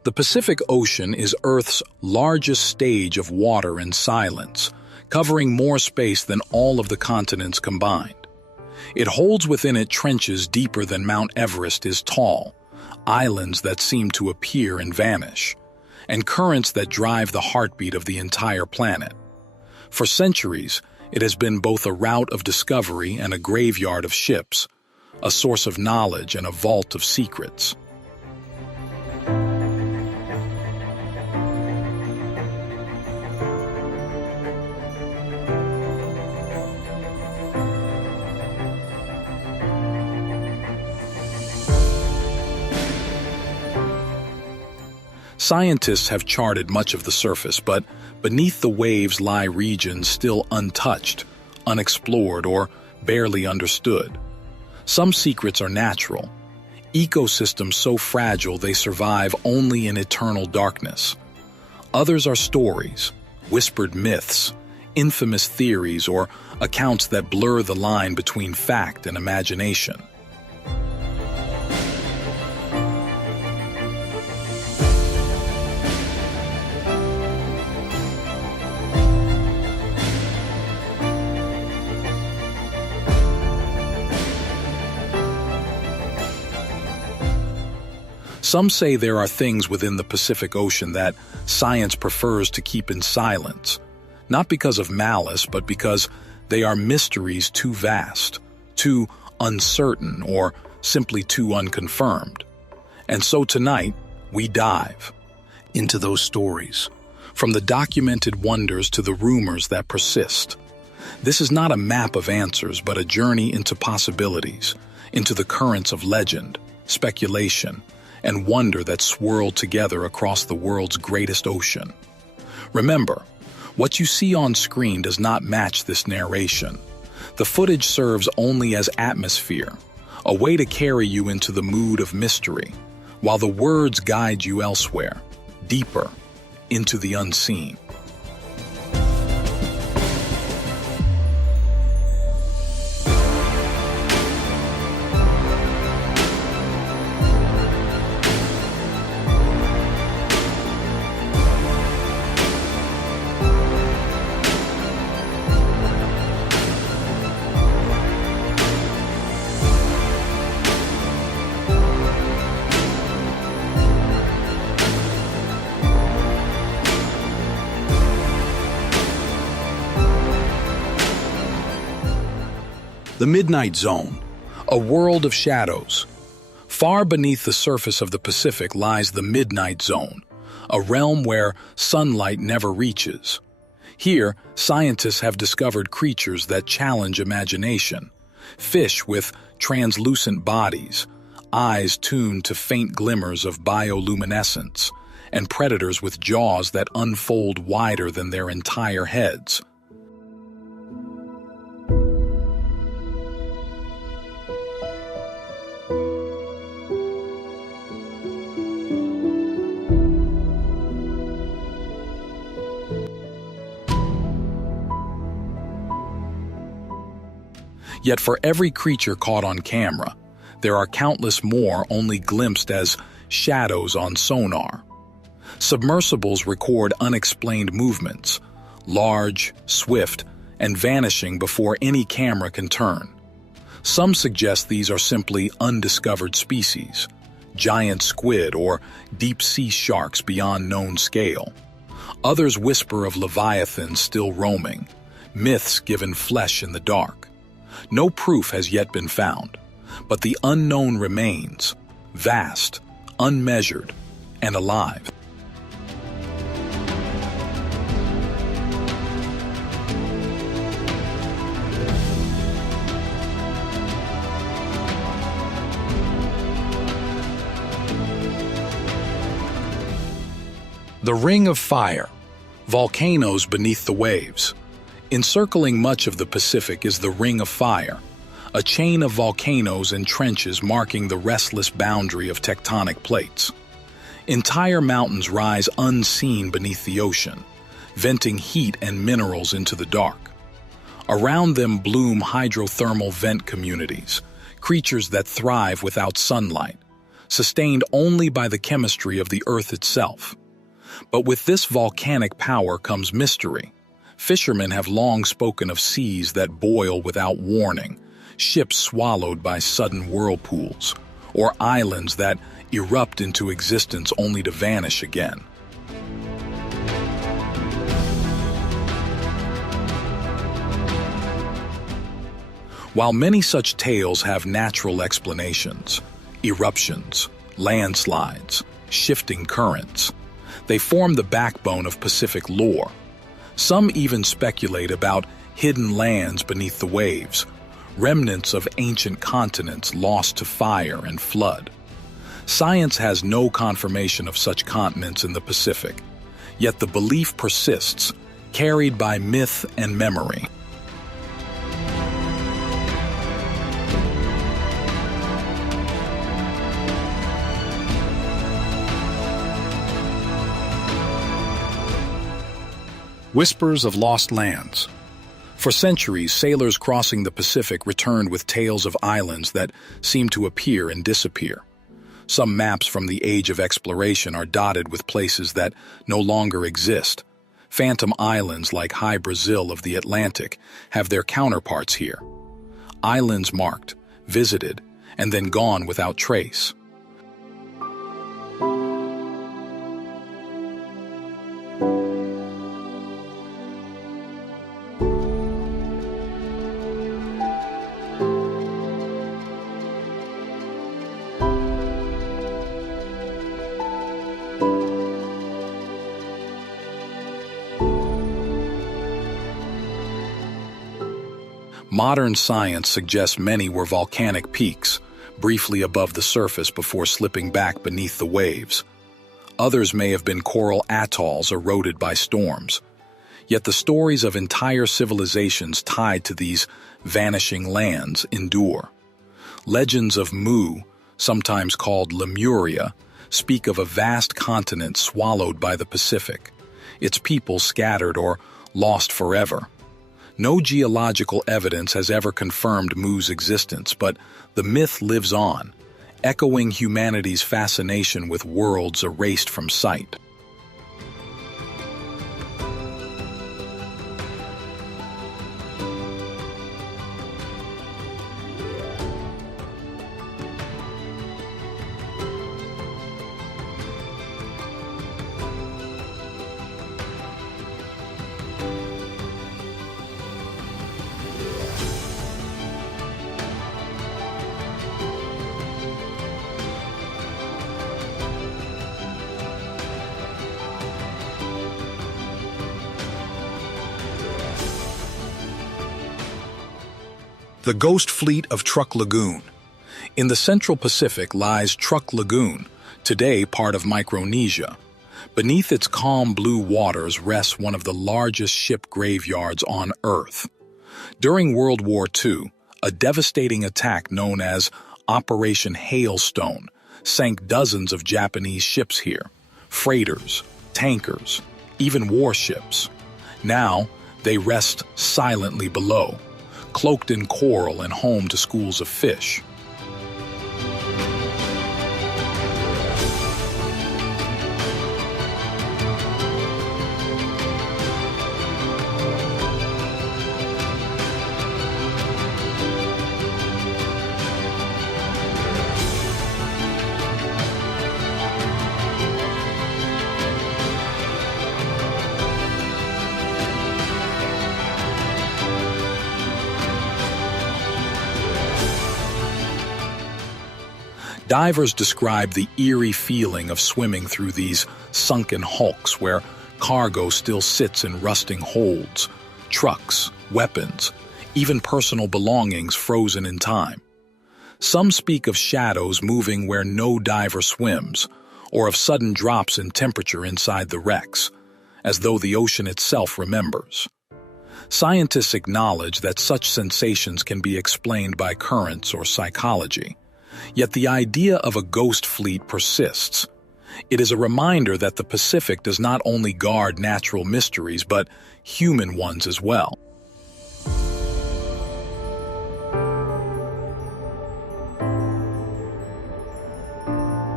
The Pacific Ocean is Earth's largest stage of water and silence, covering more space than all of the continents combined. It holds within it trenches deeper than Mount Everest is tall, islands that seem to appear and vanish, and currents that drive the heartbeat of the entire planet. For centuries, it has been both a route of discovery and a graveyard of ships, a source of knowledge and a vault of secrets. Scientists have charted much of the surface, but beneath the waves lie regions still untouched, unexplored, or barely understood. Some secrets are natural, ecosystems so fragile they survive only in eternal darkness. Others are stories, whispered myths, infamous theories, or accounts that blur the line between fact and imagination. Some say there are things within the Pacific Ocean that science prefers to keep in silence, not because of malice, but because they are mysteries too vast, too uncertain, or simply too unconfirmed. And so tonight, we dive into those stories, from the documented wonders to the rumors that persist. This is not a map of answers, but a journey into possibilities, into the currents of legend, speculation, and wonder that swirl together across the world's greatest ocean. Remember, what you see on screen does not match this narration. The footage serves only as atmosphere, a way to carry you into the mood of mystery, while the words guide you elsewhere, deeper, into the unseen. The Midnight Zone, a world of shadows. Far beneath the surface of the Pacific lies the Midnight Zone, a realm where sunlight never reaches. Here, scientists have discovered creatures that challenge imagination. Fish with translucent bodies, eyes tuned to faint glimmers of bioluminescence, and predators with jaws that unfold wider than their entire heads. Yet for every creature caught on camera, there are countless more only glimpsed as shadows on sonar. Submersibles record unexplained movements, large, swift, and vanishing before any camera can turn. Some suggest these are simply undiscovered species, giant squid or deep-sea sharks beyond known scale. Others whisper of leviathans still roaming, myths given flesh in the dark. No proof has yet been found, but the unknown remains, vast, unmeasured, and alive. The Ring of Fire, volcanoes beneath the waves. Encircling much of the Pacific is the Ring of Fire, a chain of volcanoes and trenches marking the restless boundary of tectonic plates. Entire mountains rise unseen beneath the ocean, venting heat and minerals into the dark. Around them bloom hydrothermal vent communities, creatures that thrive without sunlight, sustained only by the chemistry of the Earth itself. But with this volcanic power comes mystery. Fishermen have long spoken of seas that boil without warning, ships swallowed by sudden whirlpools, or islands that erupt into existence only to vanish again. While many such tales have natural explanations, eruptions, landslides, shifting currents, they form the backbone of Pacific lore. Some even speculate about hidden lands beneath the waves, remnants of ancient continents lost to fire and flood. Science has no confirmation of such continents in the Pacific, yet the belief persists, carried by myth and memory. Whispers of lost lands. For centuries, sailors crossing the Pacific returned with tales of islands that seem to appear and disappear. Some maps from the age of exploration are dotted with places that no longer exist. Phantom islands like High Brazil of the Atlantic have their counterparts here. Islands marked, visited, and then gone without trace. Modern science suggests many were volcanic peaks, briefly above the surface before slipping back beneath the waves. Others may have been coral atolls eroded by storms. Yet the stories of entire civilizations tied to these vanishing lands endure. Legends of Mu, sometimes called Lemuria, speak of a vast continent swallowed by the Pacific, its people scattered or lost forever. No geological evidence has ever confirmed Mu's existence, but the myth lives on, echoing humanity's fascination with worlds erased from sight. The Ghost Fleet of Truk Lagoon. In the Central Pacific lies Truk Lagoon, today part of Micronesia. Beneath its calm blue waters rests one of the largest ship graveyards on Earth. During World War II, a devastating attack known as Operation Hailstone sank dozens of Japanese ships here, freighters, tankers, even warships. Now, they rest silently below, cloaked in coral and home to schools of fish. Divers describe the eerie feeling of swimming through these sunken hulks where cargo still sits in rusting holds, trucks, weapons, even personal belongings frozen in time. Some speak of shadows moving where no diver swims, or of sudden drops in temperature inside the wrecks, as though the ocean itself remembers. Scientists acknowledge that such sensations can be explained by currents or psychology. Yet the idea of a ghost fleet persists. It is a reminder that the Pacific does not only guard natural mysteries, but human ones as well.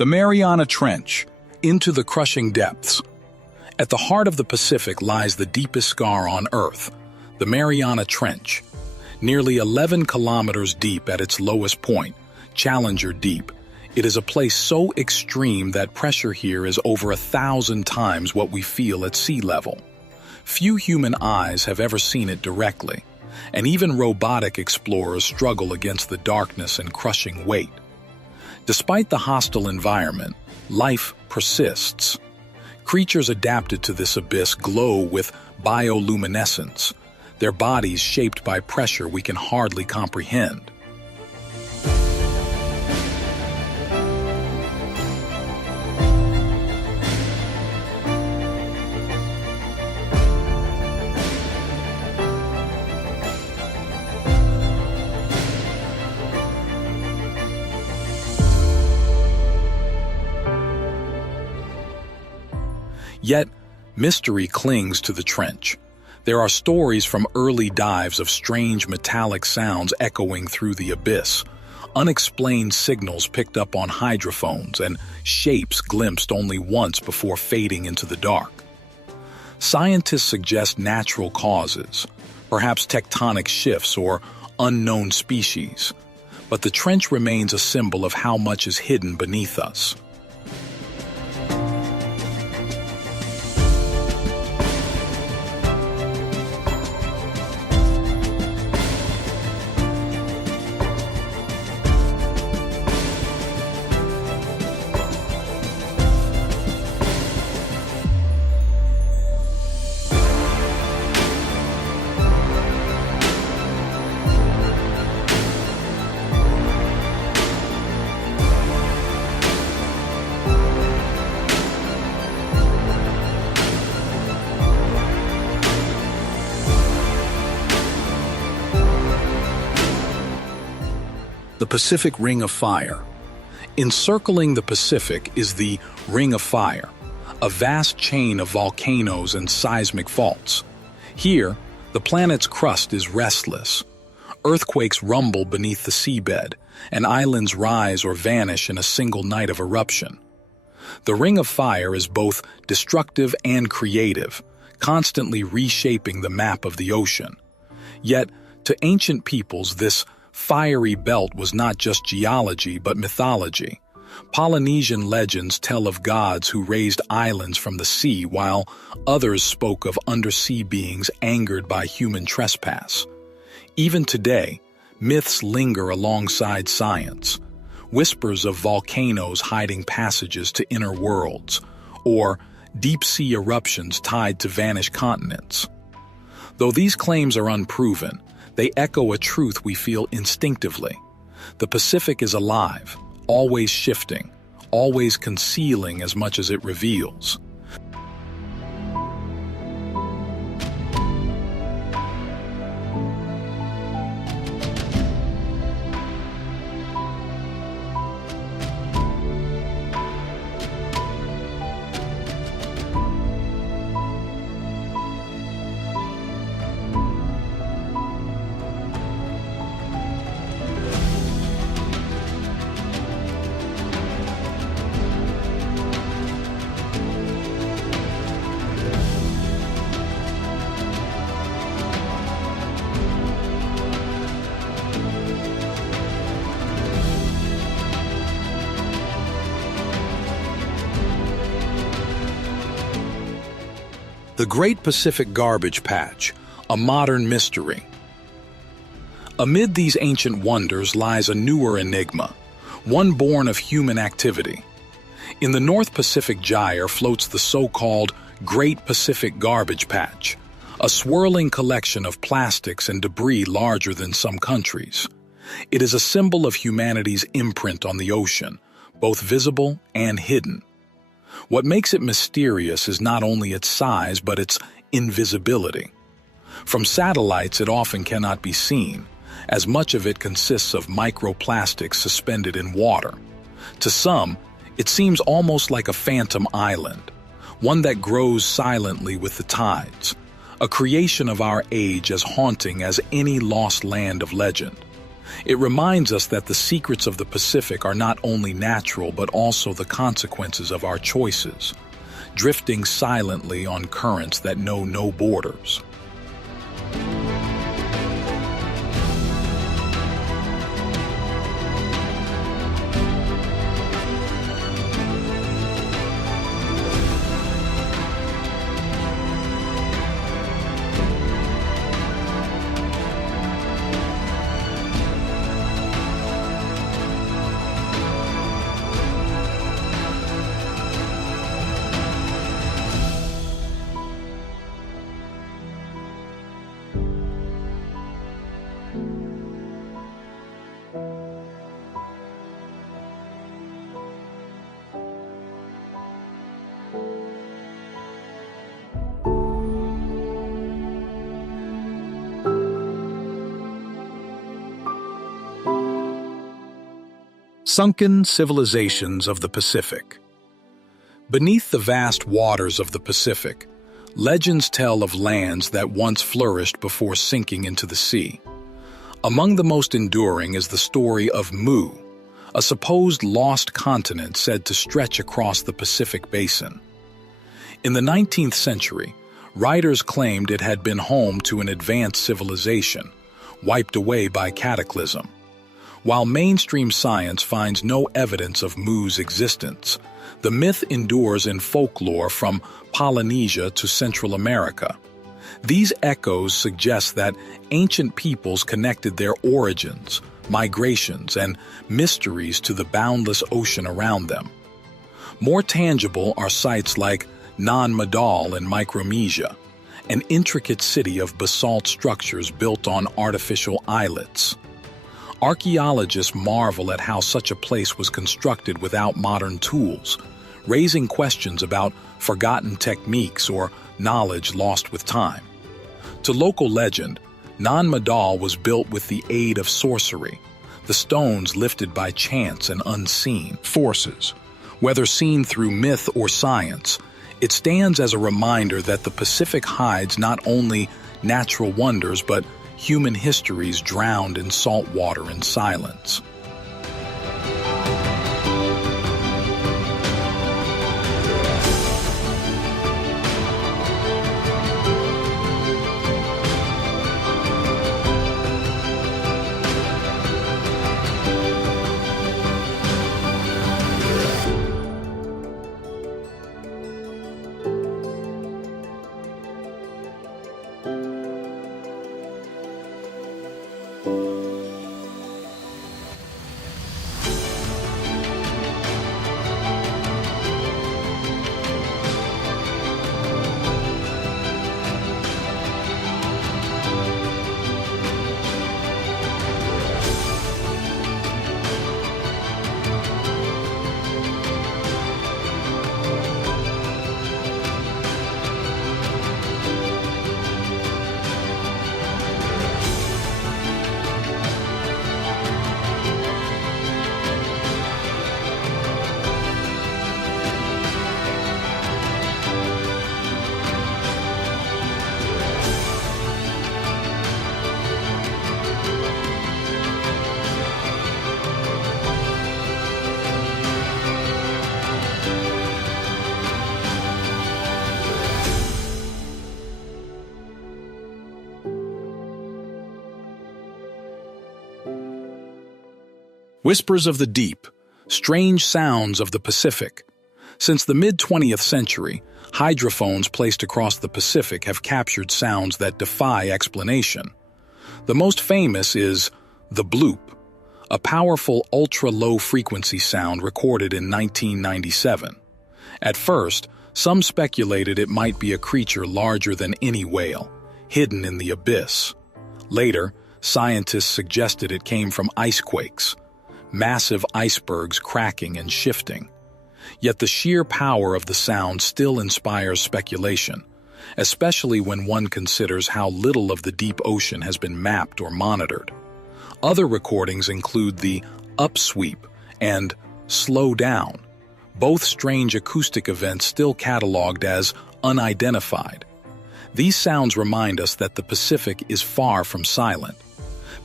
The Mariana Trench, into the crushing depths. At the heart of the Pacific lies the deepest scar on Earth, the Mariana Trench. Nearly 11 kilometers deep at its lowest point, Challenger Deep, it is a place so extreme that pressure here is over 1,000 times what we feel at sea level. Few human eyes have ever seen it directly, and even robotic explorers struggle against the darkness and crushing weight. Despite the hostile environment, life persists. Creatures adapted to this abyss glow with bioluminescence, their bodies shaped by pressure we can hardly comprehend. Yet, mystery clings to the trench. There are stories from early dives of strange metallic sounds echoing through the abyss, unexplained signals picked up on hydrophones, and shapes glimpsed only once before fading into the dark. Scientists suggest natural causes, perhaps tectonic shifts or unknown species, but the trench remains a symbol of how much is hidden beneath us. The Pacific Ring of Fire. Encircling the Pacific is the Ring of Fire, a vast chain of volcanoes and seismic faults. Here, the planet's crust is restless. Earthquakes rumble beneath the seabed, and islands rise or vanish in a single night of eruption. The Ring of Fire is both destructive and creative, constantly reshaping the map of the ocean. Yet, to ancient peoples, this fiery belt was not just geology but mythology. Polynesian legends tell of gods who raised islands from the sea, while others spoke of undersea beings angered by human trespass. Even today, myths linger alongside science. Whispers of volcanoes hiding passages to inner worlds, or deep-sea eruptions tied to vanished continents. Though these claims are unproven, they echo a truth we feel instinctively. The Pacific is alive, always shifting, always concealing as much as it reveals. The Great Pacific Garbage Patch, a modern mystery. Amid these ancient wonders lies a newer enigma, one born of human activity. In the North Pacific Gyre floats the so-called Great Pacific Garbage Patch, a swirling collection of plastics and debris larger than some countries. It is a symbol of humanity's imprint on the ocean, both visible and hidden. What makes it mysterious is not only its size, but its invisibility. From satellites, it often cannot be seen, as much of it consists of microplastics suspended in water. To some, it seems almost like a phantom island, one that grows silently with the tides, a creation of our age as haunting as any lost land of legend. It reminds us that the secrets of the Pacific are not only natural but also the consequences of our choices, drifting silently on currents that know no borders. Sunken civilizations of the Pacific. Beneath the vast waters of the Pacific, legends tell of lands that once flourished before sinking into the sea. Among the most enduring is the story of Mu, a supposed lost continent said to stretch across the Pacific basin. In the 19th century, writers claimed it had been home to an advanced civilization, wiped away by cataclysm. While mainstream science finds no evidence of Mu's existence, the myth endures in folklore from Polynesia to Central America. These echoes suggest that ancient peoples connected their origins, migrations, and mysteries to the boundless ocean around them. More tangible are sites like Nan Madol in Micronesia, an intricate city of basalt structures built on artificial islets. Archaeologists marvel at how such a place was constructed without modern tools, raising questions about forgotten techniques or knowledge lost with time. To local legend, Nan Madol was built with the aid of sorcery, the stones lifted by chance and unseen forces. Whether seen through myth or science, it stands as a reminder that the Pacific hides not only natural wonders but human histories drowned in salt water and silence. Whispers of the deep, strange sounds of the Pacific. Since the mid-20th century, hydrophones placed across the Pacific have captured sounds that defy explanation. The most famous is the bloop, a powerful ultra-low frequency sound recorded in 1997. At first, some speculated it might be a creature larger than any whale, hidden in the abyss. Later, scientists suggested it came from icequakes, massive icebergs cracking and shifting. Yet the sheer power of the sound still inspires speculation, especially when one considers how little of the deep ocean has been mapped or monitored. Other recordings include the upsweep and slow down, both strange acoustic events still cataloged as unidentified. These sounds remind us that the Pacific is far from silent.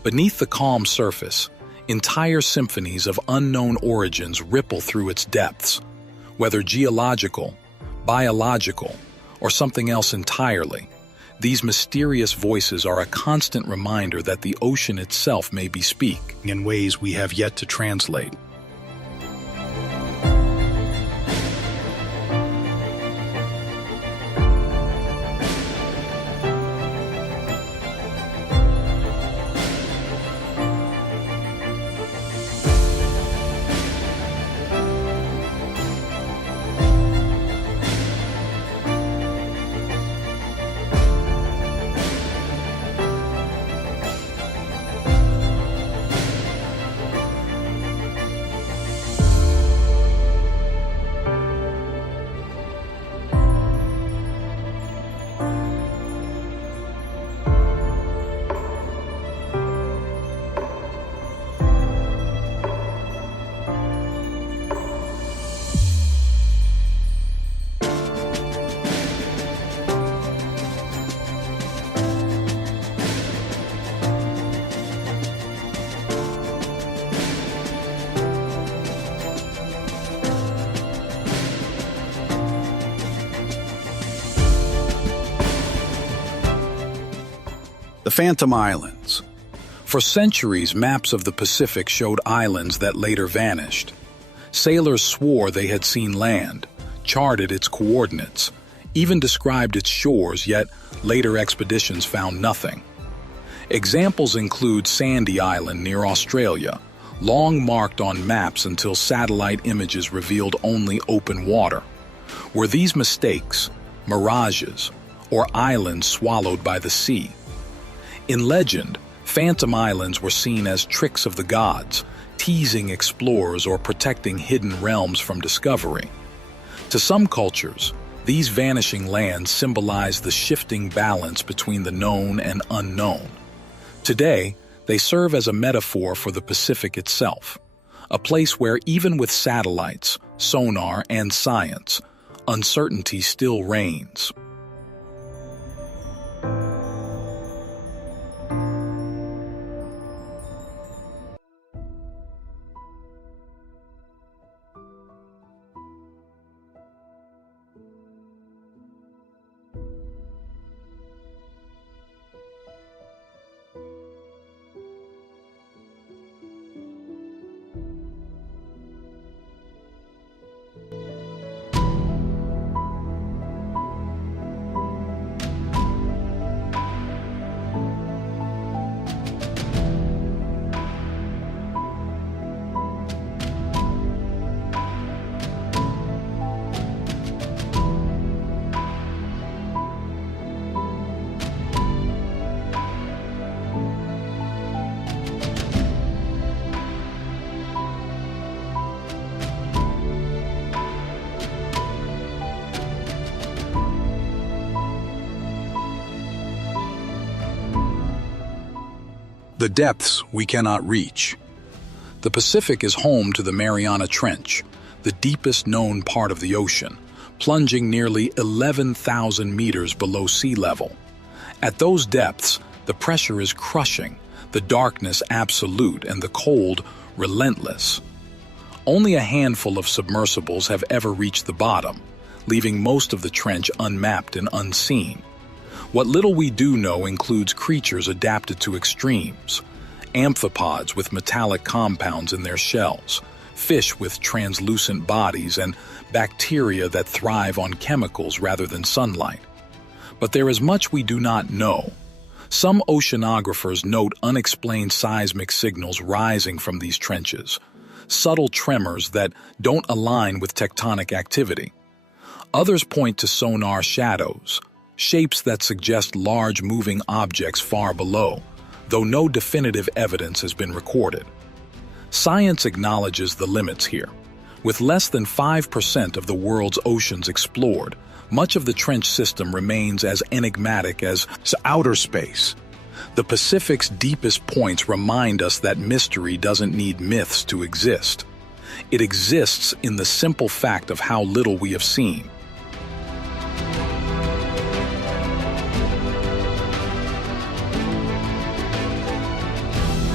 Beneath the calm surface, entire symphonies of unknown origins ripple through its depths, whether geological, biological, or something else entirely. These mysterious voices are a constant reminder that the ocean itself may be speaking in ways we have yet to translate. The Phantom Islands. For centuries, maps of the Pacific showed islands that later vanished. Sailors swore they had seen land, charted its coordinates, even described its shores, yet later expeditions found nothing. Examples include Sandy Island near Australia, long marked on maps until satellite images revealed only open water. Were these mistakes, mirages, or islands swallowed by the sea? In legend, Phantom Islands were seen as tricks of the gods, teasing explorers or protecting hidden realms from discovery. To some cultures, these vanishing lands symbolize the shifting balance between the known and unknown. Today, they serve as a metaphor for the Pacific itself, a place where even with satellites, sonar, and science, uncertainty still reigns. The depths we cannot reach. The Pacific is home to the Mariana Trench, the deepest known part of the ocean, plunging nearly 11,000 meters below sea level. At those depths, the pressure is crushing, the darkness absolute, and the cold relentless. Only a handful of submersibles have ever reached the bottom, leaving most of the trench unmapped and unseen. What little we do know includes creatures adapted to extremes, amphipods with metallic compounds in their shells, fish with translucent bodies, and bacteria that thrive on chemicals rather than sunlight. But there is much we do not know. Some oceanographers note unexplained seismic signals rising from these trenches, subtle tremors that don't align with tectonic activity. Others point to sonar shadows, shapes that suggest large moving objects far below, though no definitive evidence has been recorded. Science acknowledges the limits here. With less than 5% of the world's oceans explored, much of the trench system remains as enigmatic as outer space. The Pacific's deepest points remind us that mystery doesn't need myths to exist. It exists in the simple fact of how little we have seen.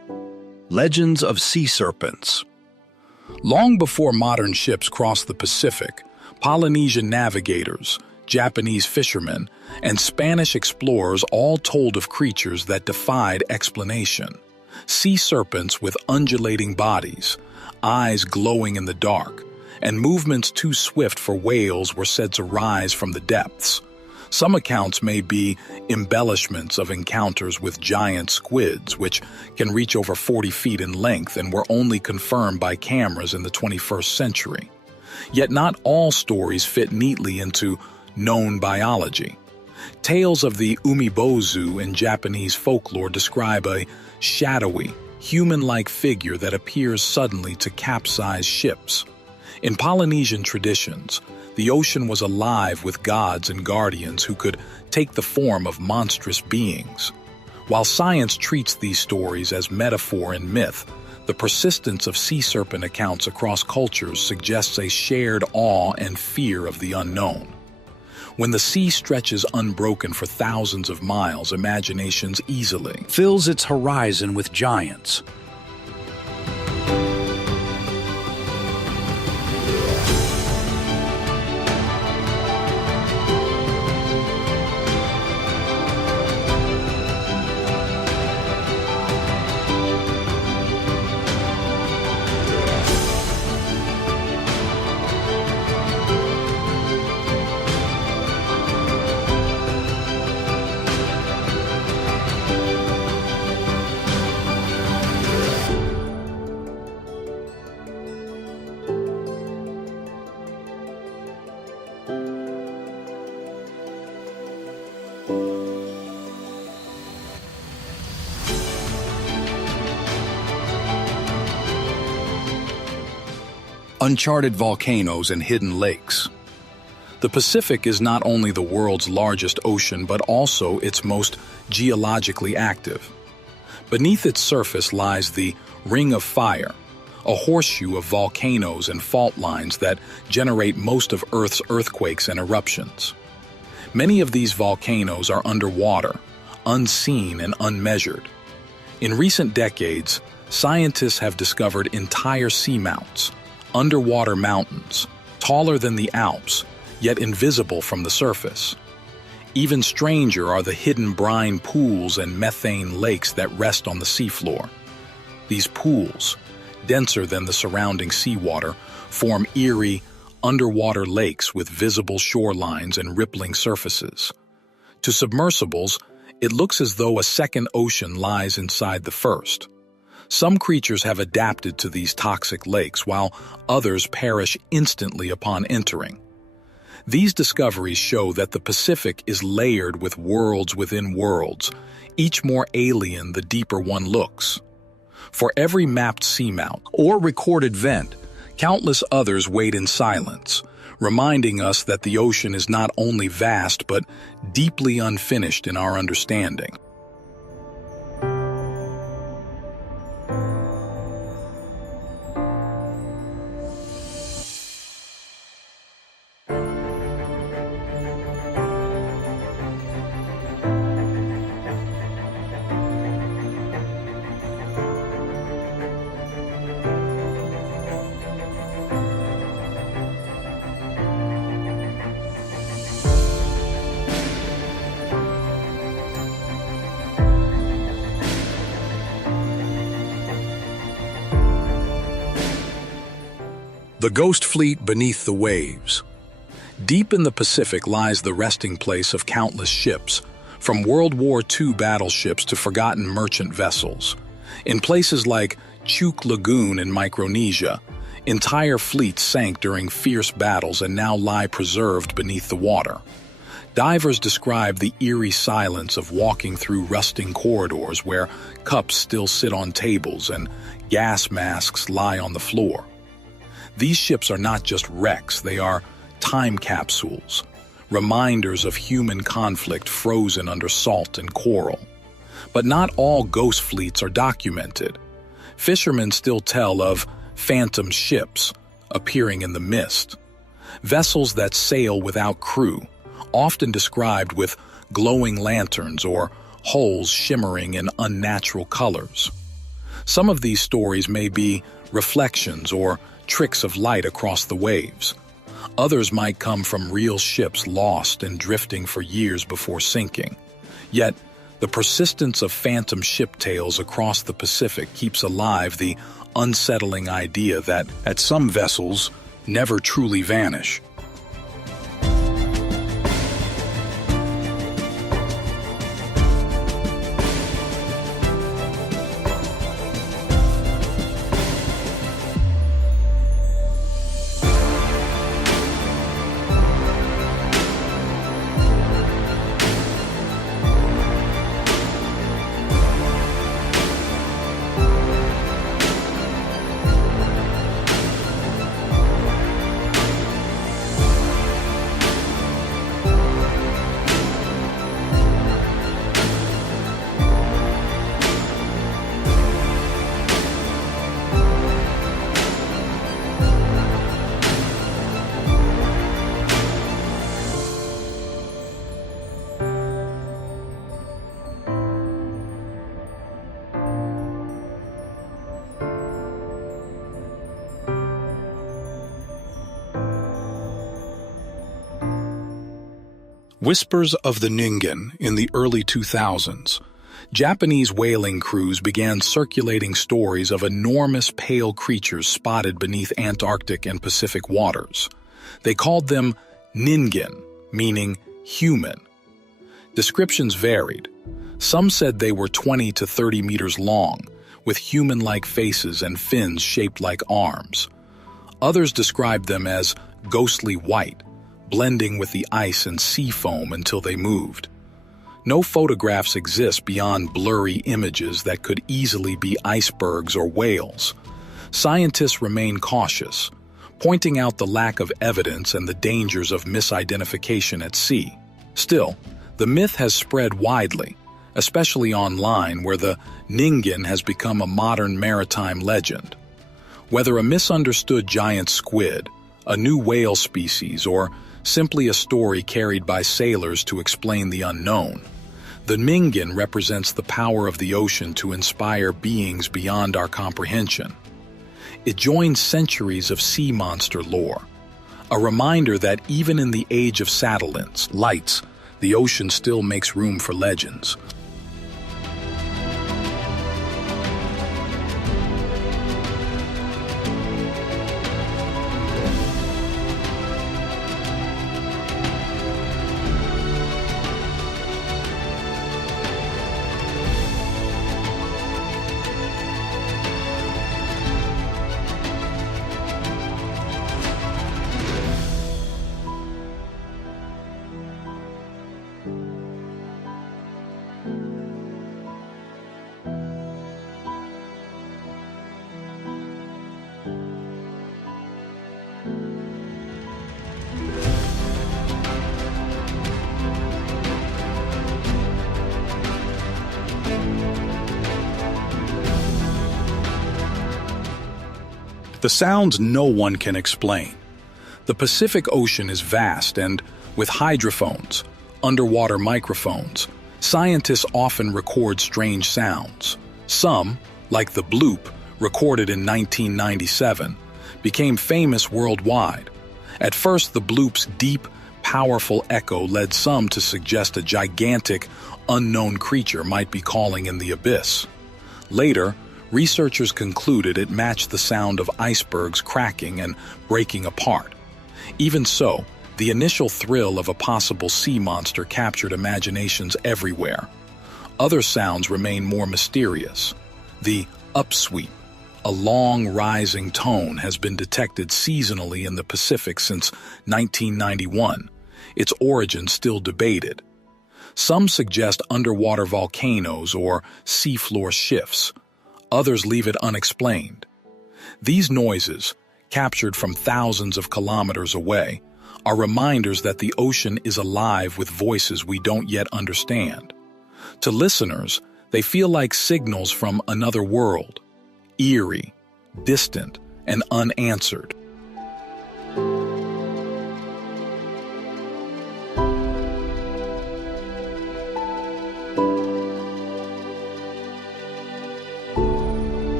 Legends of sea serpents. Long before modern ships crossed the Pacific, Polynesian navigators, Japanese fishermen, and Spanish explorers all told of creatures that defied explanation. Sea serpents with undulating bodies, eyes glowing in the dark, and movements too swift for whales were said to rise from the depths. Some accounts may be embellishments of encounters with giant squids, which can reach over 40 feet in length and were only confirmed by cameras in the 21st century. Yet not all stories fit neatly into known biology. Tales of the umibozu in Japanese folklore describe a shadowy, human-like figure that appears suddenly to capsize ships. In Polynesian traditions, the ocean was alive with gods and guardians who could take the form of monstrous beings. While science treats these stories as metaphor and myth, the persistence of sea serpent accounts across cultures suggests a shared awe and fear of the unknown. When the sea stretches unbroken for thousands of miles, imaginations easily Fills its horizon with giants. Uncharted volcanoes and hidden lakes. The Pacific is not only the world's largest ocean but also its most geologically active. Beneath its surface lies the Ring of Fire, a horseshoe of volcanoes and fault lines that generate most of Earth's earthquakes and eruptions. Many of these volcanoes are underwater, unseen and unmeasured. In recent decades, scientists have discovered entire seamounts, underwater mountains, taller than the Alps, yet invisible from the surface. Even stranger are the hidden brine pools and methane lakes that rest on the seafloor. These pools, denser than the surrounding seawater, form eerie, underwater lakes with visible shorelines and rippling surfaces. To submersibles, it looks as though a second ocean lies inside the first. Some creatures have adapted to these toxic lakes, while others perish instantly upon entering. These discoveries show that the Pacific is layered with worlds within worlds, each more alien the deeper one looks. For every mapped seamount or recorded vent, countless others wait in silence, reminding us that the ocean is not only vast but deeply unfinished in our understanding. The Ghost Fleet beneath the waves. Deep in the Pacific lies the resting place of countless ships, from World War II battleships to forgotten merchant vessels. In places like Truk Lagoon in Micronesia, entire fleets sank during fierce battles and now lie preserved beneath the water. Divers describe the eerie silence of walking through rusting corridors where cups still sit on tables and gas masks lie on the floor. These ships are not just wrecks, they are time capsules, reminders of human conflict frozen under salt and coral. But not all ghost fleets are documented. Fishermen still tell of phantom ships appearing in the mist, vessels that sail without crew, often described with glowing lanterns or hulls shimmering in unnatural colors. Some of these stories may be reflections or tricks of light across the waves. Others might come from real ships lost and drifting for years before sinking. Yet, the persistence of phantom ship tales across the Pacific keeps alive the unsettling idea that Some vessels never truly vanish. Whispers of the Ningan in the early 2000s. Japanese whaling crews began circulating stories of enormous pale creatures spotted beneath Antarctic and Pacific waters. They called them Ningan, meaning human. Descriptions varied. Some said they were 20 to 30 meters long, with human-like faces and fins shaped like arms. Others described them as ghostly white, blending with the ice and sea foam until they moved. No photographs exist beyond blurry images that could easily be icebergs or whales. Scientists remain cautious, pointing out the lack of evidence and the dangers of misidentification at sea. Still, the myth has spread widely, especially online where the Ningan has become a modern maritime legend. Whether a misunderstood giant squid, a new whale species, or simply a story carried by sailors to explain the unknown, the Ningan represents the power of the ocean to inspire beings beyond our comprehension. It joins centuries of sea monster lore, a reminder that even in the age of satellites, lights, the ocean still makes room for legends. The sounds no one can explain. The Pacific Ocean is vast and, with hydrophones, underwater microphones, scientists often record strange sounds. Some, like the bloop, recorded in 1997, became famous worldwide. At first, the bloop's deep, powerful echo led some to suggest a gigantic, unknown creature might be calling in the abyss. Later, researchers concluded it matched the sound of icebergs cracking and breaking apart. Even so, the initial thrill of a possible sea monster captured imaginations everywhere. Other sounds remain more mysterious. The upsweep, a long rising tone, has been detected seasonally in the Pacific since 1991, its origin still debated. Some suggest underwater volcanoes or seafloor shifts. Others leave it unexplained. These noises, captured from thousands of kilometers away, are reminders that the ocean is alive with voices we don't yet understand. To listeners, they feel like signals from another world, eerie, distant, and unanswered.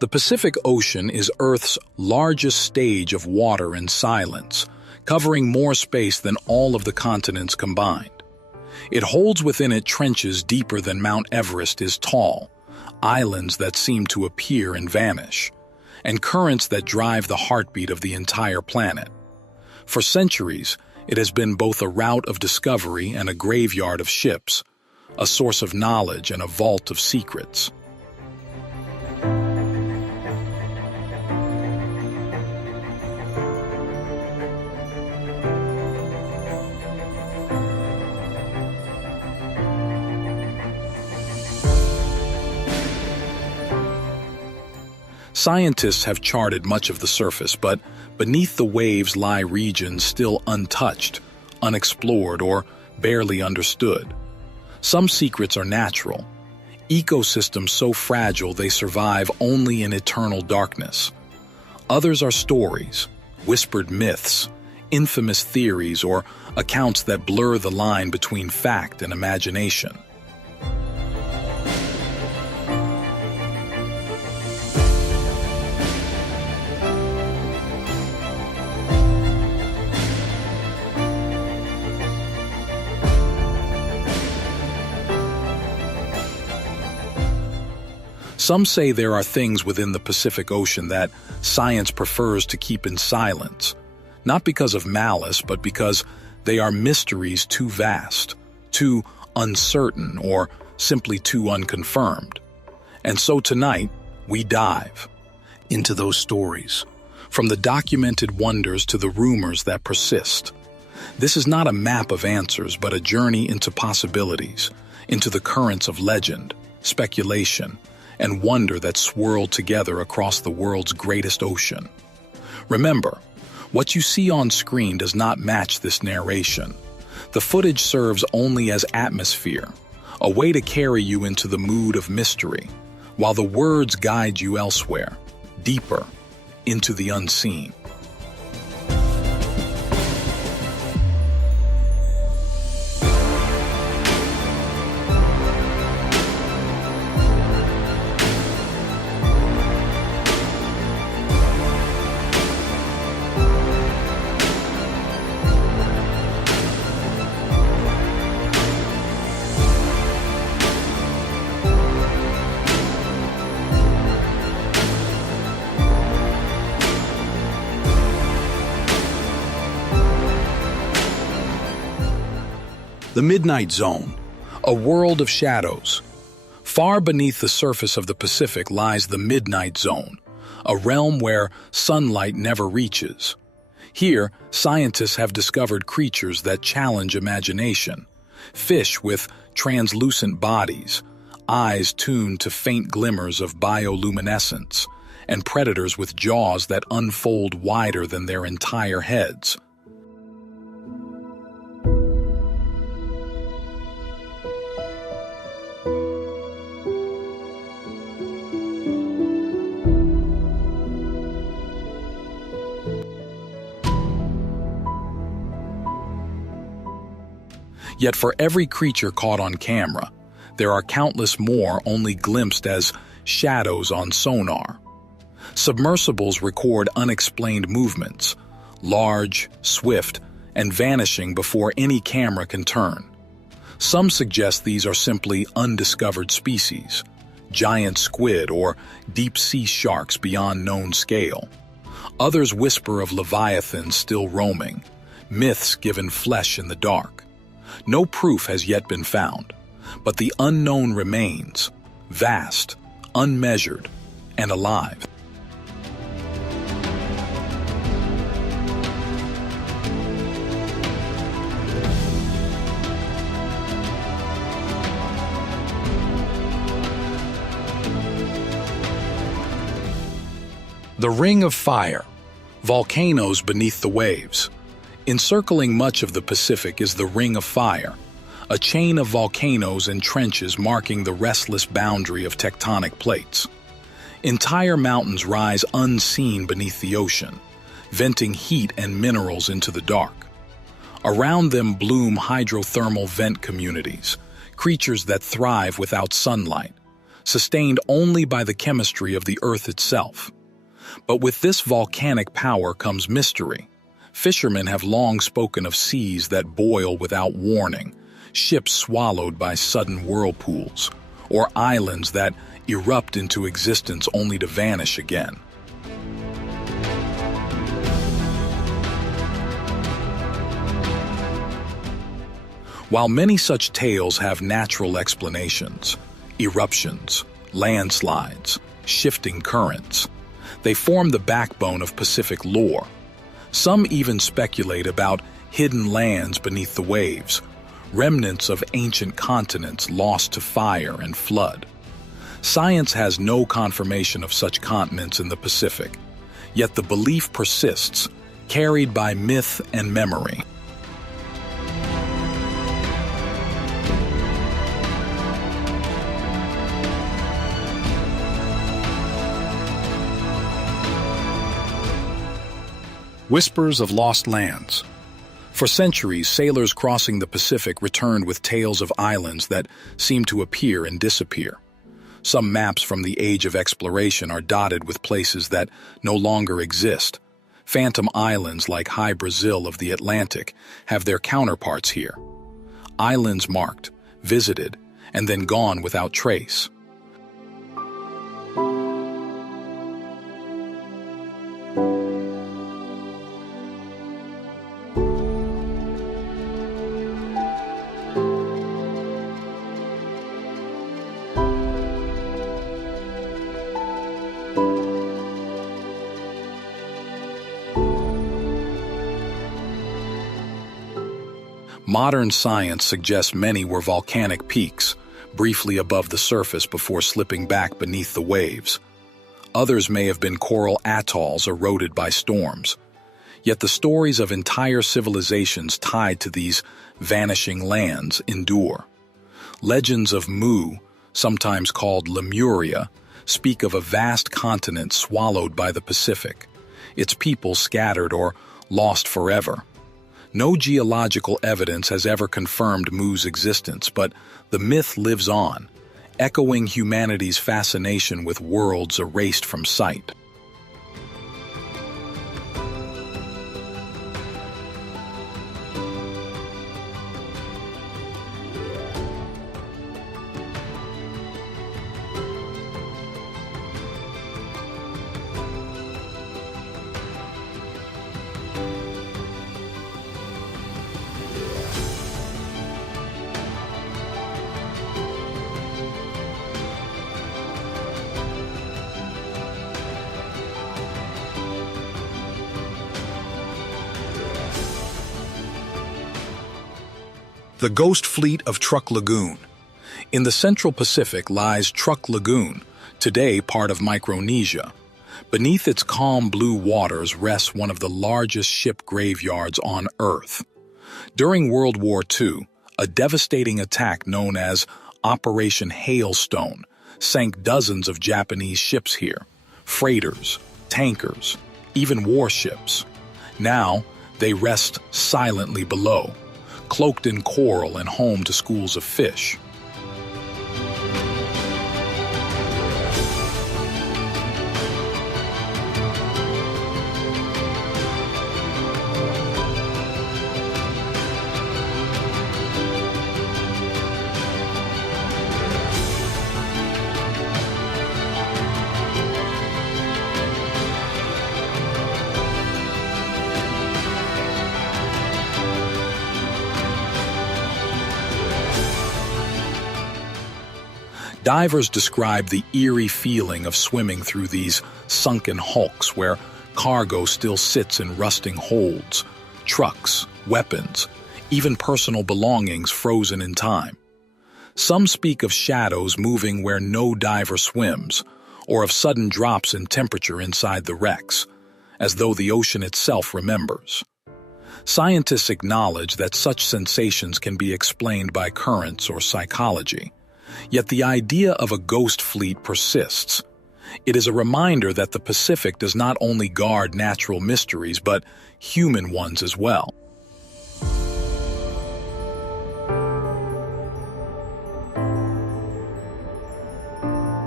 The Pacific Ocean is Earth's largest stage of water and silence, covering more space than all of the continents combined. It holds within it trenches deeper than Mount Everest is tall, islands that seem to appear and vanish, and currents that drive the heartbeat of the entire planet. For centuries, it has been both a route of discovery and a graveyard of ships, a source of knowledge and a vault of secrets. Scientists have charted much of the surface, but beneath the waves lie regions still untouched, unexplored, or barely understood. Some secrets are natural, ecosystems so fragile they survive only in eternal darkness. Others are stories, whispered myths, infamous theories, or accounts that blur the line between fact and imagination. Some say there are things within the Pacific Ocean that science prefers to keep in silence, not because of malice, but because they are mysteries too vast, too uncertain, or simply too unconfirmed. And so tonight, we dive into those stories, from the documented wonders to the rumors that persist. This is not a map of answers, but a journey into possibilities, into the currents of legend, speculation, and wonder that swirl together across the world's greatest ocean. Remember, what you see on screen does not match this narration. The footage serves only as atmosphere, a way to carry you into the mood of mystery, while the words guide you elsewhere, deeper, into the unseen. The Midnight Zone, a world of shadows. Far beneath the surface of the Pacific lies the Midnight Zone, a realm where sunlight never reaches. Here, scientists have discovered creatures that challenge imagination. Fish with translucent bodies, eyes tuned to faint glimmers of bioluminescence, and predators with jaws that unfold wider than their entire heads. Yet for every creature caught on camera, there are countless more only glimpsed as shadows on sonar. Submersibles record unexplained movements, large, swift, and vanishing before any camera can turn. Some suggest these are simply undiscovered species, giant squid or deep-sea sharks beyond known scale. Others whisper of leviathans still roaming, myths given flesh in the dark. No proof has yet been found, but the unknown remains, vast, unmeasured, and alive. The Ring of Fire, volcanoes beneath the waves. Encircling much of the Pacific is the Ring of Fire, a chain of volcanoes and trenches marking the restless boundary of tectonic plates. Entire mountains rise unseen beneath the ocean, venting heat and minerals into the dark. Around them bloom hydrothermal vent communities, creatures that thrive without sunlight, sustained only by the chemistry of the Earth itself. But with this volcanic power comes mystery. Fishermen have long spoken of seas that boil without warning, ships swallowed by sudden whirlpools, or islands that erupt into existence only to vanish again. While many such tales have natural explanations, eruptions, landslides, shifting currents, they form the backbone of Pacific lore. Some even speculate about hidden lands beneath the waves, remnants of ancient continents lost to fire and flood. Science has no confirmation of such continents in the Pacific, yet the belief persists, carried by myth and memory. Whispers of lost lands. For centuries, sailors crossing the Pacific returned with tales of islands that seem to appear and disappear. Some maps from the age of exploration are dotted with places that no longer exist. Phantom islands like High Brazil of the Atlantic have their counterparts here. Islands marked, visited, and then gone without trace. Modern science suggests many were volcanic peaks, briefly above the surface before slipping back beneath the waves. Others may have been coral atolls eroded by storms. Yet the stories of entire civilizations tied to these vanishing lands endure. Legends of Mu, sometimes called Lemuria, speak of a vast continent swallowed by the Pacific, its people scattered or lost forever. No geological evidence has ever confirmed Mu's existence, but the myth lives on, echoing humanity's fascination with worlds erased from sight. The Ghost Fleet of Truk Lagoon. In the Central Pacific lies Truk Lagoon, today part of Micronesia. Beneath its calm blue waters rests one of the largest ship graveyards on Earth. During World War II, a devastating attack known as Operation Hailstone sank dozens of Japanese ships here, freighters, tankers, even warships. Now, they rest silently below, cloaked in coral and home to schools of fish. Divers describe the eerie feeling of swimming through these sunken hulks where cargo still sits in rusting holds, trucks, weapons, even personal belongings frozen in time. Some speak of shadows moving where no diver swims, or of sudden drops in temperature inside the wrecks, as though the ocean itself remembers. Scientists acknowledge that such sensations can be explained by currents or psychology. Yet the idea of a ghost fleet persists. It is a reminder that the Pacific does not only guard natural mysteries, but human ones as well.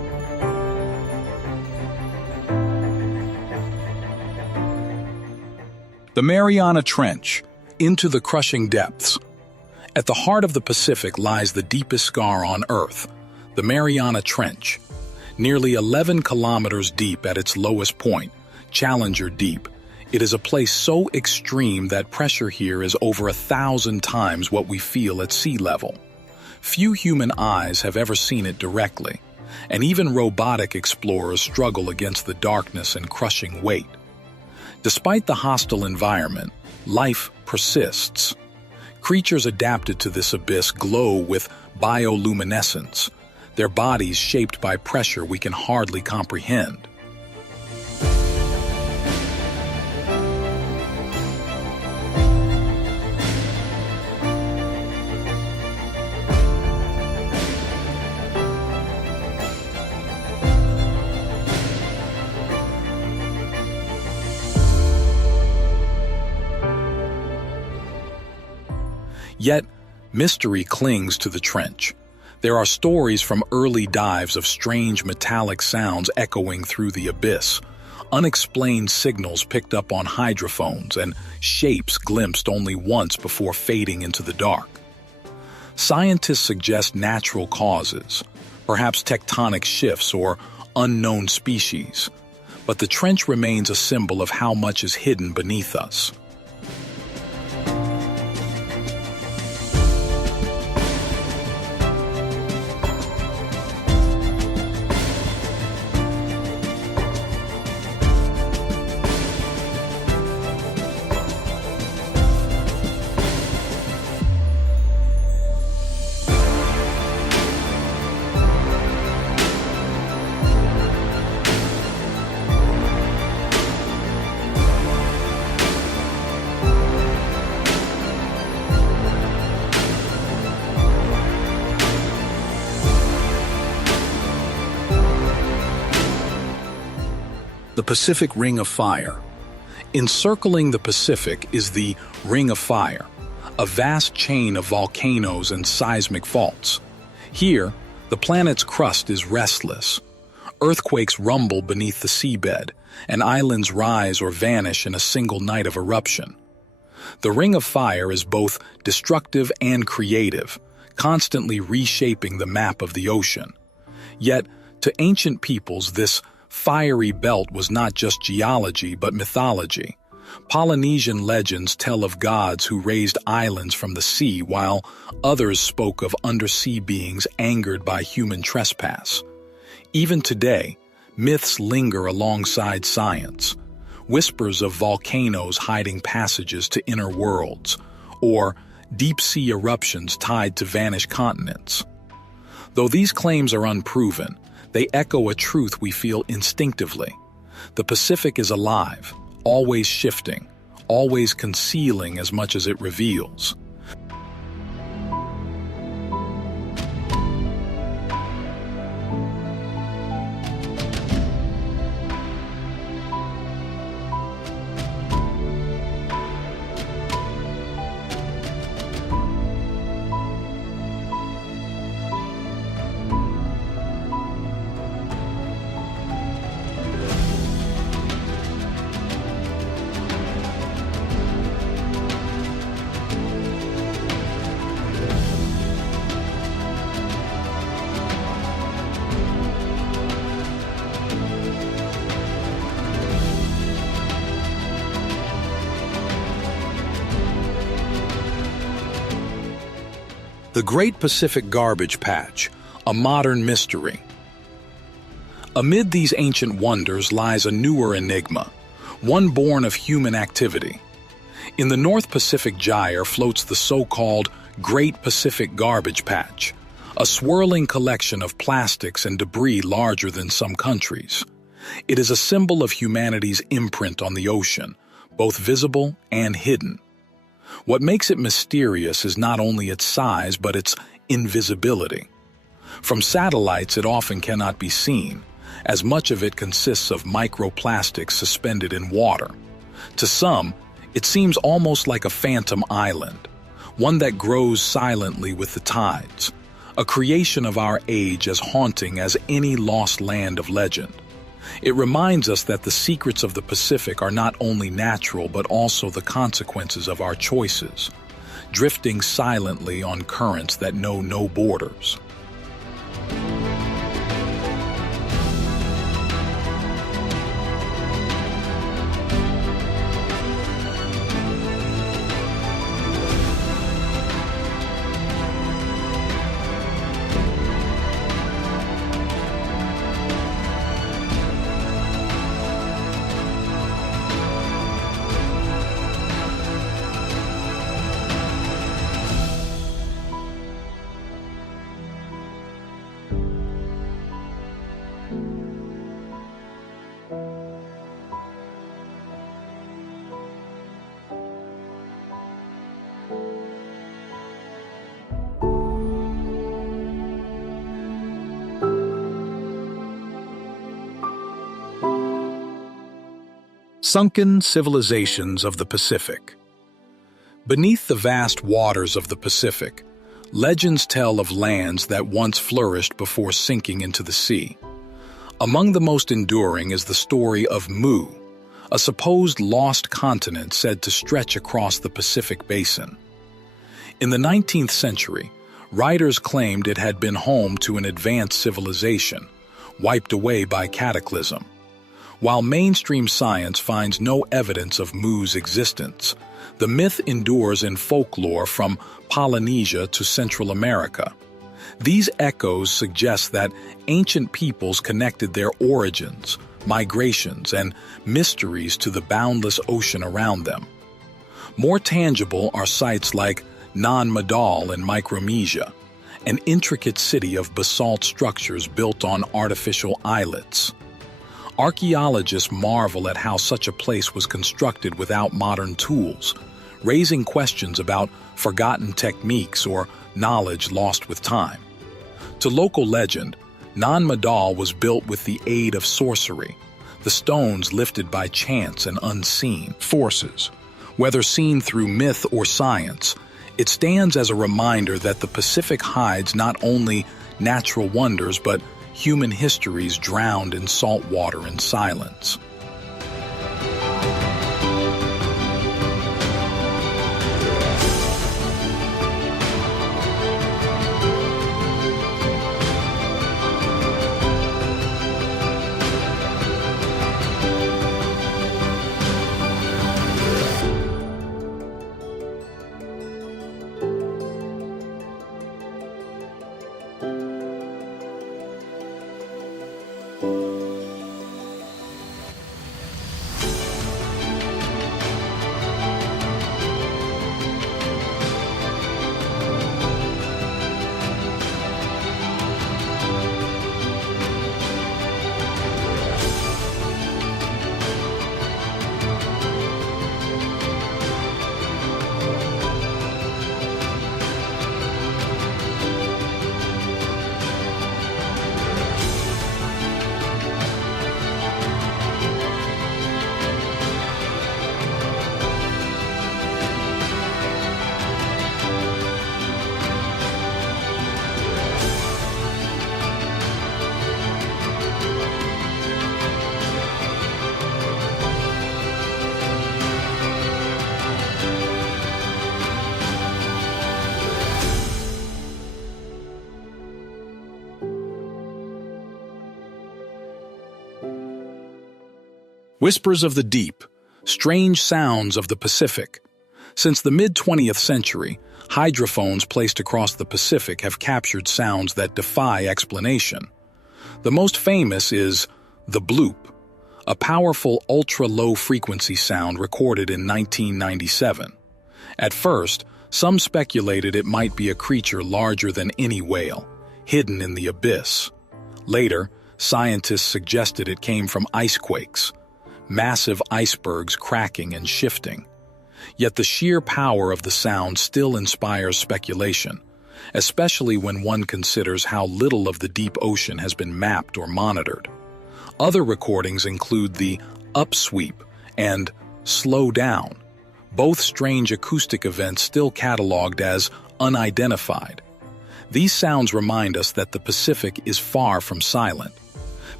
The Mariana Trench, into the crushing depths. At the heart of the Pacific lies the deepest scar on Earth, the Mariana Trench. Nearly 11 kilometers deep at its lowest point, Challenger Deep, it is a place so extreme that pressure here is over 1,000 times what we feel at sea level. Few human eyes have ever seen it directly, and even robotic explorers struggle against the darkness and crushing weight. Despite the hostile environment, life persists. Creatures adapted to this abyss glow with bioluminescence, their bodies shaped by pressure we can hardly comprehend. Yet, mystery clings to the trench. There are stories from early dives of strange metallic sounds echoing through the abyss, unexplained signals picked up on hydrophones, and shapes glimpsed only once before fading into the dark. Scientists suggest natural causes, perhaps tectonic shifts or unknown species, but the trench remains a symbol of how much is hidden beneath us. The Pacific Ring of Fire. Encircling the Pacific is the Ring of Fire, a vast chain of volcanoes and seismic faults. Here, the planet's crust is restless. Earthquakes rumble beneath the seabed, and islands rise or vanish in a single night of eruption. The Ring of Fire is both destructive and creative, constantly reshaping the map of the ocean. Yet, to ancient peoples, this fiery belt was not just geology but mythology. Polynesian legends tell of gods who raised islands from the sea, while others spoke of undersea beings angered by human trespass. Even today, myths linger alongside science. Whispers of volcanoes hiding passages to inner worlds, or deep-sea eruptions tied to vanished continents. Though these claims are unproven, they echo a truth we feel instinctively. The Pacific is alive, always shifting, always concealing as much as it reveals. The Great Pacific Garbage Patch, a modern mystery. Amid these ancient wonders lies a newer enigma, one born of human activity. In the North Pacific Gyre floats the so-called Great Pacific Garbage Patch, a swirling collection of plastics and debris larger than some countries. It is a symbol of humanity's imprint on the ocean, both visible and hidden. What makes it mysterious is not only its size, but its invisibility. From satellites, it often cannot be seen, as much of it consists of microplastics suspended in water. To some, it seems almost like a phantom island, one that grows silently with the tides, a creation of our age as haunting as any lost land of legend. It reminds us that the secrets of the Pacific are not only natural but also the consequences of our choices, drifting silently on currents that know no borders. Sunken civilizations of the Pacific. Beneath the vast waters of the Pacific, legends tell of lands that once flourished before sinking into the sea. Among the most enduring is the story of Mu, a supposed lost continent said to stretch across the Pacific basin. In the 19th century, writers claimed it had been home to an advanced civilization, wiped away by cataclysm. While mainstream science finds no evidence of Mu's existence, the myth endures in folklore from Polynesia to Central America. These echoes suggest that ancient peoples connected their origins, migrations, and mysteries to the boundless ocean around them. More tangible are sites like Nan Madol in Micronesia, an intricate city of basalt structures built on artificial islets. Archaeologists marvel at how such a place was constructed without modern tools, raising questions about forgotten techniques or knowledge lost with time. To local legend, Nan Madol was built with the aid of sorcery, the stones lifted by chance and unseen forces. Whether seen through myth or science, it stands as a reminder that the Pacific hides not only natural wonders but human histories drowned in salt water and silence. Whispers of the deep, strange sounds of the Pacific. Since the mid-20th century, hydrophones placed across the Pacific have captured sounds that defy explanation. The most famous is the bloop, a powerful ultra-low frequency sound recorded in 1997. At first, some speculated it might be a creature larger than any whale, hidden in the abyss. Later, scientists suggested it came from icequakes, massive icebergs cracking and shifting. Yet the sheer power of the sound still inspires speculation, especially when one considers how little of the deep ocean has been mapped or monitored. Other recordings include the upsweep and slow down, both strange acoustic events still cataloged as unidentified. These sounds remind us that the Pacific is far from silent.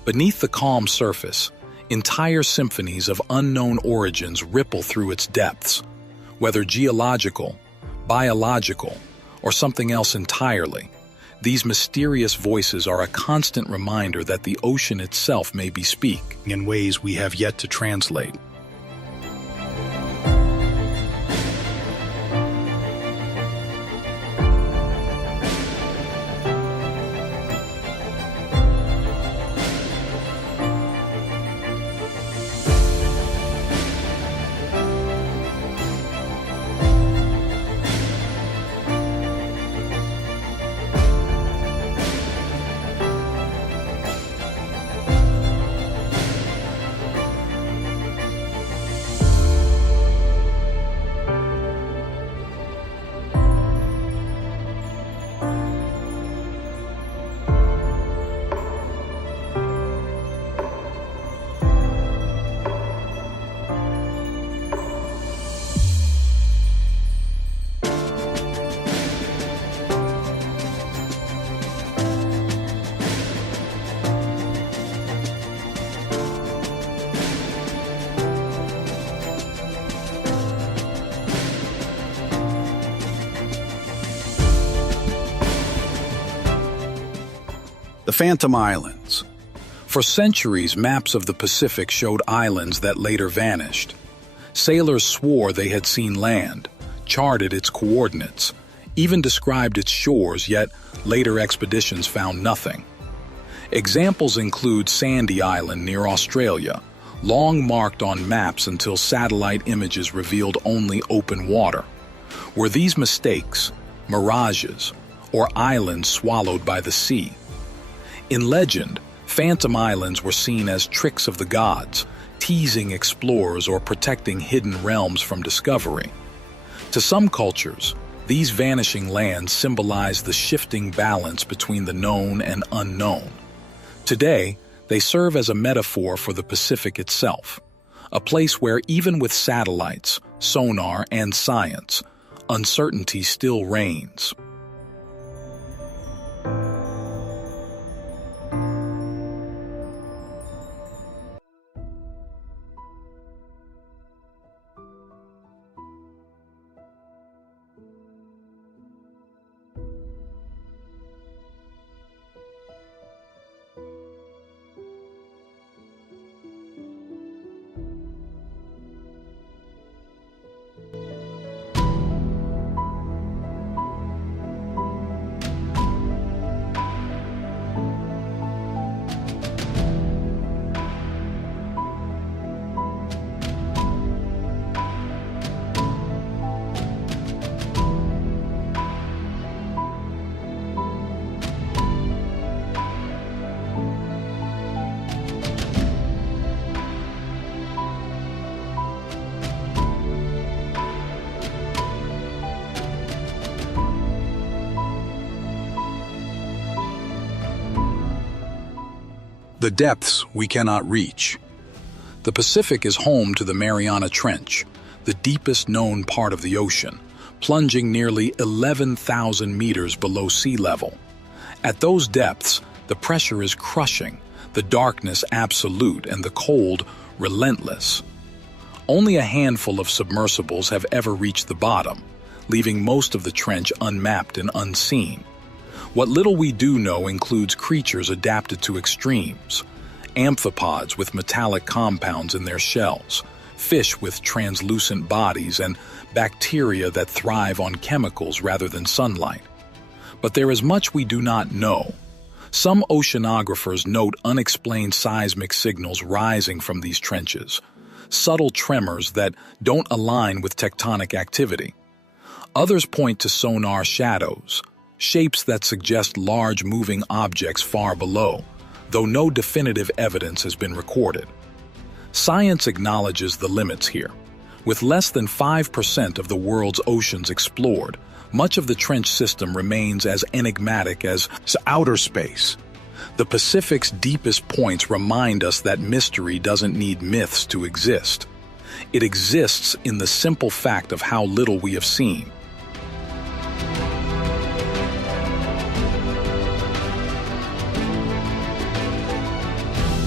Beneath the calm surface, entire symphonies of unknown origins ripple through its depths, whether geological, biological, or something else entirely. These mysterious voices are a constant reminder that the ocean itself may be speaking in ways we have yet to translate. The Phantom Islands. For centuries, maps of the Pacific showed islands that later vanished. Sailors swore they had seen land, charted its coordinates, even described its shores, yet later expeditions found nothing. Examples include Sandy Island near Australia, long marked on maps until satellite images revealed only open water. Were these mistakes, mirages, or islands swallowed by the sea? In legend, Phantom Islands were seen as tricks of the gods, teasing explorers or protecting hidden realms from discovery. To some cultures, these vanishing lands symbolize the shifting balance between the known and unknown. Today, they serve as a metaphor for the Pacific itself, a place where even with satellites, sonar, and science, uncertainty still reigns. The depths we cannot reach. The Pacific is home to the Mariana Trench, the deepest known part of the ocean, plunging nearly 11,000 meters below sea level. At those depths, the pressure is crushing, the darkness absolute, and the cold relentless. Only a handful of submersibles have ever reached the bottom, leaving most of the trench unmapped and unseen. What little we do know includes creatures adapted to extremes, amphipods with metallic compounds in their shells, fish with translucent bodies, and bacteria that thrive on chemicals rather than sunlight. But there is much we do not know. Some oceanographers note unexplained seismic signals rising from these trenches, subtle tremors that don't align with tectonic activity. Others point to sonar shadows, shapes that suggest large moving objects far below, though no definitive evidence has been recorded. Science acknowledges the limits here. With less than 5% of the world's oceans explored, much of the trench system remains as enigmatic as outer space. The Pacific's deepest points remind us that mystery doesn't need myths to exist. It exists in the simple fact of how little we have seen.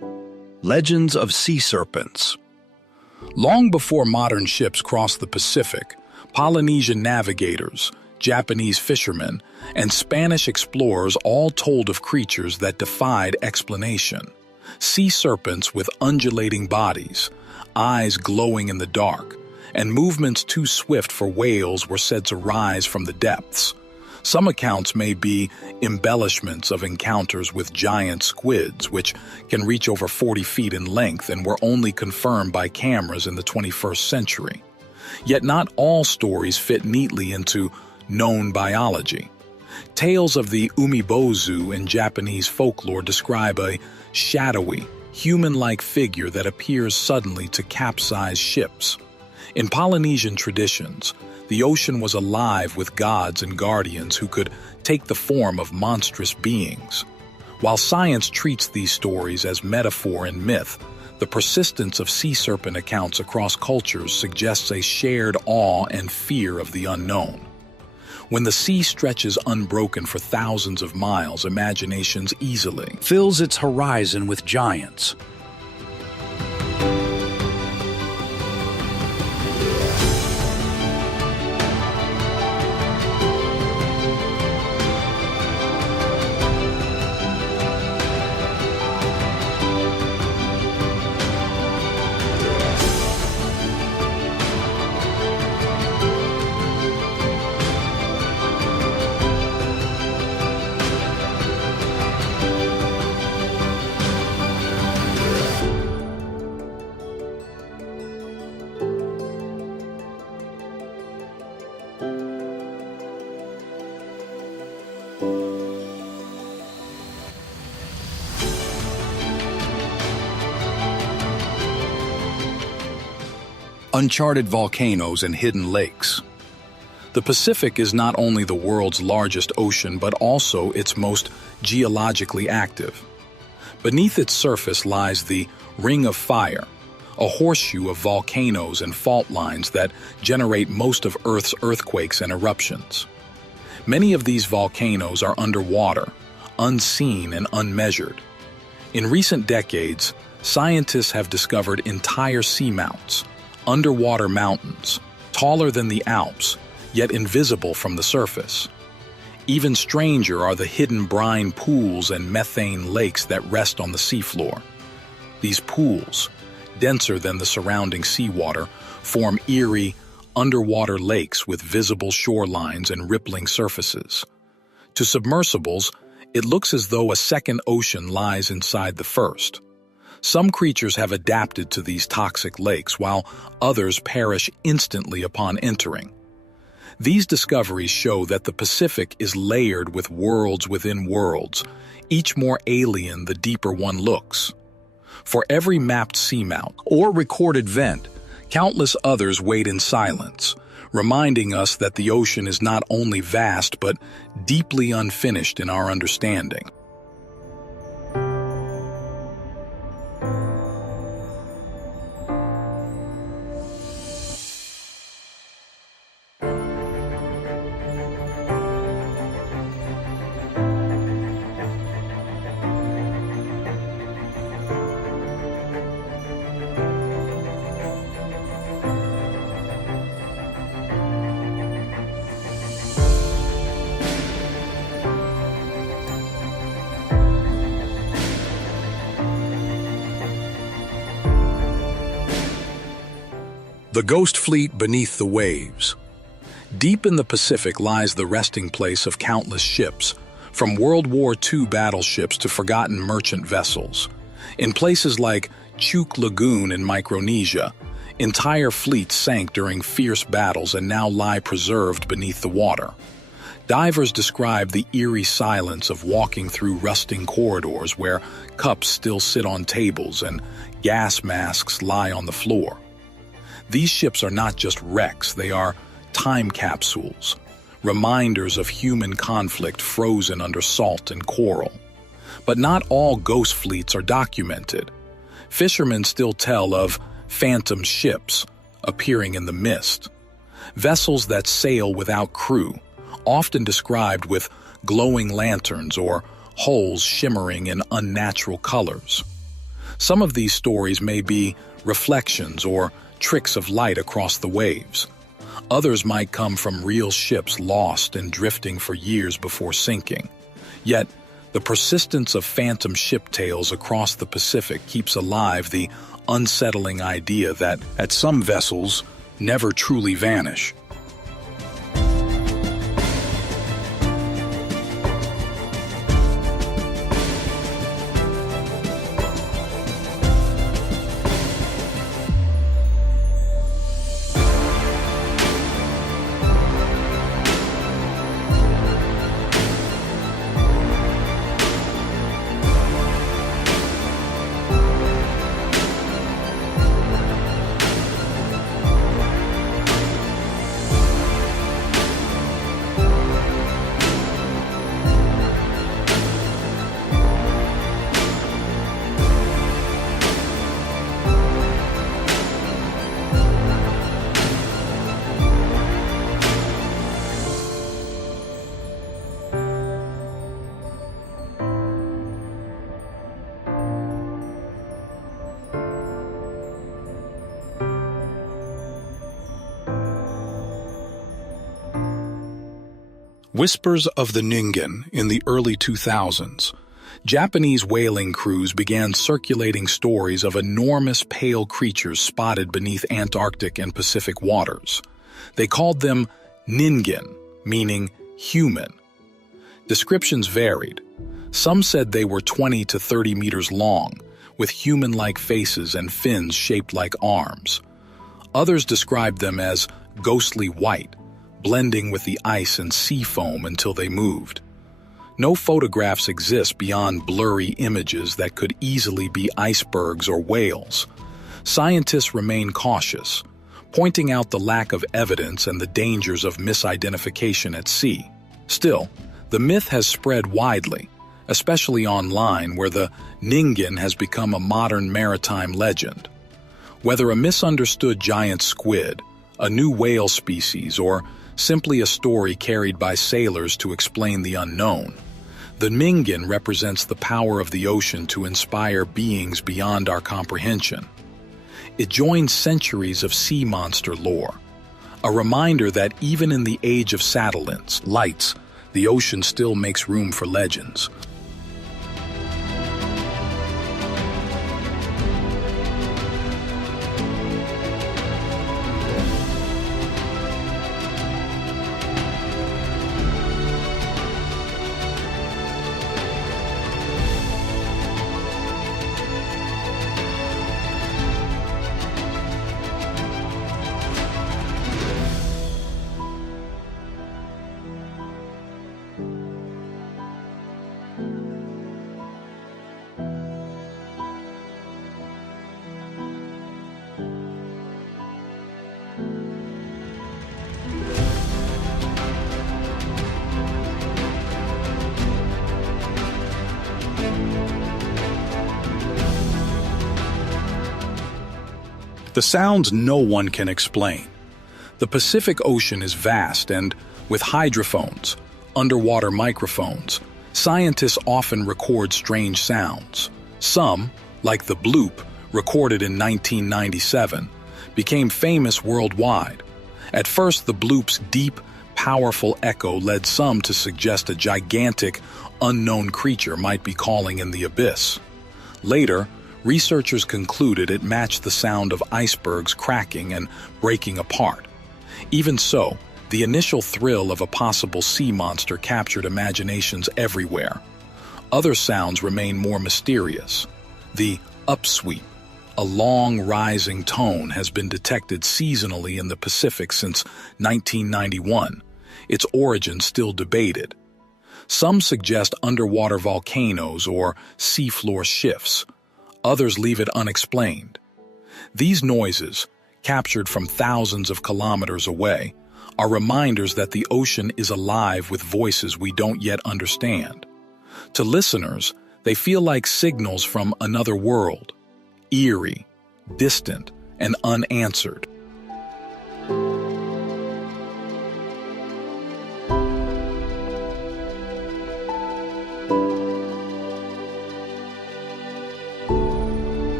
Legends of sea serpents. Long before modern ships crossed the Pacific, Polynesian navigators, Japanese fishermen, and Spanish explorers all told of creatures that defied explanation. Sea serpents with undulating bodies, eyes glowing in the dark, and movements too swift for whales were said to rise from the depths. Some accounts may be embellishments of encounters with giant squids, which can reach over 40 feet in length and were only confirmed by cameras in the 21st century. Yet not all stories fit neatly into known biology. Tales of the umibozu in Japanese folklore describe a shadowy, human-like figure that appears suddenly to capsize ships. In Polynesian traditions, the ocean was alive with gods and guardians who could take the form of monstrous beings. While science treats these stories as metaphor and myth, the persistence of sea serpent accounts across cultures suggests a shared awe and fear of the unknown. When the sea stretches unbroken for thousands of miles, imaginations easily fills its horizon with giants. Uncharted volcanoes and hidden lakes. The Pacific is not only the world's largest ocean but also its most geologically active. Beneath its surface lies the Ring of Fire, a horseshoe of volcanoes and fault lines that generate most of Earth's earthquakes and eruptions. Many of these volcanoes are underwater, unseen and unmeasured. In recent decades, scientists have discovered entire seamounts, underwater mountains, taller than the Alps, yet invisible from the surface. Even stranger are the hidden brine pools and methane lakes that rest on the seafloor. These pools, denser than the surrounding seawater, form eerie, underwater lakes with visible shorelines and rippling surfaces. To submersibles, it looks as though a second ocean lies inside the first. Some creatures have adapted to these toxic lakes, while others perish instantly upon entering. These discoveries show that the Pacific is layered with worlds within worlds, each more alien the deeper one looks. For every mapped seamount or recorded vent, countless others wait in silence, reminding us that the ocean is not only vast but deeply unfinished in our understanding. The Ghost Fleet beneath the waves. Deep in the Pacific lies the resting place of countless ships, from World War II battleships to forgotten merchant vessels. In places like Truk Lagoon in Micronesia, entire fleets sank during fierce battles and now lie preserved beneath the water. Divers describe the eerie silence of walking through rusting corridors where cups still sit on tables and gas masks lie on the floor. These ships are not just wrecks, they are time capsules, reminders of human conflict frozen under salt and coral. But not all ghost fleets are documented. Fishermen still tell of phantom ships appearing in the mist, vessels that sail without crew, often described with glowing lanterns or hulls shimmering in unnatural colors. Some of these stories may be reflections or tricks of light across the waves. Others might come from real ships lost and drifting for years before sinking. Yet, the persistence of phantom ship tales across the Pacific keeps alive the unsettling idea that some vessels never truly vanish. Whispers of the Ningan in the early 2000s. Japanese whaling crews began circulating stories of enormous pale creatures spotted beneath Antarctic and Pacific waters. They called them Ningan, meaning human. Descriptions varied. Some said they were 20 to 30 meters long, with human-like faces and fins shaped like arms. Others described them as ghostly white, blending with the ice and sea foam until they moved. No photographs exist beyond blurry images that could easily be icebergs or whales. Scientists remain cautious, pointing out the lack of evidence and the dangers of misidentification at sea. Still, the myth has spread widely, especially online where the Ningan has become a modern maritime legend. Whether a misunderstood giant squid, a new whale species, or simply a story carried by sailors to explain the unknown, the Ningan represents the power of the ocean to inspire beings beyond our comprehension. It joins centuries of sea monster lore, a reminder that even in the age of satellites, lights, the ocean still makes room for legends. The sounds no one can explain. The Pacific Ocean is vast and, with hydrophones, underwater microphones, scientists often record strange sounds. Some, like the bloop, recorded in 1997, became famous worldwide. At first, the bloop's deep, powerful echo led some to suggest a gigantic, unknown creature might be calling in the abyss. Later, researchers concluded it matched the sound of icebergs cracking and breaking apart. Even so, the initial thrill of a possible sea monster captured imaginations everywhere. Other sounds remain more mysterious. The upsweep, a long rising tone, has been detected seasonally in the Pacific since 1991, its origin still debated. Some suggest underwater volcanoes or seafloor shifts. Others leave it unexplained. These noises, captured from thousands of kilometers away, are reminders that the ocean is alive with voices we don't yet understand. To listeners, they feel like signals from another world, eerie, distant, and unanswered.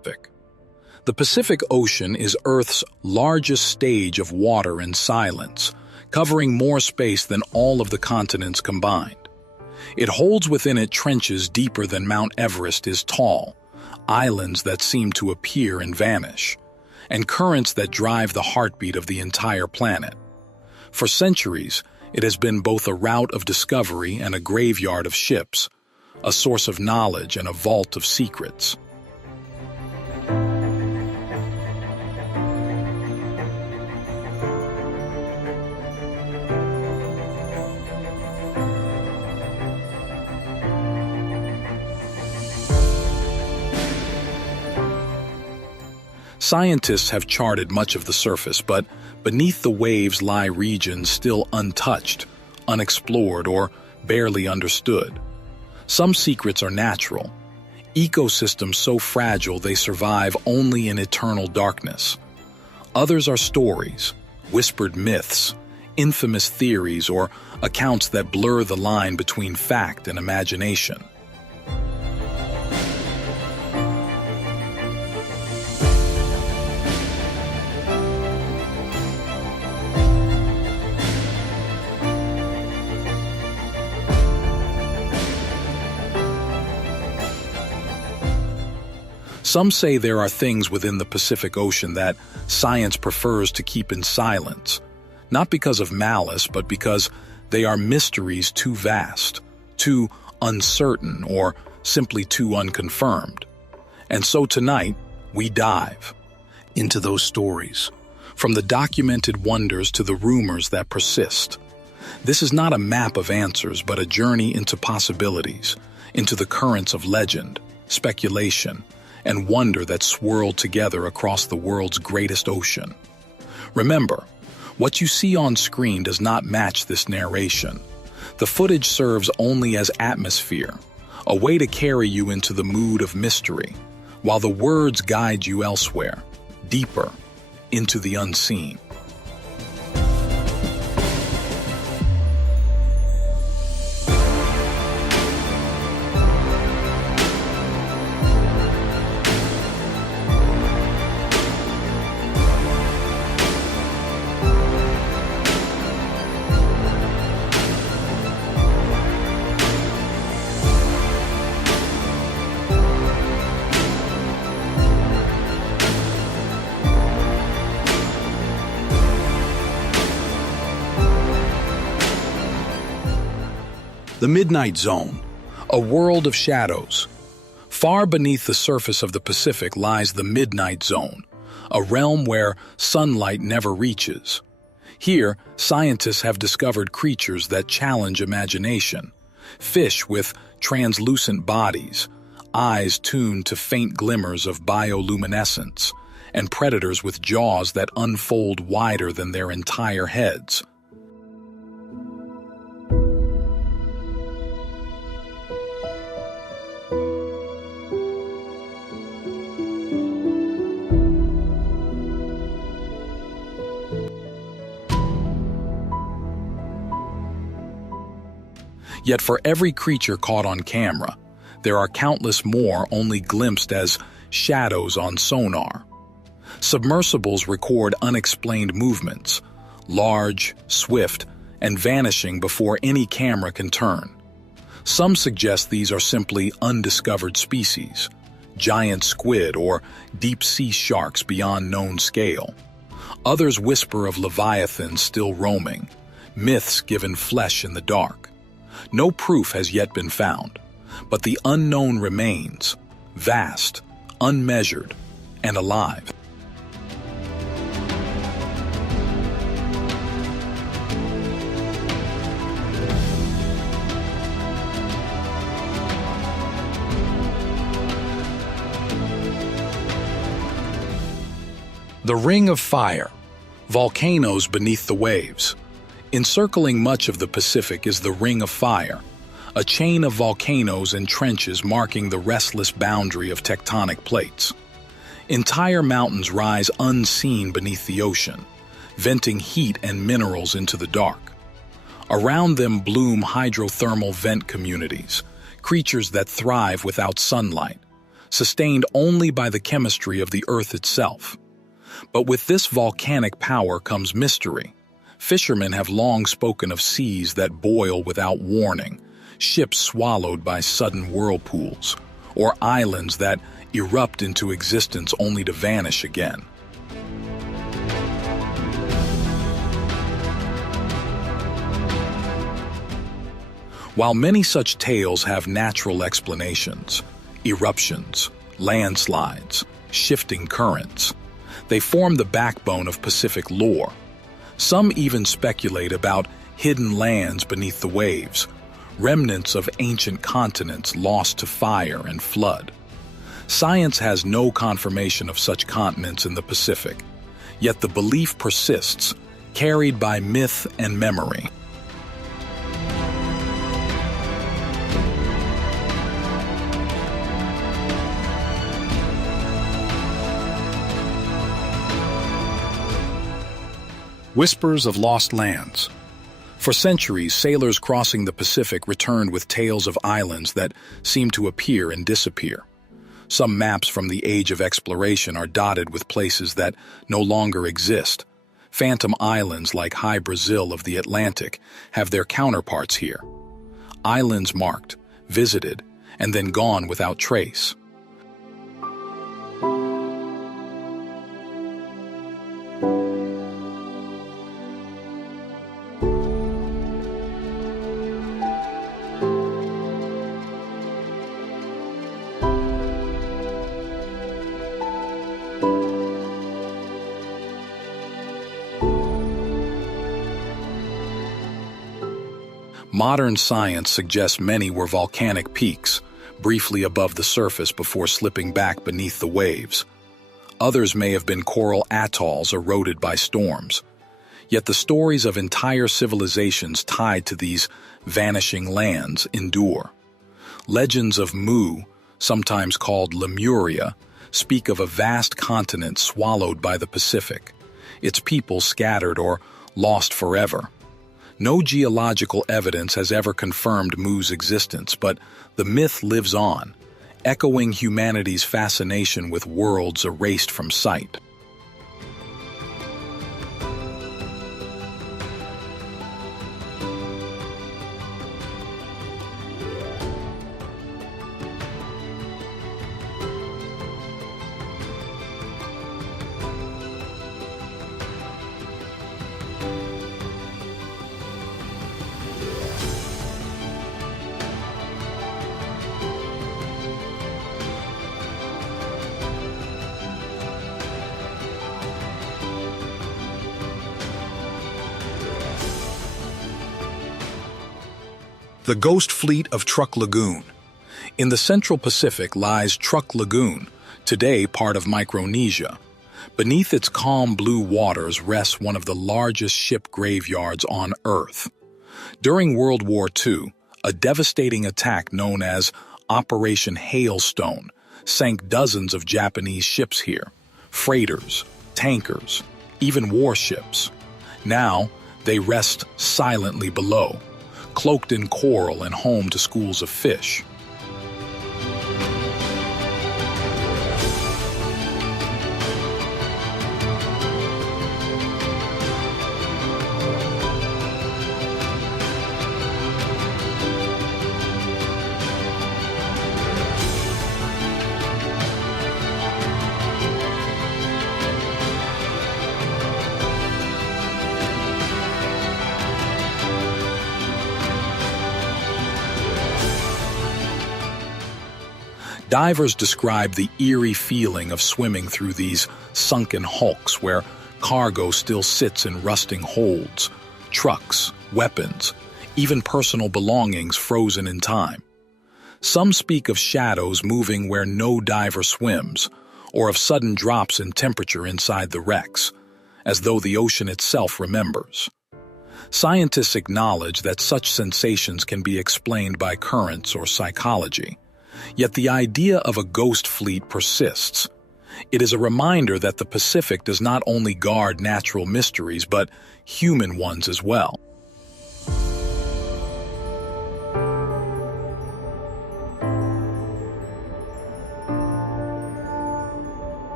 The Pacific Ocean is Earth's largest stage of water and silence, covering more space than all of the continents combined. It holds within it trenches deeper than Mount Everest is tall, islands that seem to appear and vanish, and currents that drive the heartbeat of the entire planet. For centuries, it has been both a route of discovery and a graveyard of ships, a source of knowledge and a vault of secrets. Scientists have charted much of the surface, but beneath the waves lie regions still untouched, unexplored, or barely understood. Some secrets are natural, ecosystems so fragile they survive only in eternal darkness. Others are stories, whispered myths, infamous theories, or accounts that blur the line between fact and imagination. Some say there are things within the Pacific Ocean that science prefers to keep in silence, not because of malice, but because they are mysteries too vast, too uncertain, or simply too unconfirmed. And so tonight, we dive into those stories, from the documented wonders to the rumors that persist. This is not a map of answers, but a journey into possibilities, into the currents of legend, speculation, and wonder that swirl together across the world's greatest ocean. Remember, what you see on screen does not match this narration. The footage serves only as atmosphere, a way to carry you into the mood of mystery, while the words guide you elsewhere, deeper, into the unseen. The Midnight Zone, a world of shadows. Far beneath the surface of the Pacific lies the Midnight Zone, a realm where sunlight never reaches. Here, scientists have discovered creatures that challenge imagination. Fish with translucent bodies, eyes tuned to faint glimmers of bioluminescence, and predators with jaws that unfold wider than their entire heads. Yet for every creature caught on camera, there are countless more only glimpsed as shadows on sonar. Submersibles record unexplained movements, large, swift, and vanishing before any camera can turn. Some suggest these are simply undiscovered species, giant squid or deep-sea sharks beyond known scale. Others whisper of leviathans still roaming, myths given flesh in the dark. No proof has yet been found, but the unknown remains, vast, unmeasured, and alive. the Ring of Fire. Volcanoes beneath the waves. Encircling much of the Pacific is the Ring of Fire, a chain of volcanoes and trenches marking the restless boundary of tectonic plates. Entire mountains rise unseen beneath the ocean, venting heat and minerals into the dark. Around them bloom hydrothermal vent communities, creatures that thrive without sunlight, sustained only by the chemistry of the Earth itself. But with this volcanic power comes mystery. Fishermen have long spoken of seas that boil without warning, ships swallowed by sudden whirlpools, or islands that erupt into existence only to vanish again. While many such tales have natural explanations, eruptions, landslides, shifting currents, they form the backbone of Pacific lore. Some even speculate about hidden lands beneath the waves, remnants of ancient continents lost to fire and flood. Science has no confirmation of such continents in the Pacific, yet the belief persists, carried by myth and memory. Whispers of lost lands. For centuries, sailors crossing the Pacific returned with tales of islands that seemed to appear and disappear. Some maps from the age of exploration are dotted with places that no longer exist. Phantom islands like High Brazil of the Atlantic have their counterparts here. Islands marked, visited, and then gone without trace. Modern science suggests many were volcanic peaks, briefly above the surface before slipping back beneath the waves. Others may have been coral atolls eroded by storms. Yet the stories of entire civilizations tied to these vanishing lands endure. Legends of Mu, sometimes called Lemuria, speak of a vast continent swallowed by the Pacific, its people scattered or lost forever. No geological evidence has ever confirmed Mu's existence, but the myth lives on, echoing humanity's fascination with worlds erased from sight. The Ghost Fleet of Truk Lagoon. In the Central Pacific lies Truk Lagoon, today part of Micronesia. Beneath its calm blue waters rests one of the largest ship graveyards on Earth. During World War II, a devastating attack known as Operation Hailstone sank dozens of Japanese ships here, freighters, tankers, even warships. Now, they rest silently below, cloaked in coral and home to schools of fish. Divers describe the eerie feeling of swimming through these sunken hulks where cargo still sits in rusting holds, trucks, weapons, even personal belongings frozen in time. Some speak of shadows moving where no diver swims, or of sudden drops in temperature inside the wrecks, as though the ocean itself remembers. Scientists acknowledge that such sensations can be explained by currents or psychology. Yet the idea of a ghost fleet persists. It is a reminder that the Pacific does not only guard natural mysteries, but human ones as well.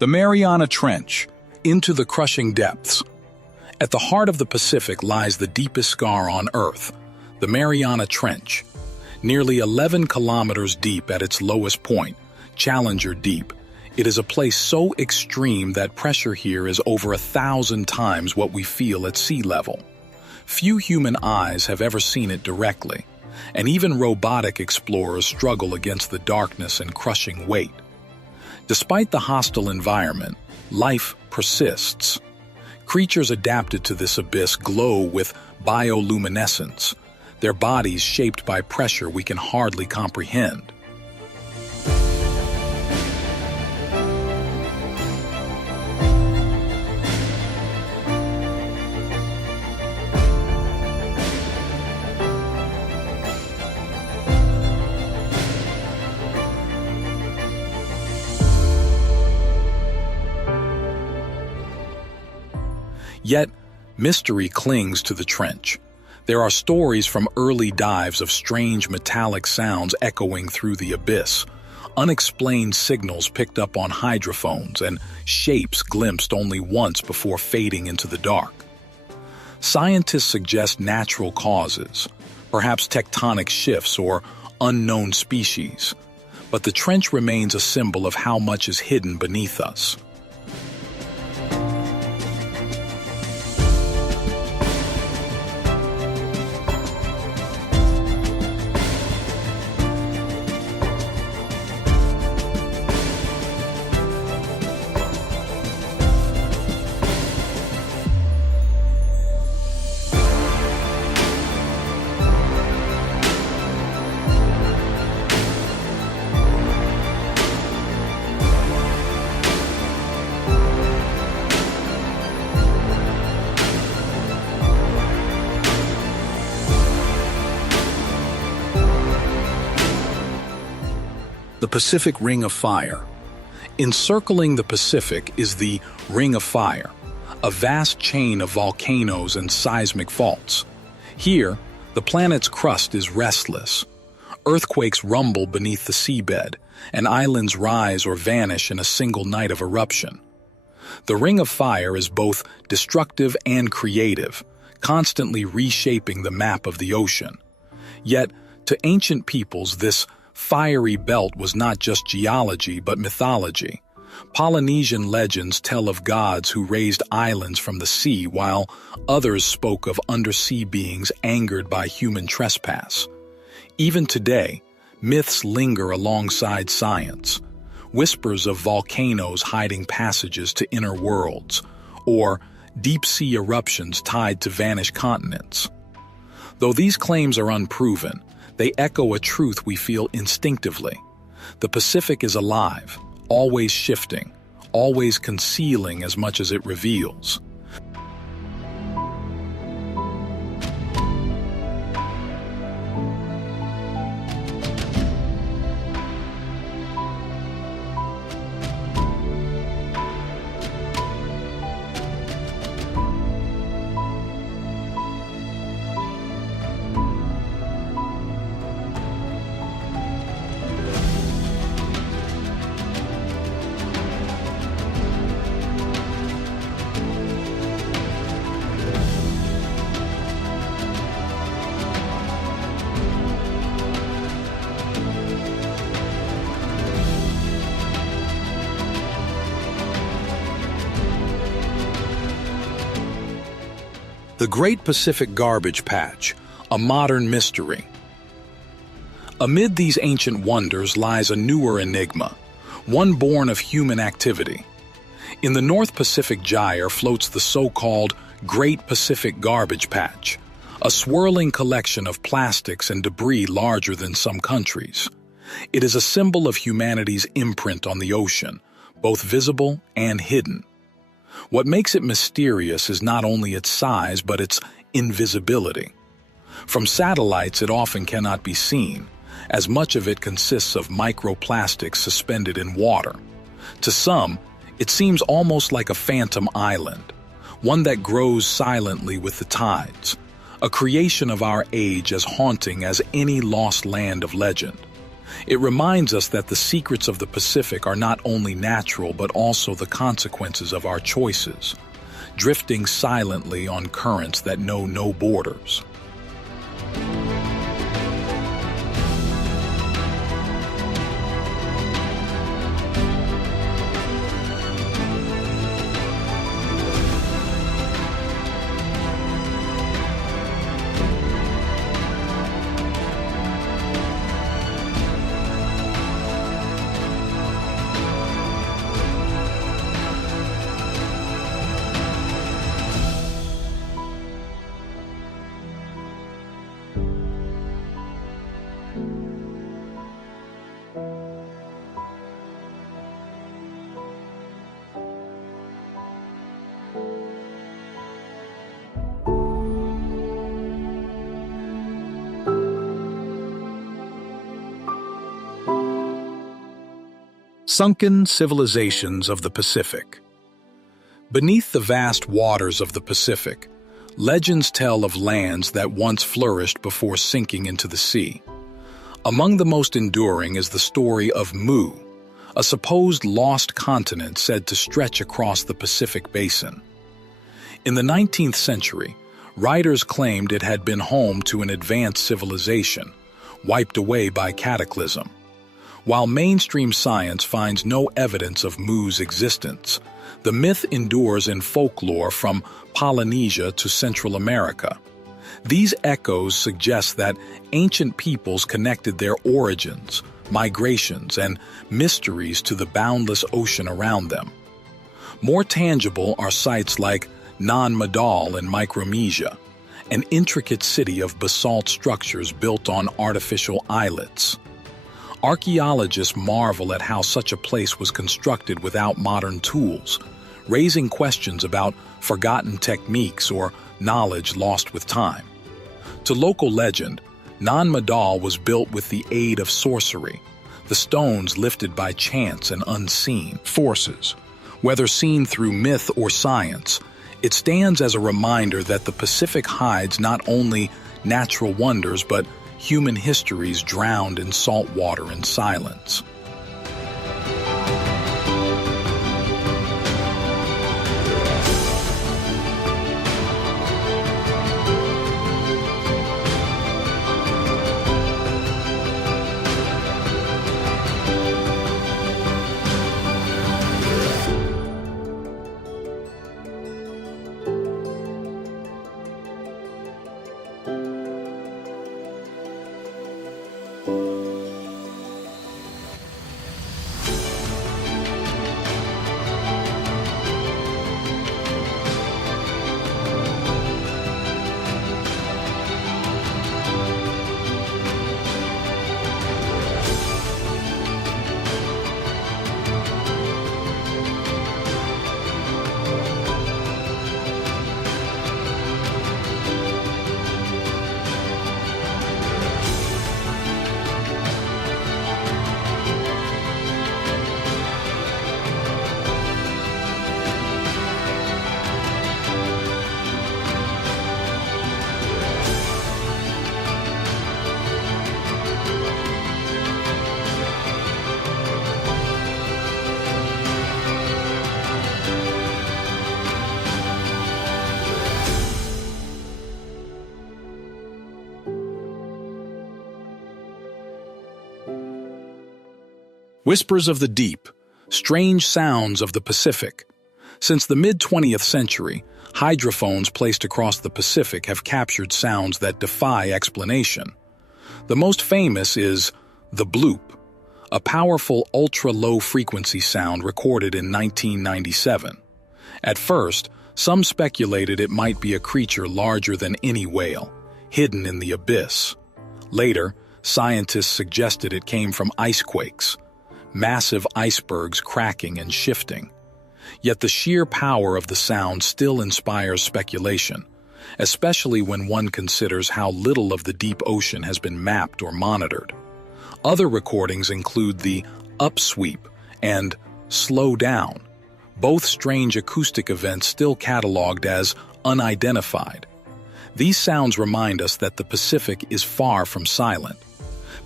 The Mariana Trench, into the crushing depths. At the heart of the Pacific lies the deepest scar on Earth, the Mariana Trench. Nearly 11 kilometers deep at its lowest point, Challenger Deep, it is a place so extreme that pressure here is over 1,000 times what we feel at sea level. Few human eyes have ever seen it directly, and even robotic explorers struggle against the darkness and crushing weight. Despite the hostile environment, life persists. Creatures adapted to this abyss glow with bioluminescence, their bodies shaped by pressure we can hardly comprehend. Yet, mystery clings to the trench. There are stories from early dives of strange metallic sounds echoing through the abyss, unexplained signals picked up on hydrophones, and shapes glimpsed only once before fading into the dark. Scientists suggest natural causes, perhaps tectonic shifts or unknown species, but the trench remains a symbol of how much is hidden beneath us. The Pacific Ring of Fire. Encircling the Pacific is the Ring of Fire, a vast chain of volcanoes and seismic faults. Here, the planet's crust is restless. Earthquakes rumble beneath the seabed, and islands rise or vanish in a single night of eruption. The Ring of Fire is both destructive and creative, constantly reshaping the map of the ocean. Yet, to ancient peoples, this fiery belt was not just geology but mythology. Polynesian legends tell of gods who raised islands from the sea, while others spoke of undersea beings angered by human trespass. Even today, myths linger alongside science. Whispers of volcanoes hiding passages to inner worlds, or deep-sea eruptions tied to vanished continents. Though these claims are unproven, they echo a truth we feel instinctively. The Pacific is alive, always shifting, always concealing as much as it reveals. The Great Pacific Garbage Patch, a modern mystery. Amid these ancient wonders lies a newer enigma, one born of human activity. In the North Pacific Gyre floats the so-called Great Pacific Garbage Patch, a swirling collection of plastics and debris larger than some countries. It is a symbol of humanity's imprint on the ocean, both visible and hidden. What makes it mysterious is not only its size, but its invisibility. From satellites, it often cannot be seen, as much of it consists of microplastics suspended in water. To some, it seems almost like a phantom island, one that grows silently with the tides, a creation of our age as haunting as any lost land of legend. It reminds us that the secrets of the Pacific are not only natural but also the consequences of our choices, drifting silently on currents that know no borders. Sunken civilizations of the Pacific. Beneath the vast waters of the Pacific, legends tell of lands that once flourished before sinking into the sea. Among the most enduring is the story of Mu, a supposed lost continent said to stretch across the Pacific basin. In the 19th century, writers claimed it had been home to an advanced civilization, wiped away by cataclysm. While mainstream science finds no evidence of Mu's existence, the myth endures in folklore from Polynesia to Central America. These echoes suggest that ancient peoples connected their origins, migrations, and mysteries to the boundless ocean around them. More tangible are sites like Nan Madol in Micronesia, an intricate city of basalt structures built on artificial islets. Archaeologists marvel at how such a place was constructed without modern tools, raising questions about forgotten techniques or knowledge lost with time. To local legend, Nan Madol was built with the aid of sorcery, the stones lifted by chance and unseen forces. Whether seen through myth or science, it stands as a reminder that the Pacific hides not only natural wonders but human histories drowned in salt water and silence. Whispers of the deep, strange sounds of the Pacific. Since the mid-20th century, hydrophones placed across the Pacific have captured sounds that defy explanation. The most famous is the bloop, a powerful ultra-low frequency sound recorded in 1997. At first, some speculated it might be a creature larger than any whale, hidden in the abyss. Later, scientists suggested it came from icequakes, massive icebergs cracking and shifting. Yet the sheer power of the sound still inspires speculation, especially when one considers how little of the deep ocean has been mapped or monitored. Other recordings include the upsweep and slow down, both strange acoustic events still cataloged as unidentified. These sounds remind us that the Pacific is far from silent.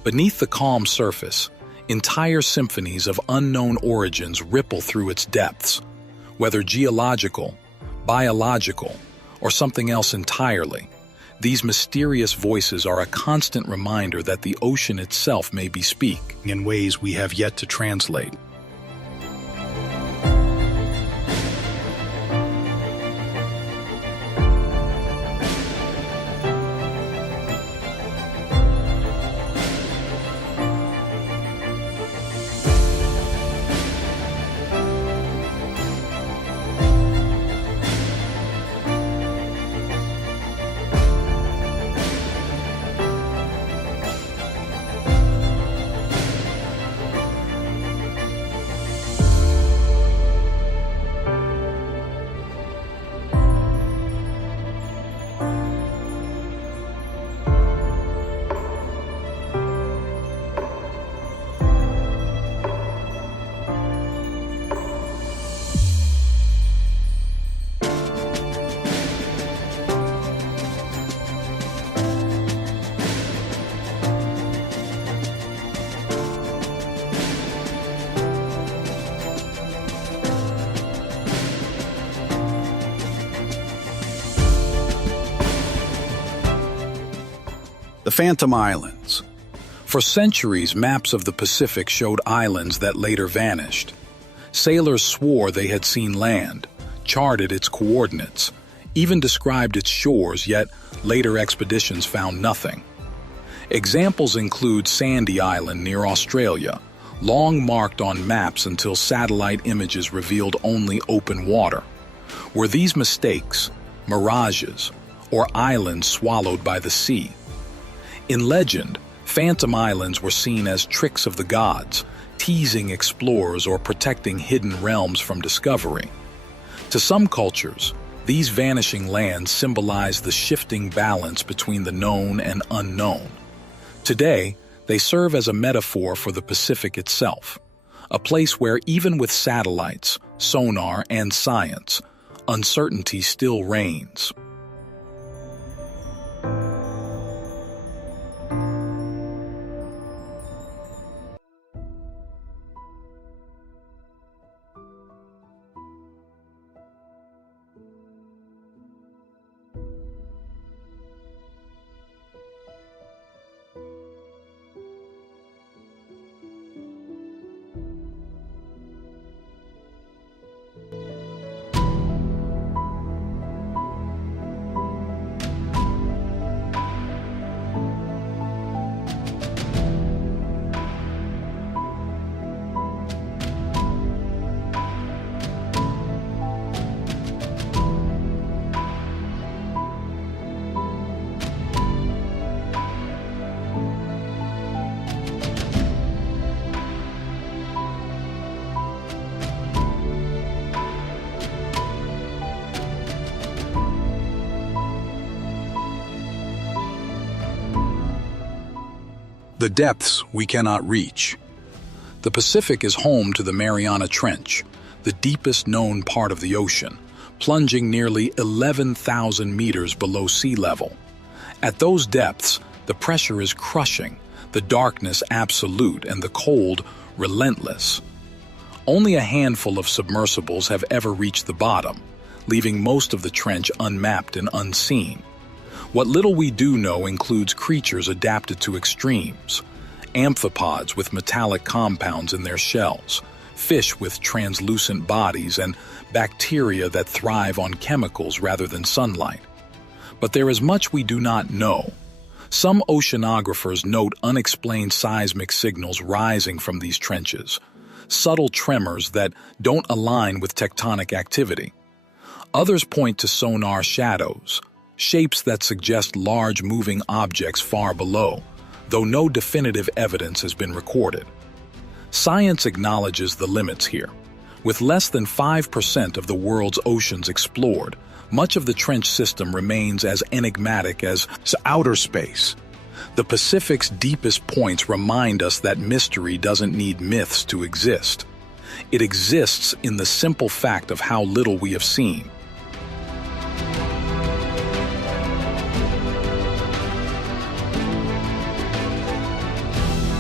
Beneath the calm surface, entire symphonies of unknown origins ripple through its depths, whether geological, biological, or something else entirely. These mysterious voices are a constant reminder that the ocean itself may be speaking in ways we have yet to translate. The Phantom Islands. For centuries, maps of the Pacific showed islands that later vanished. Sailors swore they had seen land, charted its coordinates, even described its shores, yet later expeditions found nothing. Examples include Sandy Island near Australia, long marked on maps until satellite images revealed only open water. Were these mistakes, mirages, or islands swallowed by the sea? In legend, Phantom Islands were seen as tricks of the gods, teasing explorers or protecting hidden realms from discovery. To some cultures, these vanishing lands symbolize the shifting balance between the known and unknown. Today, they serve as a metaphor for the Pacific itself, a place where even with satellites, sonar, and science, uncertainty still reigns. The depths we cannot reach. The Pacific is home to the Mariana Trench, the deepest known part of the ocean, plunging nearly 11,000 meters below sea level. At those depths, the pressure is crushing, the darkness absolute, and the cold relentless. Only a handful of submersibles have ever reached the bottom, leaving most of the trench unmapped and unseen. What little we do know includes creatures adapted to extremes, amphipods with metallic compounds in their shells, fish with translucent bodies, and bacteria that thrive on chemicals rather than sunlight. But there is much we do not know. Some oceanographers note unexplained seismic signals rising from these trenches, subtle tremors that don't align with tectonic activity. Others point to sonar shadows, shapes that suggest large moving objects far below, though no definitive evidence has been recorded. Science acknowledges the limits here. With less than 5% of the world's oceans explored, much of the trench system remains as enigmatic as outer space. The Pacific's deepest points remind us that mystery doesn't need myths to exist. It exists in the simple fact of how little we have seen.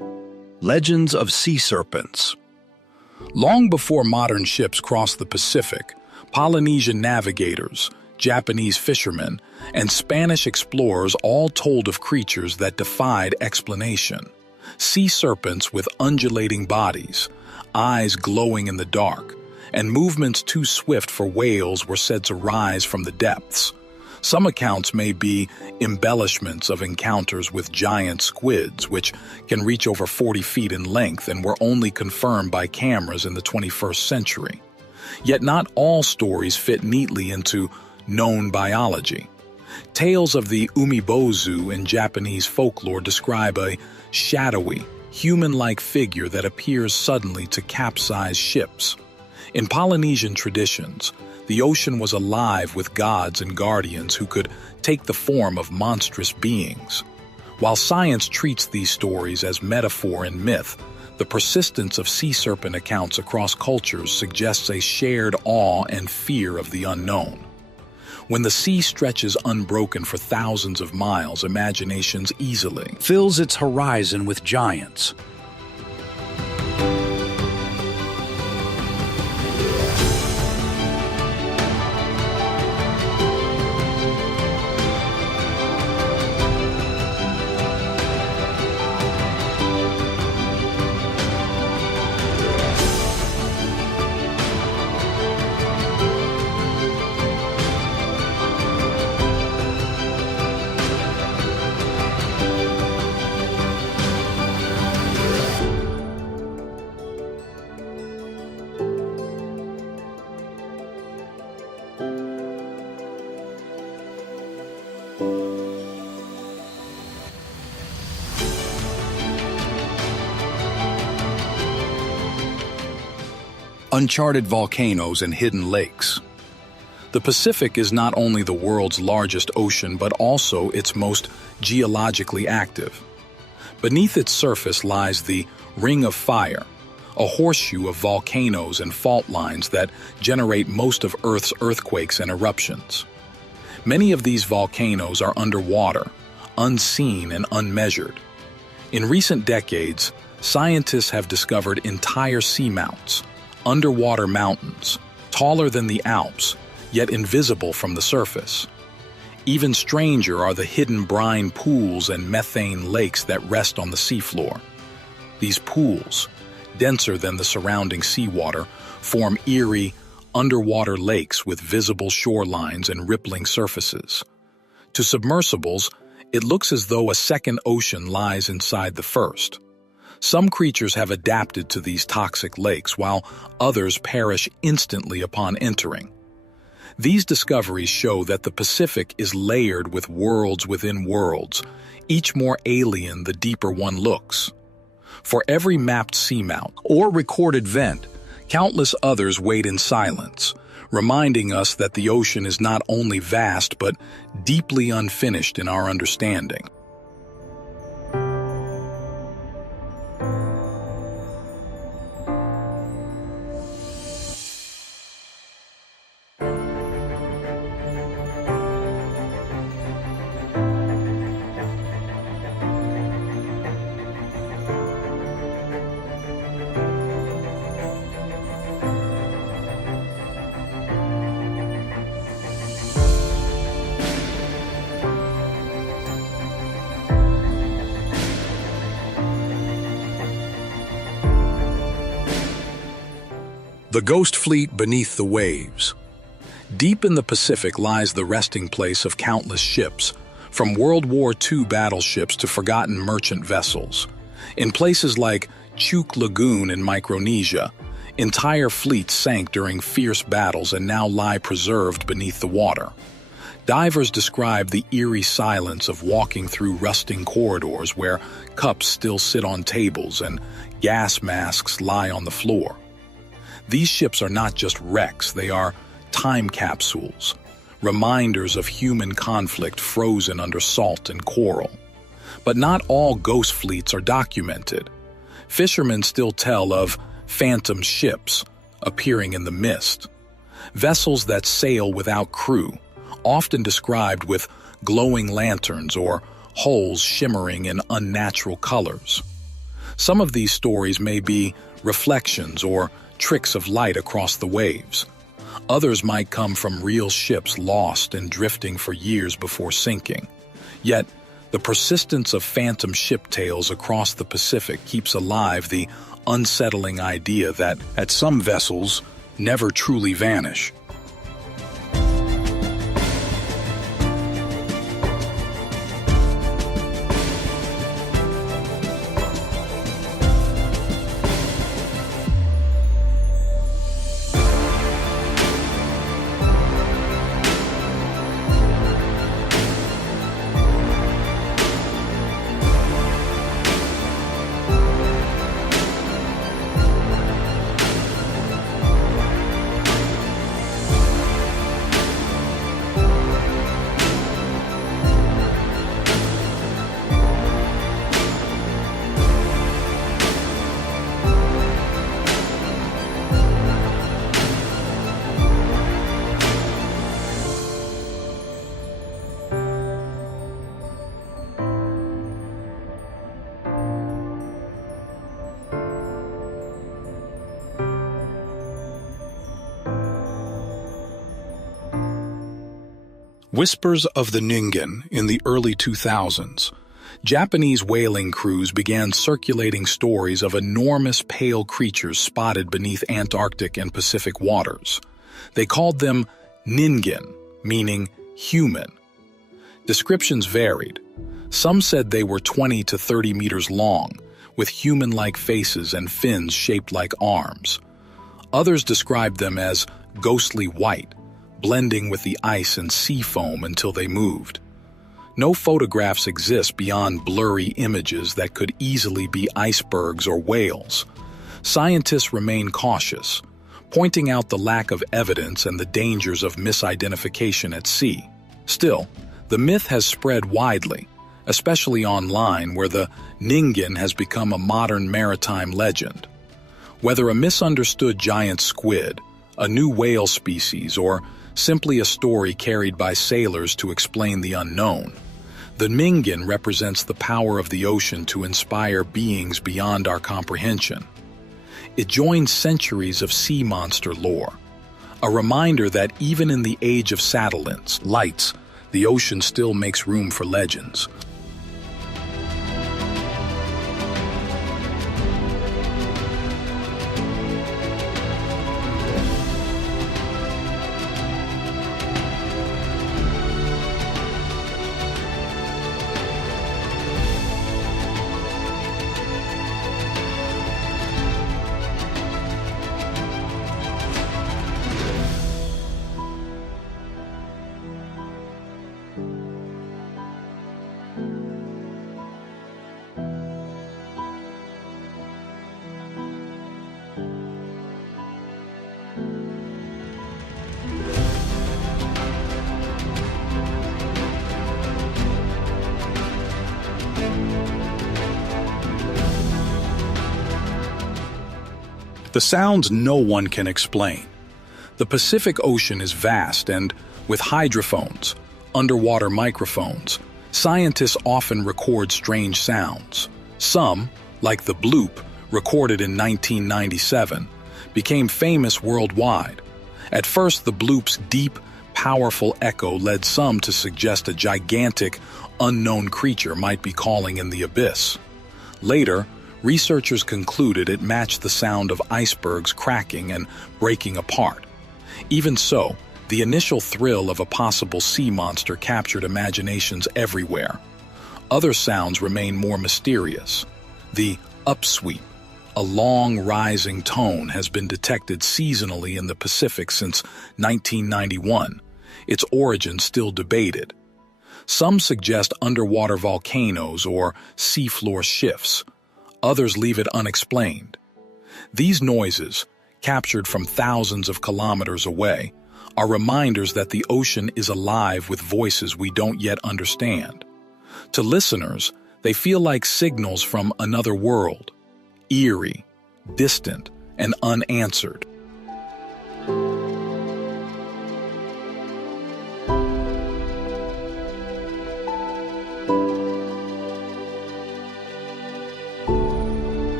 Legends of sea serpents. Long before modern ships crossed the Pacific, Polynesian navigators, Japanese fishermen, and Spanish explorers all told of creatures that defied explanation. Sea serpents with undulating bodies, eyes glowing in the dark, and movements too swift for whales were said to rise from the depths. Some accounts may be embellishments of encounters with giant squids, which can reach over 40 feet in length and were only confirmed by cameras in the 21st century. Yet not all stories fit neatly into known biology. Tales of the umibozu in Japanese folklore describe a shadowy, human-like figure that appears suddenly to capsize ships. In Polynesian traditions, the ocean was alive with gods and guardians who could take the form of monstrous beings. While science treats these stories as metaphor and myth, the persistence of sea serpent accounts across cultures suggests a shared awe and fear of the unknown. When the sea stretches unbroken for thousands of miles, imaginations easily Fills its horizon with giants. Uncharted volcanoes and hidden lakes. The Pacific is not only the world's largest ocean but also its most geologically active. Beneath its surface lies the Ring of Fire, a horseshoe of volcanoes and fault lines that generate most of Earth's earthquakes and eruptions. Many of these volcanoes are underwater, unseen and unmeasured. In recent decades, scientists have discovered entire seamounts, underwater mountains, taller than the Alps, yet invisible from the surface. Even stranger are the hidden brine pools and methane lakes that rest on the seafloor. These pools, denser than the surrounding seawater, form eerie, underwater lakes with visible shorelines and rippling surfaces. To submersibles, it looks as though a second ocean lies inside the first. Some creatures have adapted to these toxic lakes, while others perish instantly upon entering. These discoveries show that the Pacific is layered with worlds within worlds, each more alien the deeper one looks. For every mapped seamount or recorded vent, countless others wait in silence, reminding us that the ocean is not only vast but deeply unfinished in our understanding. The Ghost Fleet beneath the waves. Deep in the Pacific lies the resting place of countless ships, from World War II battleships to forgotten merchant vessels. In places like Truk Lagoon in Micronesia, entire fleets sank during fierce battles and now lie preserved beneath the water. Divers describe the eerie silence of walking through rusting corridors where cups still sit on tables and gas masks lie on the floor. These ships are not just wrecks, they are time capsules, reminders of human conflict frozen under salt and coral. But not all ghost fleets are documented. Fishermen still tell of phantom ships appearing in the mist, vessels that sail without crew, often described with glowing lanterns or hulls shimmering in unnatural colors. Some of these stories may be reflections or tricks of light across the waves. Others might come from real ships lost and drifting for years before sinking. Yet, the persistence of phantom ship tales across the Pacific keeps alive the unsettling idea that some vessels never truly vanish. Whispers of the Ningan in the early 2000s. Japanese whaling crews began circulating stories of enormous pale creatures spotted beneath Antarctic and Pacific waters. They called them Ningan, meaning human. Descriptions varied. Some said they were 20 to 30 meters long, with human-like faces and fins shaped like arms. Others described them as ghostly white, blending with the ice and sea foam until they moved. No photographs exist beyond blurry images that could easily be icebergs or whales. Scientists remain cautious, pointing out the lack of evidence and the dangers of misidentification at sea. Still, the myth has spread widely, especially online where the Ningan has become a modern maritime legend. Whether a misunderstood giant squid, a new whale species, or simply a story carried by sailors to explain the unknown, the Ningan represents the power of the ocean to inspire beings beyond our comprehension. It joins centuries of sea monster lore, a reminder that even in the age of satellites, lights, the ocean still makes room for legends. The sounds no one can explain. The Pacific Ocean is vast and, with hydrophones, underwater microphones, scientists often record strange sounds. Some, like the bloop, recorded in 1997, became famous worldwide. At first, the bloop's deep, powerful echo led some to suggest a gigantic, unknown creature might be calling in the abyss. Later, researchers concluded it matched the sound of icebergs cracking and breaking apart. Even so, the initial thrill of a possible sea monster captured imaginations everywhere. Other sounds remain more mysterious. The upsweep, a long rising tone, has been detected seasonally in the Pacific since 1991, its origin still debated. Some suggest underwater volcanoes or seafloor shifts. Others leave it unexplained. These noises, captured from thousands of kilometers away, are reminders that the ocean is alive with voices we don't yet understand. To listeners, they feel like signals from another world, eerie, distant, and unanswered.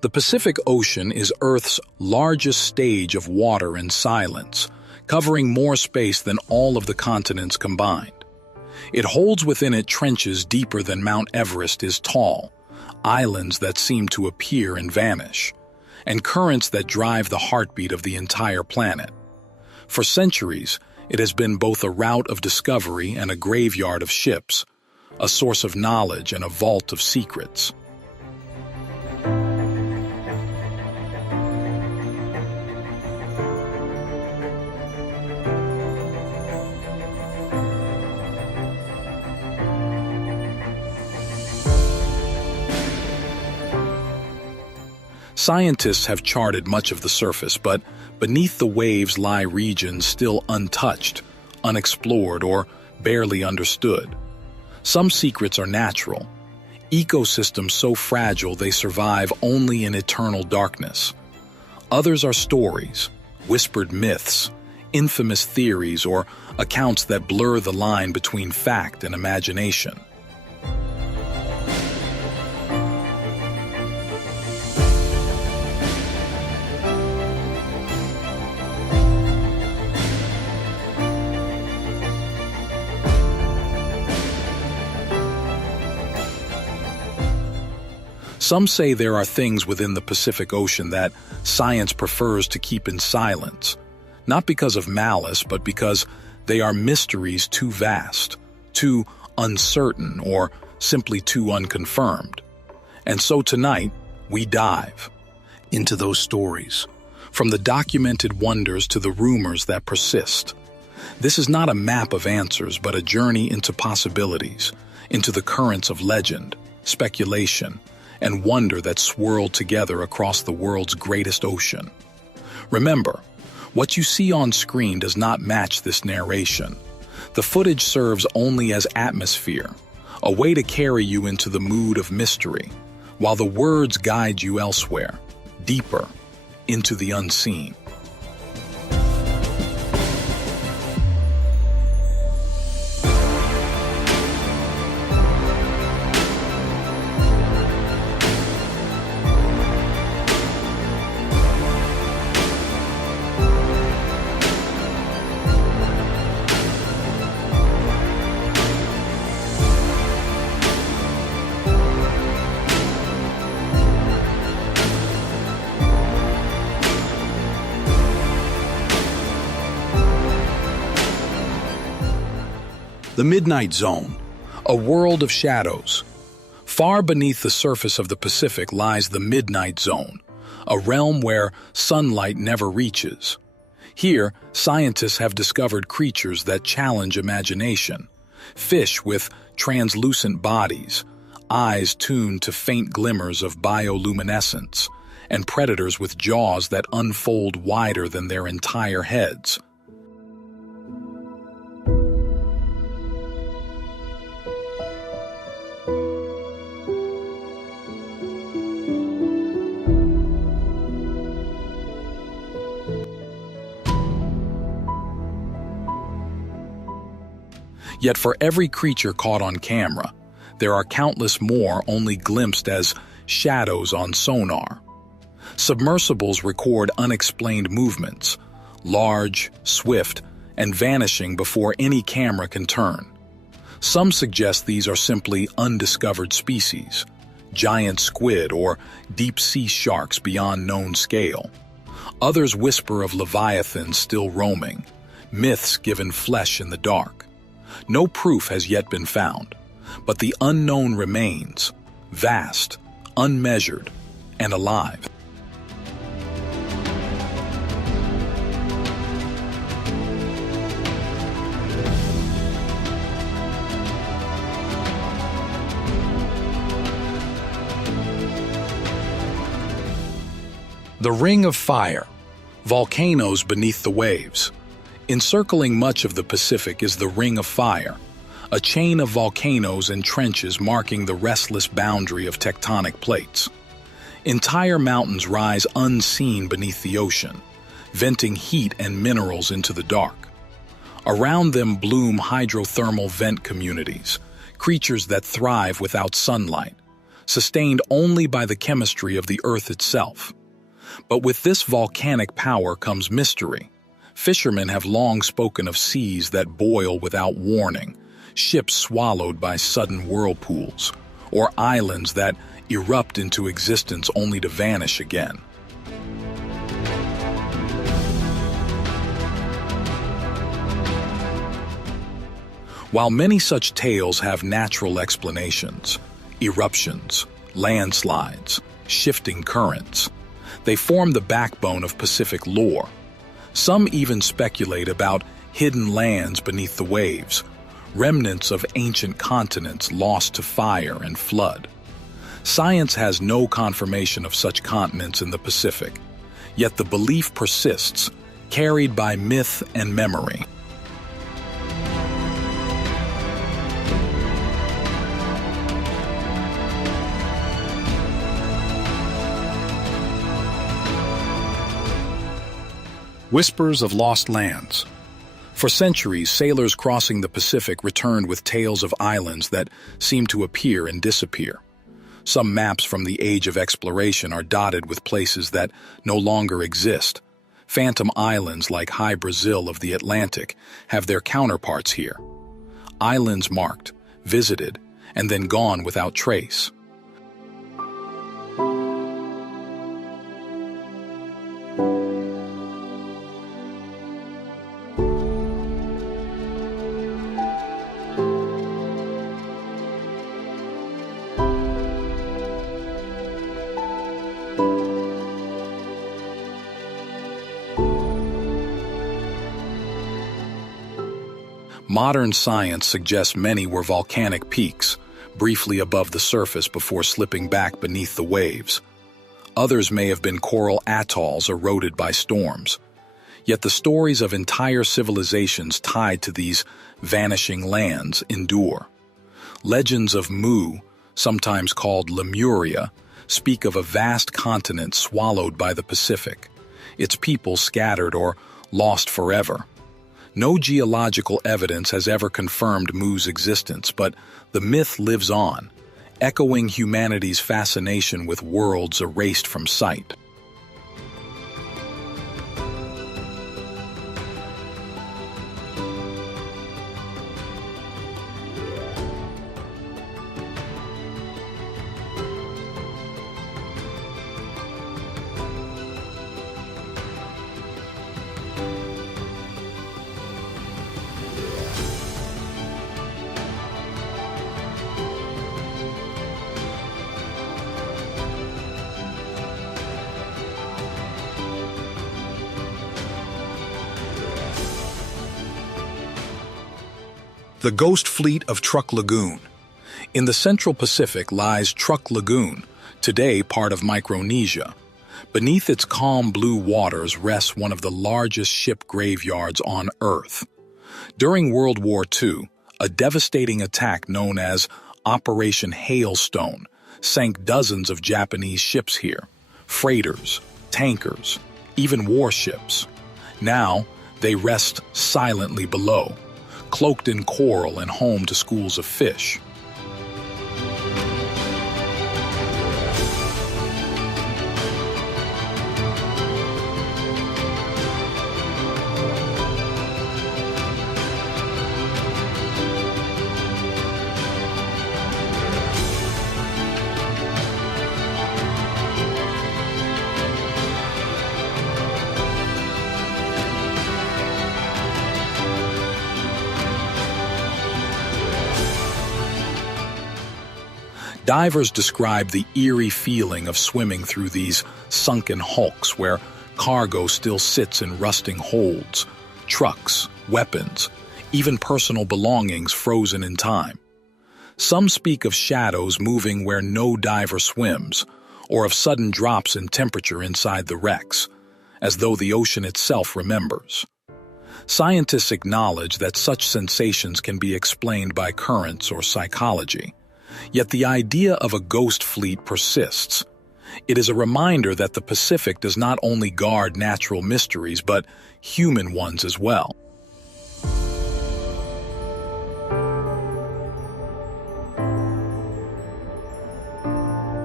The Pacific Ocean is Earth's largest stage of water and silence, covering more space than all of the continents combined. It holds within it trenches deeper than Mount Everest is tall, islands that seem to appear and vanish, and currents that drive the heartbeat of the entire planet. For centuries, it has been both a route of discovery and a graveyard of ships, a source of knowledge and a vault of secrets. Scientists have charted much of the surface, but beneath the waves lie regions still untouched, unexplored, or barely understood. Some secrets are natural, ecosystems so fragile they survive only in eternal darkness. Others are stories, whispered myths, infamous theories, or accounts that blur the line between fact and imagination. Some say there are things within the Pacific Ocean that science prefers to keep in silence, not because of malice, but because they are mysteries too vast, too uncertain, or simply too unconfirmed. And so tonight, we dive into those stories, from the documented wonders to the rumors that persist. This is not a map of answers, but a journey into possibilities, into the currents of legend, speculation, and wonder that swirl together across the world's greatest ocean. Remember, what you see on screen does not match this narration. The footage serves only as atmosphere, a way to carry you into the mood of mystery, while the words guide you elsewhere, deeper, into the unseen. The Midnight Zone, A world of shadows. Far beneath the surface of the Pacific lies the Midnight Zone, a realm where sunlight never reaches. Here, scientists have discovered creatures that challenge imagination. Fish with translucent bodies, eyes tuned to faint glimmers of bioluminescence, and predators with jaws that unfold wider than their entire heads. Yet for every creature caught on camera, there are countless more only glimpsed as shadows on sonar. Submersibles record unexplained movements, large, swift, and vanishing before any camera can turn. Some suggest these are simply undiscovered species, giant squid or deep-sea sharks beyond known scale. Others whisper of leviathans still roaming, myths given flesh in the dark. No proof has yet been found, but the unknown remains, vast, unmeasured, and alive. The Ring of Fire, volcanoes beneath the waves. Encircling much of the Pacific is the Ring of Fire, a chain of volcanoes and trenches marking the restless boundary of tectonic plates. Entire mountains rise unseen beneath the ocean, venting heat and minerals into the dark. Around them bloom hydrothermal vent communities, creatures that thrive without sunlight. sustained only by the chemistry of the Earth itself. But with this volcanic power comes mystery. Fishermen have long spoken of seas that boil without warning, ships swallowed by sudden whirlpools, or islands that erupt into existence only to vanish again. While many such tales have natural explanations, eruptions, landslides, shifting currents, they form the backbone of Pacific lore. Some even speculate about hidden lands beneath the waves, remnants of ancient continents lost to fire and flood. Science has no confirmation of such continents in the Pacific, yet the belief persists, carried by myth and memory. Whispers of lost lands. For centuries, sailors crossing the Pacific returned with tales of islands that seem to appear and disappear. Some maps from the age of exploration are dotted with places that no longer exist. Phantom islands like High Brazil of the Atlantic have their counterparts here. Islands marked, visited, and then gone without trace. Modern science suggests many were volcanic peaks, briefly above the surface before slipping back beneath the waves. Others may have been coral atolls eroded by storms. Yet the stories of entire civilizations tied to these vanishing lands endure. Legends of Mu, sometimes called Lemuria, speak of a vast continent swallowed by the Pacific, its people scattered or lost forever. No geological evidence has ever confirmed Mu's existence, but the myth lives on, echoing humanity's fascination with worlds erased from sight. The Ghost Fleet of Truk Lagoon. In the Central Pacific lies Truk Lagoon, today part of Micronesia. Beneath its calm blue waters rests one of the largest ship graveyards on Earth. During World War II, a devastating attack known as Operation Hailstone sank dozens of Japanese ships here, freighters, tankers, even warships. Now, they rest silently below, cloaked in coral and home to schools of fish. Divers describe the eerie feeling of swimming through these sunken hulks where cargo still sits in rusting holds, trucks, weapons, even personal belongings frozen in time. Some speak of shadows moving where no diver swims, or of sudden drops in temperature inside the wrecks, as though the ocean itself remembers. Scientists acknowledge that such sensations can be explained by currents or psychology. Yet the idea of a ghost fleet persists. It is a reminder that the Pacific does not only guard natural mysteries, but human ones as well.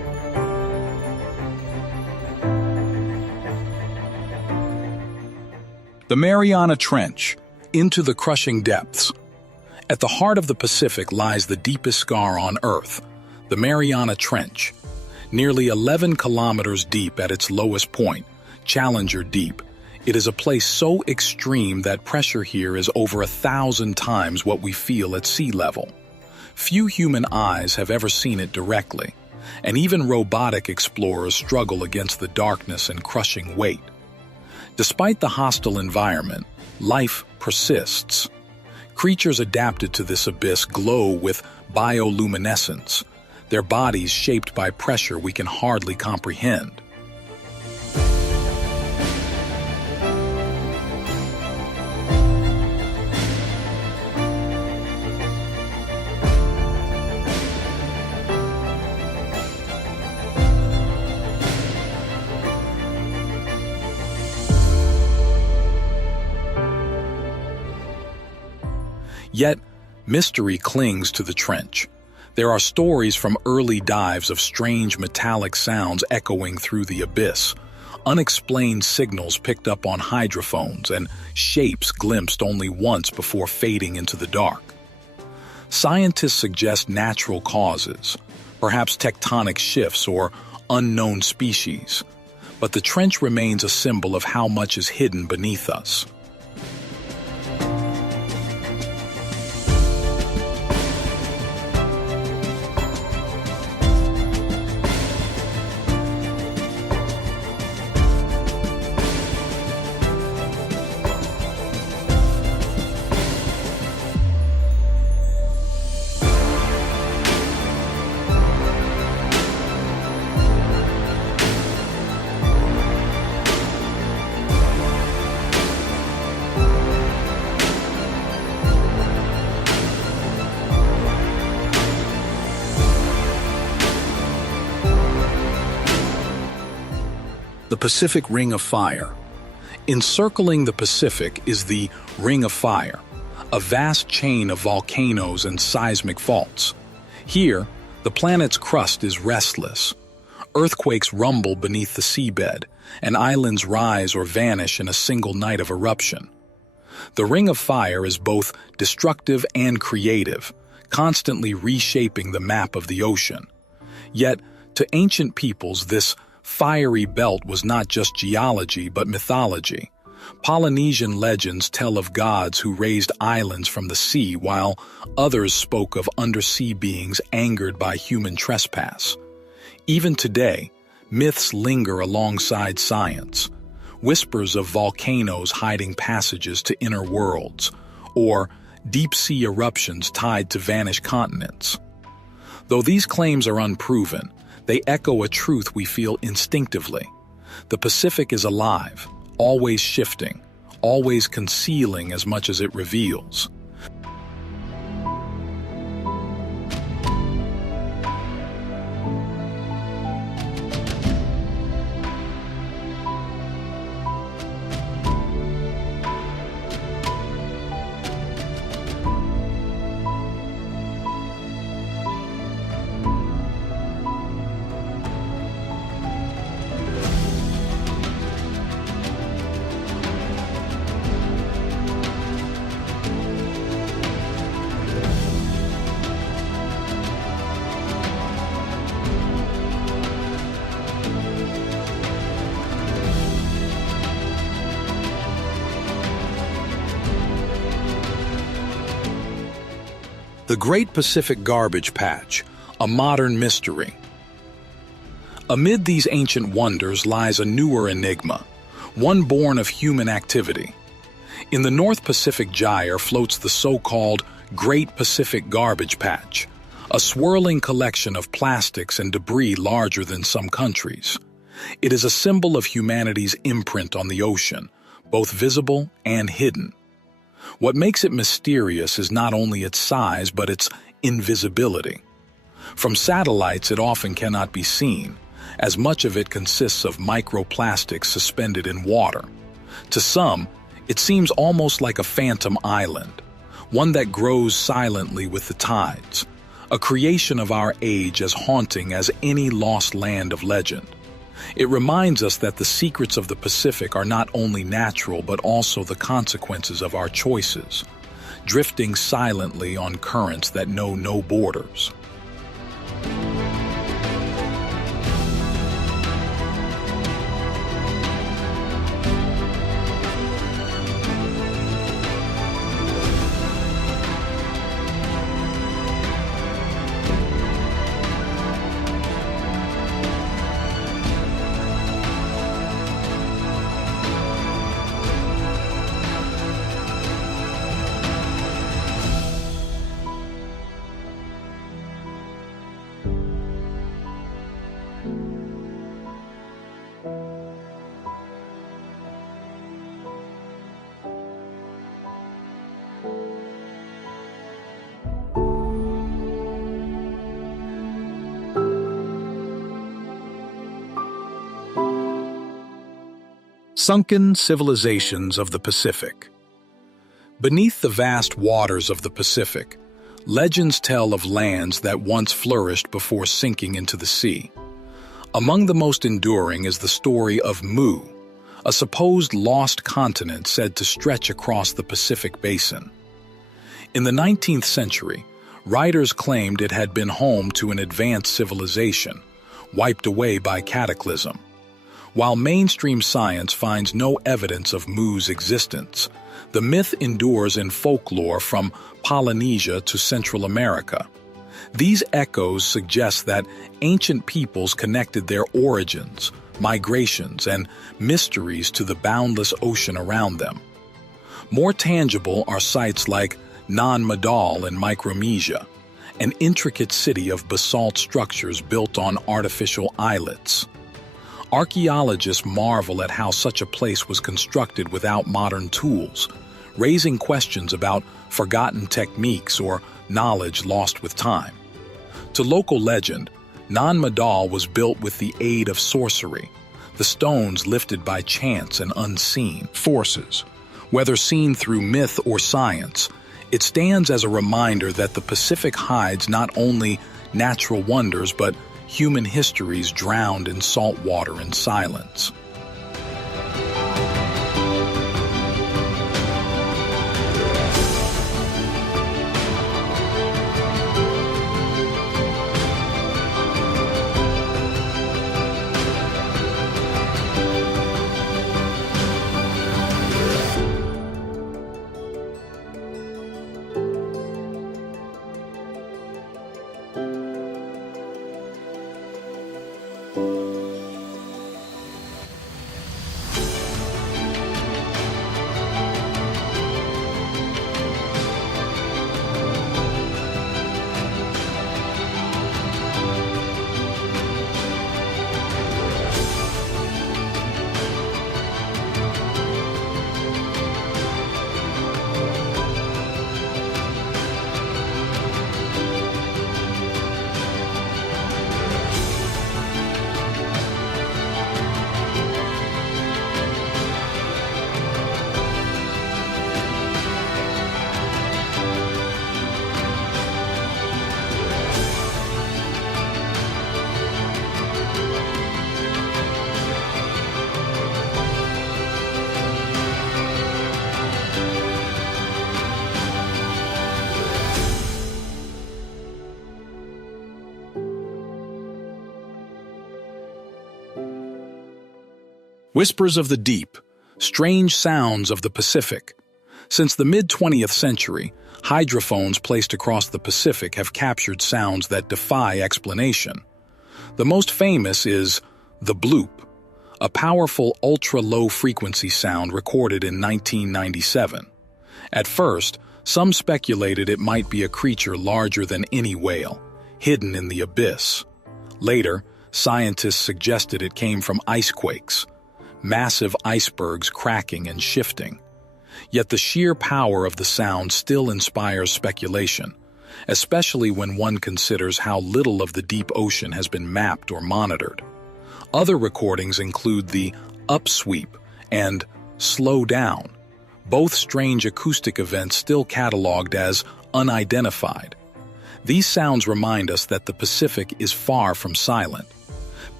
The Mariana Trench, into the crushing depths. At the heart of the Pacific lies the deepest scar on Earth, the Mariana Trench. Nearly 11 kilometers deep at its lowest point, Challenger Deep, it is a place so extreme that pressure here is over 1,000 times what we feel at sea level. Few human eyes have ever seen it directly, and even robotic explorers struggle against the darkness and crushing weight. Despite the hostile environment, life persists. Creatures adapted to this abyss glow with bioluminescence, their bodies shaped by pressure we can hardly comprehend. Yet, mystery clings to the trench. There are stories from early dives of strange metallic sounds echoing through the abyss, unexplained signals picked up on hydrophones, and shapes glimpsed only once before fading into the dark. Scientists suggest natural causes, perhaps tectonic shifts or unknown species, but the trench remains a symbol of how much is hidden beneath us. The Pacific Ring of Fire. Encircling the Pacific is the Ring of Fire, a vast chain of volcanoes and seismic faults. Here, the planet's crust is restless. Earthquakes rumble beneath the seabed, and islands rise or vanish in a single night of eruption. The Ring of Fire is both destructive and creative, constantly reshaping the map of the ocean. Yet, to ancient peoples, this fiery belt was not just geology but mythology. Polynesian legends tell of gods who raised islands from the sea, while others spoke of undersea beings angered by human trespass. Even today, myths linger alongside science. Whispers of volcanoes hiding passages to inner worlds, or deep-sea eruptions tied to vanished continents. Though these claims are unproven, they echo a truth we feel instinctively. The Pacific is alive, always shifting, always concealing as much as it reveals. The Great Pacific Garbage Patch, a modern mystery. Amid these ancient wonders lies a newer enigma, one born of human activity. In the North Pacific Gyre floats the so-called Great Pacific Garbage Patch, a swirling collection of plastics and debris larger than some countries. It is a symbol of humanity's imprint on the ocean, both visible and hidden. What makes it mysterious is not only its size, but its invisibility. From satellites, it often cannot be seen, as much of it consists of microplastics suspended in water. To some, it seems almost like a phantom island, one that grows silently with the tides, a creation of our age as haunting as any lost land of legend. It reminds us that the secrets of the Pacific are not only natural but also the consequences of our choices, drifting silently on currents that know no borders. Sunken civilizations of the Pacific. Beneath the vast waters of the Pacific, legends tell of lands that once flourished before sinking into the sea. Among the most enduring is the story of Mu, a supposed lost continent said to stretch across the Pacific basin. In the 19th century, writers claimed it had been home to an advanced civilization, wiped away by cataclysm. While mainstream science finds no evidence of Mu's existence, the myth endures in folklore from Polynesia to Central America. These echoes suggest that ancient peoples connected their origins, migrations, and mysteries to the boundless ocean around them. More tangible are sites like Nan Madol in Micronesia, an intricate city of basalt structures built on artificial islets. Archaeologists marvel at how such a place was constructed without modern tools, raising questions about forgotten techniques or knowledge lost with time. To local legend, Nan Madol was built with the aid of sorcery, the stones lifted by chance and unseen forces. Whether seen through myth or science, it stands as a reminder that the Pacific hides not only natural wonders but human histories drowned in salt water and silence. Whispers of the deep, strange sounds of the Pacific. Since the mid-20th century, hydrophones placed across the Pacific have captured sounds that defy explanation. The most famous is the bloop, a powerful ultra-low frequency sound recorded in 1997. At first, some speculated it might be a creature larger than any whale, hidden in the abyss. Later, scientists suggested it came from icequakes, massive icebergs cracking and shifting. Yet the sheer power of the sound still inspires speculation, especially when one considers how little of the deep ocean has been mapped or monitored. Other recordings include the upsweep and slow down, both strange acoustic events still cataloged as unidentified. These sounds remind us that the Pacific is far from silent.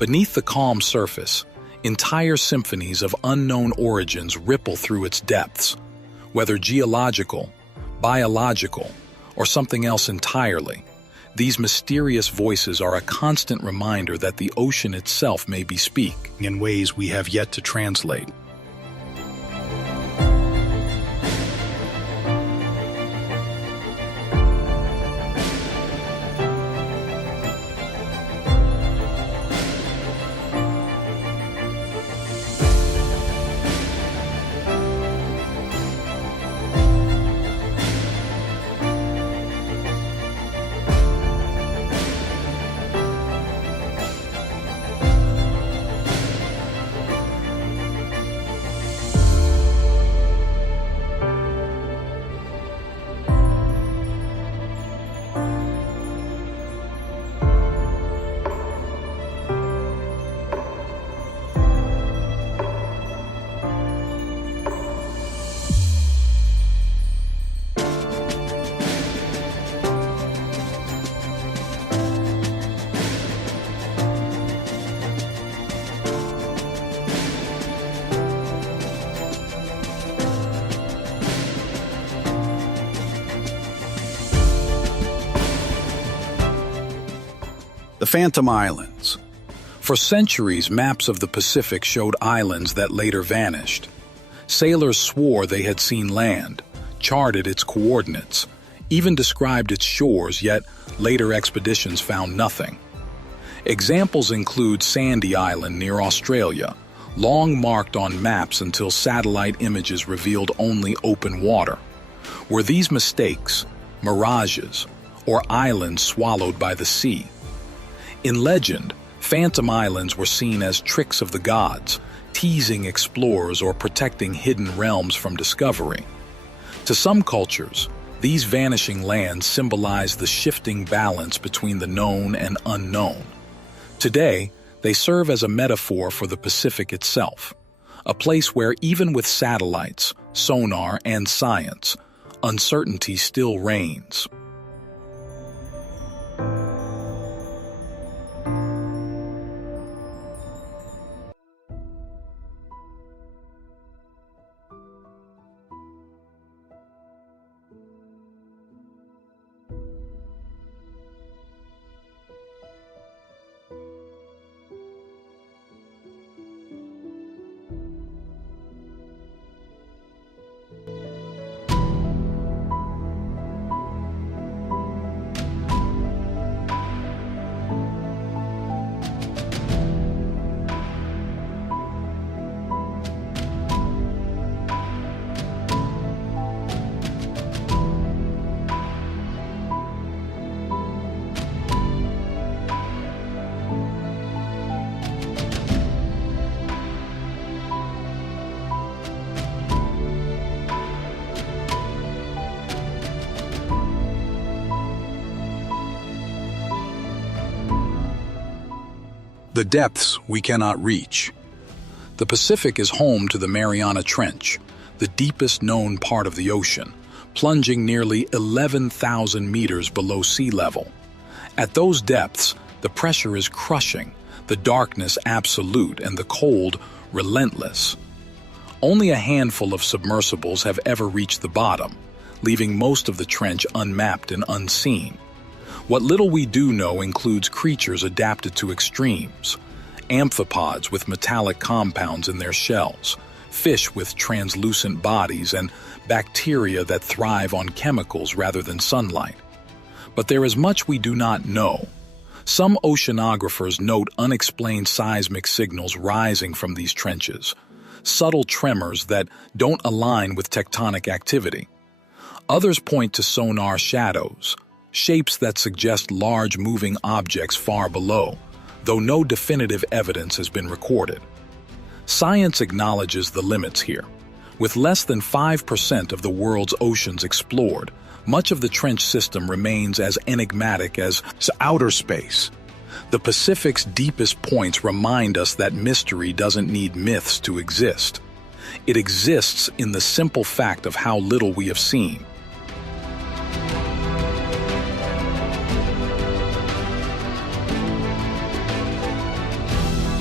Beneath the calm surface, entire symphonies of unknown origins ripple through its depths, whether geological, biological, or something else entirely. These mysterious voices are a constant reminder that the ocean itself may be speaking in ways we have yet to translate. The Phantom Islands. For centuries, maps of the Pacific showed islands that later vanished. Sailors swore they had seen land, charted its coordinates, even described its shores, yet later expeditions found nothing. Examples include Sandy Island near Australia, long marked on maps until satellite images revealed only open water. Were these mistakes, mirages, or islands swallowed by the sea? In legend, Phantom Islands were seen as tricks of the gods, teasing explorers or protecting hidden realms from discovery. To some cultures, these vanishing lands symbolize the shifting balance between the known and unknown. Today, they serve as a metaphor for the Pacific itself, a place where even with satellites, sonar, and science, uncertainty still reigns. The depths we cannot reach. The Pacific is home to the Mariana Trench, the deepest known part of the ocean, plunging nearly 11,000 meters below sea level. At those depths, the pressure is crushing, the darkness absolute, and the cold relentless. Only a handful of submersibles have ever reached the bottom, leaving most of the trench unmapped and unseen. What little we do know includes creatures adapted to extremes, amphipods with metallic compounds in their shells, fish with translucent bodies, and bacteria that thrive on chemicals rather than sunlight. But there is much we do not know. Some oceanographers note unexplained seismic signals rising from these trenches, subtle tremors that don't align with tectonic activity. Others point to sonar shadows, shapes that suggest large moving objects far below, though no definitive evidence has been recorded. Science acknowledges the limits here. With less than 5% of the world's oceans explored, much of the trench system remains as enigmatic as outer space. The Pacific's deepest points remind us that mystery doesn't need myths to exist. It exists in the simple fact of how little we have seen.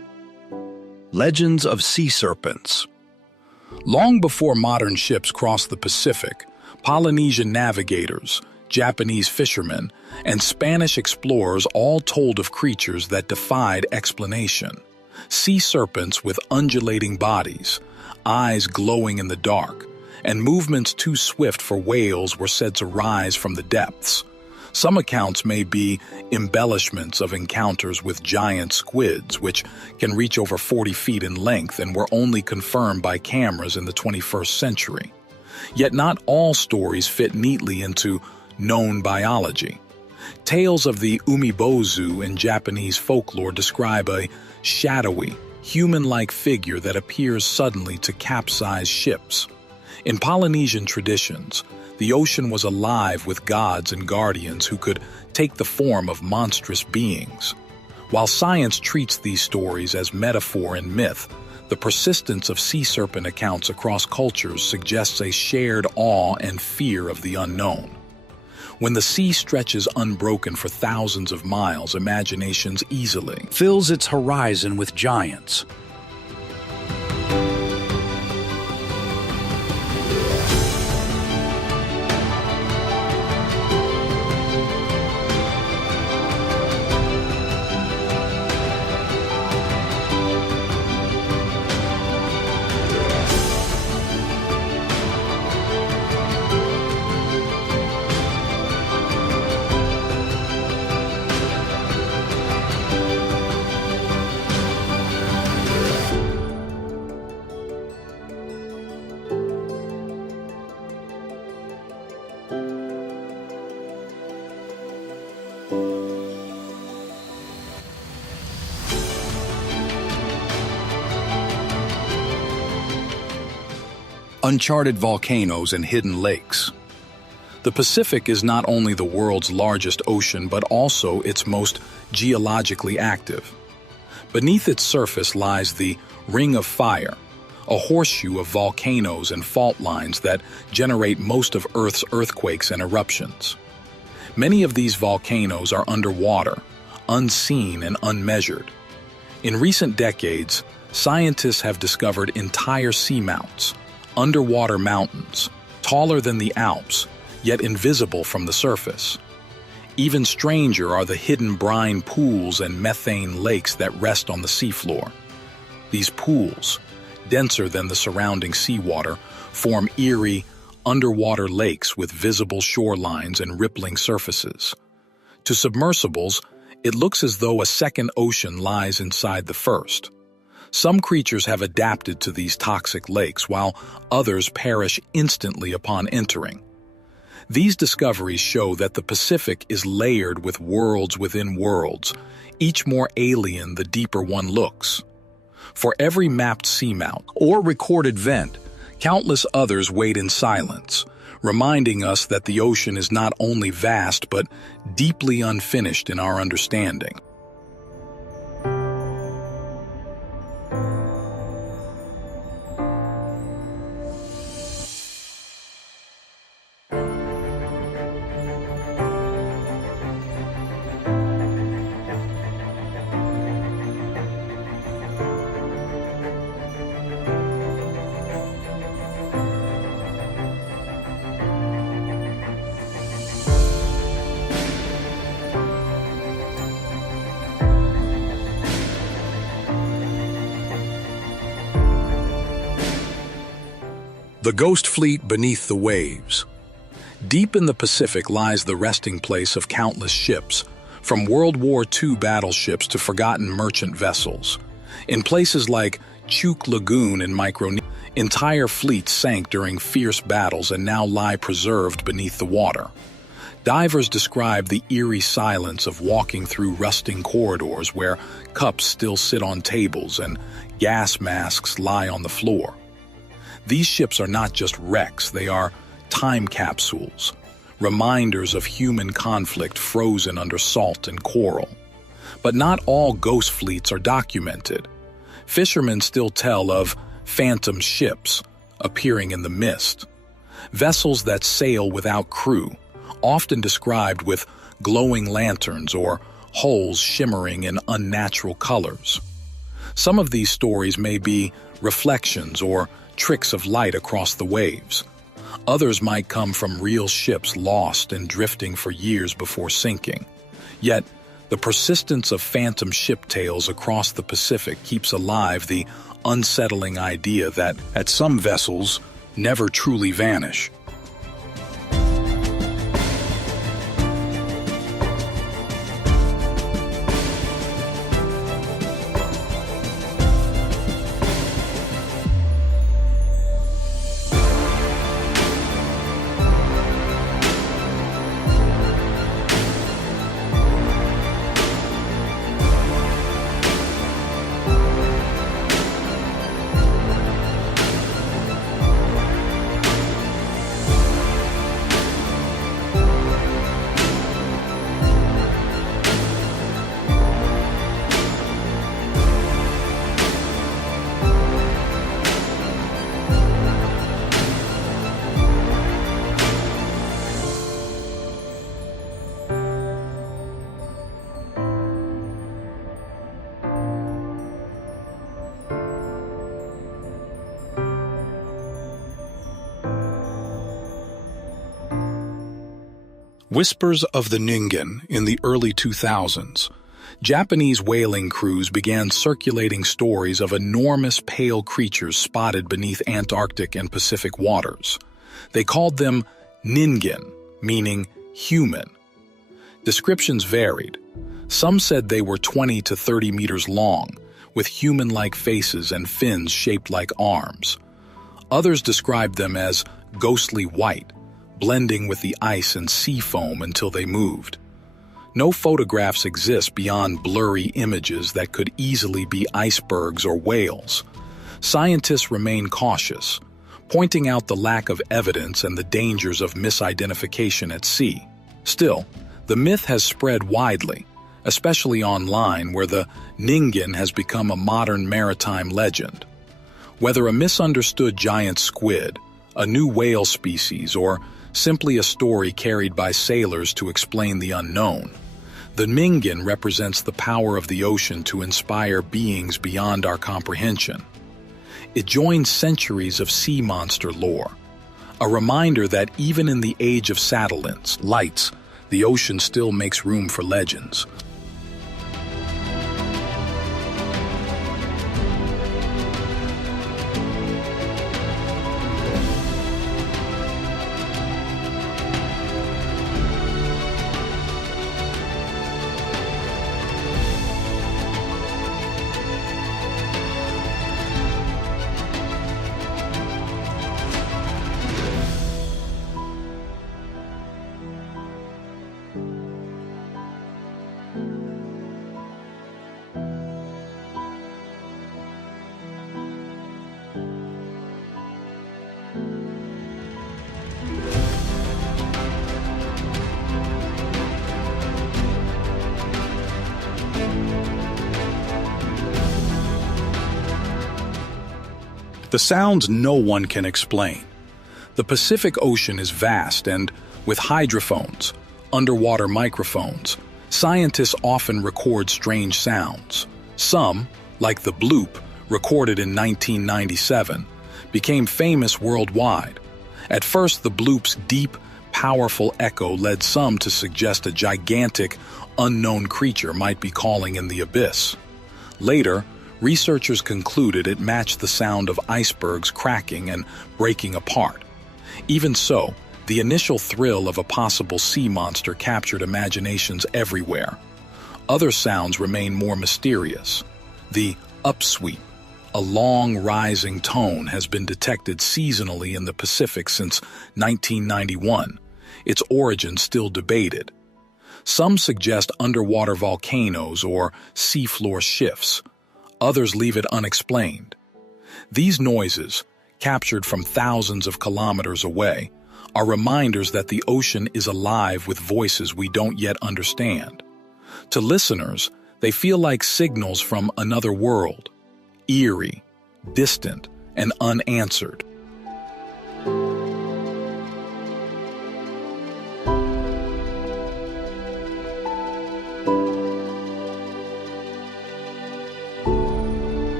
Legends of sea serpents. Long before modern ships crossed the Pacific, Polynesian navigators, Japanese fishermen, and Spanish explorers all told of creatures that defied explanation. Sea serpents with undulating bodies, eyes glowing in the dark, and movements too swift for whales were said to rise from the depths. Some accounts may be embellishments of encounters with giant squids, which can reach over 40 feet in length and were only confirmed by cameras in the 21st century. Yet not all stories fit neatly into known biology. Tales of the umibozu in Japanese folklore describe a shadowy, human-like figure that appears suddenly to capsize ships. In Polynesian traditions, the ocean was alive with gods and guardians who could take the form of monstrous beings. While science treats these stories as metaphor and myth, the persistence of sea serpent accounts across cultures suggests a shared awe and fear of the unknown. When the sea stretches unbroken for thousands of miles, imaginations easily Fills its horizon with giants. Uncharted volcanoes and hidden lakes. The Pacific is not only the world's largest ocean but also its most geologically active. Beneath its surface lies the Ring of Fire, a horseshoe of volcanoes and fault lines that generate most of Earth's earthquakes and eruptions. Many of these volcanoes are underwater, unseen and unmeasured. In recent decades, scientists have discovered entire seamounts, underwater mountains, taller than the Alps, yet invisible from the surface. Even stranger are the hidden brine pools and methane lakes that rest on the seafloor. These pools, denser than the surrounding seawater, form eerie, underwater lakes with visible shorelines and rippling surfaces. To submersibles, it looks as though a second ocean lies inside the first. Some creatures have adapted to these toxic lakes, while others perish instantly upon entering. These discoveries show that the Pacific is layered with worlds within worlds, each more alien the deeper one looks. For every mapped seamount or recorded vent, countless others wait in silence, reminding us that the ocean is not only vast but deeply unfinished in our understanding. The Ghost Fleet beneath the waves. Deep in the Pacific lies the resting place of countless ships, from World War II battleships to forgotten merchant vessels. In places like Truk Lagoon in Micronesia, entire fleets sank during fierce battles and now lie preserved beneath the water. Divers describe the eerie silence of walking through rusting corridors where cups still sit on tables and gas masks lie on the floor. These ships are not just wrecks, they are time capsules, reminders of human conflict frozen under salt and coral. But not all ghost fleets are documented. Fishermen still tell of phantom ships appearing in the mist, vessels that sail without crew, often described with glowing lanterns or hulls shimmering in unnatural colors. Some of these stories may be reflections or tricks of light across the waves. Others might come from real ships lost and drifting for years before sinking. Yet, the persistence of phantom ship tales across the Pacific keeps alive the unsettling idea that some vessels never truly vanish. Whispers of the Ningan in the early 2000s. Japanese whaling crews began circulating stories of enormous pale creatures spotted beneath Antarctic and Pacific waters. They called them Ningan, meaning human. Descriptions varied. Some said they were 20 to 30 meters long, with human-like faces and fins shaped like arms. Others described them as ghostly white, blending with the ice and sea foam until they moved. No photographs exist beyond blurry images that could easily be icebergs or whales. Scientists remain cautious, pointing out the lack of evidence and the dangers of misidentification at sea. Still, the myth has spread widely, especially online where the Ningan has become a modern maritime legend. Whether a misunderstood giant squid, a new whale species, or simply a story carried by sailors to explain the unknown, the Ningan represents the power of the ocean to inspire beings beyond our comprehension. It joins centuries of sea monster lore, a reminder that even in the age of satellites, lights, the ocean still makes room for legends. The sounds no one can explain. The Pacific Ocean is vast and, with hydrophones, underwater microphones, scientists often record strange sounds. Some, like the bloop, recorded in 1997, became famous worldwide. At first, the bloop's deep, powerful echo led some to suggest a gigantic, unknown creature might be calling in the abyss. Later, researchers concluded it matched the sound of icebergs cracking and breaking apart. Even so, the initial thrill of a possible sea monster captured imaginations everywhere. Other sounds remain more mysterious. The upsweep, a long rising tone, has been detected seasonally in the Pacific since 1991, its origin still debated. Some suggest underwater volcanoes or seafloor shifts. Others leave it unexplained. These noises, captured from thousands of kilometers away, are reminders that the ocean is alive with voices we don't yet understand. To listeners, they feel like signals from another world, eerie, distant, and unanswered.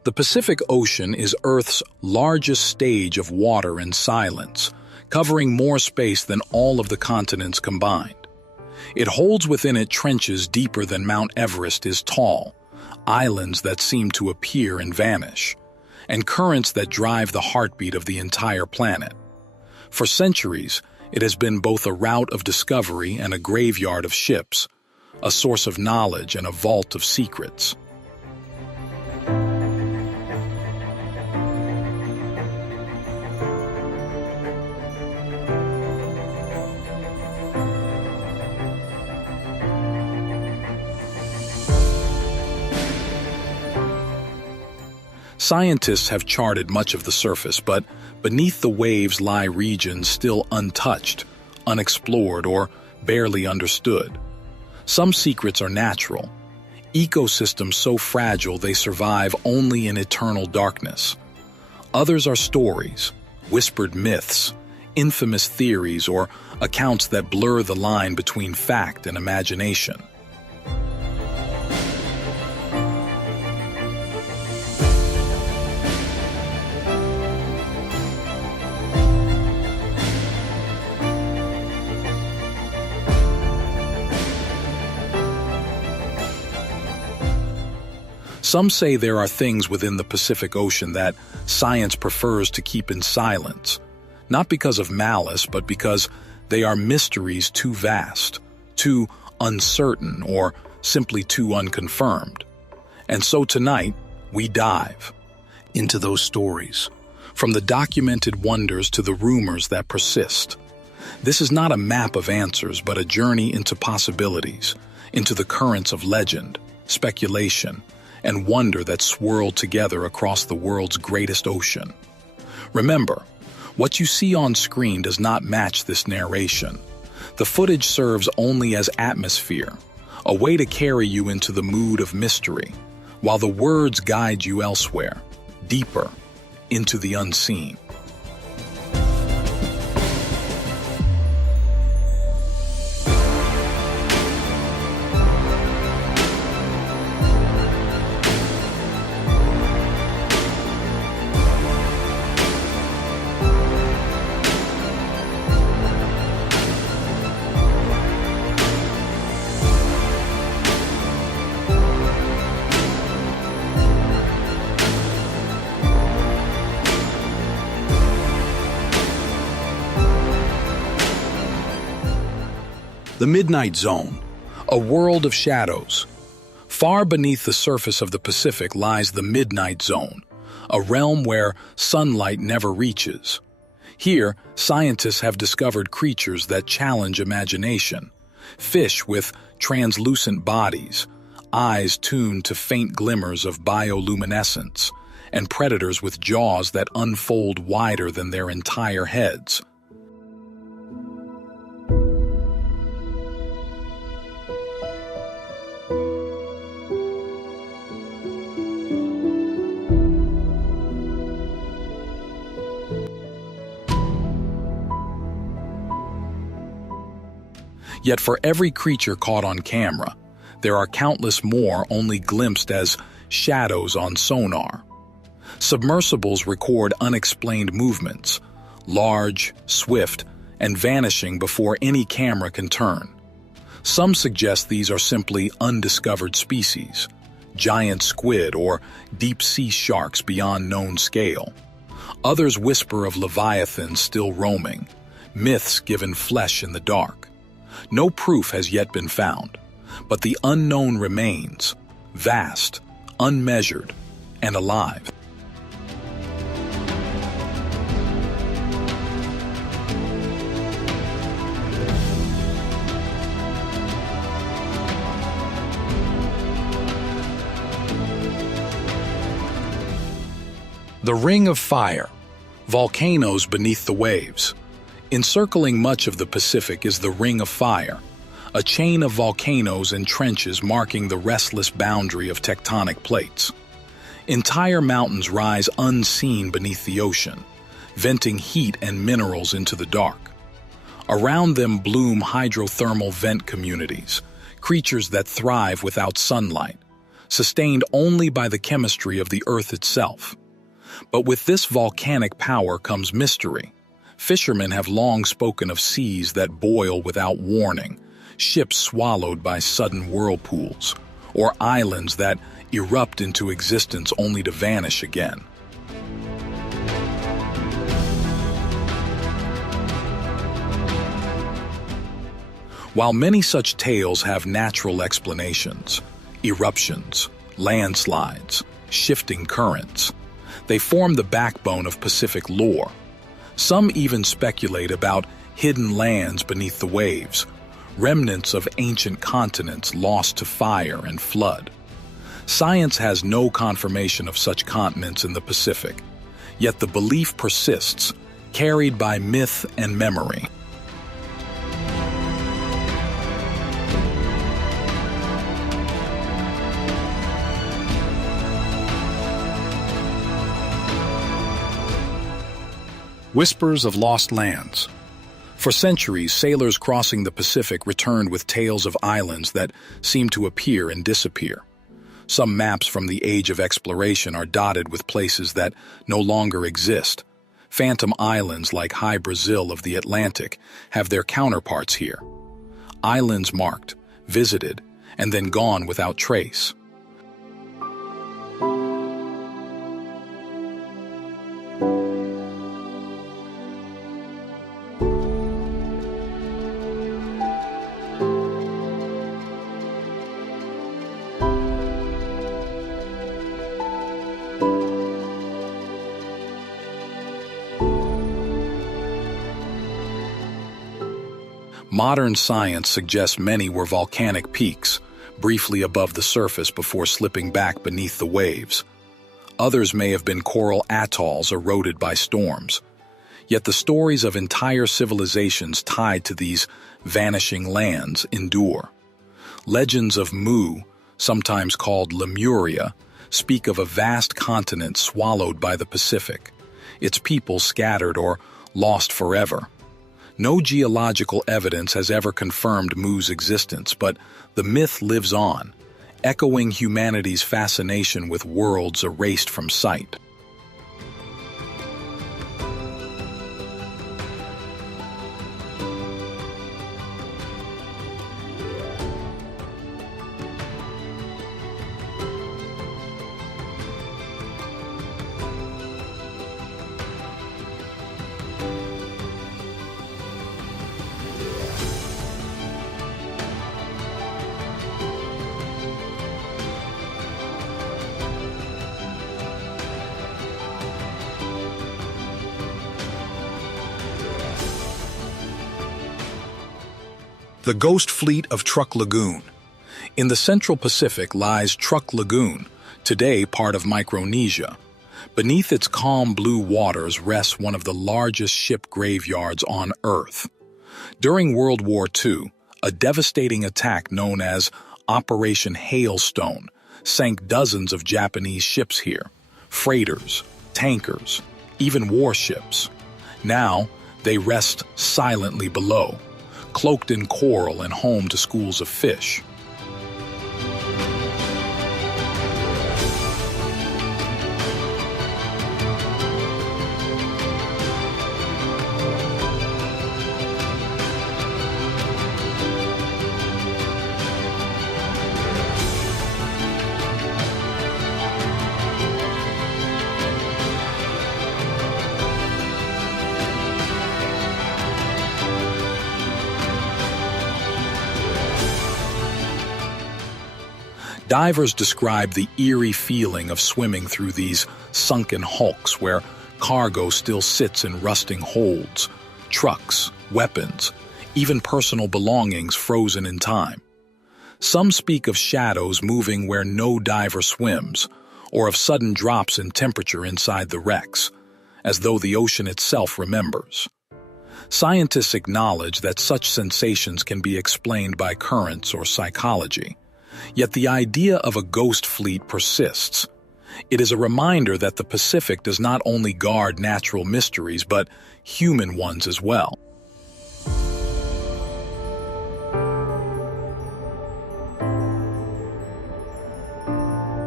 The Pacific Ocean is Earth's largest stage of water and silence, covering more space than all of the continents combined. It holds within it trenches deeper than Mount Everest is tall, islands that seem to appear and vanish, and currents that drive the heartbeat of the entire planet. For centuries, it has been both a route of discovery and a graveyard of ships, a source of knowledge and a vault of secrets. Scientists have charted much of the surface, but beneath the waves lie regions still untouched, unexplored, or barely understood. Some secrets are natural, ecosystems so fragile they survive only in eternal darkness. Others are stories, whispered myths, infamous theories, or accounts that blur the line between fact and imagination. Some say there are things within the Pacific Ocean that science prefers to keep in silence, not because of malice, but because they are mysteries too vast, too uncertain, or simply too unconfirmed. And so tonight, we dive into those stories, from the documented wonders to the rumors that persist. This is not a map of answers, but a journey into possibilities, into the currents of legend, speculation, and wonder that swirl together across the world's greatest ocean. Remember, what you see on screen does not match this narration. The footage serves only as atmosphere, a way to carry you into the mood of mystery, while the words guide you elsewhere, deeper, into the unseen. The Midnight Zone, a world of shadows. Far beneath the surface of the Pacific lies the Midnight Zone, a realm where sunlight never reaches. Here, scientists have discovered creatures that challenge imagination. Fish with translucent bodies, eyes tuned to faint glimmers of bioluminescence, and predators with jaws that unfold wider than their entire heads. Yet for every creature caught on camera, there are countless more only glimpsed as shadows on sonar. Submersibles record unexplained movements, large, swift, and vanishing before any camera can turn. Some suggest these are simply undiscovered species, giant squid or deep-sea sharks beyond known scale. Others whisper of leviathans still roaming, myths given flesh in the dark. No proof has yet been found, but the unknown remains, vast, unmeasured, and alive. The Ring of Fire, volcanoes beneath the waves. Encircling much of the Pacific is the Ring of Fire, a chain of volcanoes and trenches marking the restless boundary of tectonic plates. Entire mountains rise unseen beneath the ocean, venting heat and minerals into the dark. Around them bloom hydrothermal vent communities, creatures that thrive without sunlight, sustained only by the chemistry of the Earth itself. But with this volcanic power comes mystery. Fishermen have long spoken of seas that boil without warning, ships swallowed by sudden whirlpools, or islands that erupt into existence only to vanish again. While many such tales have natural explanations, eruptions, landslides, shifting currents, they form the backbone of Pacific lore. Some even speculate about hidden lands beneath the waves, remnants of ancient continents lost to fire and flood. Science has no confirmation of such continents in the Pacific, yet the belief persists, carried by myth and memory. Whispers of lost lands. For centuries, sailors crossing the Pacific returned with tales of islands that seemed to appear and disappear. Some maps from the age of exploration are dotted with places that no longer exist. Phantom islands like High Brazil of the Atlantic have their counterparts here. Islands marked, visited, and then gone without trace. Modern science suggests many were volcanic peaks, briefly above the surface before slipping back beneath the waves. Others may have been coral atolls eroded by storms. Yet the stories of entire civilizations tied to these vanishing lands endure. Legends of Mu, sometimes called Lemuria, speak of a vast continent swallowed by the Pacific, its people scattered or lost forever. No geological evidence has ever confirmed Mu's existence, but the myth lives on, echoing humanity's fascination with worlds erased from sight. The Ghost Fleet of Truk Lagoon. In the Central Pacific lies Truk Lagoon, today part of Micronesia. Beneath its calm blue waters rests one of the largest ship graveyards on Earth. During World War II, a devastating attack known as Operation Hailstone sank dozens of Japanese ships here, freighters, tankers, even warships. Now, they rest silently below, cloaked in coral and home to schools of fish. Divers describe the eerie feeling of swimming through these sunken hulks where cargo still sits in rusting holds, trucks, weapons, even personal belongings frozen in time. Some speak of shadows moving where no diver swims, or of sudden drops in temperature inside the wrecks, as though the ocean itself remembers. Scientists acknowledge that such sensations can be explained by currents or psychology. Yet the idea of a ghost fleet persists. It is a reminder that the Pacific does not only guard natural mysteries, but human ones as well.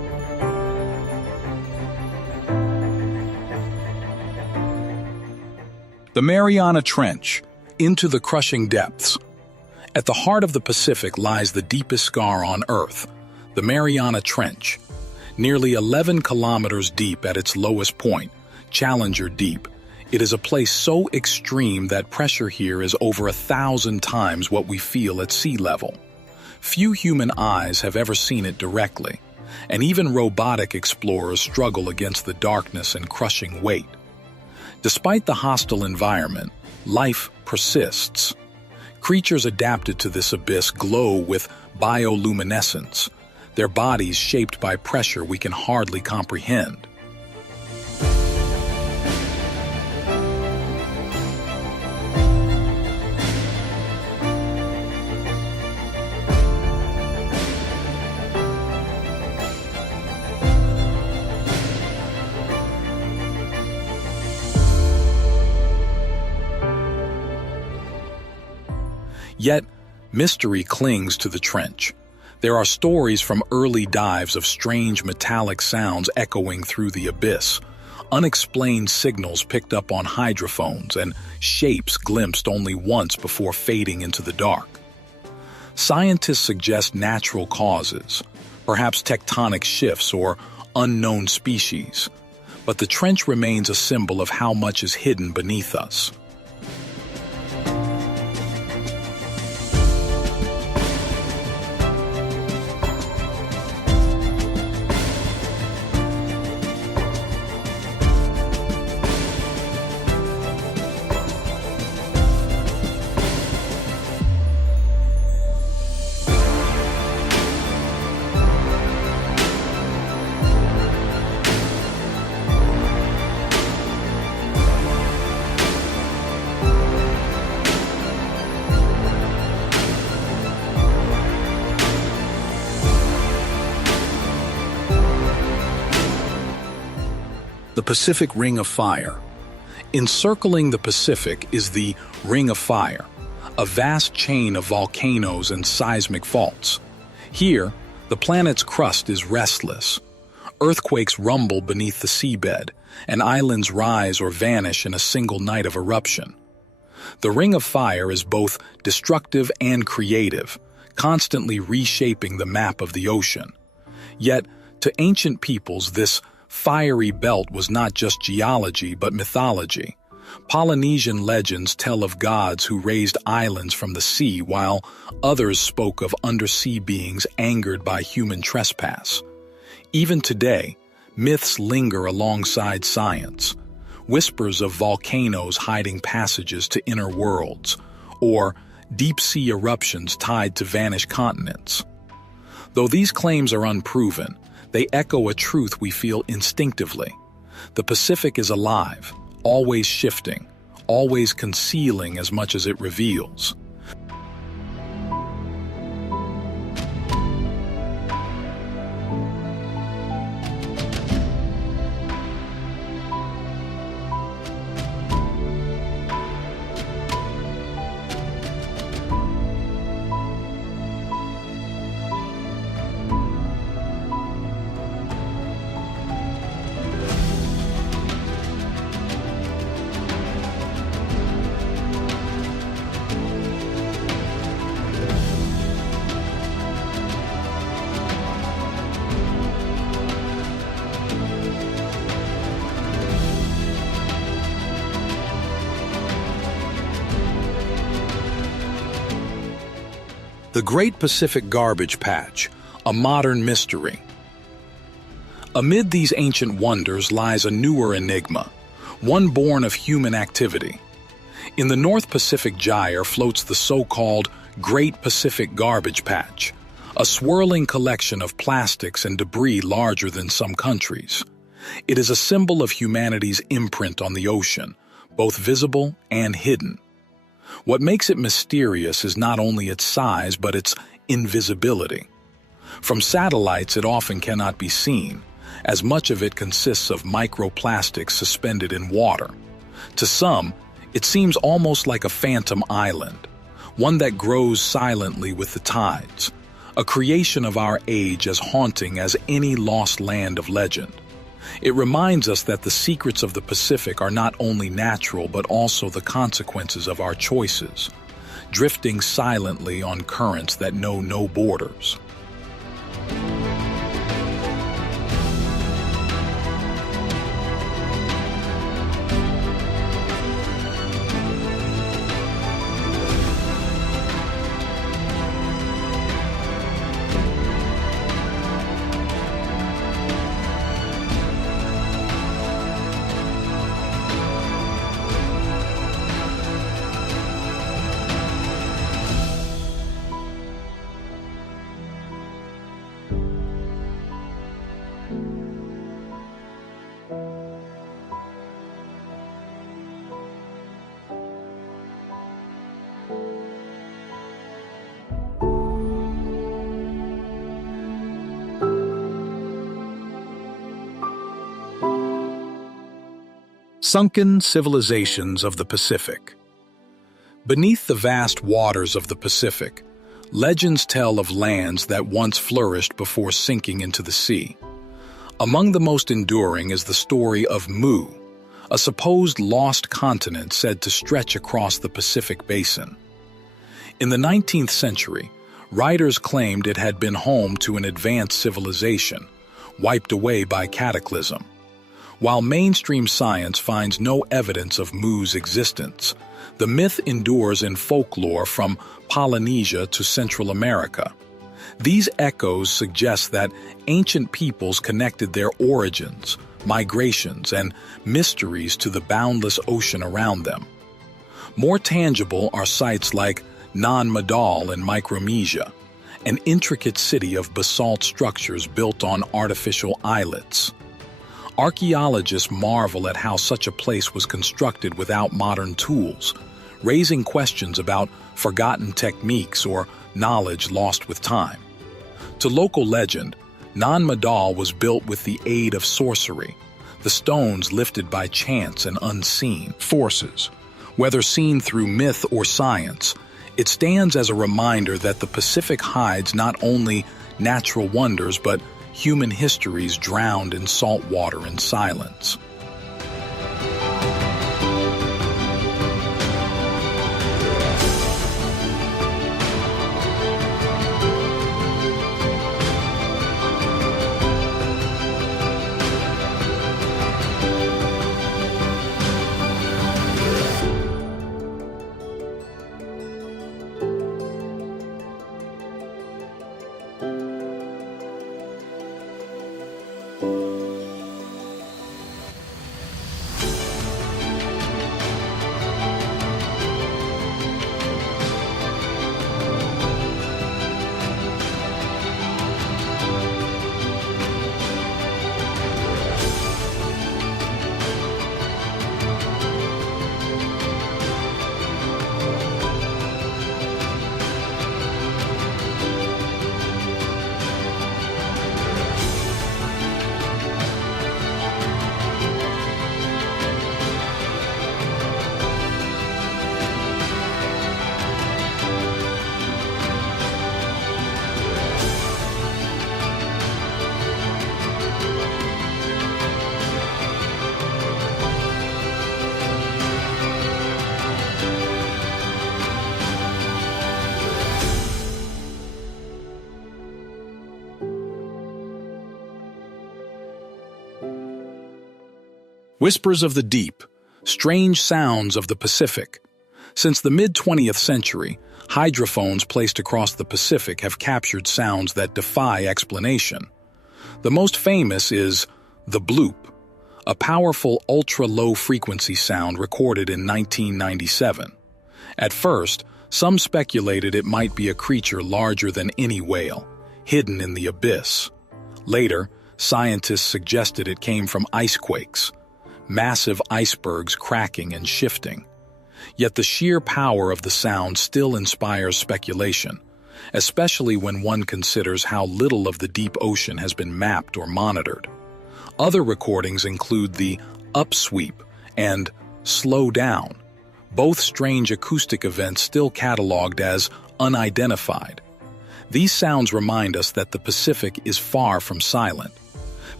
The Mariana Trench, into the crushing depths. At the heart of the Pacific lies the deepest scar on Earth, the Mariana Trench. Nearly 11 kilometers deep at its lowest point, Challenger Deep, it is a place so extreme that pressure here is over 1,000 times what we feel at sea level. Few human eyes have ever seen it directly, and even robotic explorers struggle against the darkness and crushing weight. Despite the hostile environment, life persists. Creatures adapted to this abyss glow with bioluminescence, their bodies shaped by pressure we can hardly comprehend. Yet, mystery clings to the trench. There are stories from early dives of strange metallic sounds echoing through the abyss, unexplained signals picked up on hydrophones, and shapes glimpsed only once before fading into the dark. Scientists suggest natural causes, perhaps tectonic shifts or unknown species, but the trench remains a symbol of how much is hidden beneath us. The Pacific Ring of Fire. Encircling the Pacific is the Ring of Fire, a vast chain of volcanoes and seismic faults. Here, the planet's crust is restless. Earthquakes rumble beneath the seabed, and islands rise or vanish in a single night of eruption. The Ring of Fire is both destructive and creative, constantly reshaping the map of the ocean. Yet, to ancient peoples, this fiery belt was not just geology but mythology. Polynesian legends tell of gods who raised islands from the sea, while others spoke of undersea beings angered by human trespass. Even today, myths linger alongside science. Whispers of volcanoes hiding passages to inner worlds, or deep-sea eruptions tied to vanished continents. Though these claims are unproven, they echo a truth we feel instinctively. The Pacific is alive, always shifting, always concealing as much as it reveals. The Great Pacific Garbage Patch, a modern mystery. Amid these ancient wonders lies a newer enigma, one born of human activity. In the North Pacific Gyre floats the so-called Great Pacific Garbage Patch, a swirling collection of plastics and debris larger than some countries. It is a symbol of humanity's imprint on the ocean, both visible and hidden. What makes it mysterious is not only its size, but its invisibility. From satellites, it often cannot be seen, as much of it consists of microplastics suspended in water. To some, it seems almost like a phantom island, one that grows silently with the tides, a creation of our age as haunting as any lost land of legend. It reminds us that the secrets of the Pacific are not only natural but also the consequences of our choices, drifting silently on currents that know no borders. Sunken civilizations of the Pacific. Beneath the vast waters of the Pacific, legends tell of lands that once flourished before sinking into the sea. Among the most enduring is the story of Mu, a supposed lost continent said to stretch across the Pacific basin. In the 19th century, writers claimed it had been home to an advanced civilization, wiped away by cataclysm. While mainstream science finds no evidence of Mu's existence, the myth endures in folklore from Polynesia to Central America. These echoes suggest that ancient peoples connected their origins, migrations, and mysteries to the boundless ocean around them. More tangible are sites like Nan Madol in Micronesia, an intricate city of basalt structures built on artificial islets. Archaeologists marvel at how such a place was constructed without modern tools, raising questions about forgotten techniques or knowledge lost with time. To local legend, Nan Madol was built with the aid of sorcery, the stones lifted by chance and unseen forces. Whether seen through myth or science, it stands as a reminder that the Pacific hides not only natural wonders but human histories drowned in salt water and silence. Whispers of the deep, strange sounds of the Pacific. Since the mid-20th century, hydrophones placed across the Pacific have captured sounds that defy explanation. The most famous is the bloop, a powerful ultra-low frequency sound recorded in 1997. At first, some speculated it might be a creature larger than any whale, hidden in the abyss. Later, scientists suggested it came from icequakes, massive icebergs cracking and shifting. Yet the sheer power of the sound still inspires speculation, especially when one considers how little of the deep ocean has been mapped or monitored. Other recordings include the upsweep and slow down, both strange acoustic events still cataloged as unidentified. These sounds remind us that the Pacific is far from silent.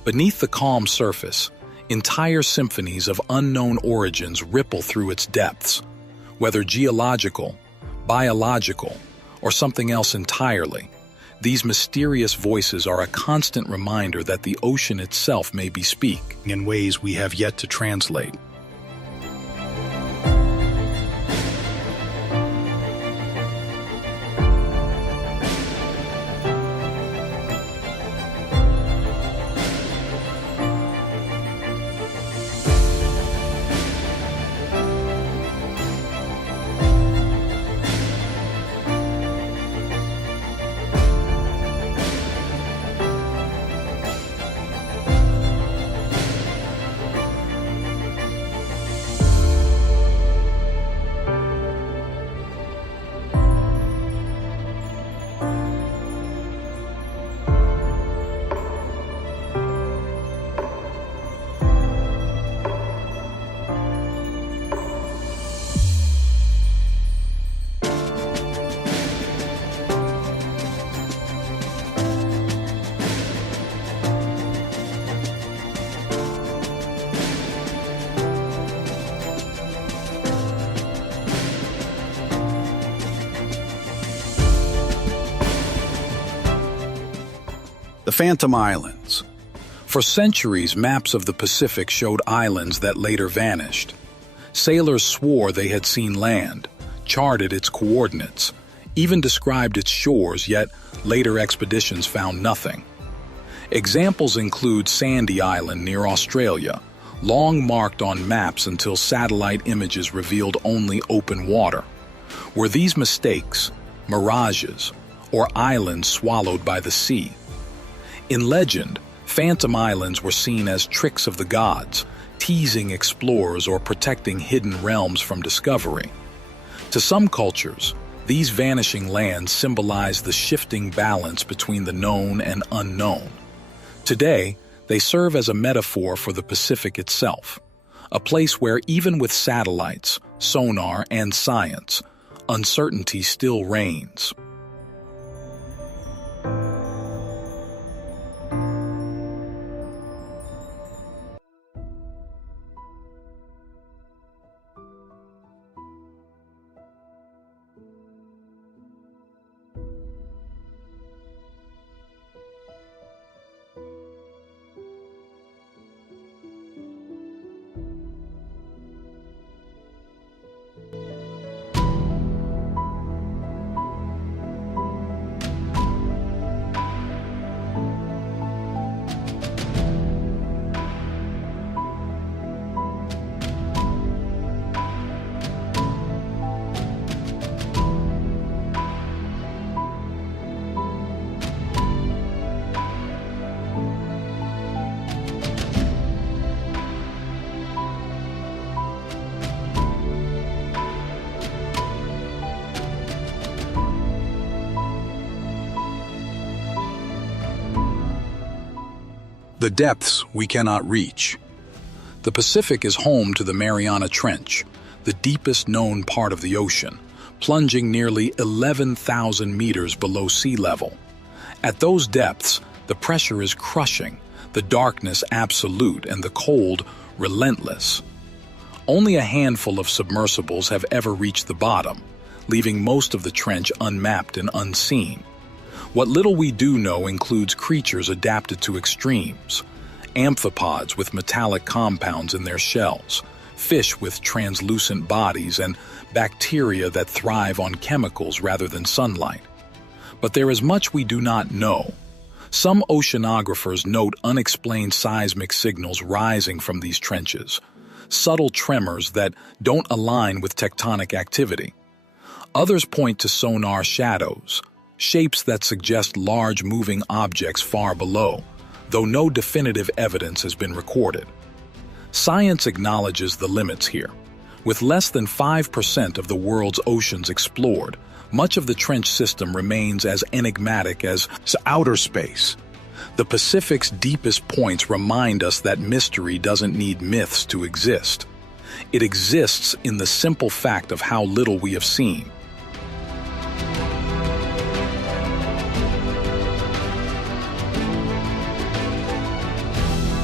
Beneath the calm surface, entire symphonies of unknown origins ripple through its depths, whether geological, biological, or something else entirely. These mysterious voices are a constant reminder that the ocean itself may be speaking in ways we have yet to translate. The Phantom Islands. For centuries, maps of the Pacific showed islands that later vanished. Sailors swore they had seen land, charted its coordinates, even described its shores, yet later expeditions found nothing. Examples include Sandy Island near Australia, long marked on maps until satellite images revealed only open water. Were these mistakes, mirages, or islands swallowed by the sea? In legend, Phantom Islands were seen as tricks of the gods, teasing explorers or protecting hidden realms from discovery. To some cultures, these vanishing lands symbolize the shifting balance between the known and unknown. Today, they serve as a metaphor for the Pacific itself, a place where even with satellites, sonar, and science, uncertainty still reigns. The depths we cannot reach. The Pacific is home to the Mariana Trench, the deepest known part of the ocean, plunging nearly 11,000 meters below sea level. At those depths, the pressure is crushing, the darkness absolute, and the cold relentless. Only a handful of submersibles have ever reached the bottom, leaving most of the trench unmapped and unseen. What little we do know includes creatures adapted to extremes, amphipods with metallic compounds in their shells, fish with translucent bodies, and bacteria that thrive on chemicals rather than sunlight. But there is much we do not know. Some oceanographers note unexplained seismic signals rising from these trenches, subtle tremors that don't align with tectonic activity. Others point to sonar shadows, shapes that suggest large moving objects far below, though no definitive evidence has been recorded. Science acknowledges the limits here. With less than 5% of the world's oceans explored, much of the trench system remains as enigmatic as outer space. The Pacific's deepest points remind us that mystery doesn't need myths to exist. It exists in the simple fact of how little we have seen.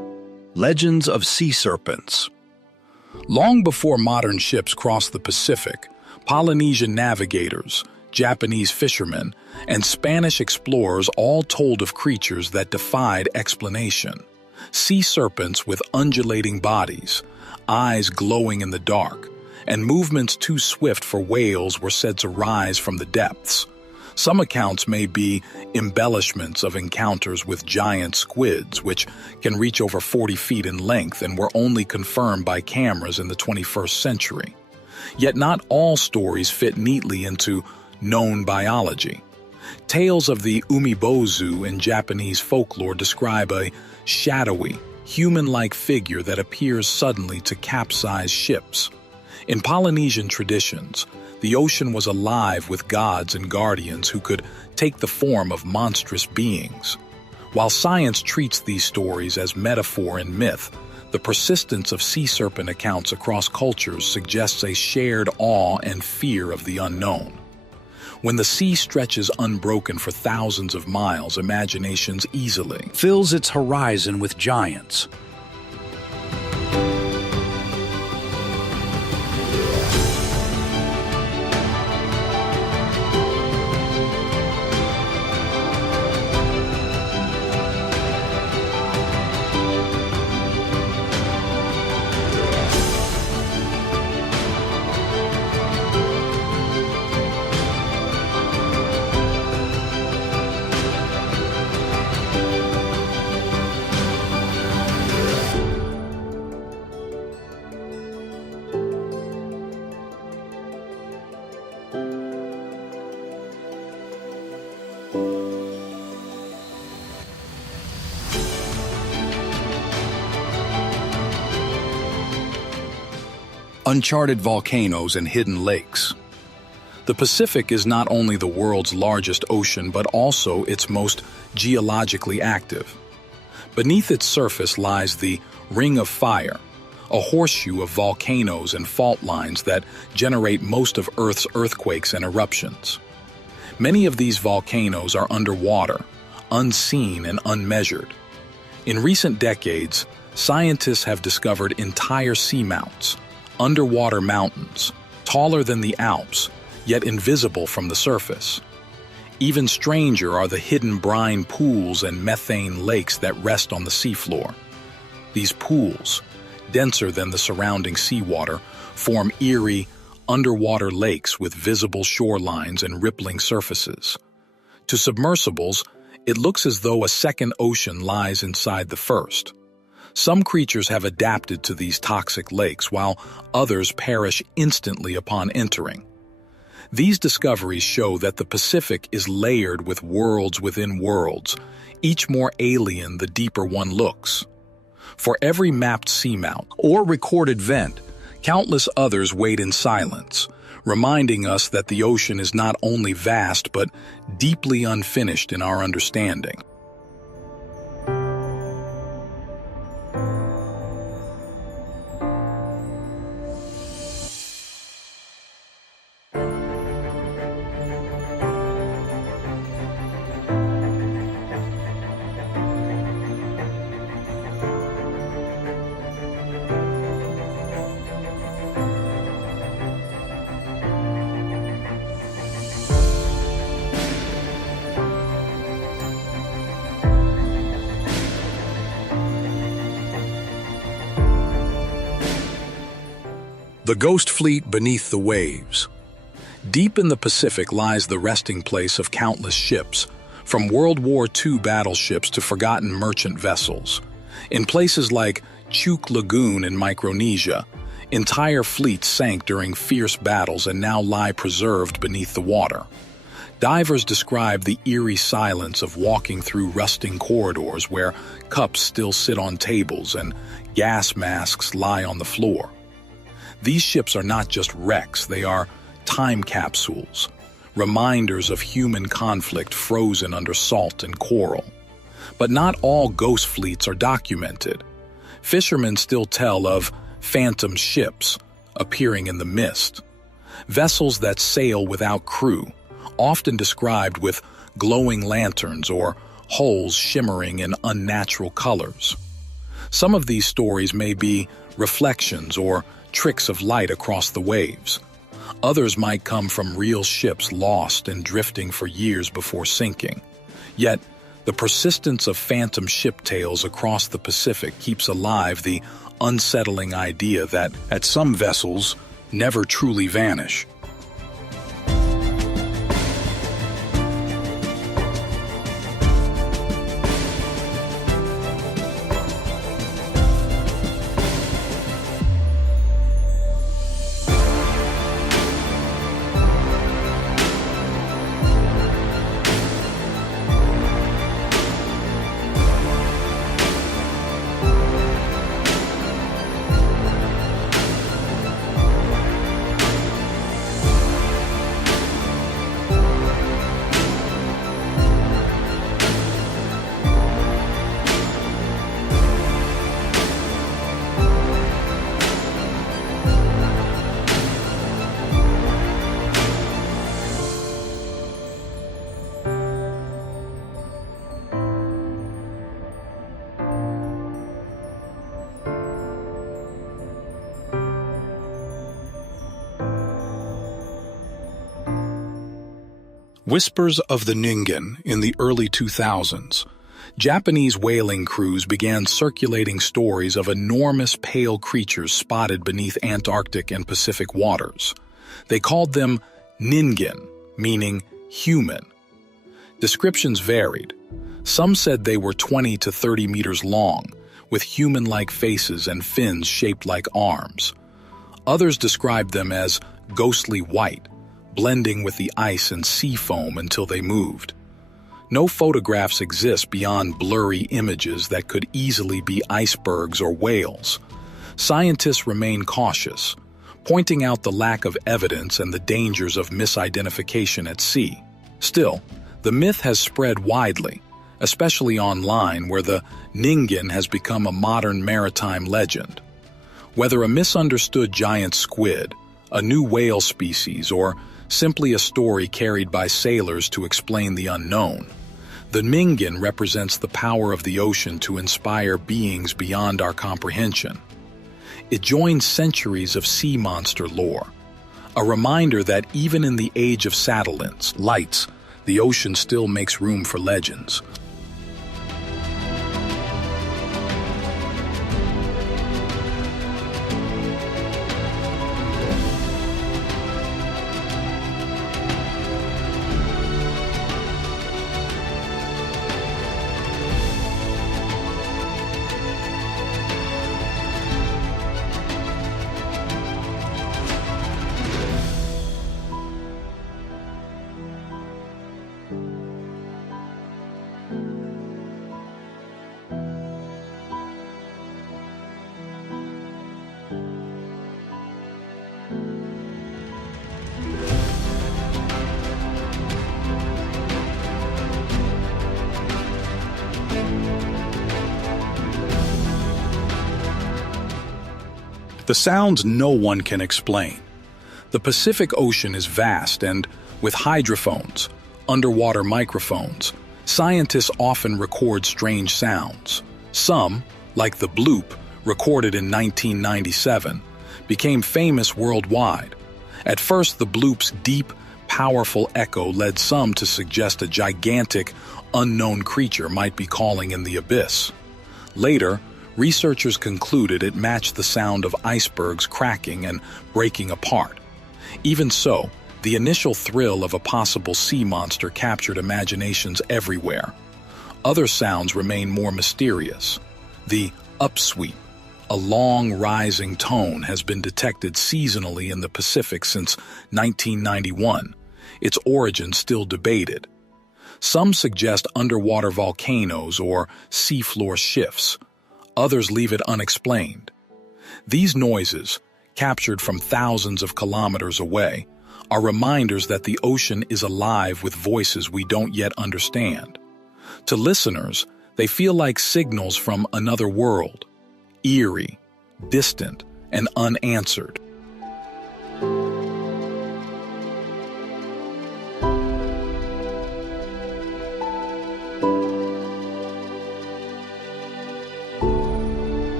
Legends of sea serpents. Long before modern ships crossed the Pacific, Polynesian navigators, Japanese fishermen, and Spanish explorers all told of creatures that defied explanation. Sea serpents with undulating bodies, eyes glowing in the dark, and movements too swift for whales were said to rise from the depths. Some accounts may be embellishments of encounters with giant squids, which can reach over 40 feet in length and were only confirmed by cameras in the 21st century. Yet not all stories fit neatly into known biology. Tales of the umibozu in Japanese folklore describe a shadowy, human-like figure that appears suddenly to capsize ships. In Polynesian traditions, the ocean was alive with gods and guardians who could take the form of monstrous beings. While science treats these stories as metaphor and myth, the persistence of sea serpent accounts across cultures suggests a shared awe and fear of the unknown. When the sea stretches unbroken for thousands of miles, imaginations easily Fills its horizon with giants. Uncharted volcanoes and hidden lakes. The Pacific is not only the world's largest ocean but also its most geologically active. Beneath its surface lies the Ring of Fire, a horseshoe of volcanoes and fault lines that generate most of Earth's earthquakes and eruptions. Many of these volcanoes are underwater, unseen and unmeasured. In recent decades, scientists have discovered entire seamounts, underwater mountains, taller than the Alps, yet invisible from the surface. Even stranger are the hidden brine pools and methane lakes that rest on the seafloor. These pools, denser than the surrounding seawater, form eerie, underwater lakes with visible shorelines and rippling surfaces. To submersibles, it looks as though a second ocean lies inside the first. Some creatures have adapted to these toxic lakes, while others perish instantly upon entering. These discoveries show that the Pacific is layered with worlds within worlds, each more alien the deeper one looks. For every mapped seamount or recorded vent, countless others wait in silence, reminding us that the ocean is not only vast but deeply unfinished in our understanding. The Ghost Fleet beneath the waves. Deep in the Pacific lies the resting place of countless ships, from World War II battleships to forgotten merchant vessels. In places like Truk Lagoon in Micronesia, entire fleets sank during fierce battles and now lie preserved beneath the water. Divers describe the eerie silence of walking through rusting corridors where cups still sit on tables and gas masks lie on the floor. These ships are not just wrecks, they are time capsules, reminders of human conflict frozen under salt and coral. But not all ghost fleets are documented. Fishermen still tell of phantom ships appearing in the mist, vessels that sail without crew, often described with glowing lanterns or hulls shimmering in unnatural colors. Some of these stories may be reflections or tricks of light across the waves. Others might come from real ships lost and drifting for years before sinking. Yet, the persistence of phantom ship tales across the Pacific keeps alive the unsettling idea that some vessels never truly vanish. Whispers of the Ningan in the early 2000s. Japanese whaling crews began circulating stories of enormous pale creatures spotted beneath Antarctic and Pacific waters. They called them Ningan, meaning human. Descriptions varied. Some said they were 20 to 30 meters long, with human-like faces and fins shaped like arms. Others described them as ghostly white, blending with the ice and sea foam until they moved. No photographs exist beyond blurry images that could easily be icebergs or whales. Scientists remain cautious, pointing out the lack of evidence and the dangers of misidentification at sea. Still, the myth has spread widely, especially online where the Ningan has become a modern maritime legend. Whether a misunderstood giant squid, a new whale species, or simply a story carried by sailors to explain the unknown, the Ningan represents the power of the ocean to inspire beings beyond our comprehension. It joins centuries of sea monster lore, a reminder that even in the age of satellites, lights, the ocean still makes room for legends. The sounds no one can explain. The Pacific Ocean is vast and, with hydrophones, underwater microphones, scientists often record strange sounds. Some, like the bloop, recorded in 1997, became famous worldwide. At first, the bloop's deep, powerful echo led some to suggest a gigantic, unknown creature might be calling in the abyss. Later, researchers concluded it matched the sound of icebergs cracking and breaking apart. Even so, the initial thrill of a possible sea monster captured imaginations everywhere. Other sounds remain more mysterious. The upsweep, a long rising tone, has been detected seasonally in the Pacific since 1991, its origin still debated. Some suggest underwater volcanoes or seafloor shifts. Others leave it unexplained. These noises, captured from thousands of kilometers away, are reminders that the ocean is alive with voices we don't yet understand. To listeners, they feel like signals from another world, eerie, distant, and unanswered.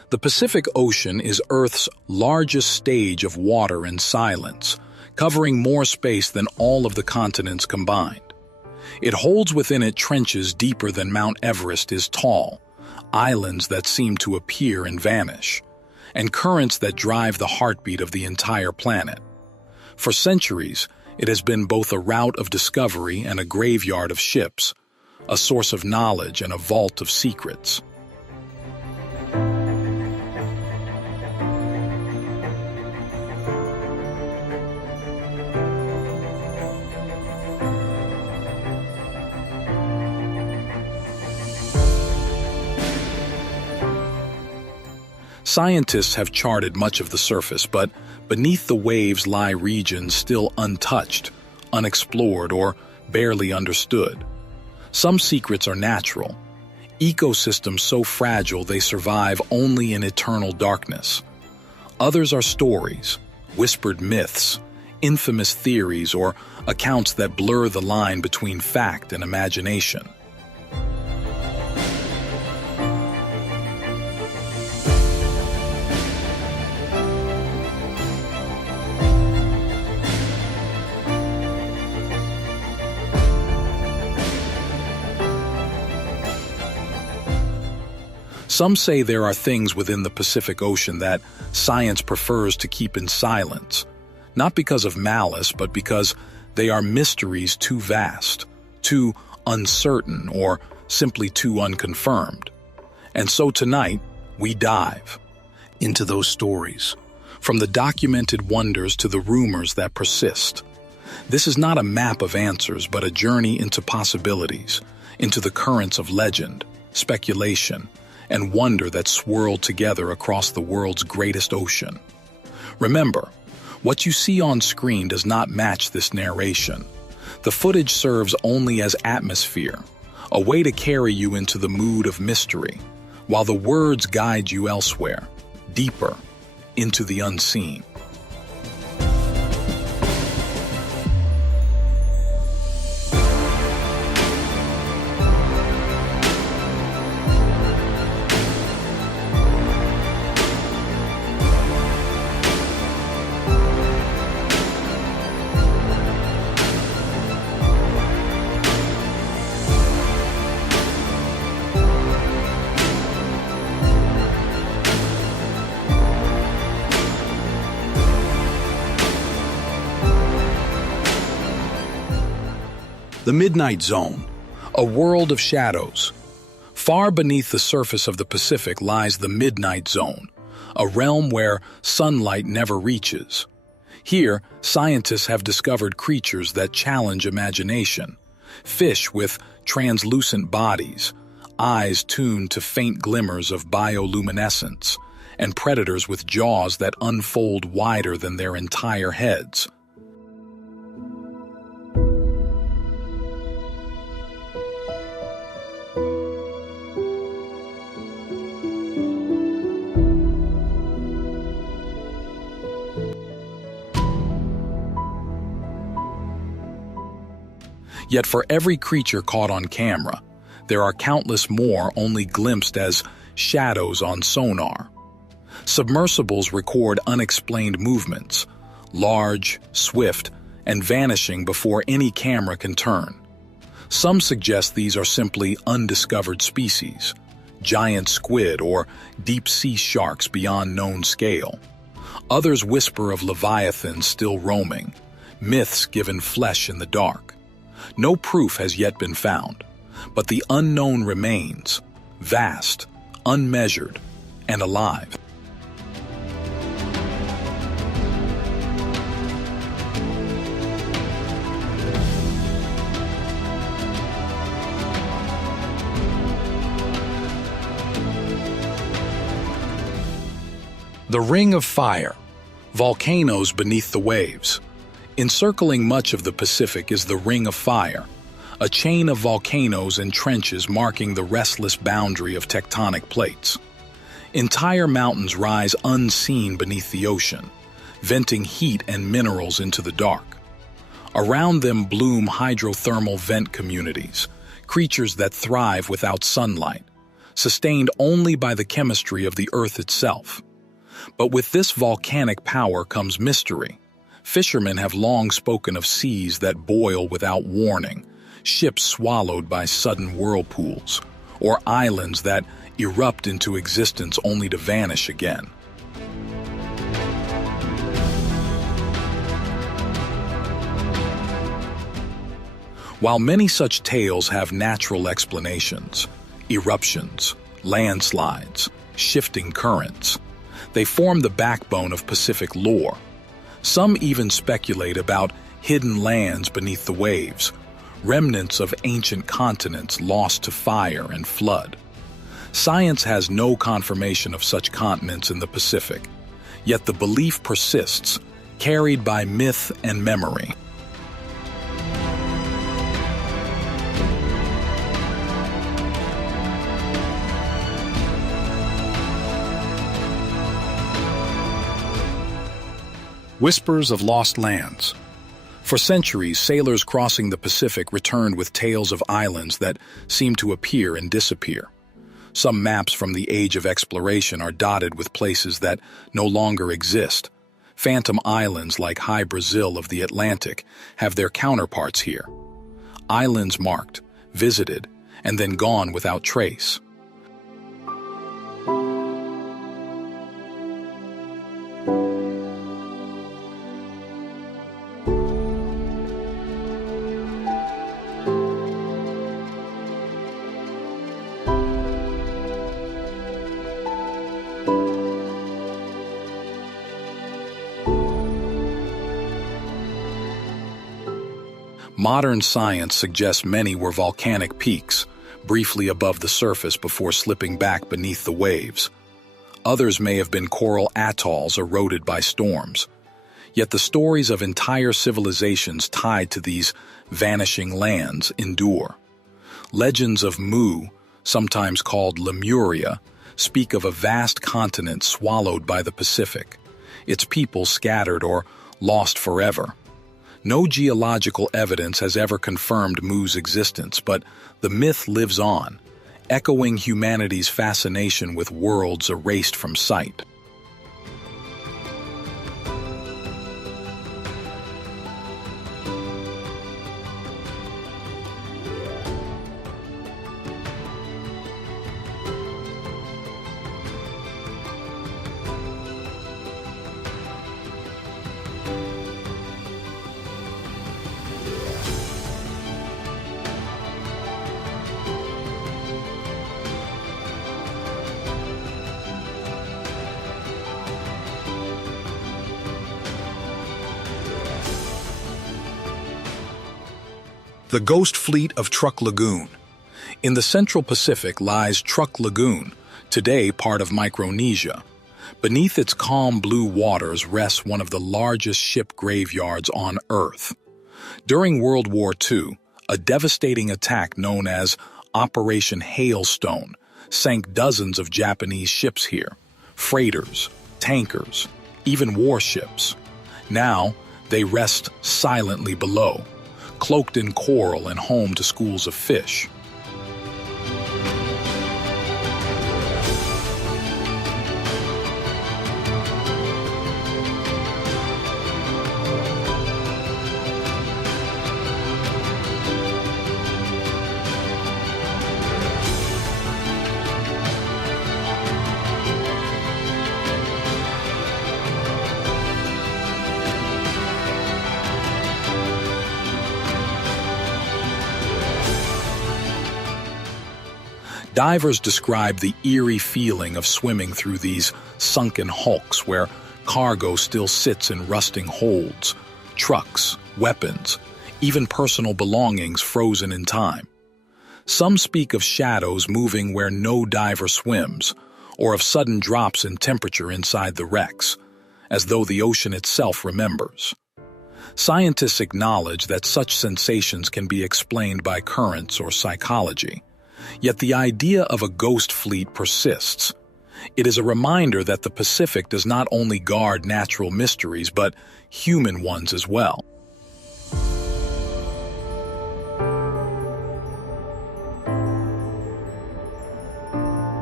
The Pacific Ocean is Earth's largest stage of water and silence, covering more space than all of the continents combined. It holds within it trenches deeper than Mount Everest is tall, islands that seem to appear and vanish, and currents that drive the heartbeat of the entire planet. For centuries, it has been both a route of discovery and a graveyard of ships, a source of knowledge and a vault of secrets. Scientists have charted much of the surface, but beneath the waves lie regions still untouched, unexplored, or barely understood. Some secrets are natural, ecosystems so fragile they survive only in eternal darkness. Others are stories, whispered myths, infamous theories, or accounts that blur the line between fact and imagination. Some say there are things within the Pacific Ocean that science prefers to keep in silence, not because of malice, but because they are mysteries too vast, too uncertain, or simply too unconfirmed. And so tonight, we dive into those stories, from the documented wonders to the rumors that persist. This is not a map of answers, but a journey into possibilities, into the currents of legend, speculation, and wonder that swirl together across the world's greatest ocean. Remember, what you see on screen does not match this narration. The footage serves only as atmosphere, a way to carry you into the mood of mystery, while the words guide you elsewhere, deeper, into the unseen. The Midnight Zone, A world of shadows. Far beneath the surface of the Pacific lies the Midnight Zone, a realm where sunlight never reaches. Here, scientists have discovered creatures that challenge imagination. Fish with translucent bodies, eyes tuned to faint glimmers of bioluminescence, and predators with jaws that unfold wider than their entire heads. Yet for every creature caught on camera, there are countless more only glimpsed as shadows on sonar. Submersibles record unexplained movements, large, swift, and vanishing before any camera can turn. Some suggest these are simply undiscovered species, giant squid or deep-sea sharks beyond known scale. Others whisper of leviathans still roaming, myths given flesh in the dark. No proof has yet been found, but the unknown remains, vast, unmeasured, and alive. The Ring of Fire, volcanoes beneath the waves. Encircling much of the Pacific is the Ring of Fire, a chain of volcanoes and trenches marking the restless boundary of tectonic plates. Entire mountains rise unseen beneath the ocean, venting heat and minerals into the dark. Around them bloom hydrothermal vent communities, creatures that thrive without sunlight, sustained only by the chemistry of the Earth itself. But with this volcanic power comes mystery. Fishermen have long spoken of seas that boil without warning, ships swallowed by sudden whirlpools, or islands that erupt into existence only to vanish again. While many such tales have natural explanations, eruptions, landslides, shifting currents, they form the backbone of Pacific lore. Some even speculate about hidden lands beneath the waves, remnants of ancient continents lost to fire and flood. Science has no confirmation of such continents in the Pacific, yet the belief persists, carried by myth and memory. Whispers of lost lands. For centuries, sailors crossing the Pacific returned with tales of islands that seem to appear and disappear. Some maps from the age of exploration are dotted with places that no longer exist. Phantom islands like High Brazil of the Atlantic have their counterparts here. Islands marked, visited, and then gone without trace. Modern science suggests many were volcanic peaks, briefly above the surface before slipping back beneath the waves. Others may have been coral atolls eroded by storms. Yet the stories of entire civilizations tied to these vanishing lands endure. Legends of Mu, sometimes called Lemuria, speak of a vast continent swallowed by the Pacific, its people scattered or lost forever. No geological evidence has ever confirmed Mu's existence, but the myth lives on, echoing humanity's fascination with worlds erased from sight. The Ghost Fleet of Truk Lagoon. In the Central Pacific lies Truk Lagoon, today part of Micronesia. Beneath its calm blue waters rests one of the largest ship graveyards on Earth. During World War II, a devastating attack known as Operation Hailstone sank dozens of Japanese ships here, freighters, tankers, even warships. Now, they rest silently below, cloaked in coral and home to schools of fish. Divers describe the eerie feeling of swimming through these sunken hulks where cargo still sits in rusting holds, trucks, weapons, even personal belongings frozen in time. Some speak of shadows moving where no diver swims, or of sudden drops in temperature inside the wrecks, as though the ocean itself remembers. Scientists acknowledge that such sensations can be explained by currents or psychology. Yet the idea of a ghost fleet persists. It is a reminder that the Pacific does not only guard natural mysteries, but human ones as well.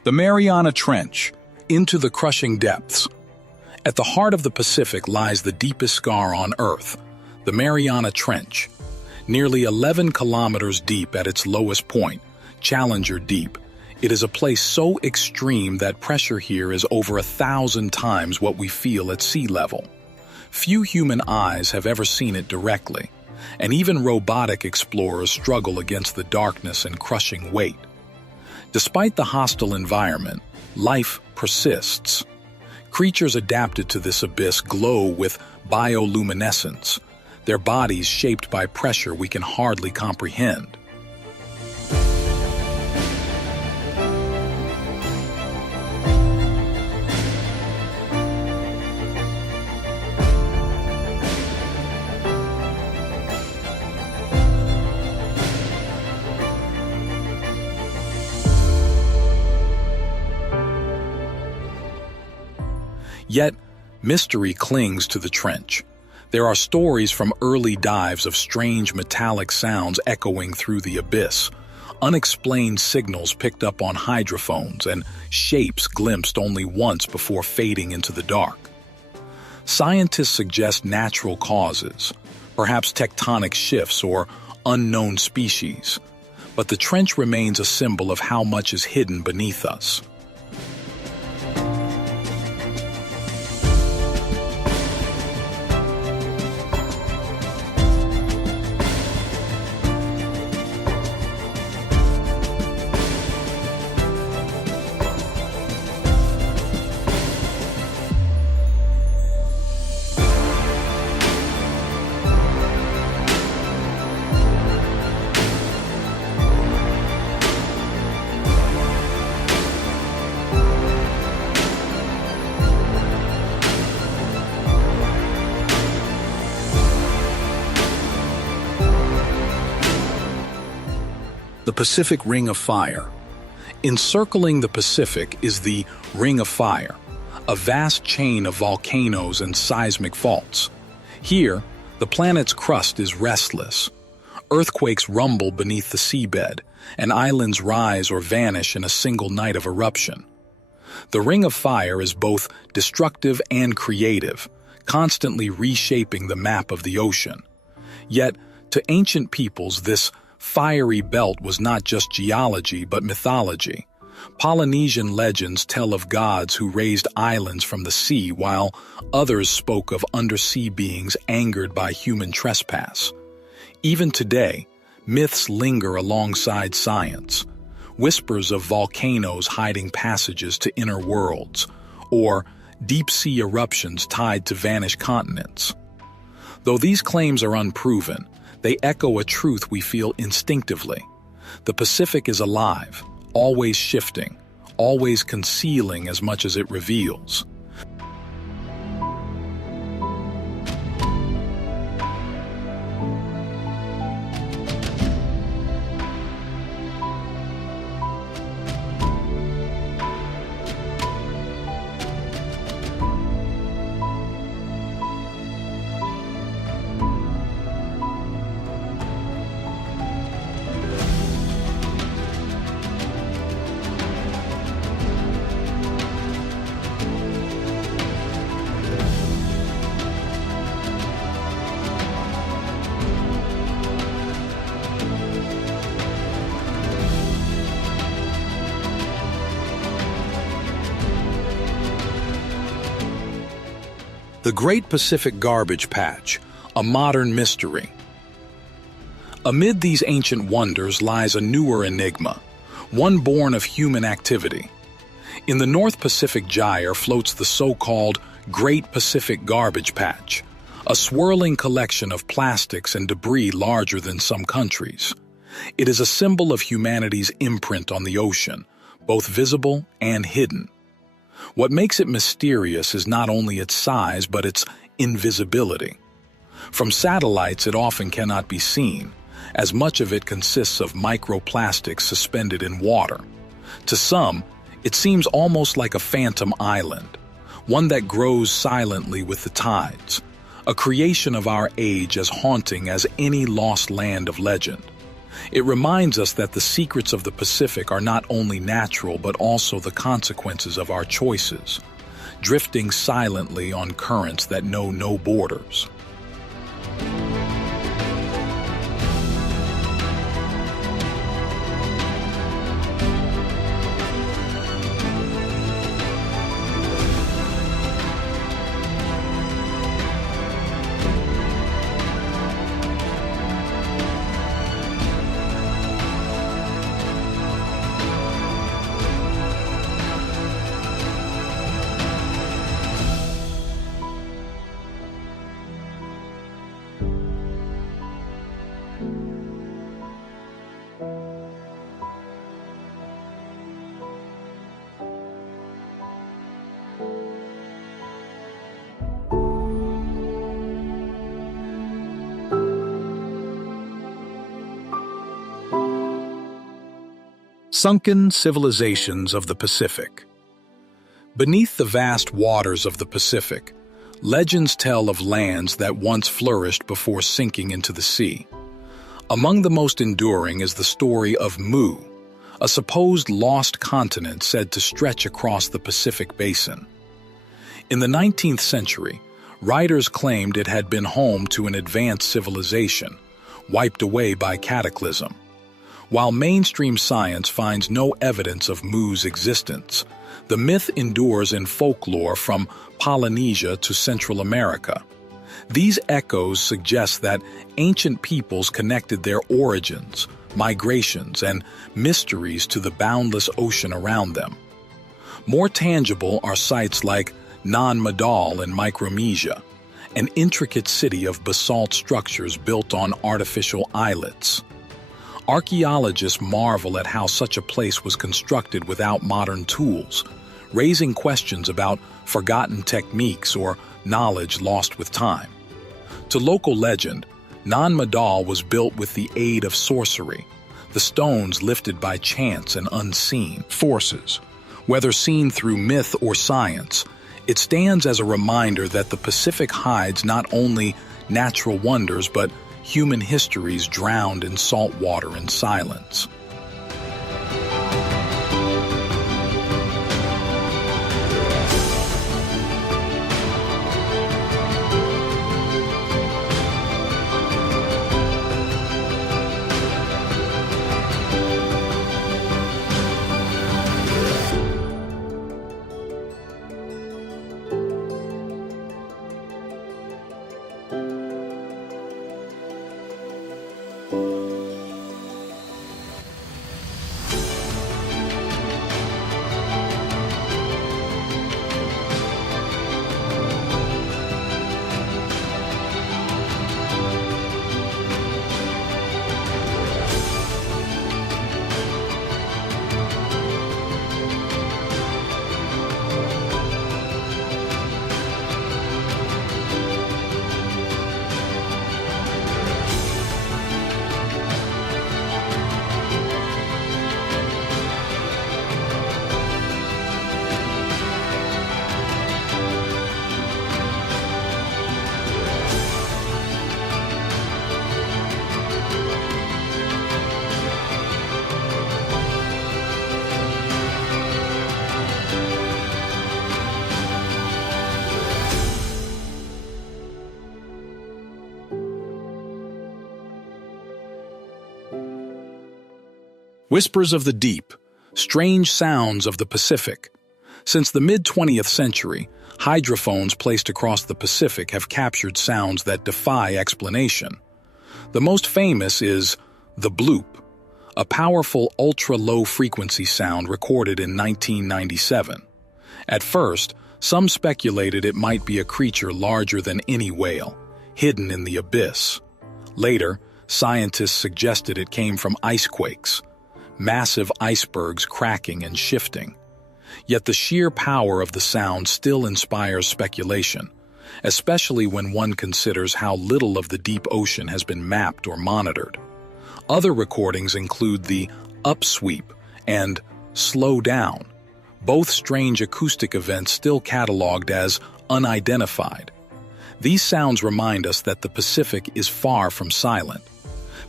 The Mariana Trench, into the crushing depths. At the heart of the Pacific lies the deepest scar on Earth, the Mariana Trench. Nearly 11 kilometers deep at its lowest point, Challenger Deep, it is a place so extreme that pressure here is over 1,000 times what we feel at sea level. Few human eyes have ever seen it directly, and even robotic explorers struggle against the darkness and crushing weight. Despite the hostile environment, life persists. Creatures adapted to this abyss glow with bioluminescence, their bodies shaped by pressure we can hardly comprehend. Yet, mystery clings to the trench. There are stories from early dives of strange metallic sounds echoing through the abyss, unexplained signals picked up on hydrophones, and shapes glimpsed only once before fading into the dark. Scientists suggest natural causes, perhaps tectonic shifts or unknown species, but the trench remains a symbol of how much is hidden beneath us. The Pacific Ring of Fire. Encircling the Pacific is the Ring of Fire, a vast chain of volcanoes and seismic faults. Here, the planet's crust is restless. Earthquakes rumble beneath the seabed, and islands rise or vanish in a single night of eruption. The Ring of Fire is both destructive and creative, constantly reshaping the map of the ocean. Yet, to ancient peoples, this fiery belt was not just geology but mythology. Polynesian legends tell of gods who raised islands from the sea, while others spoke of undersea beings angered by human trespass. Even today, myths linger alongside science. Whispers of volcanoes hiding passages to inner worlds, or deep-sea eruptions tied to vanished continents. Though these claims are unproven, they echo a truth we feel instinctively. The Pacific is alive, always shifting, always concealing as much as it reveals. The Great Pacific Garbage Patch, A modern mystery. Amid these ancient wonders lies a newer enigma, one born of human activity. In the North Pacific Gyre floats the so-called Great Pacific Garbage Patch, a swirling collection of plastics and debris larger than some countries. It is a symbol of humanity's imprint on the ocean, both visible and hidden. What makes it mysterious is not only its size, but its invisibility. From satellites, it often cannot be seen, as much of it consists of microplastics suspended in water. To some, it seems almost like a phantom island, one that grows silently with the tides, a creation of our age as haunting as any lost land of legend. It reminds us that the secrets of the Pacific are not only natural but also the consequences of our choices, drifting silently on currents that know no borders. Sunken civilizations of the Pacific. Beneath the vast waters of the Pacific, legends tell of lands that once flourished before sinking into the sea. Among the most enduring is the story of Mu, a supposed lost continent said to stretch across the Pacific basin. In the 19th century, writers claimed it had been home to an advanced civilization, wiped away by cataclysm. While mainstream science finds no evidence of Mu's existence, the myth endures in folklore from Polynesia to Central America. These echoes suggest that ancient peoples connected their origins, migrations, and mysteries to the boundless ocean around them. More tangible are sites like Nan Madol in Micronesia, an intricate city of basalt structures built on artificial islets. Archaeologists marvel at how such a place was constructed without modern tools, raising questions about forgotten techniques or knowledge lost with time. To local legend, Nan Madol was built with the aid of sorcery, the stones lifted by chance and unseen forces. Whether seen through myth or science, it stands as a reminder that the Pacific hides not only natural wonders but human histories drowned in salt water and silence. Whispers of the deep, strange sounds of the Pacific. Since the mid-20th century, hydrophones placed across the Pacific have captured sounds that defy explanation. The most famous is the bloop, a powerful ultra-low frequency sound recorded in 1997. At first, some speculated it might be a creature larger than any whale, hidden in the abyss. Later, scientists suggested it came from ice quakes, massive icebergs cracking and shifting. Yet the sheer power of the sound still inspires speculation, especially when one considers how little of the deep ocean has been mapped or monitored. Other recordings include the upsweep and slow down, both strange acoustic events still cataloged as unidentified. These sounds remind us that the Pacific is far from silent.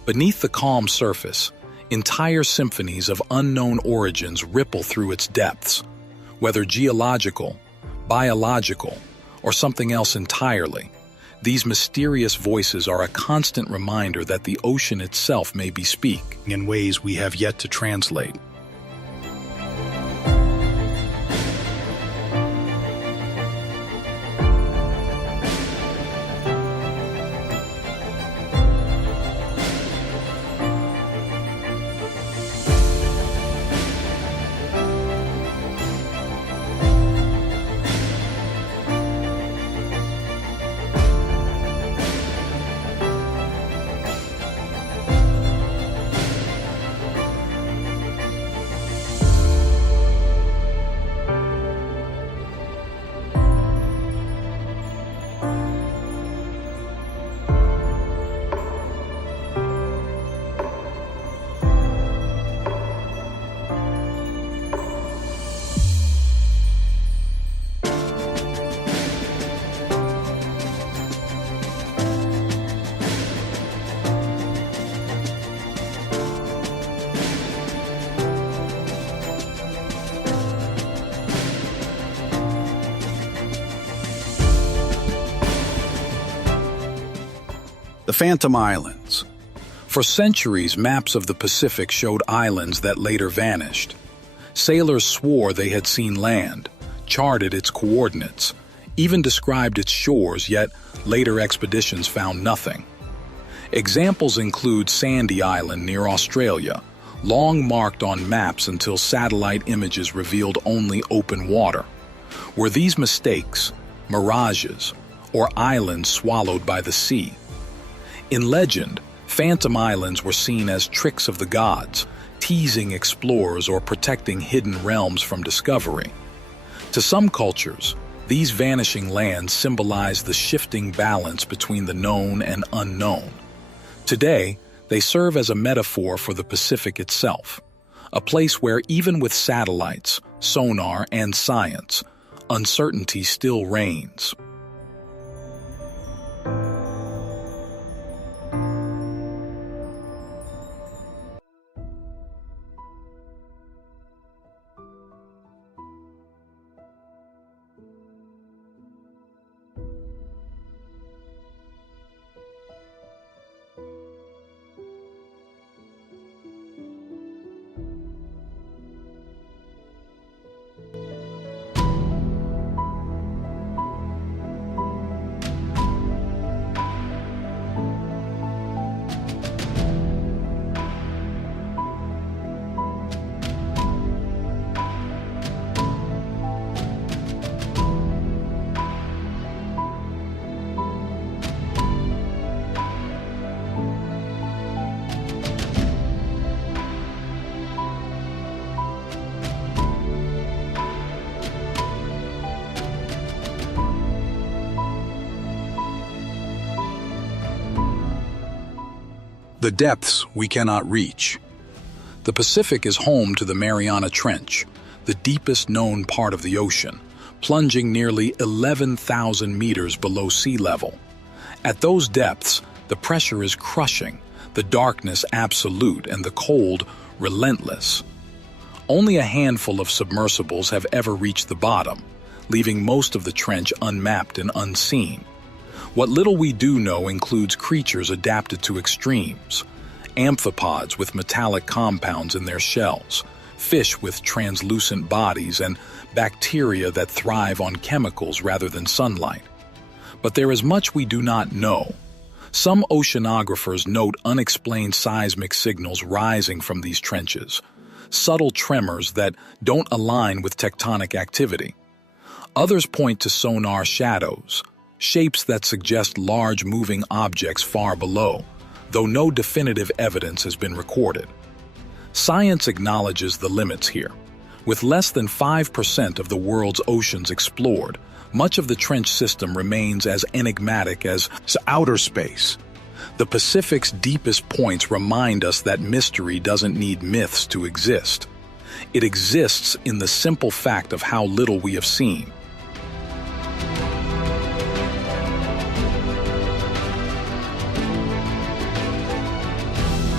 Beneath the calm surface, entire symphonies of unknown origins ripple through its depths, whether geological, biological, or something else entirely. These mysterious voices are a constant reminder that the ocean itself may be speaking in ways we have yet to translate. The Phantom Islands. For centuries, maps of the Pacific showed islands that later vanished. Sailors swore they had seen land, charted its coordinates, even described its shores, yet later expeditions found nothing. Examples include Sandy Island near Australia, long marked on maps until satellite images revealed only open water. Were these mistakes, mirages, or islands swallowed by the sea? In legend, Phantom Islands were seen as tricks of the gods, teasing explorers or protecting hidden realms from discovery. To some cultures, these vanishing lands symbolize the shifting balance between the known and unknown. Today, they serve as a metaphor for the Pacific itself, a place where even with satellites, sonar, and science, uncertainty still reigns. The depths we cannot reach. The Pacific is home to the Mariana Trench, the deepest known part of the ocean, plunging nearly 11,000 meters below sea level. At those depths, the pressure is crushing, the darkness absolute, and the cold relentless. Only a handful of submersibles have ever reached the bottom, leaving most of the trench unmapped and unseen. What little we do know includes creatures adapted to extremes, amphipods with metallic compounds in their shells, fish with translucent bodies, and bacteria that thrive on chemicals rather than sunlight. But there is much we do not know. Some oceanographers note unexplained seismic signals rising from these trenches, subtle tremors that don't align with tectonic activity. Others point to sonar shadows, shapes that suggest large moving objects far below, though no definitive evidence has been recorded. Science acknowledges the limits here. With less than 5% of the world's oceans explored, much of the trench system remains as enigmatic as Outer space. The Pacific's deepest points remind us that mystery doesn't need myths to exist. It exists in the simple fact of how little we have seen.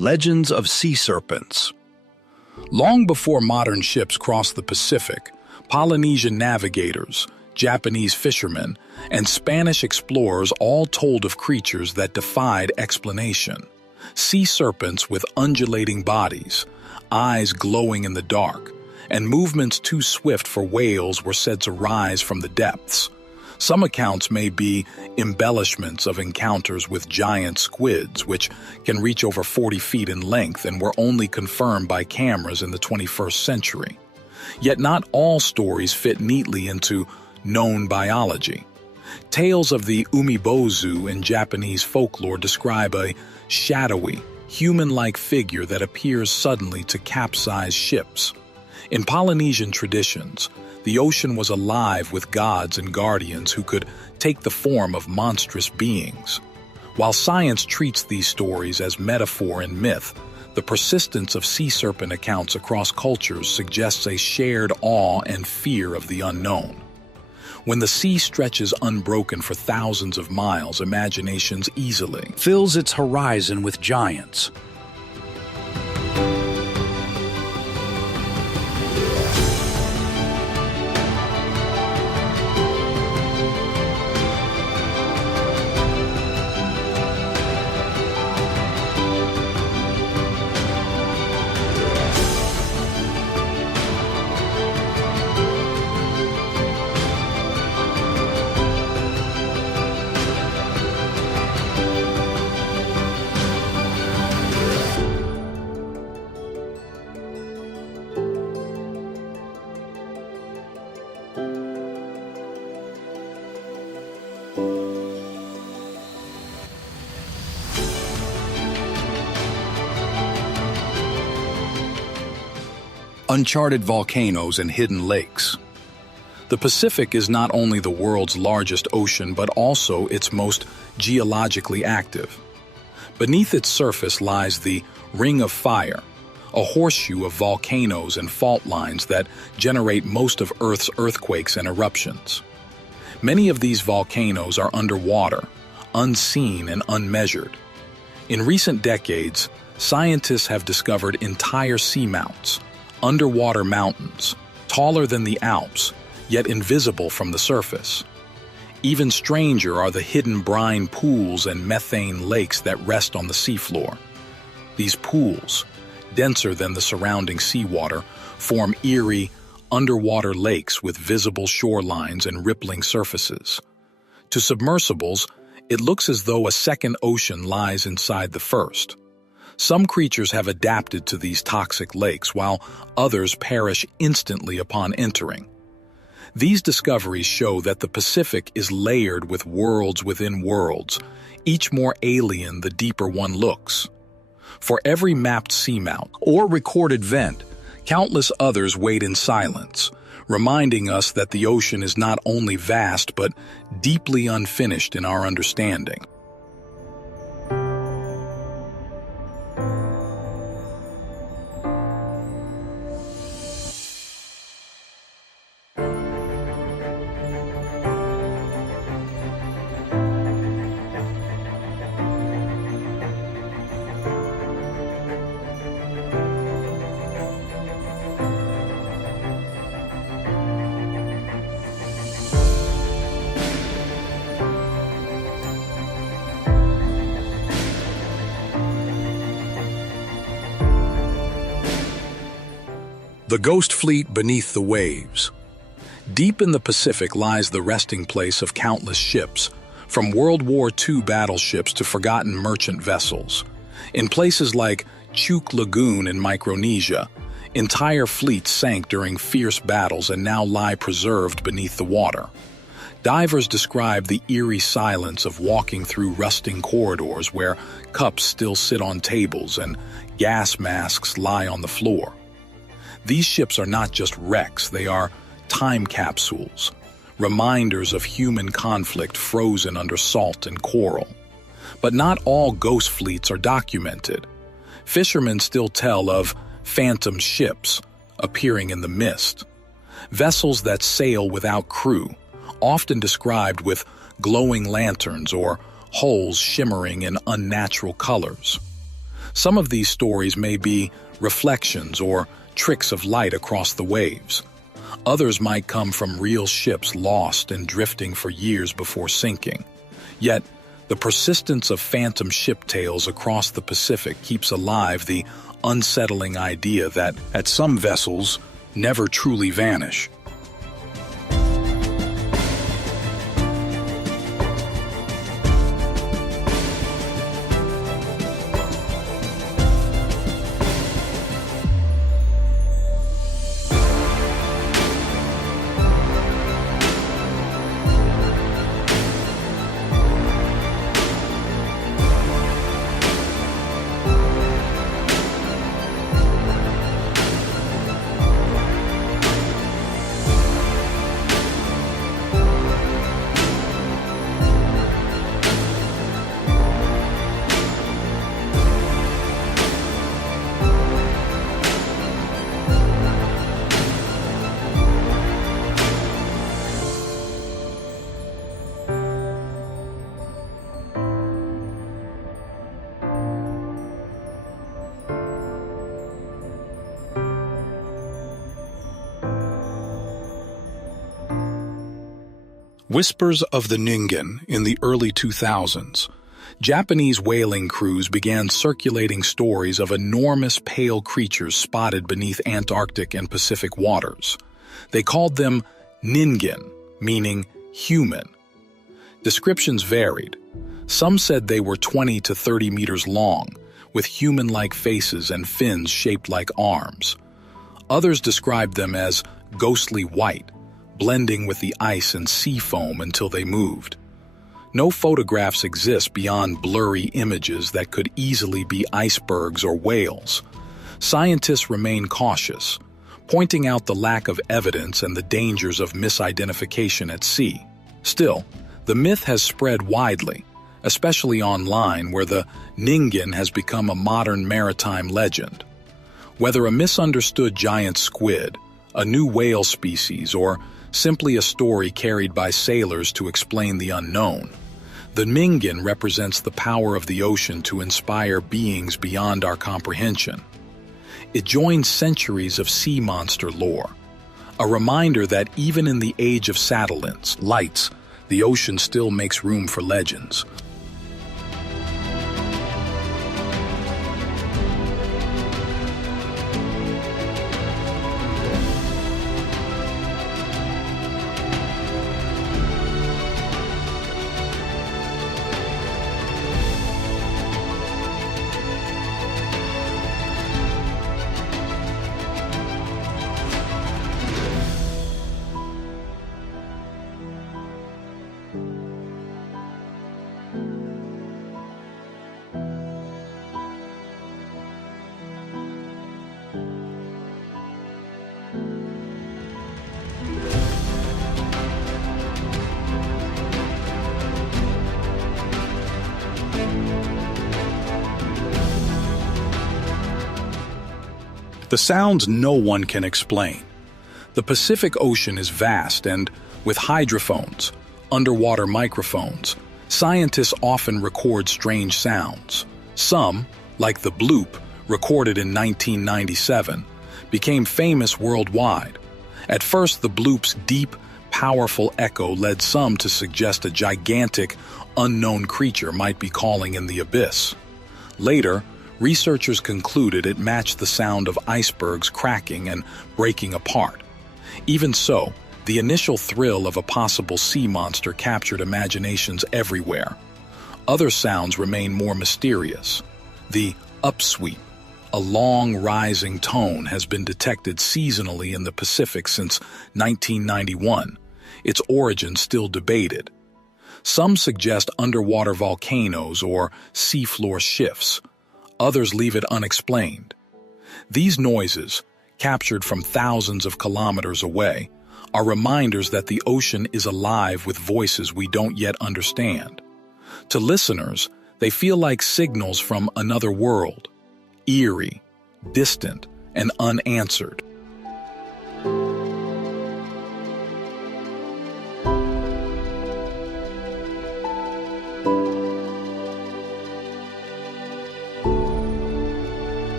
Legends of sea serpents. Long before modern ships crossed the Pacific, Polynesian navigators, Japanese fishermen, and Spanish explorers all told of creatures that defied explanation. Sea serpents with undulating bodies, eyes glowing in the dark, and movements too swift for whales were said to rise from the depths. Some accounts may be embellishments of encounters with giant squids, which can reach over 40 feet in length and were only confirmed by cameras in the 21st century. Yet not all stories fit neatly into known biology. Tales of the umibozu in Japanese folklore describe a shadowy, human-like figure that appears suddenly to capsize ships. In Polynesian traditions, the ocean was alive with gods and guardians who could take the form of monstrous beings. While science treats these stories as metaphor and myth, the persistence of sea serpent accounts across cultures suggests a shared awe and fear of the unknown. When the sea stretches unbroken for thousands of miles, imaginations easily Fills its horizon with giants. Uncharted volcanoes and hidden lakes. The Pacific is not only the world's largest ocean but also its most geologically active. Beneath its surface lies the Ring of Fire, a horseshoe of volcanoes and fault lines that generate most of Earth's earthquakes and eruptions. Many of these volcanoes are underwater, unseen and unmeasured. In recent decades, scientists have discovered entire seamounts, underwater mountains, taller than the Alps, yet invisible from the surface. Even stranger are the hidden brine pools and methane lakes that rest on the seafloor. These pools, denser than the surrounding seawater, form eerie, underwater lakes with visible shorelines and rippling surfaces. To submersibles, it looks as though a second ocean lies inside the first. Some creatures have adapted to these toxic lakes, while others perish instantly upon entering. These discoveries show that the Pacific is layered with worlds within worlds, each more alien the deeper one looks. For every mapped seamount or recorded vent, countless others wait in silence, reminding us that the ocean is not only vast but deeply unfinished in our understanding. The Ghost Fleet beneath the waves. Deep in the Pacific lies the resting place of countless ships, from World War II battleships to forgotten merchant vessels. In places like Truk Lagoon in Micronesia, entire fleets sank during fierce battles and now lie preserved beneath the water. Divers describe the eerie silence of walking through rusting corridors where cups still sit on tables and gas masks lie on the floor. These ships are not just wrecks, they are time capsules, reminders of human conflict frozen under salt and coral. But not all ghost fleets are documented. Fishermen still tell of phantom ships appearing in the mist, vessels that sail without crew, often described with glowing lanterns or hulls shimmering in unnatural colors. Some of these stories may be reflections or tricks of light across the waves. Others might come from real ships lost and drifting for years before sinking. Yet, the persistence of phantom ship tales across the Pacific keeps alive the unsettling idea that some vessels never truly vanish. Whispers of the Ningan in the early 2000s. Japanese whaling crews began circulating stories of enormous pale creatures spotted beneath Antarctic and Pacific waters. They called them Ningan, meaning human. Descriptions varied. Some said they were 20 to 30 meters long, with human-like faces and fins shaped like arms. Others described them as ghostly white, blending with the ice and sea foam until they moved. No photographs exist beyond blurry images that could easily be icebergs or whales. Scientists remain cautious, pointing out the lack of evidence and the dangers of misidentification at sea. Still, the myth has spread widely, especially online where the Ningan has become a modern maritime legend. Whether a misunderstood giant squid, a new whale species, or simply a story carried by sailors to explain the unknown, the Ningan represents the power of the ocean to inspire beings beyond our comprehension. It joins centuries of sea monster lore, a reminder that even in the age of satellites, lights, the ocean still makes room for legends. The sounds no one can explain. The Pacific Ocean is vast and, with hydrophones, underwater microphones, scientists often record strange sounds. Some, like the bloop, recorded in 1997, became famous worldwide. At first, the bloop's deep, powerful echo led some to suggest a gigantic, unknown creature might be calling in the abyss. Later, researchers concluded it matched the sound of icebergs cracking and breaking apart. Even so, the initial thrill of a possible sea monster captured imaginations everywhere. Other sounds remain more mysterious. The upsweep, a long rising tone, has been detected seasonally in the Pacific since 1991, its origin still debated. Some suggest underwater volcanoes or seafloor shifts. Others leave it unexplained. These noises, captured from thousands of kilometers away, are reminders that the ocean is alive with voices we don't yet understand. To listeners, they feel like signals from another world, eerie, distant, and unanswered.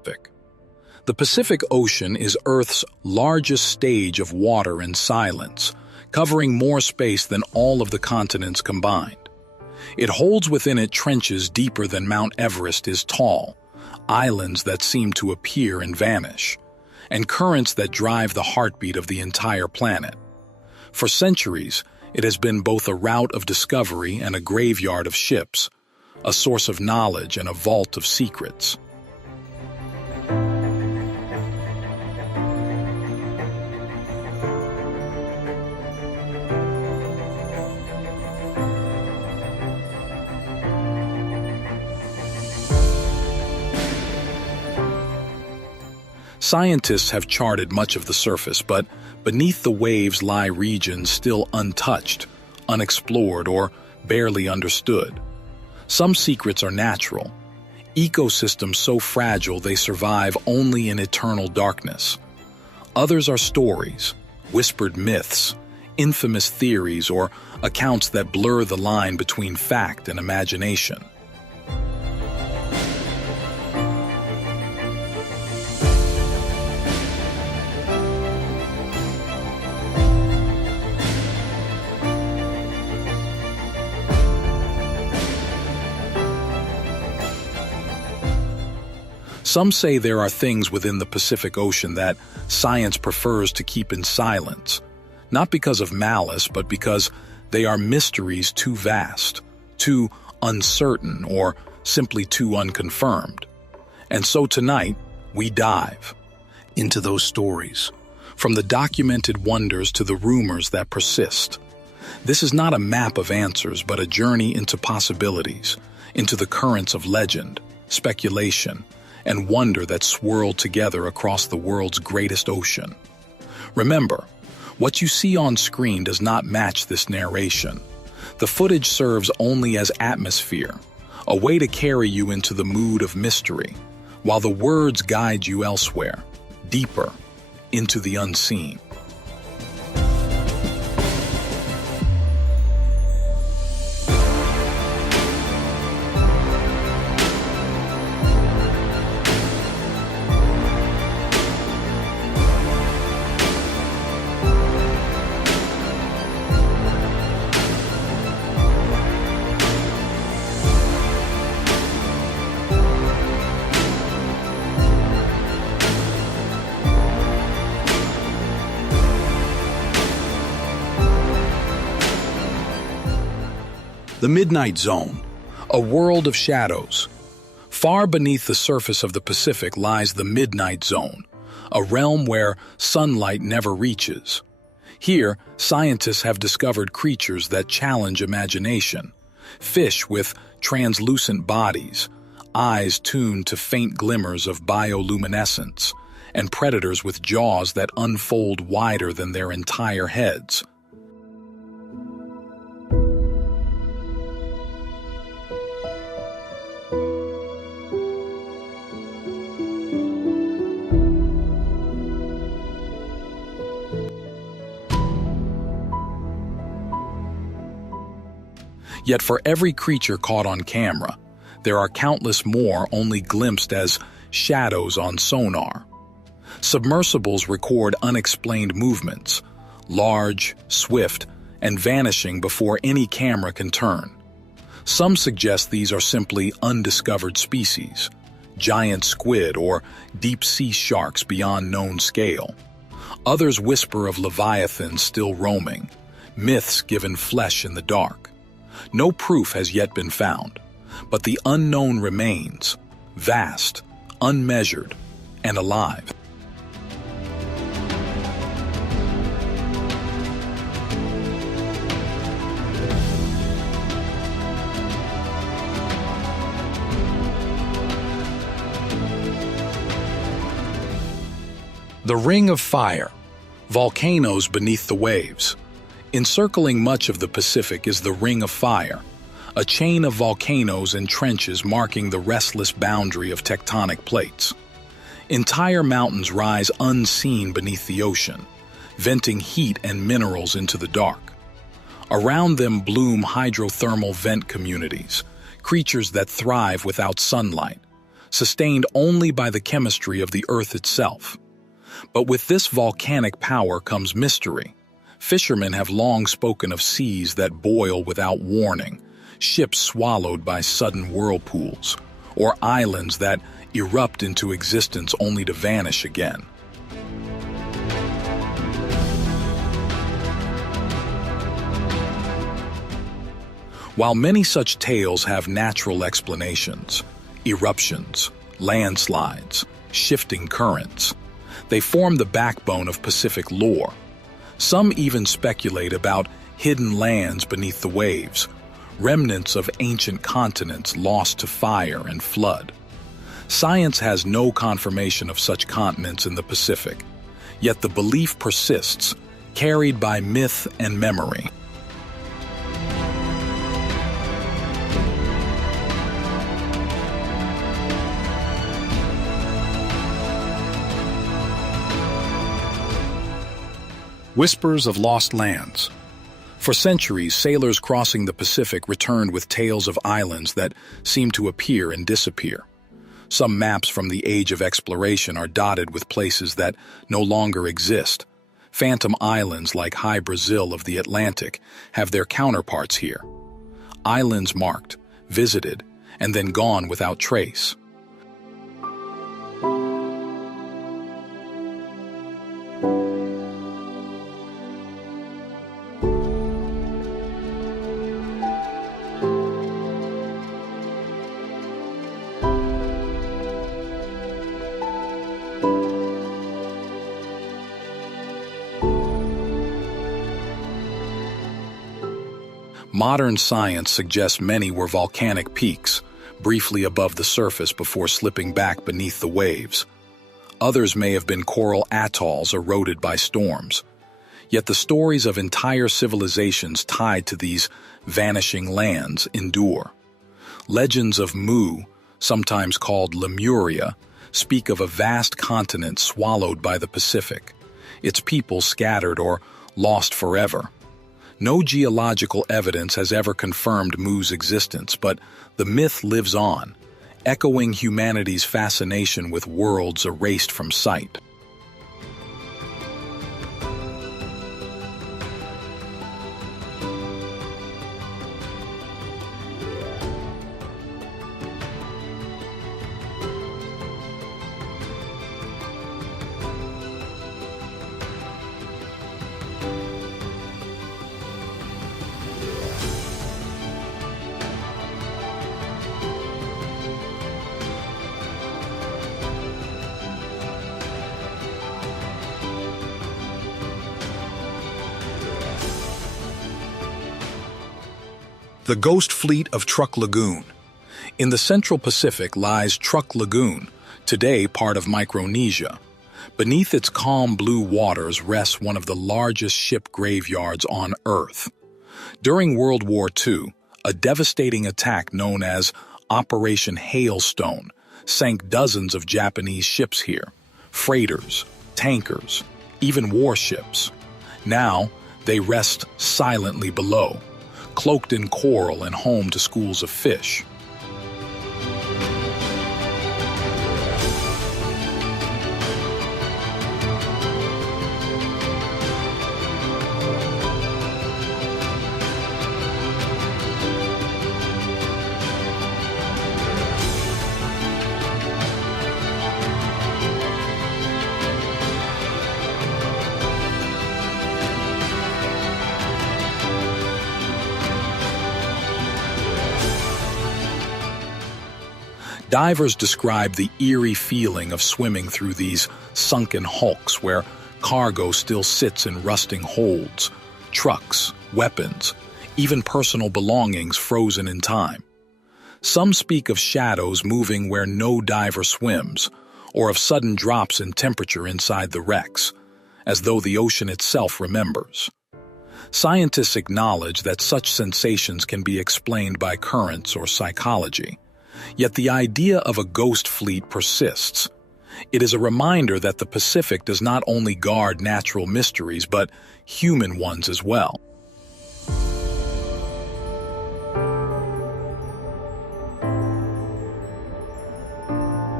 The Pacific Ocean is Earth's largest stage of water and silence, covering more space than all of the continents combined. It holds within it trenches deeper than Mount Everest is tall, islands that seem to appear and vanish, and currents that drive the heartbeat of the entire planet. For centuries, it has been both a route of discovery and a graveyard of ships, a source of knowledge and a vault of secrets. Scientists have charted much of the surface, but beneath the waves lie regions still untouched, unexplored, or barely understood. Some secrets are natural, ecosystems so fragile they survive only in eternal darkness. Others are stories, whispered myths, infamous theories, or accounts that blur the line between fact and imagination. Some say there are things within the Pacific Ocean that science prefers to keep in silence, not because of malice, but because they are mysteries too vast, too uncertain, or simply too unconfirmed. And so tonight, we dive into those stories, from the documented wonders to the rumors that persist. This is not a map of answers, but a journey into possibilities, into the currents of legend, speculation, and wonder that swirl together across the world's greatest ocean. Remember, what you see on screen does not match this narration. The footage serves only as atmosphere, a way to carry you into the mood of mystery, while the words guide you elsewhere, deeper, into the unseen. The Midnight Zone, a world of shadows. Far beneath the surface of the Pacific lies the Midnight Zone, a realm where sunlight never reaches. Here, scientists have discovered creatures that challenge imagination. Fish with translucent bodies, eyes tuned to faint glimmers of bioluminescence, and predators with jaws that unfold wider than their entire heads. Yet for every creature caught on camera, there are countless more only glimpsed as shadows on sonar. Submersibles record unexplained movements, large, swift, and vanishing before any camera can turn. Some suggest these are simply undiscovered species, giant squid or deep-sea sharks beyond known scale. Others whisper of leviathans still roaming, myths given flesh in the dark. No proof has yet been found, but the unknown remains, vast, unmeasured, and alive. The Ring of Fire, volcanoes beneath the waves. Encircling much of the Pacific is the Ring of Fire, a chain of volcanoes and trenches marking the restless boundary of tectonic plates. Entire mountains rise unseen beneath the ocean, venting heat and minerals into the dark. Around them bloom hydrothermal vent communities, creatures that thrive without sunlight, sustained only by the chemistry of the Earth itself. But with this volcanic power comes mystery. Fishermen have long spoken of seas that boil without warning, ships swallowed by sudden whirlpools, or islands that erupt into existence only to vanish again. While many such tales have natural explanations, eruptions, landslides, shifting currents, they form the backbone of Pacific lore. Some even speculate about hidden lands beneath the waves, remnants of ancient continents lost to fire and flood. Science has no confirmation of such continents in the Pacific, yet the belief persists, carried by myth and memory. Whispers of lost lands. For centuries, sailors crossing the Pacific returned with tales of islands that seemed to appear and disappear. Some maps from the age of exploration are dotted with places that no longer exist. Phantom islands like High Brazil of the Atlantic have their counterparts here. Islands marked, visited, and then gone without trace. Modern science suggests many were volcanic peaks, briefly above the surface before slipping back beneath the waves. Others may have been coral atolls eroded by storms. Yet the stories of entire civilizations tied to these vanishing lands endure. Legends of Mu, sometimes called Lemuria, speak of a vast continent swallowed by the Pacific, its people scattered or lost forever. No geological evidence has ever confirmed Mu's existence, but the myth lives on, echoing humanity's fascination with worlds erased from sight. The Ghost Fleet of Truk Lagoon. In the Central Pacific lies Truk Lagoon, today part of Micronesia. Beneath its calm blue waters rests one of the largest ship graveyards on Earth. During World War II, a devastating attack known as Operation Hailstone sank dozens of Japanese ships here, freighters, tankers, even warships. Now, they rest silently below, cloaked in coral and home to schools of fish. Divers describe the eerie feeling of swimming through these sunken hulks where cargo still sits in rusting holds, trucks, weapons, even personal belongings frozen in time. Some speak of shadows moving where no diver swims, or of sudden drops in temperature inside the wrecks, as though the ocean itself remembers. Scientists acknowledge that such sensations can be explained by currents or psychology. Yet the idea of a ghost fleet persists. It is a reminder that the Pacific does not only guard natural mysteries, but human ones as well.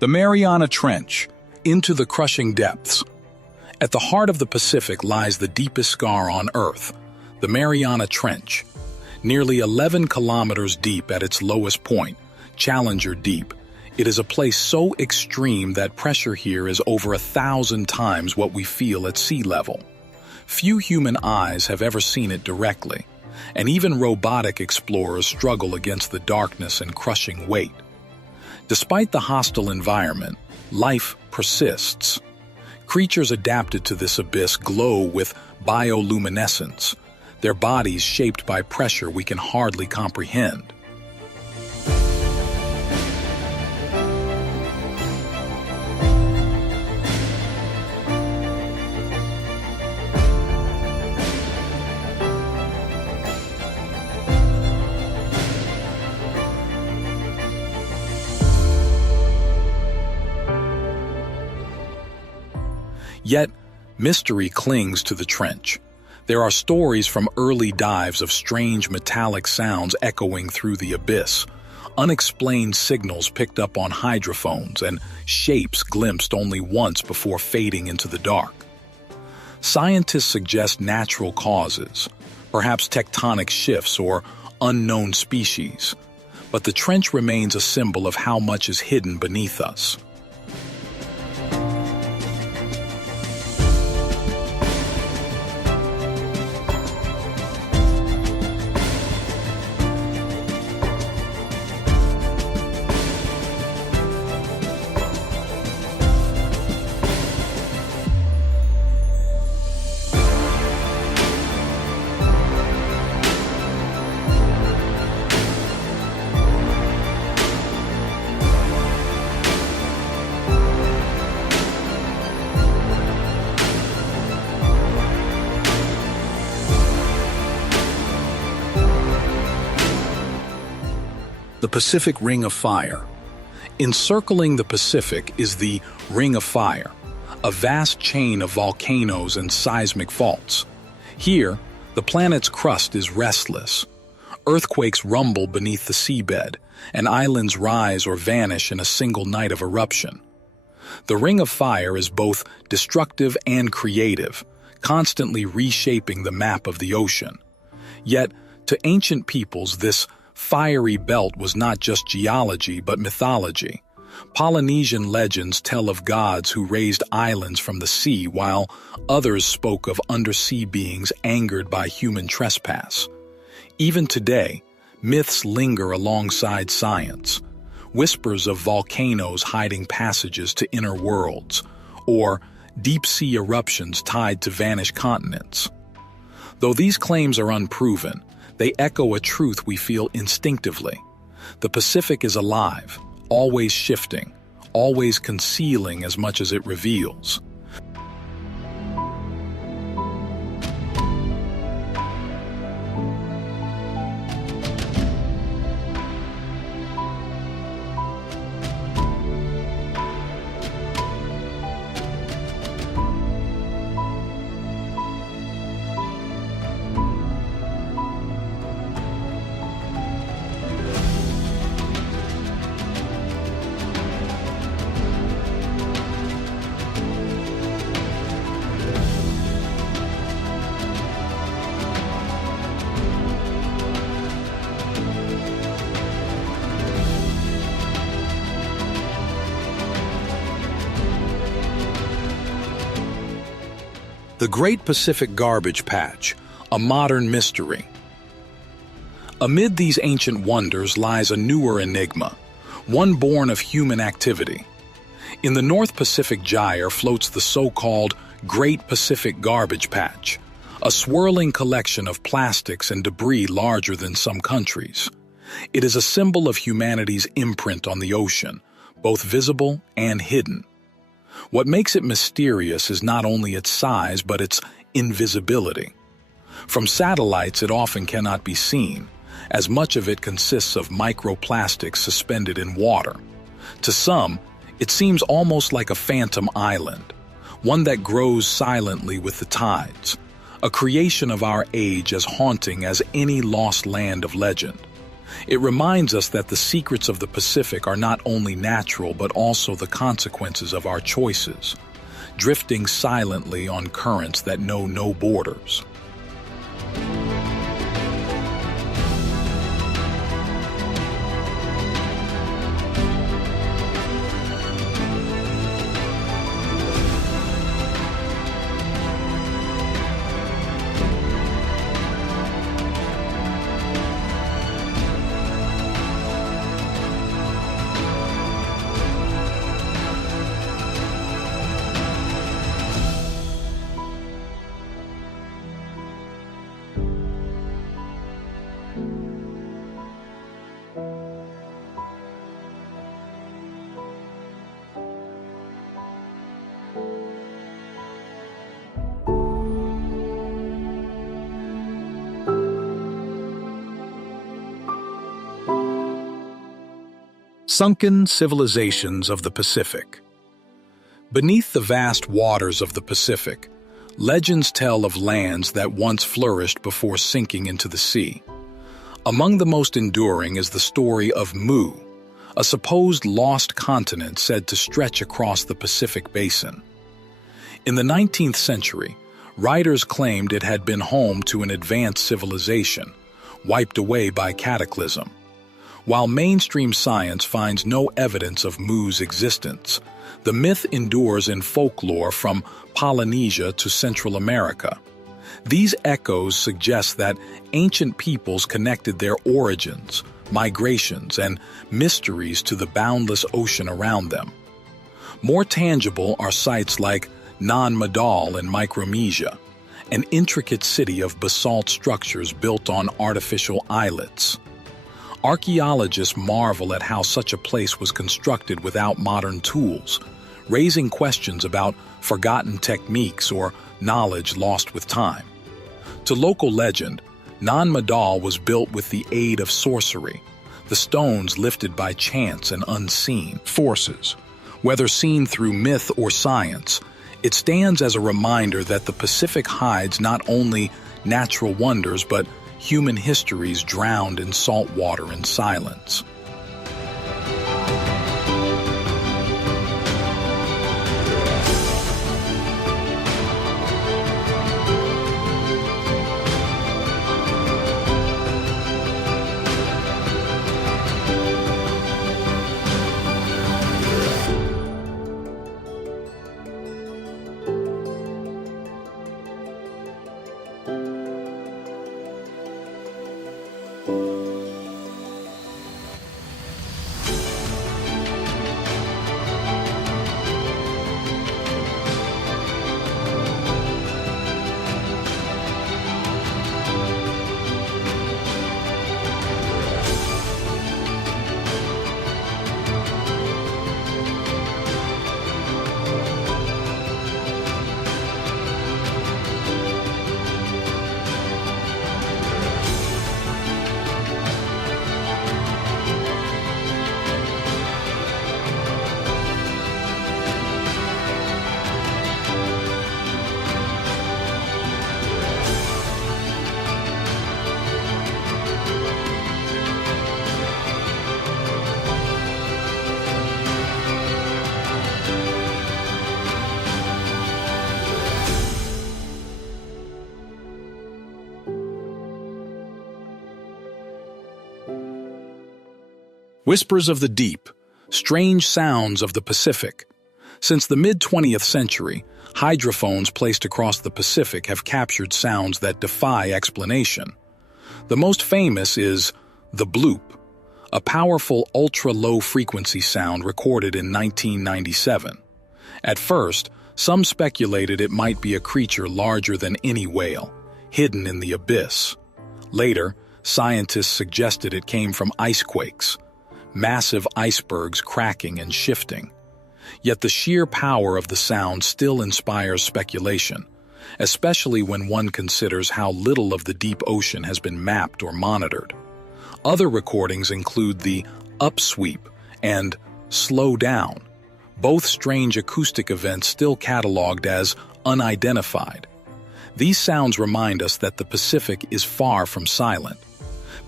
The Mariana Trench, into the crushing depths. At the heart of the Pacific lies the deepest scar on Earth, the Mariana Trench. Nearly 11 kilometers deep at its lowest point, Challenger Deep, it is a place so extreme that pressure here is over 1,000 times what we feel at sea level. Few human eyes have ever seen it directly, and even robotic explorers struggle against the darkness and crushing weight. Despite the hostile environment, life persists. Creatures adapted to this abyss glow with bioluminescence, their bodies shaped by pressure we can hardly comprehend. Yet, mystery clings to the trench. There are stories from early dives of strange metallic sounds echoing through the abyss, unexplained signals picked up on hydrophones, and shapes glimpsed only once before fading into the dark. Scientists suggest natural causes, perhaps tectonic shifts or unknown species, but the trench remains a symbol of how much is hidden beneath us. The Pacific Ring of Fire. Encircling the Pacific is the Ring of Fire, a vast chain of volcanoes and seismic faults. Here, the planet's crust is restless. Earthquakes rumble beneath the seabed, and islands rise or vanish in a single night of eruption. The Ring of Fire is both destructive and creative, constantly reshaping the map of the ocean. Yet, to ancient peoples, this fiery belt was not just geology but mythology. Polynesian legends tell of gods who raised islands from the sea, while others spoke of undersea beings angered by human trespass. Even today, myths linger alongside science. Whispers of volcanoes hiding passages to inner worlds, or deep-sea eruptions tied to vanished continents. Though these claims are unproven, they echo a truth we feel instinctively. The Pacific is alive, always shifting, always concealing as much as it reveals. The Great Pacific Garbage Patch, a modern mystery. Amid these ancient wonders lies a newer enigma, one born of human activity. In the North Pacific Gyre floats the so-called Great Pacific Garbage Patch, a swirling collection of plastics and debris larger than some countries. It is a symbol of humanity's imprint on the ocean, both visible and hidden. What makes it mysterious is not only its size, but its invisibility. From satellites, it often cannot be seen, as much of it consists of microplastics suspended in water. To some, it seems almost like a phantom island, one that grows silently with the tides, a creation of our age as haunting as any lost land of legend. It reminds us that the secrets of the Pacific are not only natural but also the consequences of our choices, drifting silently on currents that know no borders. Sunken civilizations of the Pacific. Beneath the vast waters of the Pacific, legends tell of lands that once flourished before sinking into the sea. Among the most enduring is the story of Mu, a supposed lost continent said to stretch across the Pacific basin. In the 19th century, writers claimed it had been home to an advanced civilization, wiped away by cataclysm. While mainstream science finds no evidence of Mu's existence, the myth endures in folklore from Polynesia to Central America. These echoes suggest that ancient peoples connected their origins, migrations, and mysteries to the boundless ocean around them. More tangible are sites like Nan Madol in Micronesia, an intricate city of basalt structures built on artificial islets. Archaeologists marvel at how such a place was constructed without modern tools, raising questions about forgotten techniques or knowledge lost with time. To local legend, Nan Madol was built with the aid of sorcery, the stones lifted by chance and unseen forces. Whether seen through myth or science, it stands as a reminder that the Pacific hides not only natural wonders but human histories drowned in salt water and silence. Whispers of the deep, strange sounds of the Pacific. Since the mid-20th century, hydrophones placed across the Pacific have captured sounds that defy explanation. The most famous is the bloop, a powerful ultra-low frequency sound recorded in 1997. At first, some speculated it might be a creature larger than any whale, hidden in the abyss. Later, scientists suggested it came from icequakes, massive icebergs cracking and shifting. Yet the sheer power of the sound still inspires speculation, especially when one considers how little of the deep ocean has been mapped or monitored. Other recordings include the upsweep and slow down, both strange acoustic events still cataloged as unidentified. These sounds remind us that the Pacific is far from silent.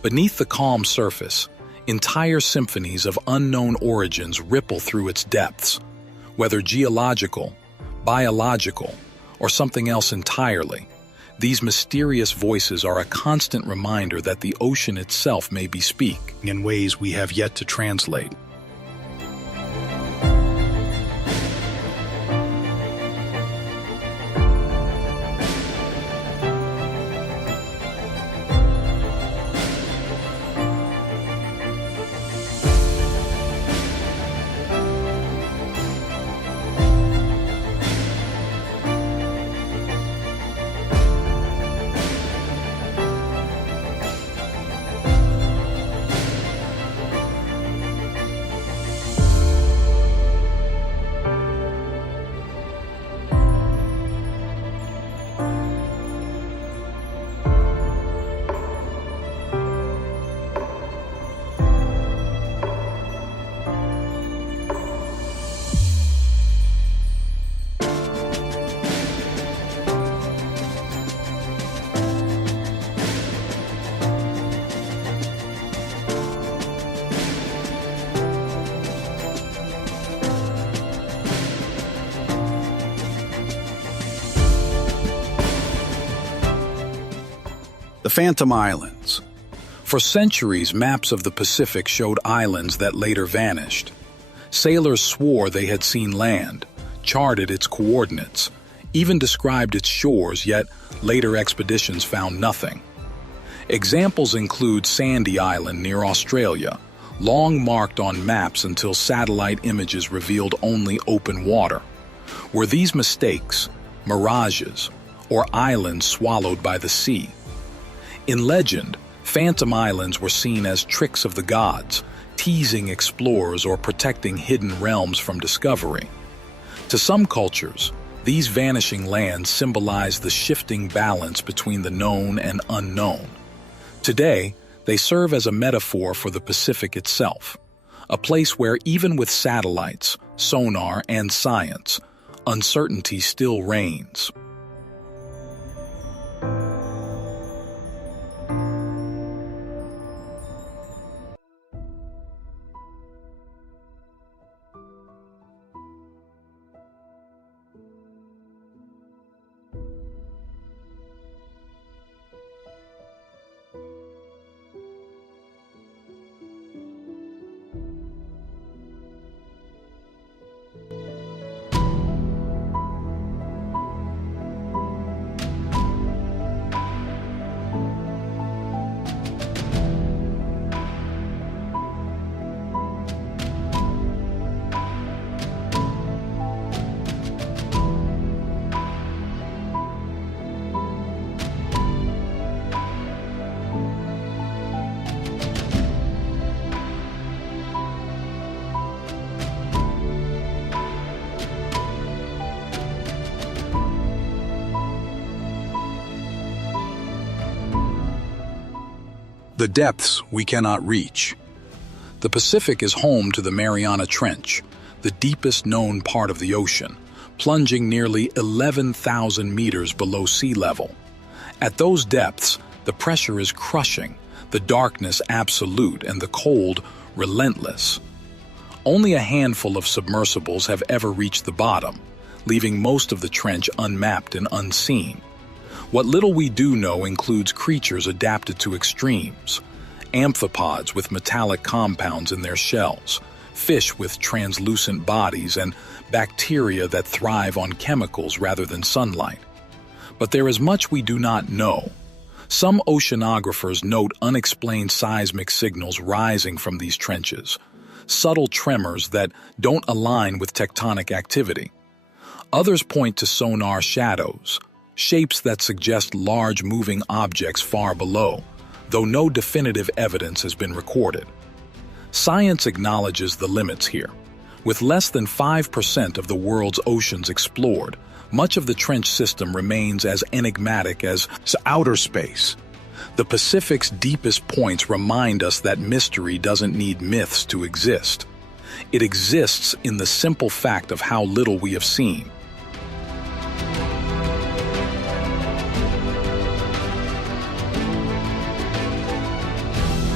Beneath the calm surface, entire symphonies of unknown origins ripple through its depths, whether geological, biological, or something else entirely. These mysterious voices are a constant reminder that the ocean itself may be speaking in ways we have yet to translate. The Phantom Islands. For centuries, maps of the Pacific showed islands that later vanished. Sailors swore they had seen land, charted its coordinates, even described its shores, yet later expeditions found nothing. Examples include Sandy Island near Australia, long marked on maps until satellite images revealed only open water. Were these mistakes, mirages, or islands swallowed by the sea? In legend, Phantom Islands were seen as tricks of the gods, teasing explorers or protecting hidden realms from discovery. To some cultures, these vanishing lands symbolize the shifting balance between the known and unknown. Today, they serve as a metaphor for the Pacific itself, a place where even with satellites, sonar, and science, uncertainty still reigns. The depths we cannot reach. The Pacific is home to the Mariana Trench, the deepest known part of the ocean, plunging nearly 11,000 meters below sea level. At those depths, the pressure is crushing, the darkness absolute, and the cold relentless. Only a handful of submersibles have ever reached the bottom, leaving most of the trench unmapped and unseen. What little we do know includes creatures adapted to extremes, amphipods with metallic compounds in their shells, fish with translucent bodies, and bacteria that thrive on chemicals rather than sunlight. But there is much we do not know. Some oceanographers note unexplained seismic signals rising from these trenches, subtle tremors that don't align with tectonic activity. Others point to sonar shadows, shapes that suggest large moving objects far below, though no definitive evidence has been recorded. Science acknowledges the limits here. With less than 5% of the world's oceans explored, much of the trench system remains as enigmatic as outer space. The Pacific's deepest points remind us that mystery doesn't need myths to exist. It exists in the simple fact of how little we have seen.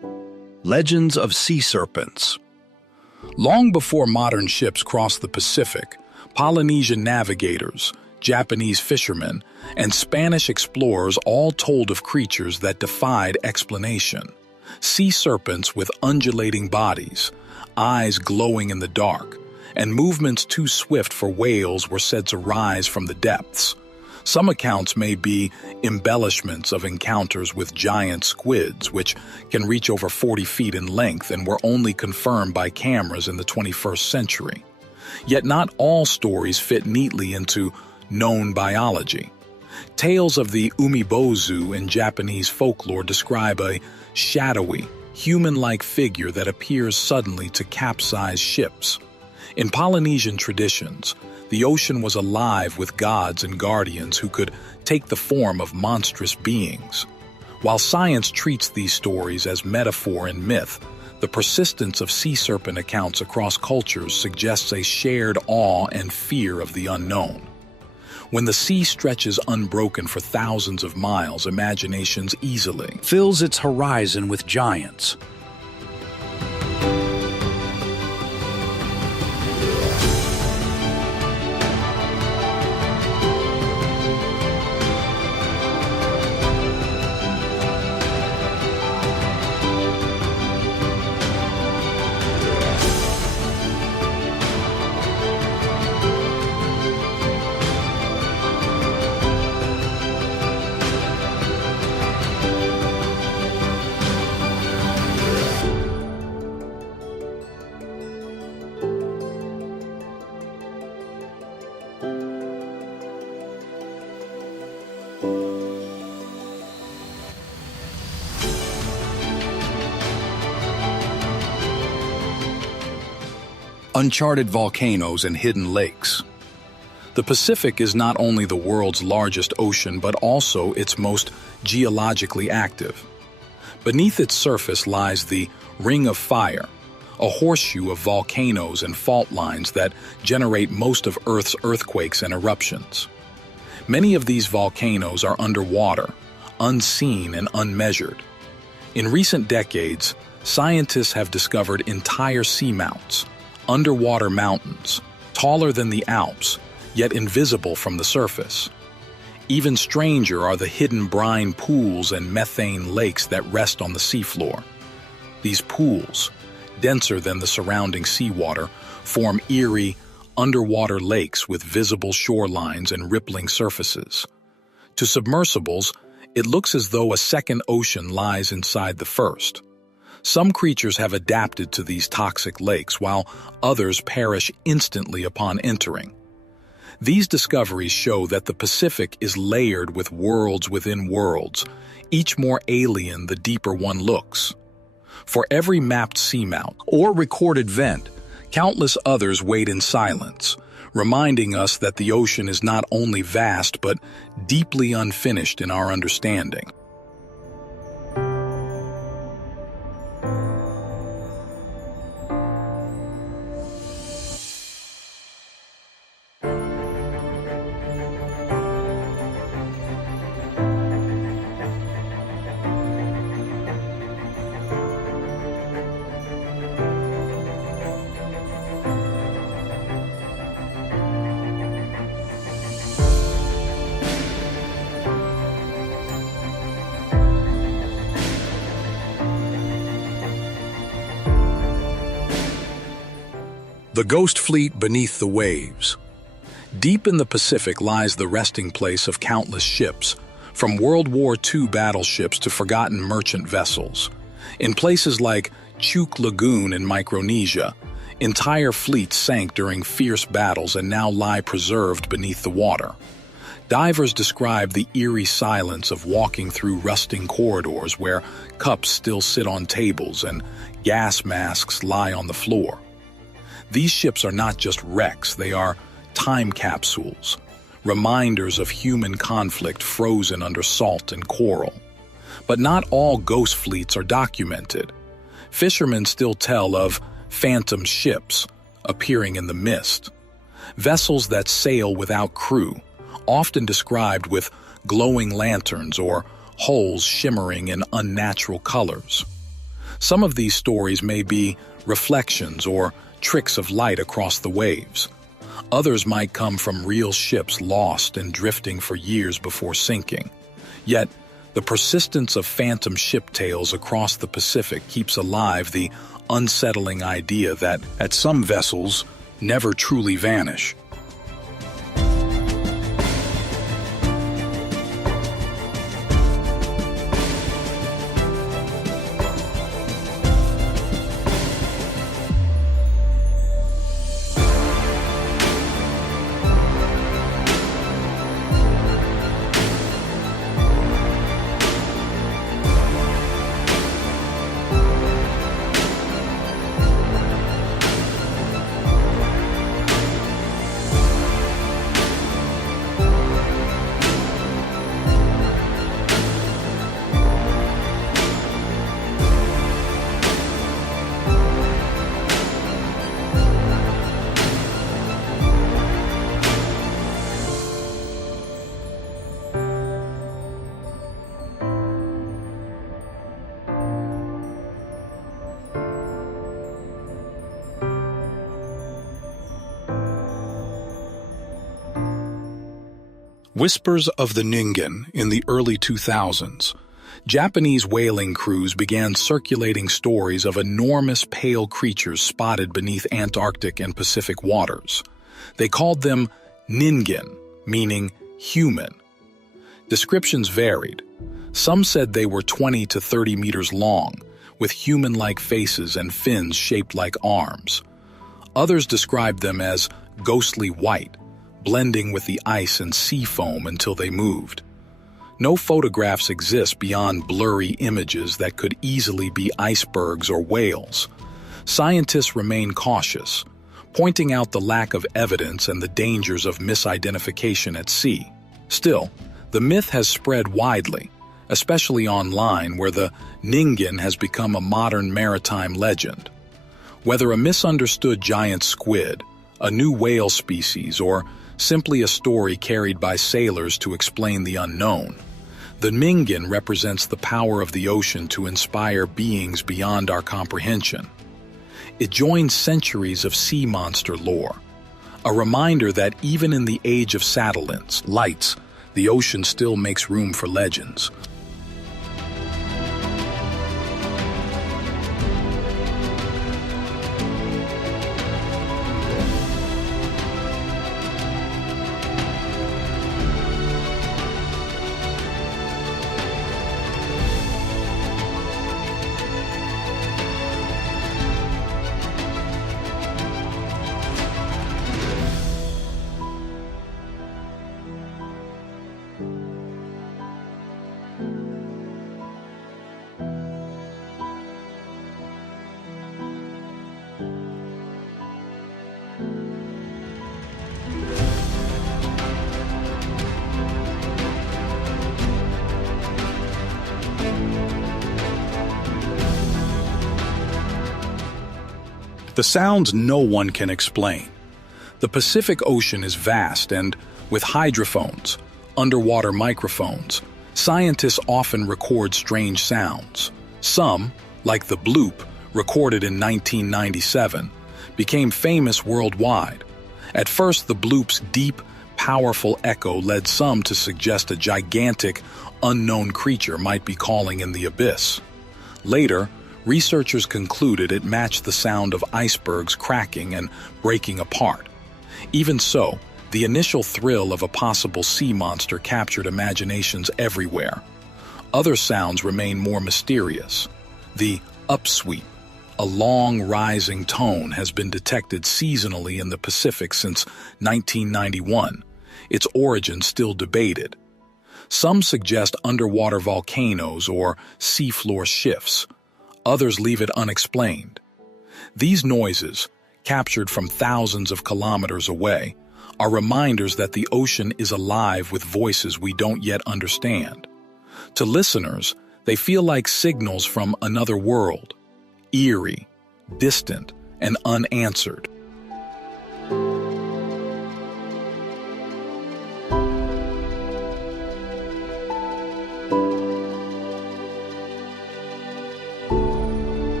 Legends of sea serpents. Long before modern ships crossed the Pacific, Polynesian navigators, Japanese fishermen, and Spanish explorers all told of creatures that defied explanation. Sea serpents with undulating bodies, eyes glowing in the dark, and movements too swift for whales were said to rise from the depths. Some accounts may be embellishments of encounters with giant squids, which can reach over 40 feet in length and were only confirmed by cameras in the 21st century. Yet not all stories fit neatly into known biology. Tales of the umibozu in Japanese folklore describe a shadowy, human-like figure that appears suddenly to capsize ships. In Polynesian traditions, the ocean was alive with gods and guardians who could take the form of monstrous beings. While science treats these stories as metaphor and myth, the persistence of sea serpent accounts across cultures suggests a shared awe and fear of the unknown. When the sea stretches unbroken for thousands of miles, imaginations easily Fills its horizon with giants. Uncharted volcanoes and hidden lakes. The Pacific is not only the world's largest ocean but also its most geologically active. Beneath its surface lies the Ring of Fire, a horseshoe of volcanoes and fault lines that generate most of Earth's earthquakes and eruptions. Many of these volcanoes are underwater, unseen and unmeasured. In recent decades, scientists have discovered entire seamounts, underwater mountains, taller than the Alps, yet invisible from the surface. Even stranger are the hidden brine pools and methane lakes that rest on the seafloor. These pools, denser than the surrounding seawater, form eerie, underwater lakes with visible shorelines and rippling surfaces. To submersibles, it looks as though a second ocean lies inside the first. Some creatures have adapted to these toxic lakes, while others perish instantly upon entering. These discoveries show that the Pacific is layered with worlds within worlds, each more alien the deeper one looks. For every mapped seamount or recorded vent, countless others wait in silence, reminding us that the ocean is not only vast but deeply unfinished in our understanding. The Ghost Fleet beneath the waves. Deep in the Pacific lies the resting place of countless ships, from World War II battleships to forgotten merchant vessels. In places like Truk Lagoon in Micronesia, entire fleets sank during fierce battles and now lie preserved beneath the water. Divers describe the eerie silence of walking through rusting corridors where cups still sit on tables and gas masks lie on the floor. These ships are not just wrecks, they are time capsules, reminders of human conflict frozen under salt and coral. But not all ghost fleets are documented. Fishermen still tell of phantom ships appearing in the mist, vessels that sail without crew, often described with glowing lanterns or hulls shimmering in unnatural colors. Some of these stories may be reflections or tricks of light across the waves. Others might come from real ships lost and drifting for years before sinking. Yet, the persistence of phantom ship tales across the Pacific keeps alive the unsettling idea that some vessels never truly vanish. Whispers of the Ningan in the early 2000s. Japanese whaling crews began circulating stories of enormous pale creatures spotted beneath Antarctic and Pacific waters. They called them Ningan, meaning human. Descriptions varied. Some said they were 20 to 30 meters long, with human-like faces and fins shaped like arms. Others described them as ghostly white, blending with the ice and sea foam until they moved. No photographs exist beyond blurry images that could easily be icebergs or whales. Scientists remain cautious, pointing out the lack of evidence and the dangers of misidentification at sea. Still, the myth has spread widely, especially online where the Ningan has become a modern maritime legend. Whether a misunderstood giant squid, a new whale species, or simply a story carried by sailors to explain the unknown, the Ningan represents the power of the ocean to inspire beings beyond our comprehension. It joins centuries of sea monster lore, a reminder that even in the age of satellites, lights, the ocean still makes room for legends. The sounds no one can explain. The Pacific Ocean is vast and, with hydrophones, underwater microphones, scientists often record strange sounds. Some, like the bloop, recorded in 1997, became famous worldwide. At first, the bloop's deep, powerful echo led some to suggest a gigantic, unknown creature might be calling in the abyss. Later, researchers concluded it matched the sound of icebergs cracking and breaking apart. Even so, the initial thrill of a possible sea monster captured imaginations everywhere. Other sounds remain more mysterious. The upsweep, a long rising tone, has been detected seasonally in the Pacific since 1991, its origin still debated. Some suggest underwater volcanoes or seafloor shifts. Others leave it unexplained. These noises, captured from thousands of kilometers away, are reminders that the ocean is alive with voices we don't yet understand. To listeners, they feel like signals from another world, eerie, distant, and unanswered.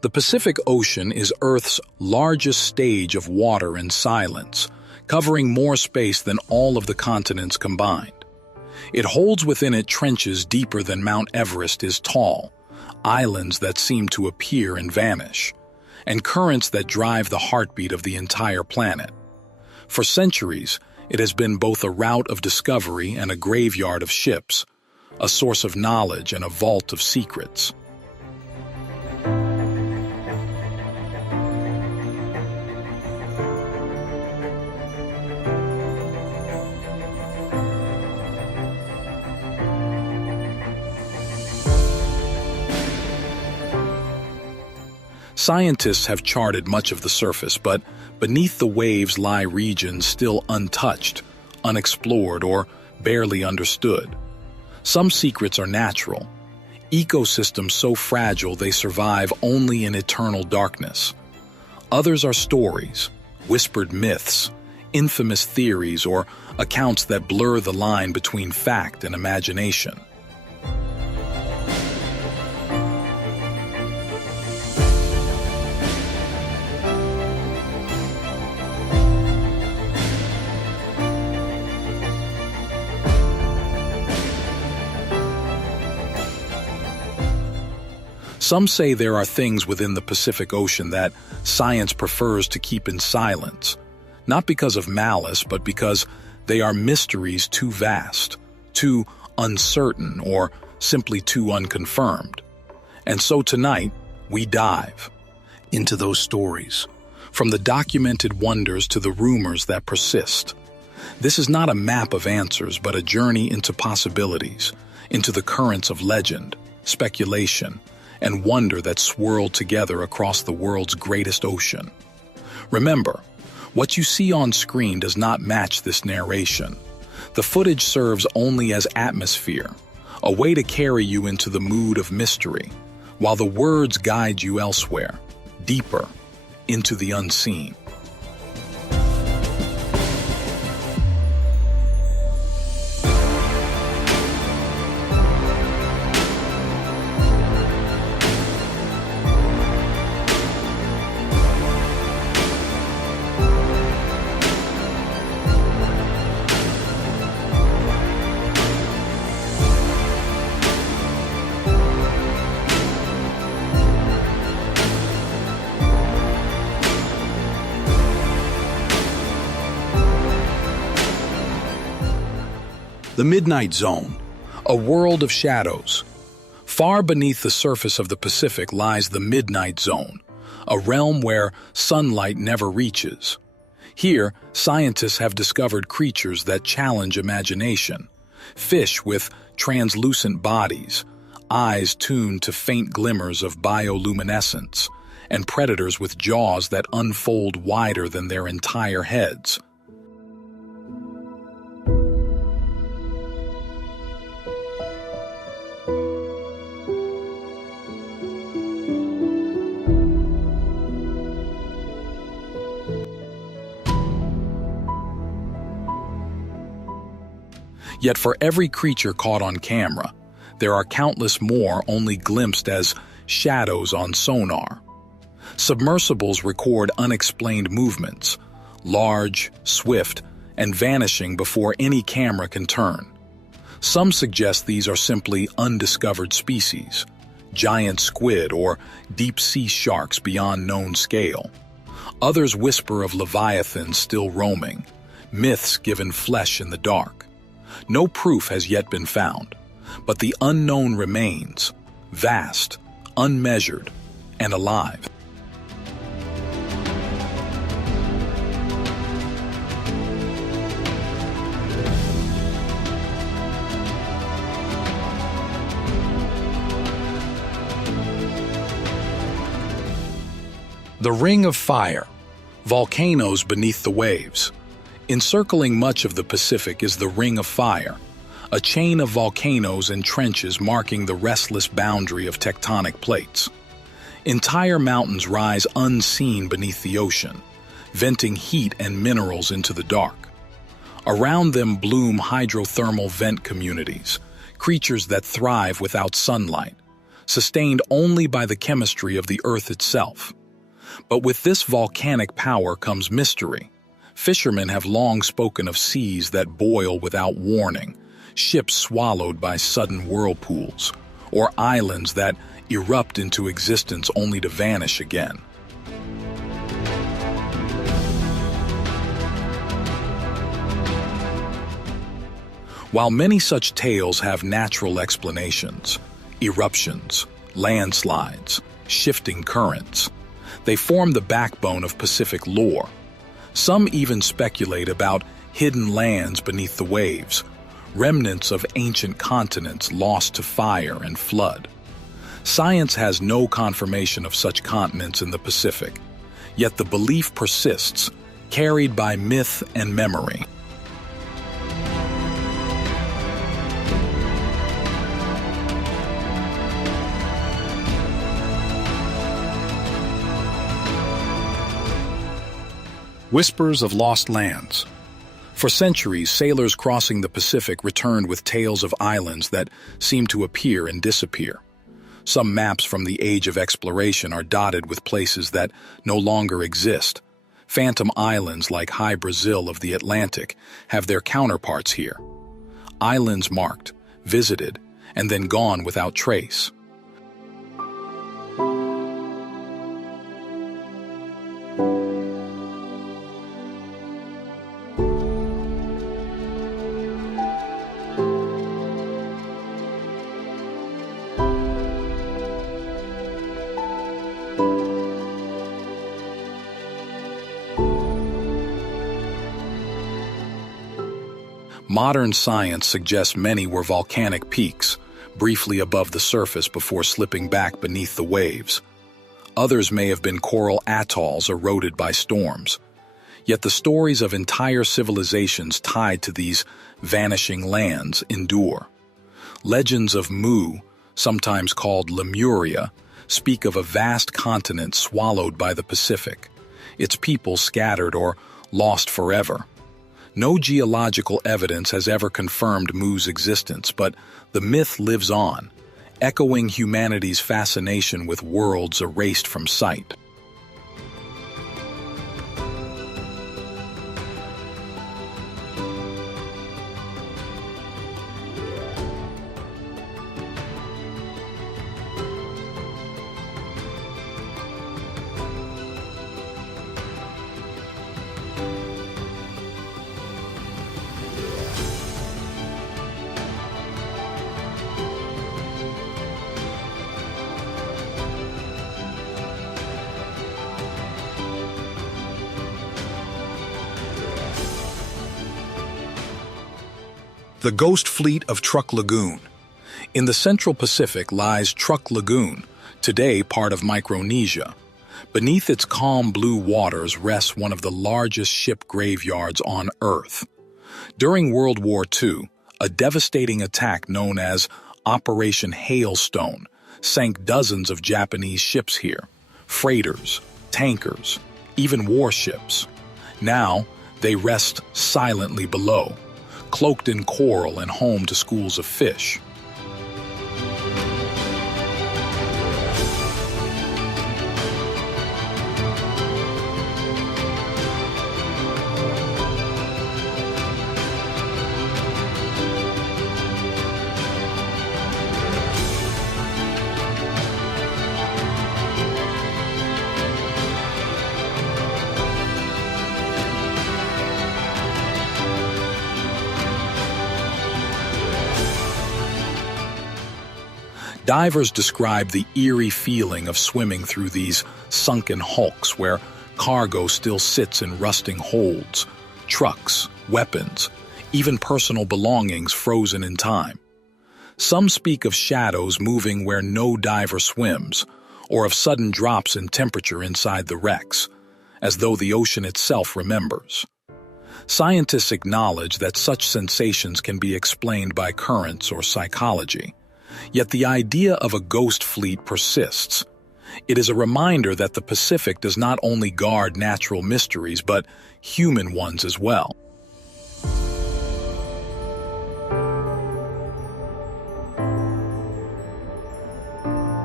The Pacific Ocean is Earth's largest stage of water and silence, covering more space than all of the continents combined. It holds within it trenches deeper than Mount Everest is tall, islands that seem to appear and vanish, and currents that drive the heartbeat of the entire planet. For centuries, it has been both a route of discovery and a graveyard of ships, a source of knowledge and a vault of secrets. Scientists have charted much of the surface, but beneath the waves lie regions still untouched, unexplored, or barely understood. Some secrets are natural, ecosystems so fragile they survive only in eternal darkness. Others are stories, whispered myths, infamous theories, or accounts that blur the line between fact and imagination. Some say there are things within the Pacific Ocean that science prefers to keep in silence, not because of malice, but because they are mysteries too vast, too uncertain, or simply too unconfirmed. And so tonight, we dive into those stories, from the documented wonders to the rumors that persist. This is not a map of answers, but a journey into possibilities, into the currents of legend, speculation, and wonder that swirl together across the world's greatest ocean. Remember, what you see on screen does not match this narration. The footage serves only as atmosphere, a way to carry you into the mood of mystery, while the words guide you elsewhere, deeper, into the unseen. The Midnight Zone, a world of shadows. Far beneath the surface of the Pacific lies the Midnight Zone, a realm where sunlight never reaches. Here, scientists have discovered creatures that challenge imagination. Fish with translucent bodies, eyes tuned to faint glimmers of bioluminescence, and predators with jaws that unfold wider than their entire heads. Yet for every creature caught on camera, there are countless more only glimpsed as shadows on sonar. Submersibles record unexplained movements, large, swift, and vanishing before any camera can turn. Some suggest these are simply undiscovered species, giant squid or deep-sea sharks beyond known scale. Others whisper of leviathans still roaming, myths given flesh in the dark. No proof has yet been found, but the unknown remains, vast, unmeasured, and alive. The Ring of Fire, volcanoes beneath the waves. Encircling much of the Pacific is the Ring of Fire, a chain of volcanoes and trenches marking the restless boundary of tectonic plates. Entire mountains rise unseen beneath the ocean, venting heat and minerals into the dark. Around them bloom hydrothermal vent communities, creatures that thrive without sunlight, sustained only by the chemistry of the Earth itself. But with this volcanic power comes mystery. Fishermen have long spoken of seas that boil without warning, ships swallowed by sudden whirlpools, or islands that erupt into existence only to vanish again. While many such tales have natural explanations, eruptions, landslides, shifting currents, they form the backbone of Pacific lore. Some even speculate about hidden lands beneath the waves, remnants of ancient continents lost to fire and flood. Science has no confirmation of such continents in the Pacific, yet the belief persists, carried by myth and memory. Whispers of lost lands. For centuries, sailors crossing the Pacific returned with tales of islands that seem to appear and disappear. Some maps from the age of exploration are dotted with places that no longer exist. Phantom islands like High Brazil of the Atlantic have their counterparts here. Islands marked, visited, and then gone without trace. Modern science suggests many were volcanic peaks, briefly above the surface before slipping back beneath the waves. Others may have been coral atolls eroded by storms. Yet the stories of entire civilizations tied to these vanishing lands endure. Legends of Mu, sometimes called Lemuria, speak of a vast continent swallowed by the Pacific, its people scattered or lost forever. No geological evidence has ever confirmed Mu's existence, but the myth lives on, echoing humanity's fascination with worlds erased from sight. The Ghost Fleet of Truk Lagoon. In the Central Pacific lies Truk Lagoon, today part of Micronesia. Beneath its calm blue waters rests one of the largest ship graveyards on Earth. During World War II, a devastating attack known as Operation Hailstone sank dozens of Japanese ships here, freighters, tankers, even warships. Now, they rest silently below, cloaked in coral and home to schools of fish. Divers describe the eerie feeling of swimming through these sunken hulks where cargo still sits in rusting holds, trucks, weapons, even personal belongings frozen in time. Some speak of shadows moving where no diver swims, or of sudden drops in temperature inside the wrecks, as though the ocean itself remembers. Scientists acknowledge that such sensations can be explained by currents or psychology. Yet the idea of a ghost fleet persists. It is a reminder that the Pacific does not only guard natural mysteries, but human ones as well.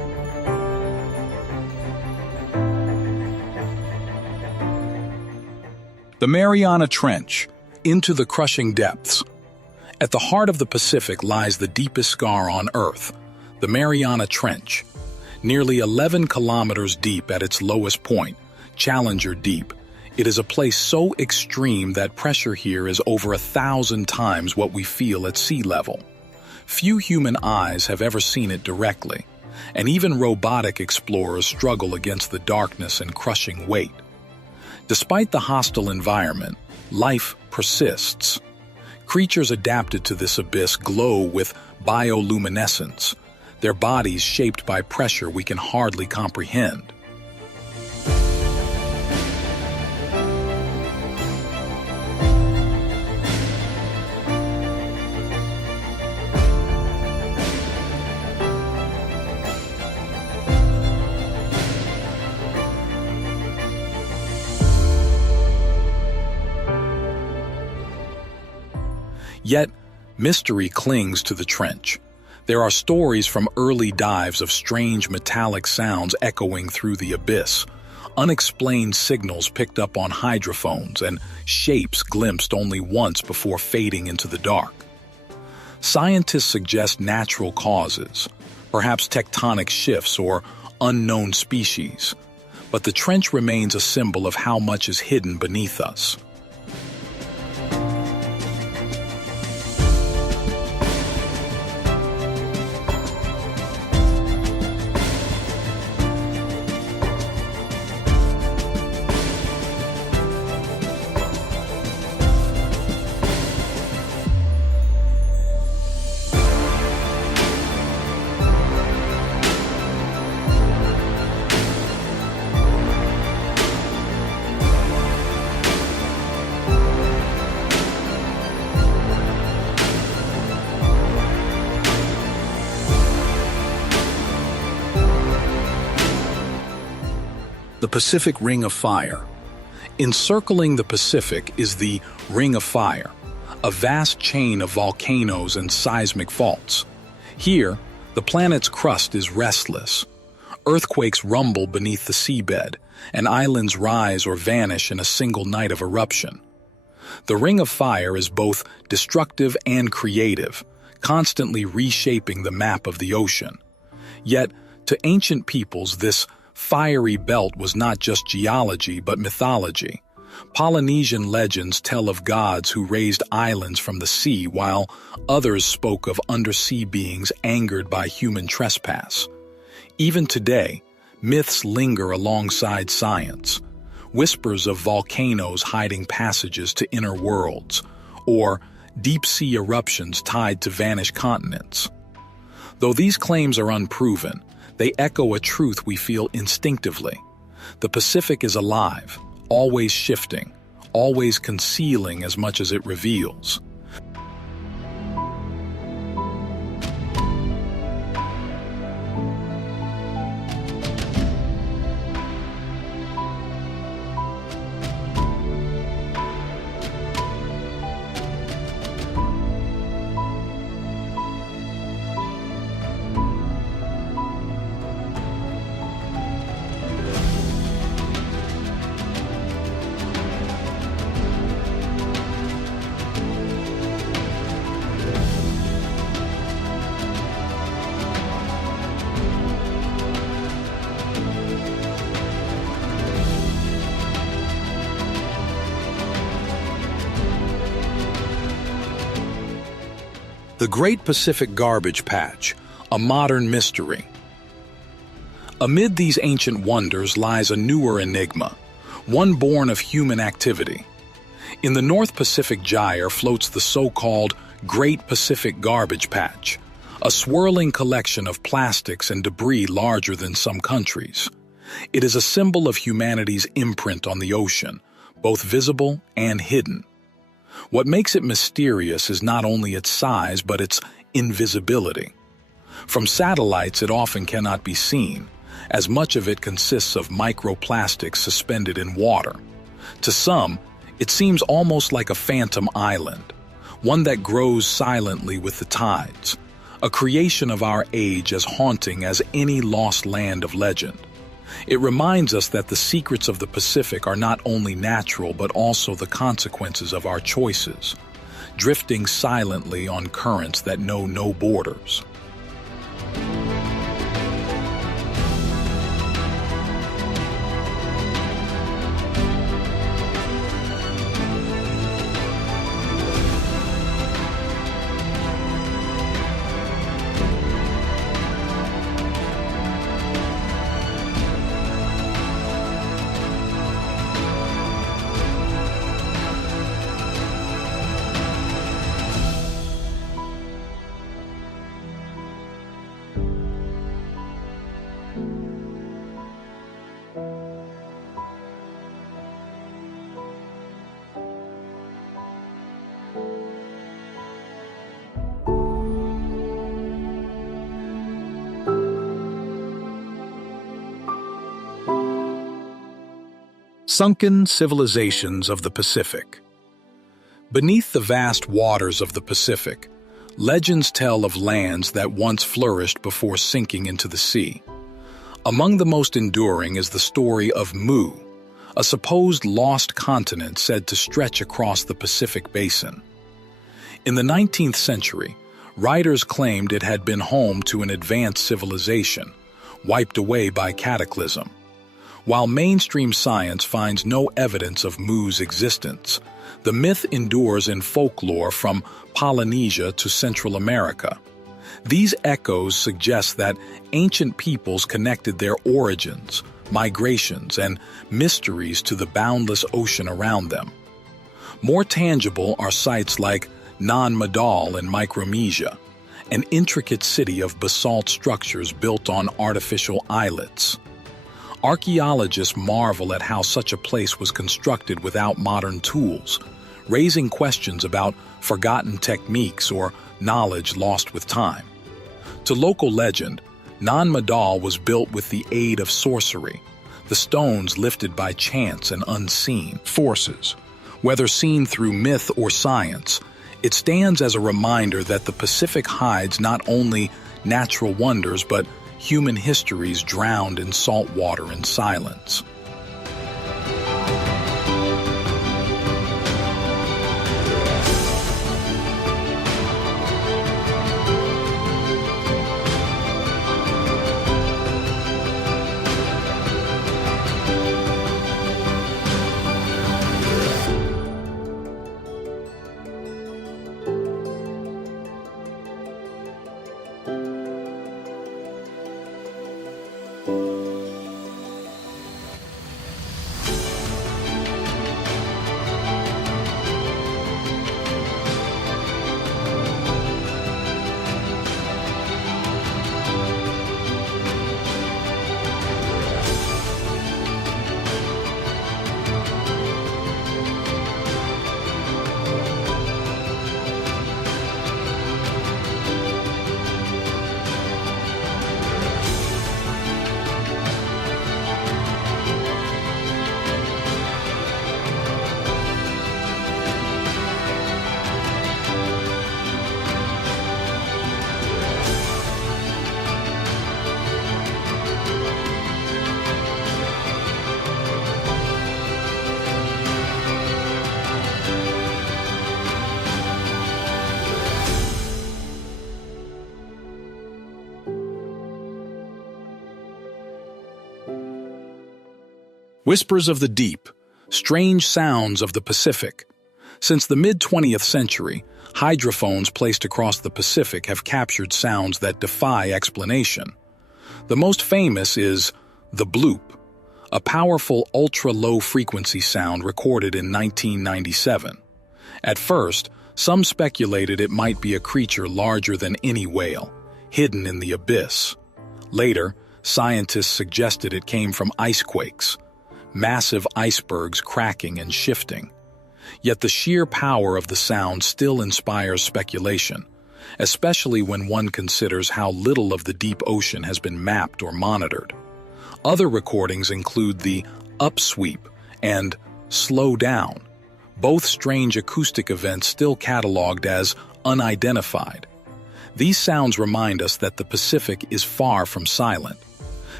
The Mariana Trench, into the crushing depths. At the heart of the Pacific lies the deepest scar on Earth, the Mariana Trench. Nearly 11 kilometers deep at its lowest point, Challenger Deep, it is a place so extreme that pressure here is over 1,000 times what we feel at sea level. Few human eyes have ever seen it directly, and even robotic explorers struggle against the darkness and crushing weight. Despite the hostile environment, life persists. Creatures adapted to this abyss glow with bioluminescence, their bodies shaped by pressure we can hardly comprehend. Yet, mystery clings to the trench. There are stories from early dives of strange metallic sounds echoing through the abyss, unexplained signals picked up on hydrophones, and shapes glimpsed only once before fading into the dark. Scientists suggest natural causes, perhaps tectonic shifts or unknown species, but the trench remains a symbol of how much is hidden beneath us. The Pacific Ring of Fire. Encircling the Pacific is the Ring of Fire, a vast chain of volcanoes and seismic faults. Here, the planet's crust is restless. Earthquakes rumble beneath the seabed, and islands rise or vanish in a single night of eruption. The Ring of Fire is both destructive and creative, constantly reshaping the map of the ocean. Yet, to ancient peoples, this fiery belt was not just geology but mythology. Polynesian legends tell of gods who raised islands from the sea, while others spoke of undersea beings angered by human trespass. Even today, myths linger alongside science. Whispers of volcanoes hiding passages to inner worlds, or deep-sea eruptions tied to vanished continents. Though these claims are unproven, they echo a truth we feel instinctively. The Pacific is alive, always shifting, always concealing as much as it reveals. The Great Pacific Garbage Patch, a modern mystery. Amid these ancient wonders lies a newer enigma, one born of human activity. In the North Pacific Gyre floats the so-called Great Pacific Garbage Patch, a swirling collection of plastics and debris larger than some countries. It is a symbol of humanity's imprint on the ocean, both visible and hidden. What makes it mysterious is not only its size, but its invisibility. From satellites, it often cannot be seen, as much of it consists of microplastics suspended in water. To some, it seems almost like a phantom island, one that grows silently with the tides, a creation of our age as haunting as any lost land of legend. It reminds us that the secrets of the Pacific are not only natural but also the consequences of our choices, drifting silently on currents that know no borders. Sunken civilizations of the Pacific. Beneath the vast waters of the Pacific, legends tell of lands that once flourished before sinking into the sea. Among the most enduring is the story of Mu, a supposed lost continent said to stretch across the Pacific basin. In the 19th century, writers claimed it had been home to an advanced civilization, wiped away by cataclysm. While mainstream science finds no evidence of Mu's existence, the myth endures in folklore from Polynesia to Central America. These echoes suggest that ancient peoples connected their origins, migrations, and mysteries to the boundless ocean around them. More tangible are sites like Nan Madol in Micronesia, an intricate city of basalt structures built on artificial islets. Archaeologists marvel at how such a place was constructed without modern tools, raising questions about forgotten techniques or knowledge lost with time. To local legend, Nan Madol was built with the aid of sorcery, the stones lifted by chance and unseen forces. Whether seen through myth or science, it stands as a reminder that the Pacific hides not only natural wonders but human histories drowned in salt water and silence. Whispers of the deep, strange sounds of the Pacific. Since the mid-20th century, hydrophones placed across the Pacific have captured sounds that defy explanation. The most famous is the bloop, a powerful ultra-low frequency sound recorded in 1997. At first, some speculated it might be a creature larger than any whale, hidden in the abyss. Later, scientists suggested it came from icequakes, massive icebergs cracking and shifting. Yet the sheer power of the sound still inspires speculation, especially when one considers how little of the deep ocean has been mapped or monitored. Other recordings include the upsweep and slow down, both strange acoustic events still cataloged as unidentified. These sounds remind us that the Pacific is far from silent.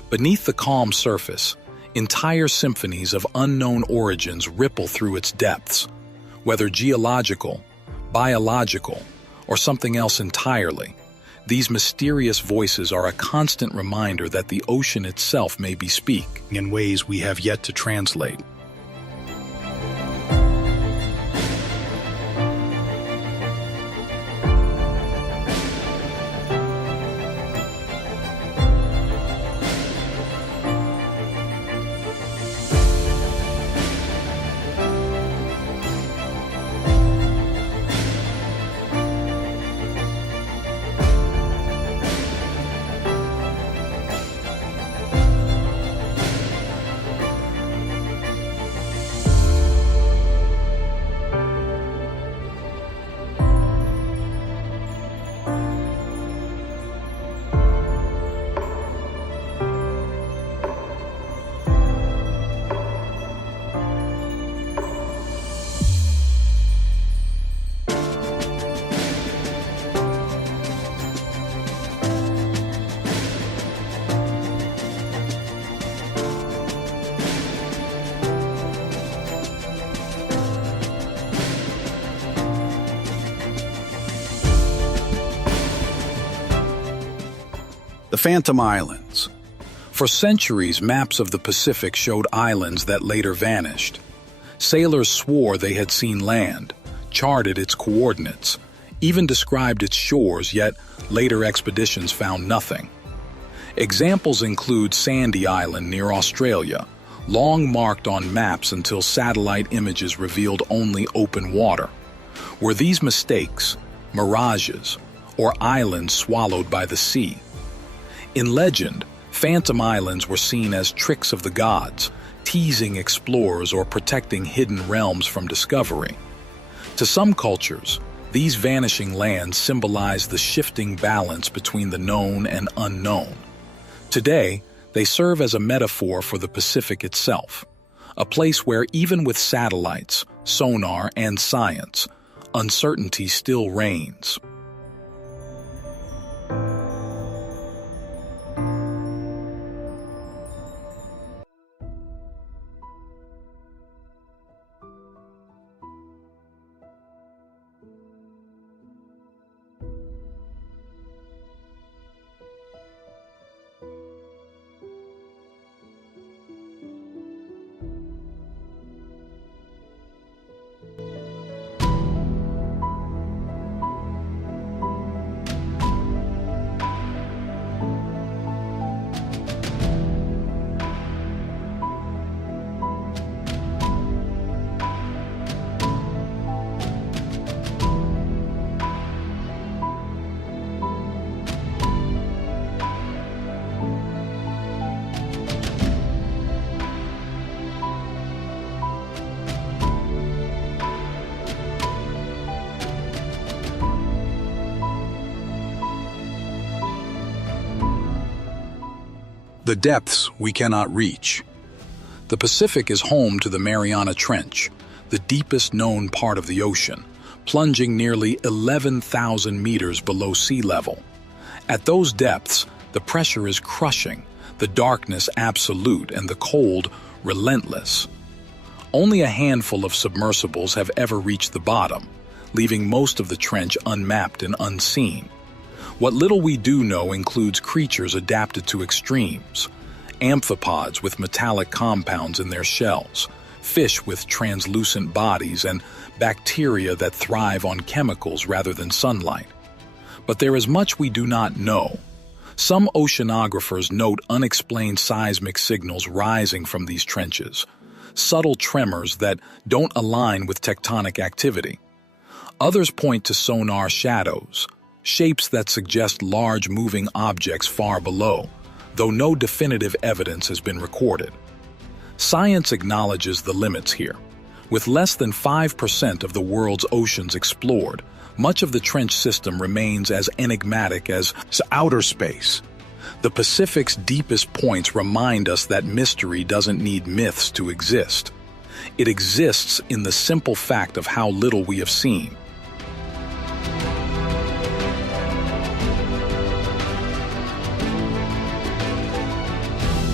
Beneath the calm surface, entire symphonies of unknown origins ripple through its depths, whether geological, biological, or something else entirely. These mysterious voices are a constant reminder that the ocean itself may be speaking in ways we have yet to translate. The Phantom Islands. For centuries, maps of the Pacific showed islands that later vanished. Sailors swore they had seen land, charted its coordinates, even described its shores, yet later expeditions found nothing. Examples include Sandy Island near Australia, long marked on maps until satellite images revealed only open water. Were these mistakes, mirages, or islands swallowed by the sea? In legend, Phantom Islands were seen as tricks of the gods, teasing explorers or protecting hidden realms from discovery. To some cultures, these vanishing lands symbolize the shifting balance between the known and unknown. Today, they serve as a metaphor for the Pacific itself, a place where even with satellites, sonar, and science, uncertainty still reigns. The depths we cannot reach. The Pacific is home to the Mariana Trench, the deepest known part of the ocean, plunging nearly 11,000 meters below sea level. At those depths, the pressure is crushing, the darkness absolute, and the cold relentless. Only a handful of submersibles have ever reached the bottom, leaving most of the trench unmapped and unseen. What little we do know includes creatures adapted to extremes, amphipods with metallic compounds in their shells, fish with translucent bodies, and bacteria that thrive on chemicals rather than sunlight. But there is much we do not know. Some oceanographers note unexplained seismic signals rising from these trenches, subtle tremors that don't align with tectonic activity. Others point to sonar shadows, shapes that suggest large moving objects far below, though no definitive evidence has been recorded. Science acknowledges the limits here. With less than 5% of the world's oceans explored, much of the trench system remains as enigmatic as outer space. The Pacific's deepest points remind us that mystery doesn't need myths to exist. It exists in the simple fact of how little we have seen.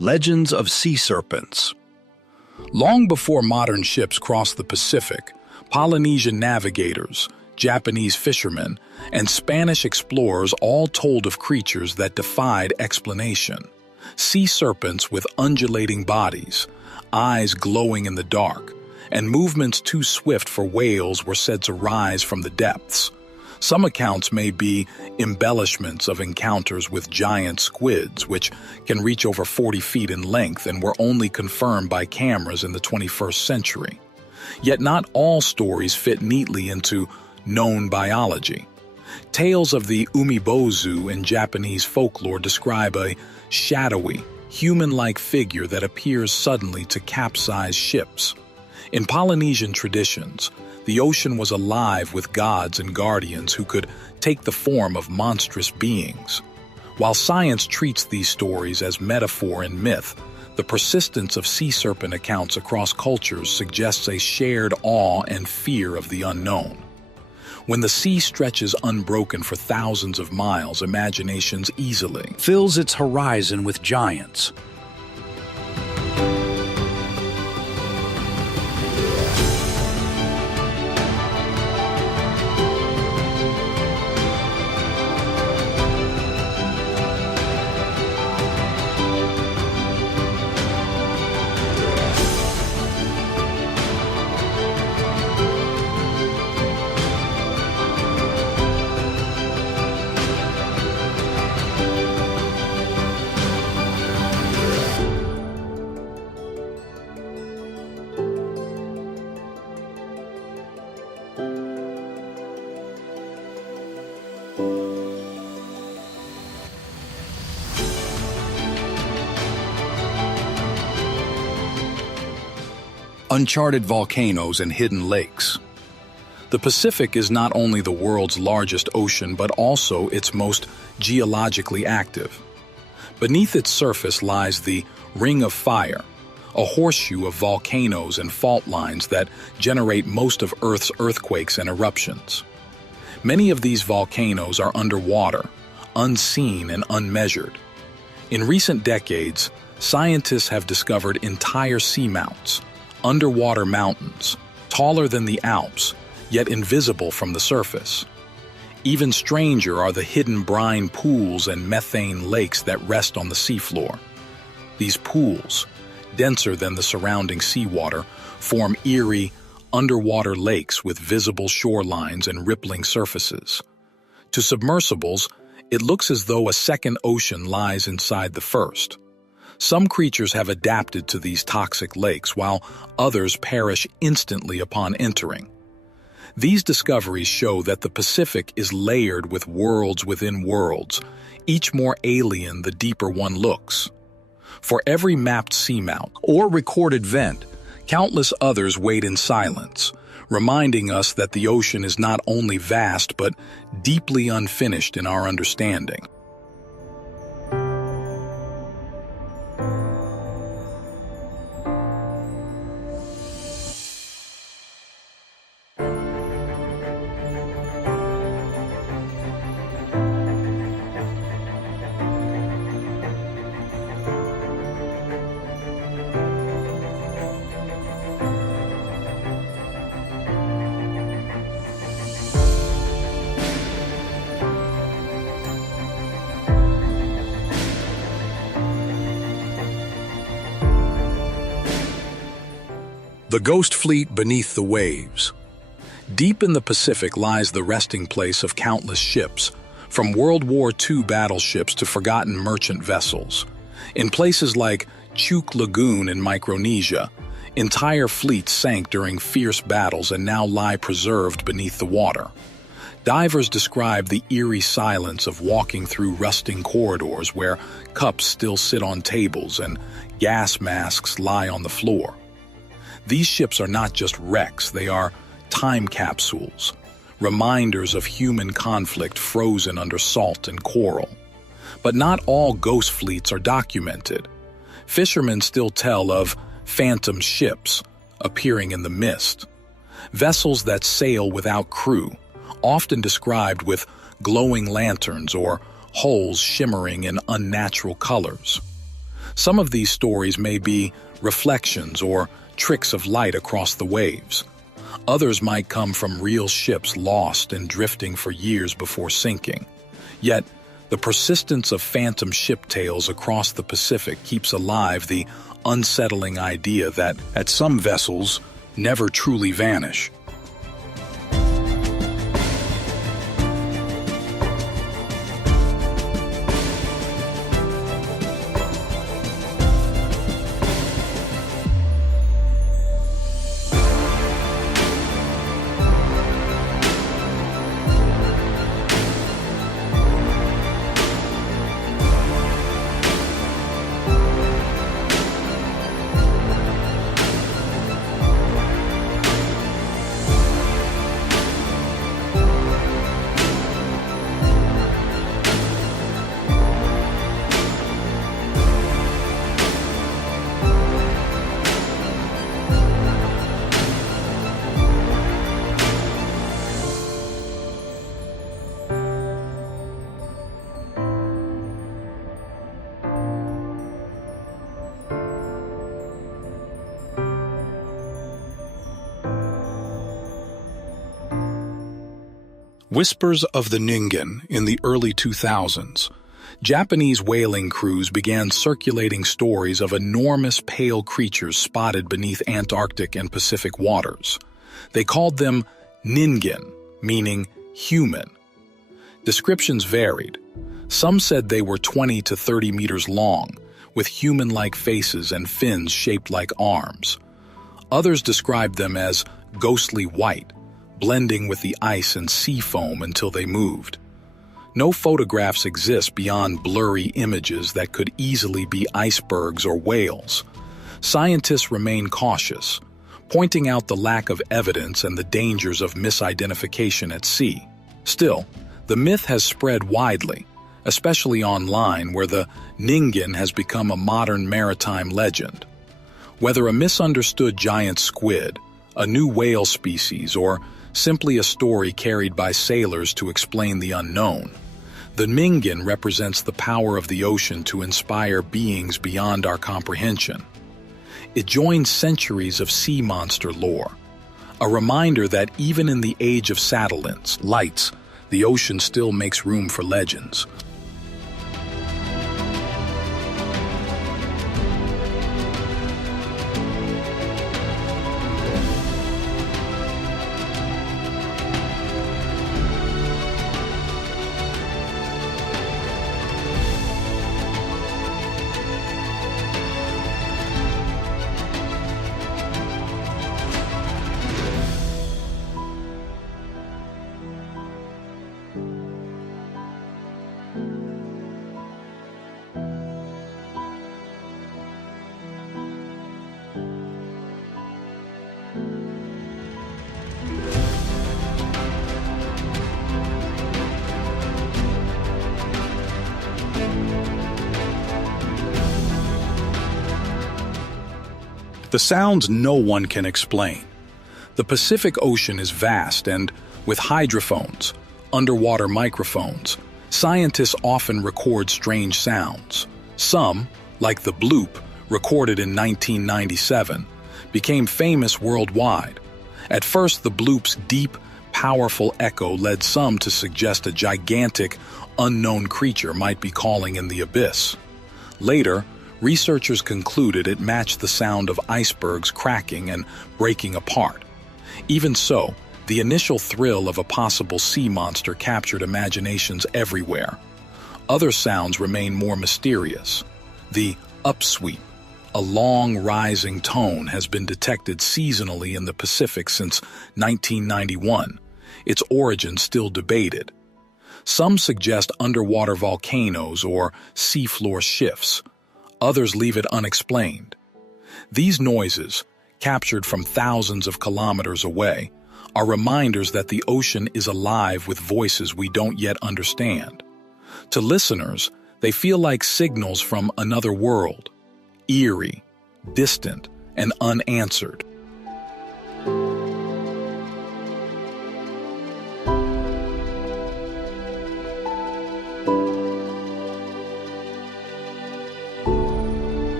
Legends of sea serpents. Long before modern ships crossed the Pacific, Polynesian navigators, Japanese fishermen, and Spanish explorers all told of creatures that defied explanation. Sea serpents with undulating bodies, eyes glowing in the dark, and movements too swift for whales were said to rise from the depths. Some accounts may be embellishments of encounters with giant squids, which can reach over 40 feet in length and were only confirmed by cameras in the 21st century. Yet not all stories fit neatly into known biology. Tales of the umibozu in Japanese folklore describe a shadowy, human-like figure that appears suddenly to capsize ships. In Polynesian traditions, the ocean was alive with gods and guardians who could take the form of monstrous beings. While science treats these stories as metaphor and myth, the persistence of sea serpent accounts across cultures suggests a shared awe and fear of the unknown. When the sea stretches unbroken for thousands of miles, imaginations easily Fills its horizon with giants. Uncharted volcanoes and hidden lakes. The Pacific is not only the world's largest ocean but also its most geologically active. Beneath its surface lies the Ring of Fire, a horseshoe of volcanoes and fault lines that generate most of Earth's earthquakes and eruptions. Many of these volcanoes are underwater, unseen and unmeasured. In recent decades, scientists have discovered entire seamounts, underwater mountains, taller than the Alps, yet invisible from the surface. Even stranger are the hidden brine pools and methane lakes that rest on the seafloor. These pools, denser than the surrounding seawater, form eerie, underwater lakes with visible shorelines and rippling surfaces. To submersibles, it looks as though a second ocean lies inside the first. Some creatures have adapted to these toxic lakes, while others perish instantly upon entering. These discoveries show that the Pacific is layered with worlds within worlds, each more alien the deeper one looks. For every mapped seamount or recorded vent, countless others wait in silence, reminding us that the ocean is not only vast but deeply unfinished in our understanding. The Ghost Fleet beneath the waves. Deep in the Pacific lies the resting place of countless ships, from World War II battleships to forgotten merchant vessels. In places like Truk Lagoon in Micronesia, entire fleets sank during fierce battles and now lie preserved beneath the water. Divers describe the eerie silence of walking through rusting corridors where cups still sit on tables and gas masks lie on the floor. These ships are not just wrecks, they are time capsules, reminders of human conflict frozen under salt and coral. But not all ghost fleets are documented. Fishermen still tell of phantom ships appearing in the mist, vessels that sail without crew, often described with glowing lanterns or hulls shimmering in unnatural colors. Some of these stories may be reflections or tricks of light across the waves. Others might come from real ships lost and drifting for years before sinking. Yet, the persistence of phantom ship tales across the Pacific keeps alive the unsettling idea that some vessels never truly vanish. Whispers of the Ningan in the early 2000s. Japanese whaling crews began circulating stories of enormous pale creatures spotted beneath Antarctic and Pacific waters. They called them Ningan, meaning human. Descriptions varied. Some said they were 20 to 30 meters long, with human-like faces and fins shaped like arms. Others described them as ghostly white, blending with the ice and sea foam until they moved. No photographs exist beyond blurry images that could easily be icebergs or whales. Scientists remain cautious, pointing out the lack of evidence and the dangers of misidentification at sea. Still, the myth has spread widely, especially online where the Ningan has become a modern maritime legend. Whether a misunderstood giant squid, a new whale species, or simply a story carried by sailors to explain the unknown, the Ningan represents the power of the ocean to inspire beings beyond our comprehension. It joins centuries of sea monster lore, a reminder that even in the age of satellites, lights, the ocean still makes room for legends. The sounds no one can explain. The Pacific Ocean is vast and, with hydrophones, underwater microphones, scientists often record strange sounds. Some, like the bloop, recorded in 1997, became famous worldwide. At first, the bloop's deep, powerful echo led some to suggest a gigantic, unknown creature might be calling in the abyss. Later, researchers concluded it matched the sound of icebergs cracking and breaking apart. Even so, the initial thrill of a possible sea monster captured imaginations everywhere. Other sounds remain more mysterious. The upsweep, a long rising tone, has been detected seasonally in the Pacific since 1991, its origin still debated. Some suggest underwater volcanoes or seafloor shifts. Others leave it unexplained. These noises, captured from thousands of kilometers away, are reminders that the ocean is alive with voices we don't yet understand. To listeners, they feel like signals from another world, eerie, distant, and unanswered.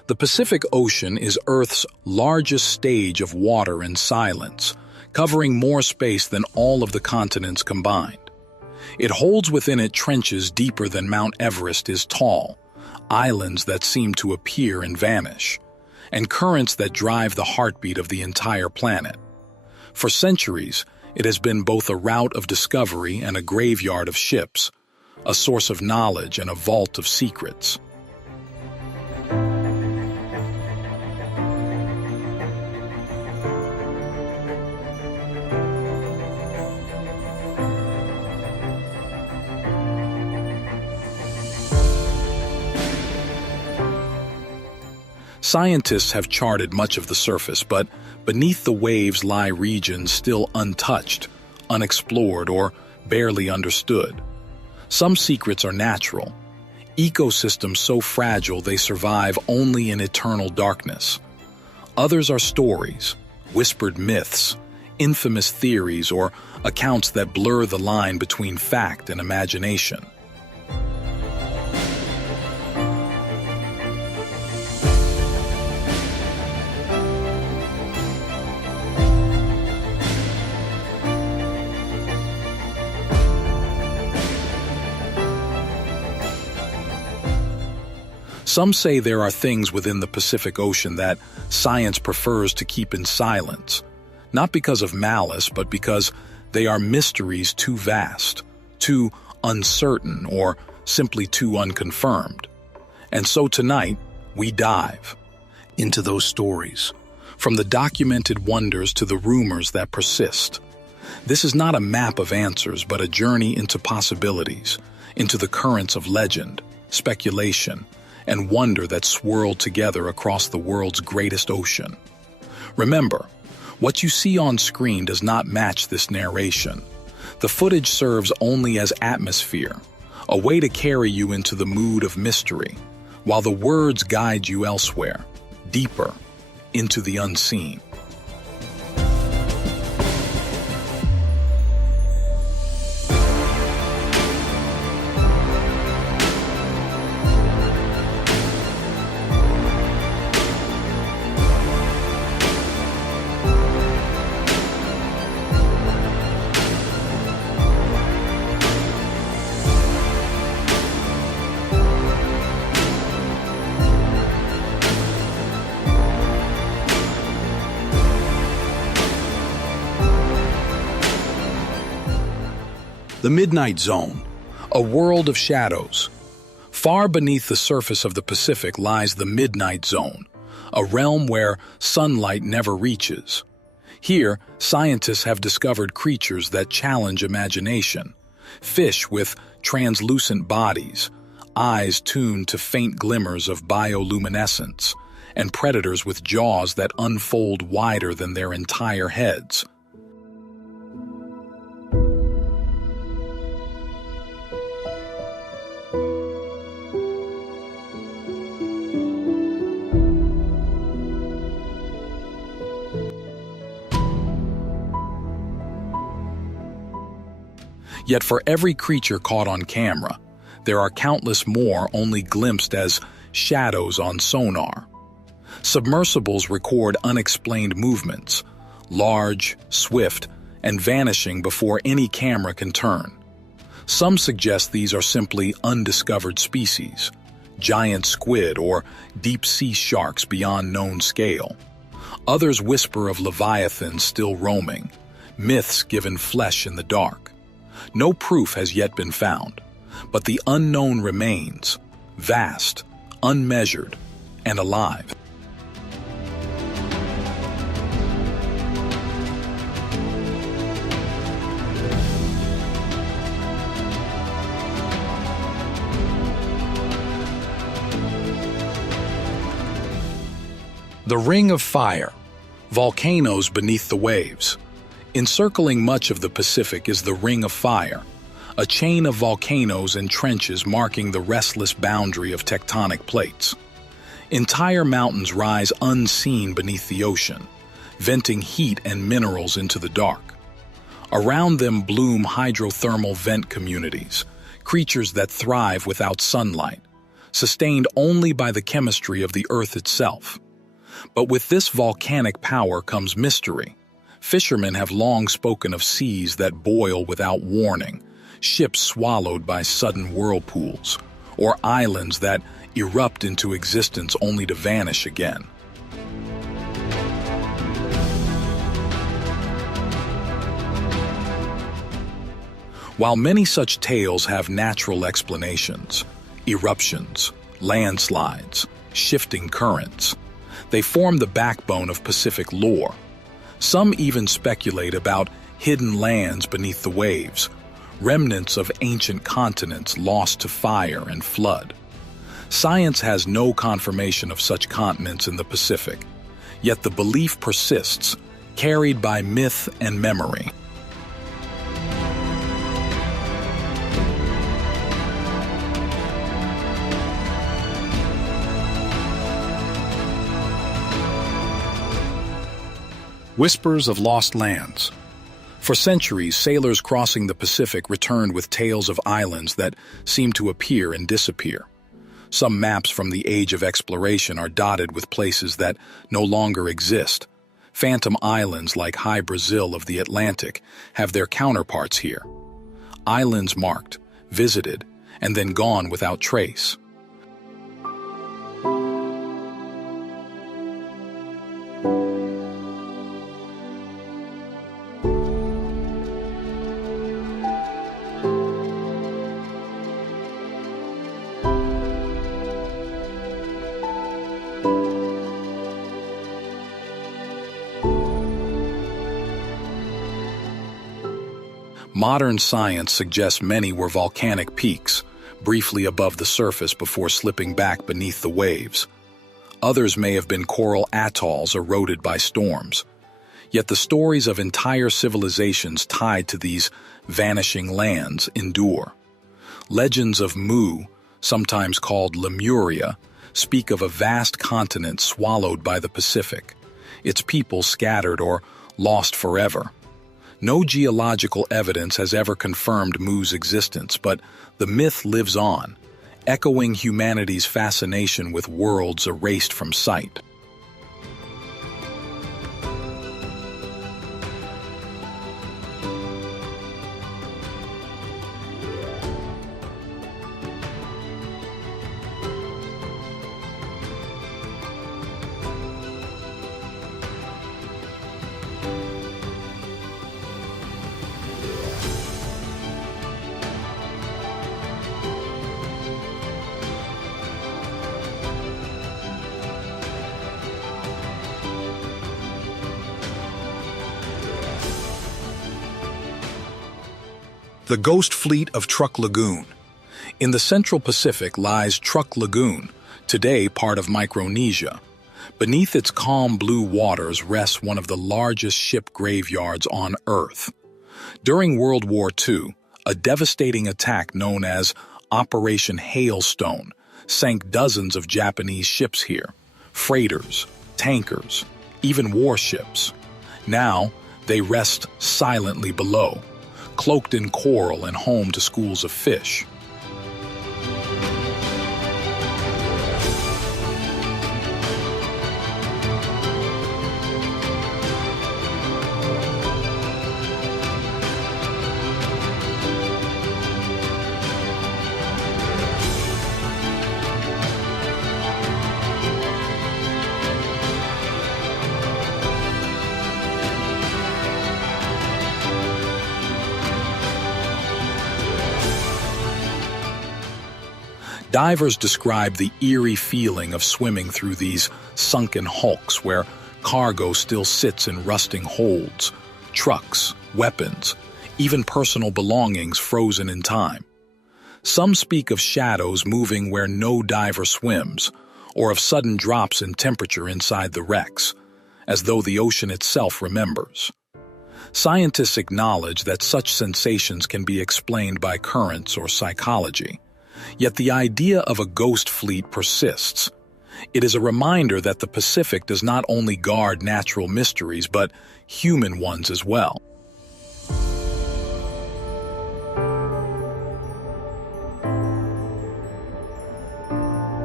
The Pacific Ocean is Earth's largest stage of water and silence, covering more space than all of the continents combined. It holds within it trenches deeper than Mount Everest is tall, islands that seem to appear and vanish, and currents that drive the heartbeat of the entire planet. For centuries, it has been both a route of discovery and a graveyard of ships, a source of knowledge and a vault of secrets. Scientists have charted much of the surface, but beneath the waves lie regions still untouched, unexplored, or barely understood. Some secrets are natural, ecosystems so fragile they survive only in eternal darkness. Others are stories, whispered myths, infamous theories, or accounts that blur the line between fact and imagination. Some say there are things within the Pacific Ocean that science prefers to keep in silence, not because of malice, but because they are mysteries too vast, too uncertain, or simply too unconfirmed. And so tonight, we dive into those stories, from the documented wonders to the rumors that persist. This is not a map of answers, but a journey into possibilities, into the currents of legend, speculation, and wonder that swirl together across the world's greatest ocean. Remember, what you see on screen does not match this narration. The footage serves only as atmosphere, a way to carry you into the mood of mystery, while the words guide you elsewhere, deeper, into the unseen. The Midnight Zone, a world of shadows. Far beneath the surface of the Pacific lies the Midnight Zone, a realm where sunlight never reaches. Here, scientists have discovered creatures that challenge imagination. Fish with translucent bodies, eyes tuned to faint glimmers of bioluminescence, and predators with jaws that unfold wider than their entire heads. Yet for every creature caught on camera, there are countless more only glimpsed as shadows on sonar. Submersibles record unexplained movements, large, swift, and vanishing before any camera can turn. Some suggest these are simply undiscovered species, giant squid or deep-sea sharks beyond known scale. Others whisper of leviathans still roaming, myths given flesh in the dark. No proof has yet been found, but the unknown remains, vast, unmeasured, and alive. The Ring of Fire, volcanoes beneath the waves. Encircling much of the Pacific is the Ring of Fire, a chain of volcanoes and trenches marking the restless boundary of tectonic plates. Entire mountains rise unseen beneath the ocean, venting heat and minerals into the dark. Around them bloom hydrothermal vent communities, creatures that thrive without sunlight, sustained only by the chemistry of the Earth itself. But with this volcanic power comes mystery. Fishermen have long spoken of seas that boil without warning, ships swallowed by sudden whirlpools, or islands that erupt into existence only to vanish again. While many such tales have natural explanations, eruptions, landslides, shifting currents, they form the backbone of Pacific lore. Some even speculate about hidden lands beneath the waves, remnants of ancient continents lost to fire and flood. Science has no confirmation of such continents in the Pacific, yet the belief persists, carried by myth and memory. Whispers of lost lands. For centuries, sailors crossing the Pacific returned with tales of islands that seemed to appear and disappear. Some maps from the age of exploration are dotted with places that no longer exist. Phantom islands like High Brazil of the Atlantic have their counterparts here. Islands marked, visited, and then gone without trace. Modern science suggests many were volcanic peaks, briefly above the surface before slipping back beneath the waves. Others may have been coral atolls eroded by storms. Yet the stories of entire civilizations tied to these vanishing lands endure. Legends of Mu, sometimes called Lemuria, speak of a vast continent swallowed by the Pacific, its people scattered or lost forever. No geological evidence has ever confirmed Mu's existence, but the myth lives on, echoing humanity's fascination with worlds erased from sight. The Ghost Fleet of Truk Lagoon. In the Central Pacific lies Truk Lagoon, today part of Micronesia. Beneath its calm blue waters rests one of the largest ship graveyards on Earth. During World War II, a devastating attack known as Operation Hailstone sank dozens of Japanese ships here, freighters, tankers, even warships. Now, they rest silently below, cloaked in coral and home to schools of fish. Divers describe the eerie feeling of swimming through these sunken hulks where cargo still sits in rusting holds, trucks, weapons, even personal belongings frozen in time. Some speak of shadows moving where no diver swims, or of sudden drops in temperature inside the wrecks, as though the ocean itself remembers. Scientists acknowledge that such sensations can be explained by currents or psychology. Yet the idea of a ghost fleet persists. It is a reminder that the Pacific does not only guard natural mysteries, but human ones as well.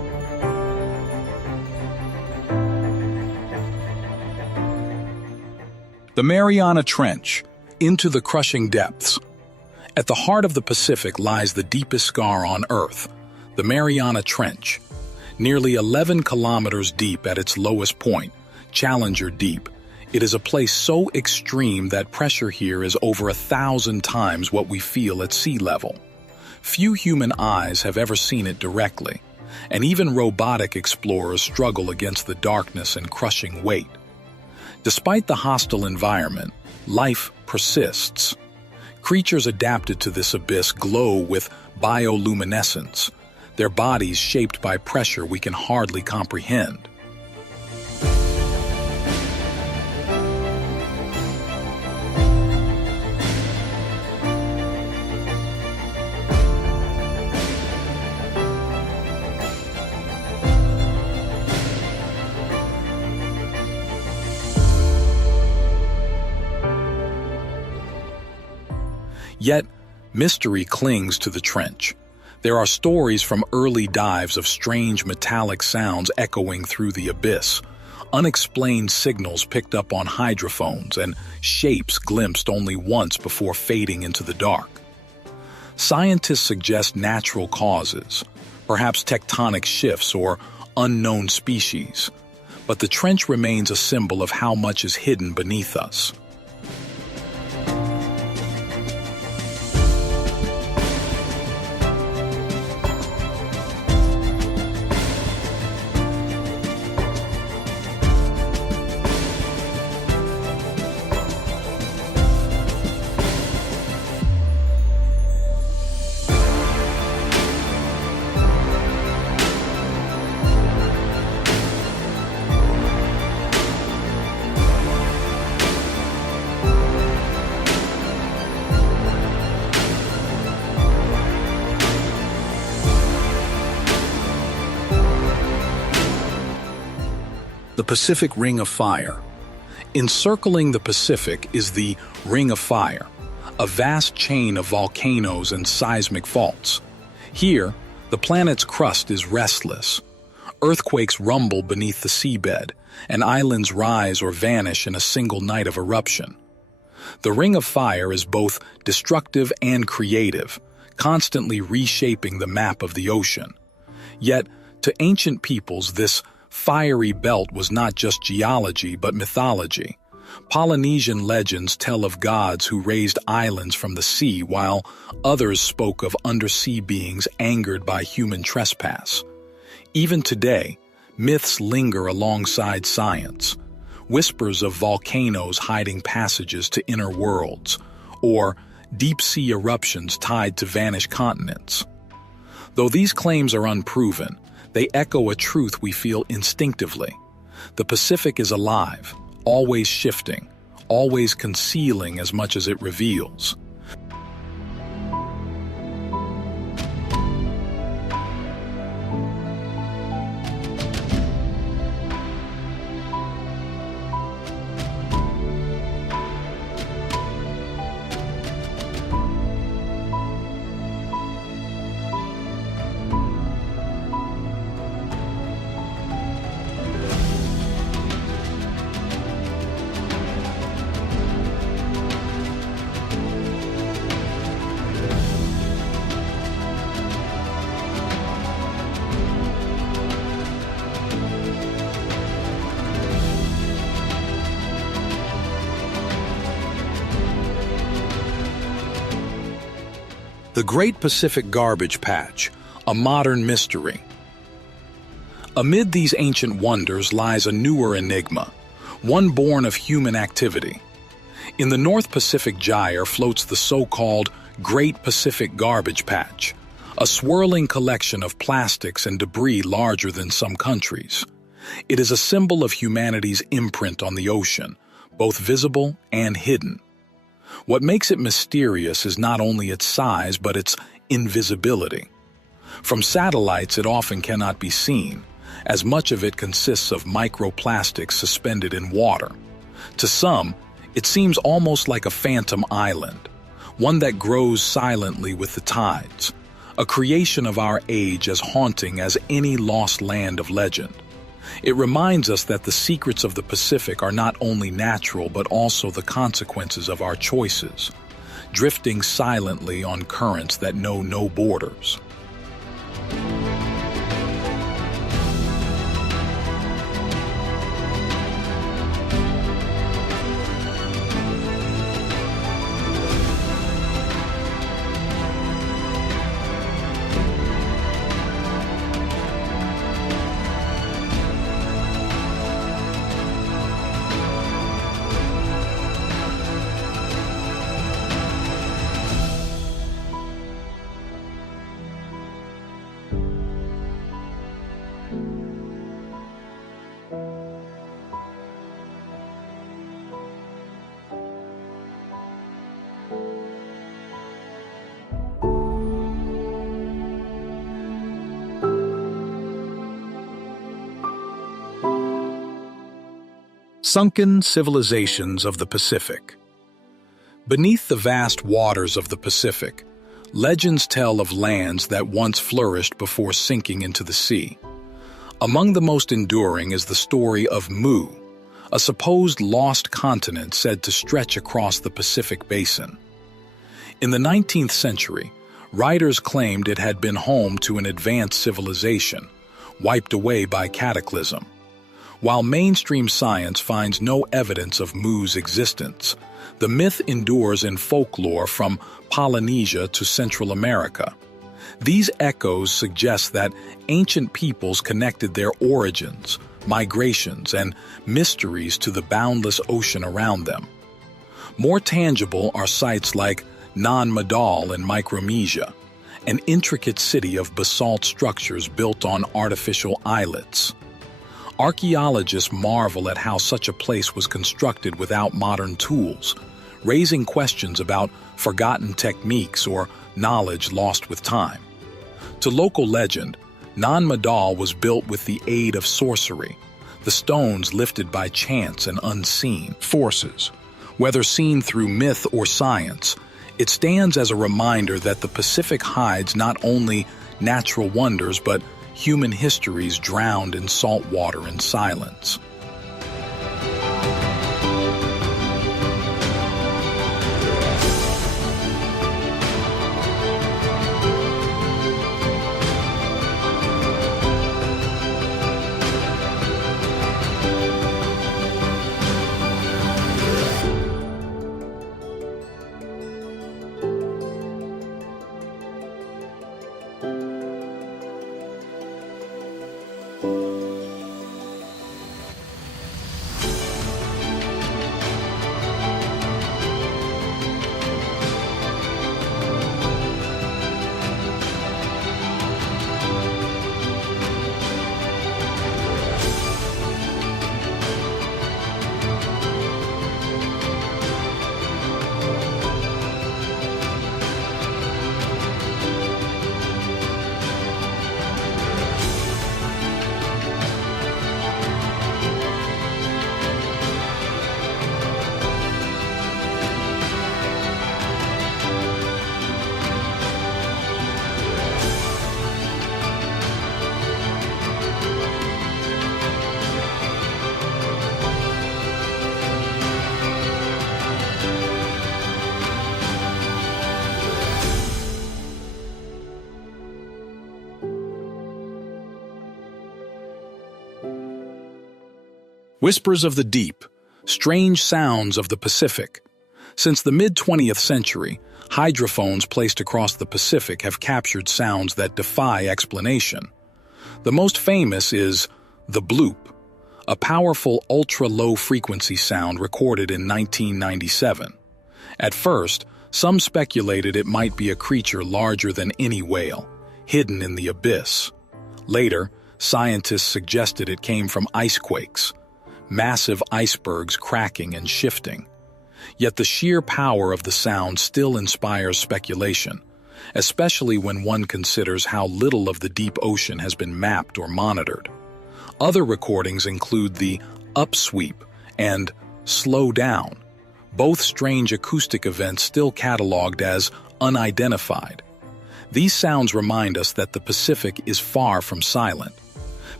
The Mariana Trench, into the crushing depths. At the heart of the Pacific lies the deepest scar on Earth, the Mariana Trench. Nearly 11 kilometers deep at its lowest point, Challenger Deep, it is a place so extreme that pressure here is over 1,000 times what we feel at sea level. Few human eyes have ever seen it directly, and even robotic explorers struggle against the darkness and crushing weight. Despite the hostile environment, life persists. Creatures adapted to this abyss glow with bioluminescence, their bodies shaped by pressure we can hardly comprehend. Yet, mystery clings to the trench. There are stories from early dives of strange metallic sounds echoing through the abyss, unexplained signals picked up on hydrophones, and shapes glimpsed only once before fading into the dark. Scientists suggest natural causes, perhaps tectonic shifts or unknown species, but the trench remains a symbol of how much is hidden beneath us. The Pacific Ring of Fire. Encircling the Pacific is the Ring of Fire, a vast chain of volcanoes and seismic faults. Here, the planet's crust is restless. Earthquakes rumble beneath the seabed, and islands rise or vanish in a single night of eruption. The Ring of Fire is both destructive and creative, constantly reshaping the map of the ocean. Yet, to ancient peoples, this fiery belt was not just geology but mythology. Polynesian legends tell of gods who raised islands from the sea, while others spoke of undersea beings angered by human trespass. Even today, myths linger alongside science. Whispers of volcanoes hiding passages to inner worlds, or deep-sea eruptions tied to vanished continents. Though these claims are unproven, they echo a truth we feel instinctively. The Pacific is alive, always shifting, always concealing as much as it reveals. The Great Pacific Garbage Patch, a modern mystery. Amid these ancient wonders lies a newer enigma, one born of human activity. In the North Pacific Gyre floats the so-called Great Pacific Garbage Patch, a swirling collection of plastics and debris larger than some countries. It is a symbol of humanity's imprint on the ocean, both visible and hidden. What makes it mysterious is not only its size, but its invisibility. From satellites, it often cannot be seen, as much of it consists of microplastics suspended in water. To some, it seems almost like a phantom island, one that grows silently with the tides, a creation of our age as haunting as any lost land of legend. It reminds us that the secrets of the Pacific are not only natural but also the consequences of our choices, drifting silently on currents that know no borders. Sunken civilizations of the Pacific. Beneath the vast waters of the Pacific, legends tell of lands that once flourished before sinking into the sea. Among the most enduring is the story of Mu, a supposed lost continent said to stretch across the Pacific basin. In the 19th century, writers claimed it had been home to an advanced civilization, wiped away by cataclysm. While mainstream science finds no evidence of Mu's existence, the myth endures in folklore from Polynesia to Central America. These echoes suggest that ancient peoples connected their origins, migrations, and mysteries to the boundless ocean around them. More tangible are sites like Nan Madol in Micronesia, an intricate city of basalt structures built on artificial islets. Archaeologists marvel at how such a place was constructed without modern tools, raising questions about forgotten techniques or knowledge lost with time. To local legend, Nan Madol was built with the aid of sorcery, the stones lifted by chance and unseen forces. Whether seen through myth or science, it stands as a reminder that the Pacific hides not only natural wonders but human histories drowned in salt water and silence. Whispers of the deep, strange sounds of the Pacific. Since the mid-20th century, hydrophones placed across the Pacific have captured sounds that defy explanation. The most famous is the bloop, a powerful ultra-low frequency sound recorded in 1997. At first, some speculated it might be a creature larger than any whale, hidden in the abyss. Later, scientists suggested it came from icequakes, massive icebergs cracking and shifting. Yet the sheer power of the sound still inspires speculation, especially when one considers how little of the deep ocean has been mapped or monitored. Other recordings include the upsweep and slow down, both strange acoustic events still cataloged as unidentified. These sounds remind us that the Pacific is far from silent.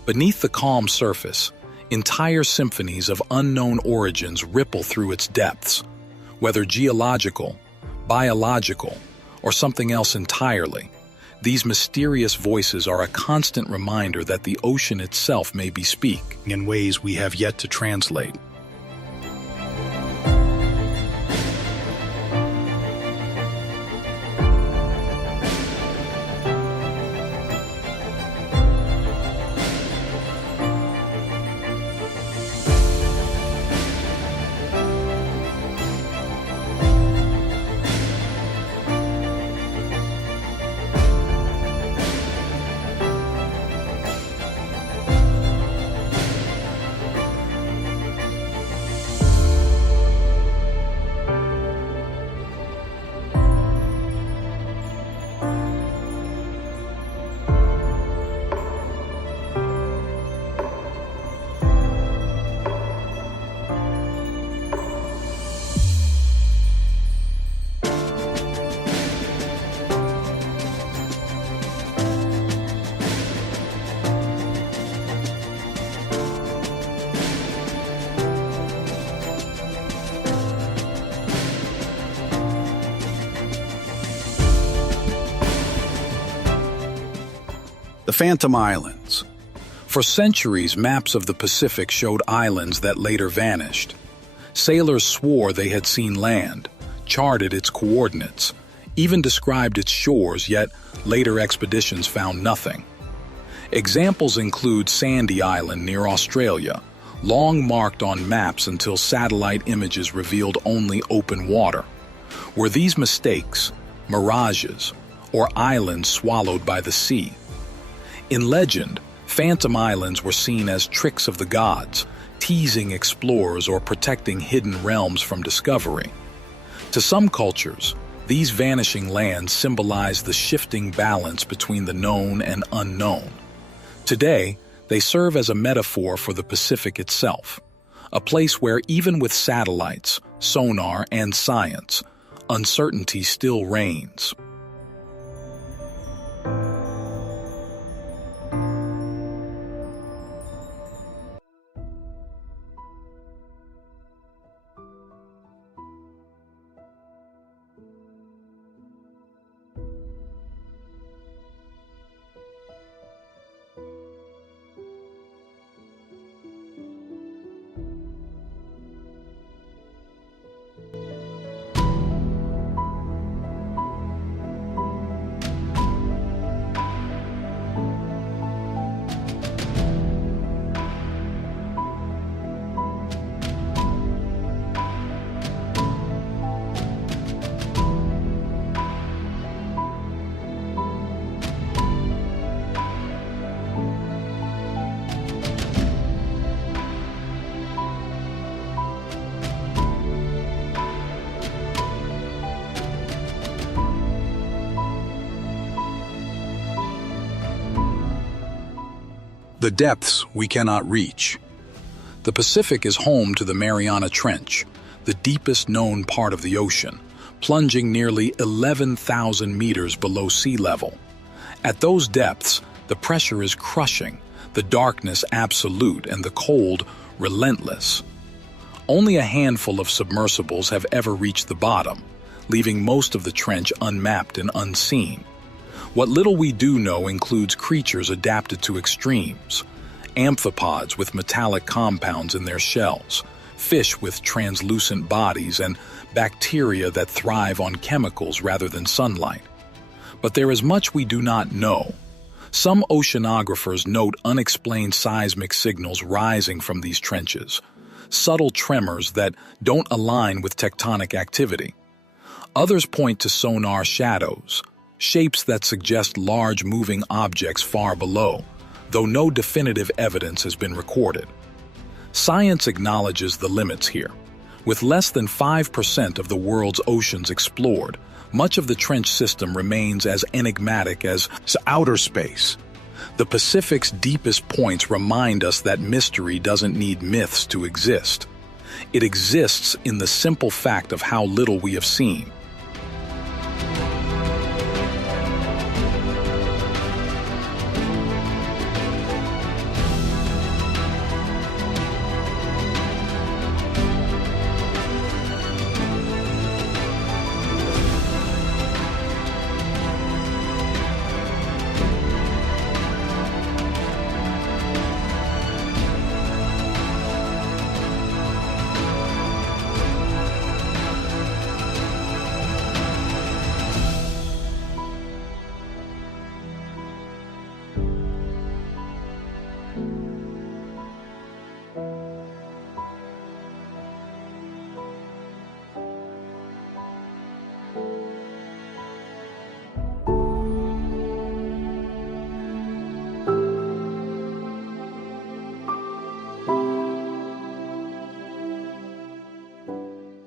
Beneath the calm surface, entire symphonies of unknown origins ripple through its depths, whether geological, biological, or something else entirely. These mysterious voices are a constant reminder that the ocean itself may be speaking in ways we have yet to translate. The Phantom Islands. For centuries, maps of the Pacific showed islands that later vanished. Sailors swore they had seen land, charted its coordinates, even described its shores, yet later expeditions found nothing. Examples include Sandy Island near Australia, long marked on maps until satellite images revealed only open water. Were these mistakes, mirages, or islands swallowed by the sea? In legend, Phantom Islands were seen as tricks of the gods, teasing explorers or protecting hidden realms from discovery. To some cultures, these vanishing lands symbolize the shifting balance between the known and unknown. Today, they serve as a metaphor for the Pacific itself, a place where even with satellites, sonar, and science, uncertainty still reigns. The depths we cannot reach. The Pacific is home to the Mariana Trench, the deepest known part of the ocean, plunging nearly 11,000 meters below sea level. At those depths, the pressure is crushing, the darkness absolute, and the cold relentless. Only a handful of submersibles have ever reached the bottom, leaving most of the trench unmapped and unseen. What little we do know includes creatures adapted to extremes, amphipods with metallic compounds in their shells, fish with translucent bodies, and bacteria that thrive on chemicals rather than sunlight. But there is much we do not know. Some oceanographers note unexplained seismic signals rising from these trenches, subtle tremors that don't align with tectonic activity. Others point to sonar shadows, shapes that suggest large moving objects far below, though no definitive evidence has been recorded. Science acknowledges the limits here. With less than 5% of the world's oceans explored, much of the trench system remains as enigmatic as outer space. The Pacific's deepest points remind us that mystery doesn't need myths to exist. It exists in the simple fact of how little we have seen.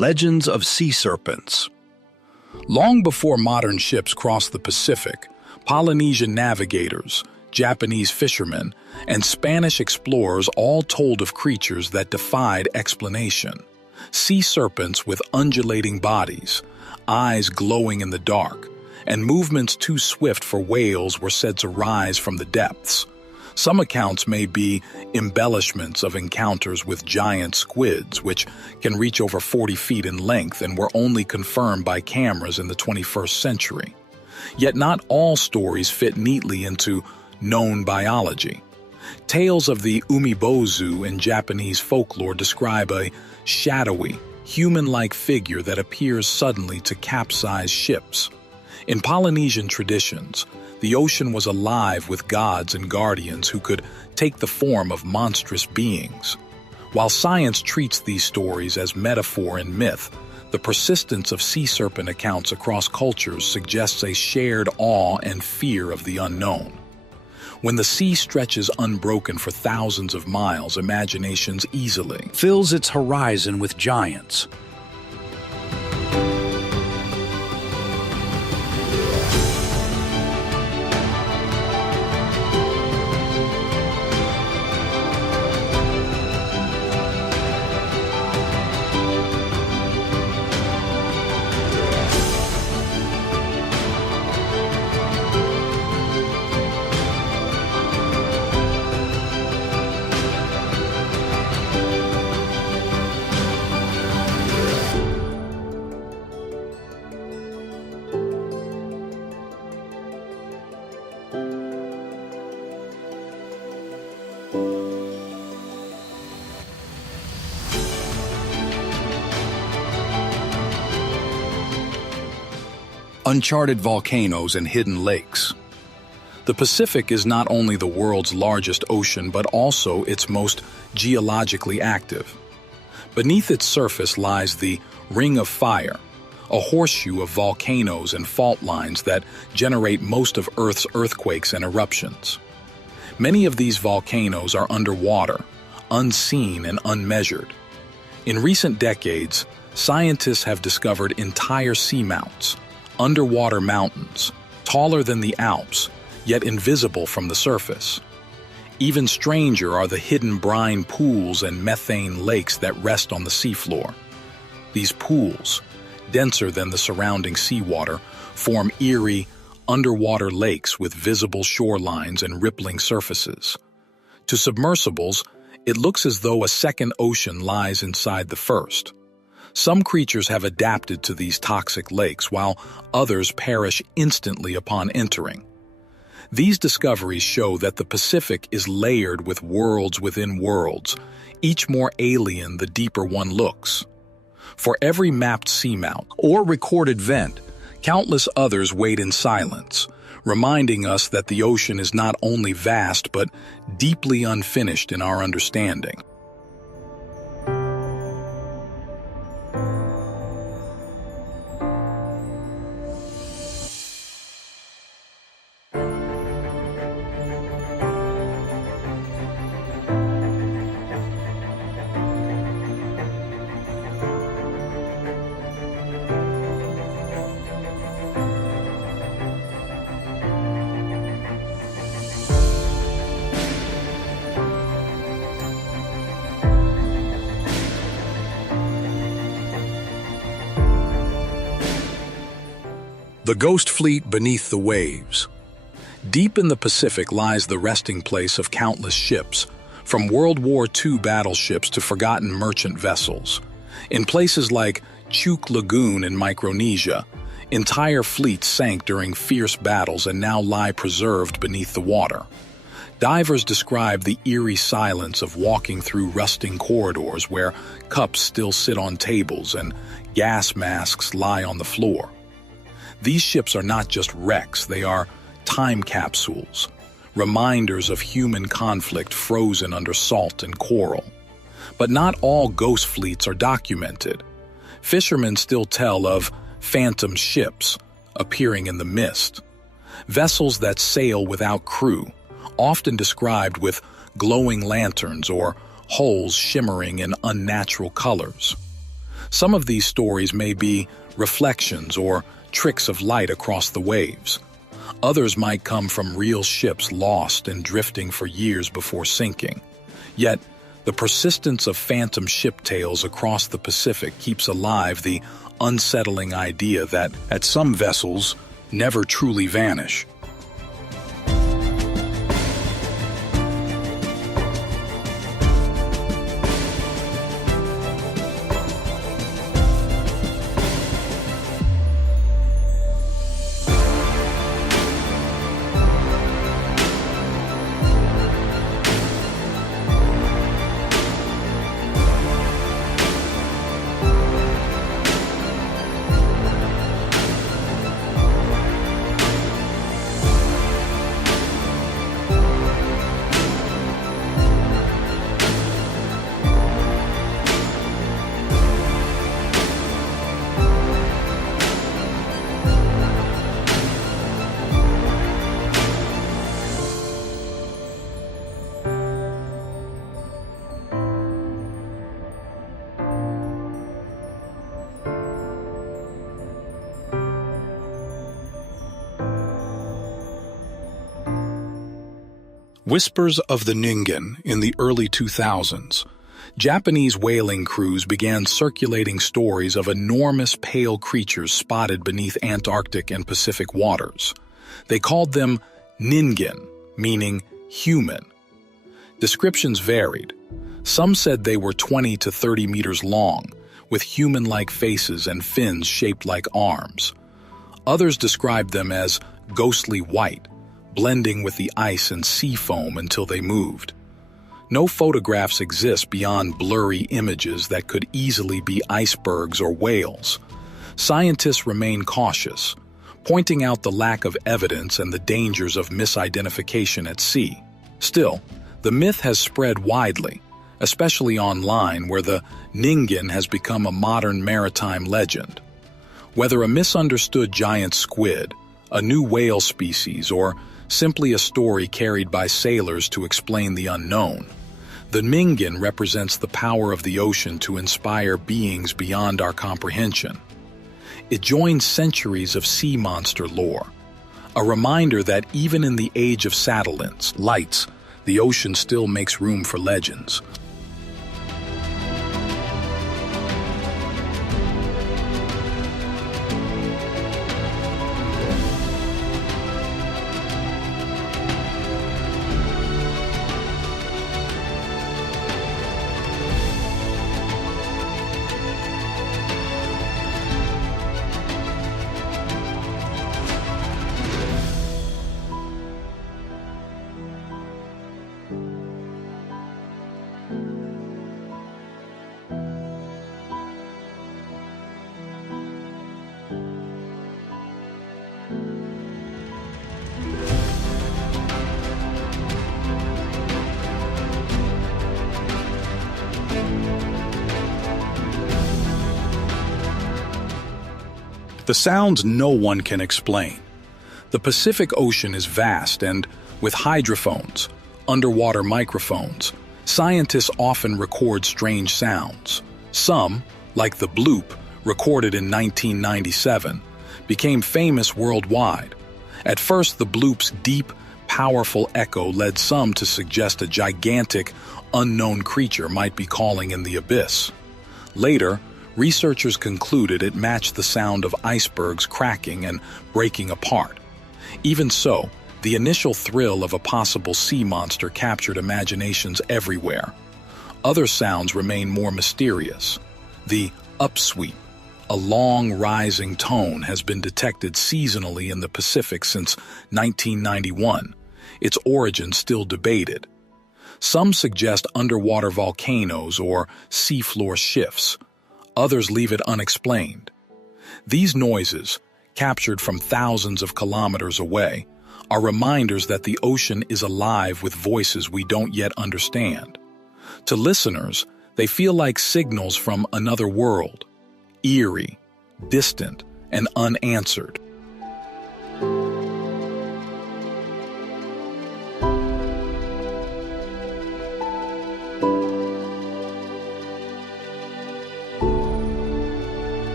Legends of sea serpents. Long before modern ships crossed the Pacific, Polynesian navigators, Japanese fishermen, and Spanish explorers all told of creatures that defied explanation. Sea serpents with undulating bodies, eyes glowing in the dark, and movements too swift for whales were said to rise from the depths. Some accounts may be embellishments of encounters with giant squids, which can reach over 40 feet in length and were only confirmed by cameras in the 21st century. Yet not all stories fit neatly into known biology. Tales of the umibozu in Japanese folklore describe a shadowy, human-like figure that appears suddenly to capsize ships. In Polynesian traditions, the ocean was alive with gods and guardians who could take the form of monstrous beings. While science treats these stories as metaphor and myth, the persistence of sea serpent accounts across cultures suggests a shared awe and fear of the unknown. When the sea stretches unbroken for thousands of miles, imaginations easily Fills its horizon with giants. Uncharted volcanoes and hidden lakes. The Pacific is not only the world's largest ocean but also its most geologically active. Beneath its surface lies the Ring of Fire, a horseshoe of volcanoes and fault lines that generate most of Earth's earthquakes and eruptions. Many of these volcanoes are underwater, unseen and unmeasured. In recent decades, scientists have discovered entire seamounts, underwater mountains, taller than the Alps, yet invisible from the surface. Even stranger are the hidden brine pools and methane lakes that rest on the seafloor. These pools, denser than the surrounding seawater, form eerie, underwater lakes with visible shorelines and rippling surfaces. To submersibles, it looks as though a second ocean lies inside the first. Some creatures have adapted to these toxic lakes, while others perish instantly upon entering. These discoveries show that the Pacific is layered with worlds within worlds, each more alien the deeper one looks. For every mapped seamount or recorded vent, countless others wait in silence, reminding us that the ocean is not only vast but deeply unfinished in our understanding. The ghost fleet beneath the waves. Deep in the Pacific lies the resting place of countless ships, from World War II battleships to forgotten merchant vessels. In places like Truk Lagoon in Micronesia, entire fleets sank during fierce battles and now lie preserved beneath the water. Divers describe the eerie silence of walking through rusting corridors where cups still sit on tables and gas masks lie on the floor. These ships are not just wrecks, they are time capsules, reminders of human conflict frozen under salt and coral. But not all ghost fleets are documented. Fishermen still tell of phantom ships appearing in the mist, vessels that sail without crew, often described with glowing lanterns or hulls shimmering in unnatural colors. Some of these stories may be reflections or tricks of light across the waves. Others might come from real ships lost and drifting for years before sinking. Yet, the persistence of phantom ship tales across the Pacific keeps alive the unsettling idea that some vessels never truly vanish. Whispers of the Ningan in the early 2000s. Japanese whaling crews began circulating stories of enormous pale creatures spotted beneath Antarctic and Pacific waters. They called them Ningan, meaning human. Descriptions varied. Some said they were 20 to 30 meters long, with human-like faces and fins shaped like arms. Others described them as ghostly white, blending with the ice and sea foam until they moved. No photographs exist beyond blurry images that could easily be icebergs or whales. Scientists remain cautious, pointing out the lack of evidence and the dangers of misidentification at sea. Still, the myth has spread widely, especially online where the Ningan has become a modern maritime legend. Whether a misunderstood giant squid, a new whale species, or simply a story carried by sailors to explain the unknown, the Ningan represents the power of the ocean to inspire beings beyond our comprehension. It joins centuries of sea monster lore, a reminder that even in the age of satellites, lights, the ocean still makes room for legends. The sounds no one can explain. The Pacific Ocean is vast and, with hydrophones, underwater microphones, scientists often record strange sounds. Some, like the bloop, recorded in 1997, became famous worldwide. At first, the bloop's deep, powerful echo led some to suggest a gigantic, unknown creature might be calling in the abyss. Later, researchers concluded it matched the sound of icebergs cracking and breaking apart. Even so, the initial thrill of a possible sea monster captured imaginations everywhere. Other sounds remain more mysterious. The upsweep, a long rising tone, has been detected seasonally in the Pacific since 1991, its origin still debated. Some suggest underwater volcanoes or seafloor shifts. Others leave it unexplained. These noises, captured from thousands of kilometers away, are reminders that the ocean is alive with voices we don't yet understand. To listeners, they feel like signals from another world, eerie, distant, and unanswered.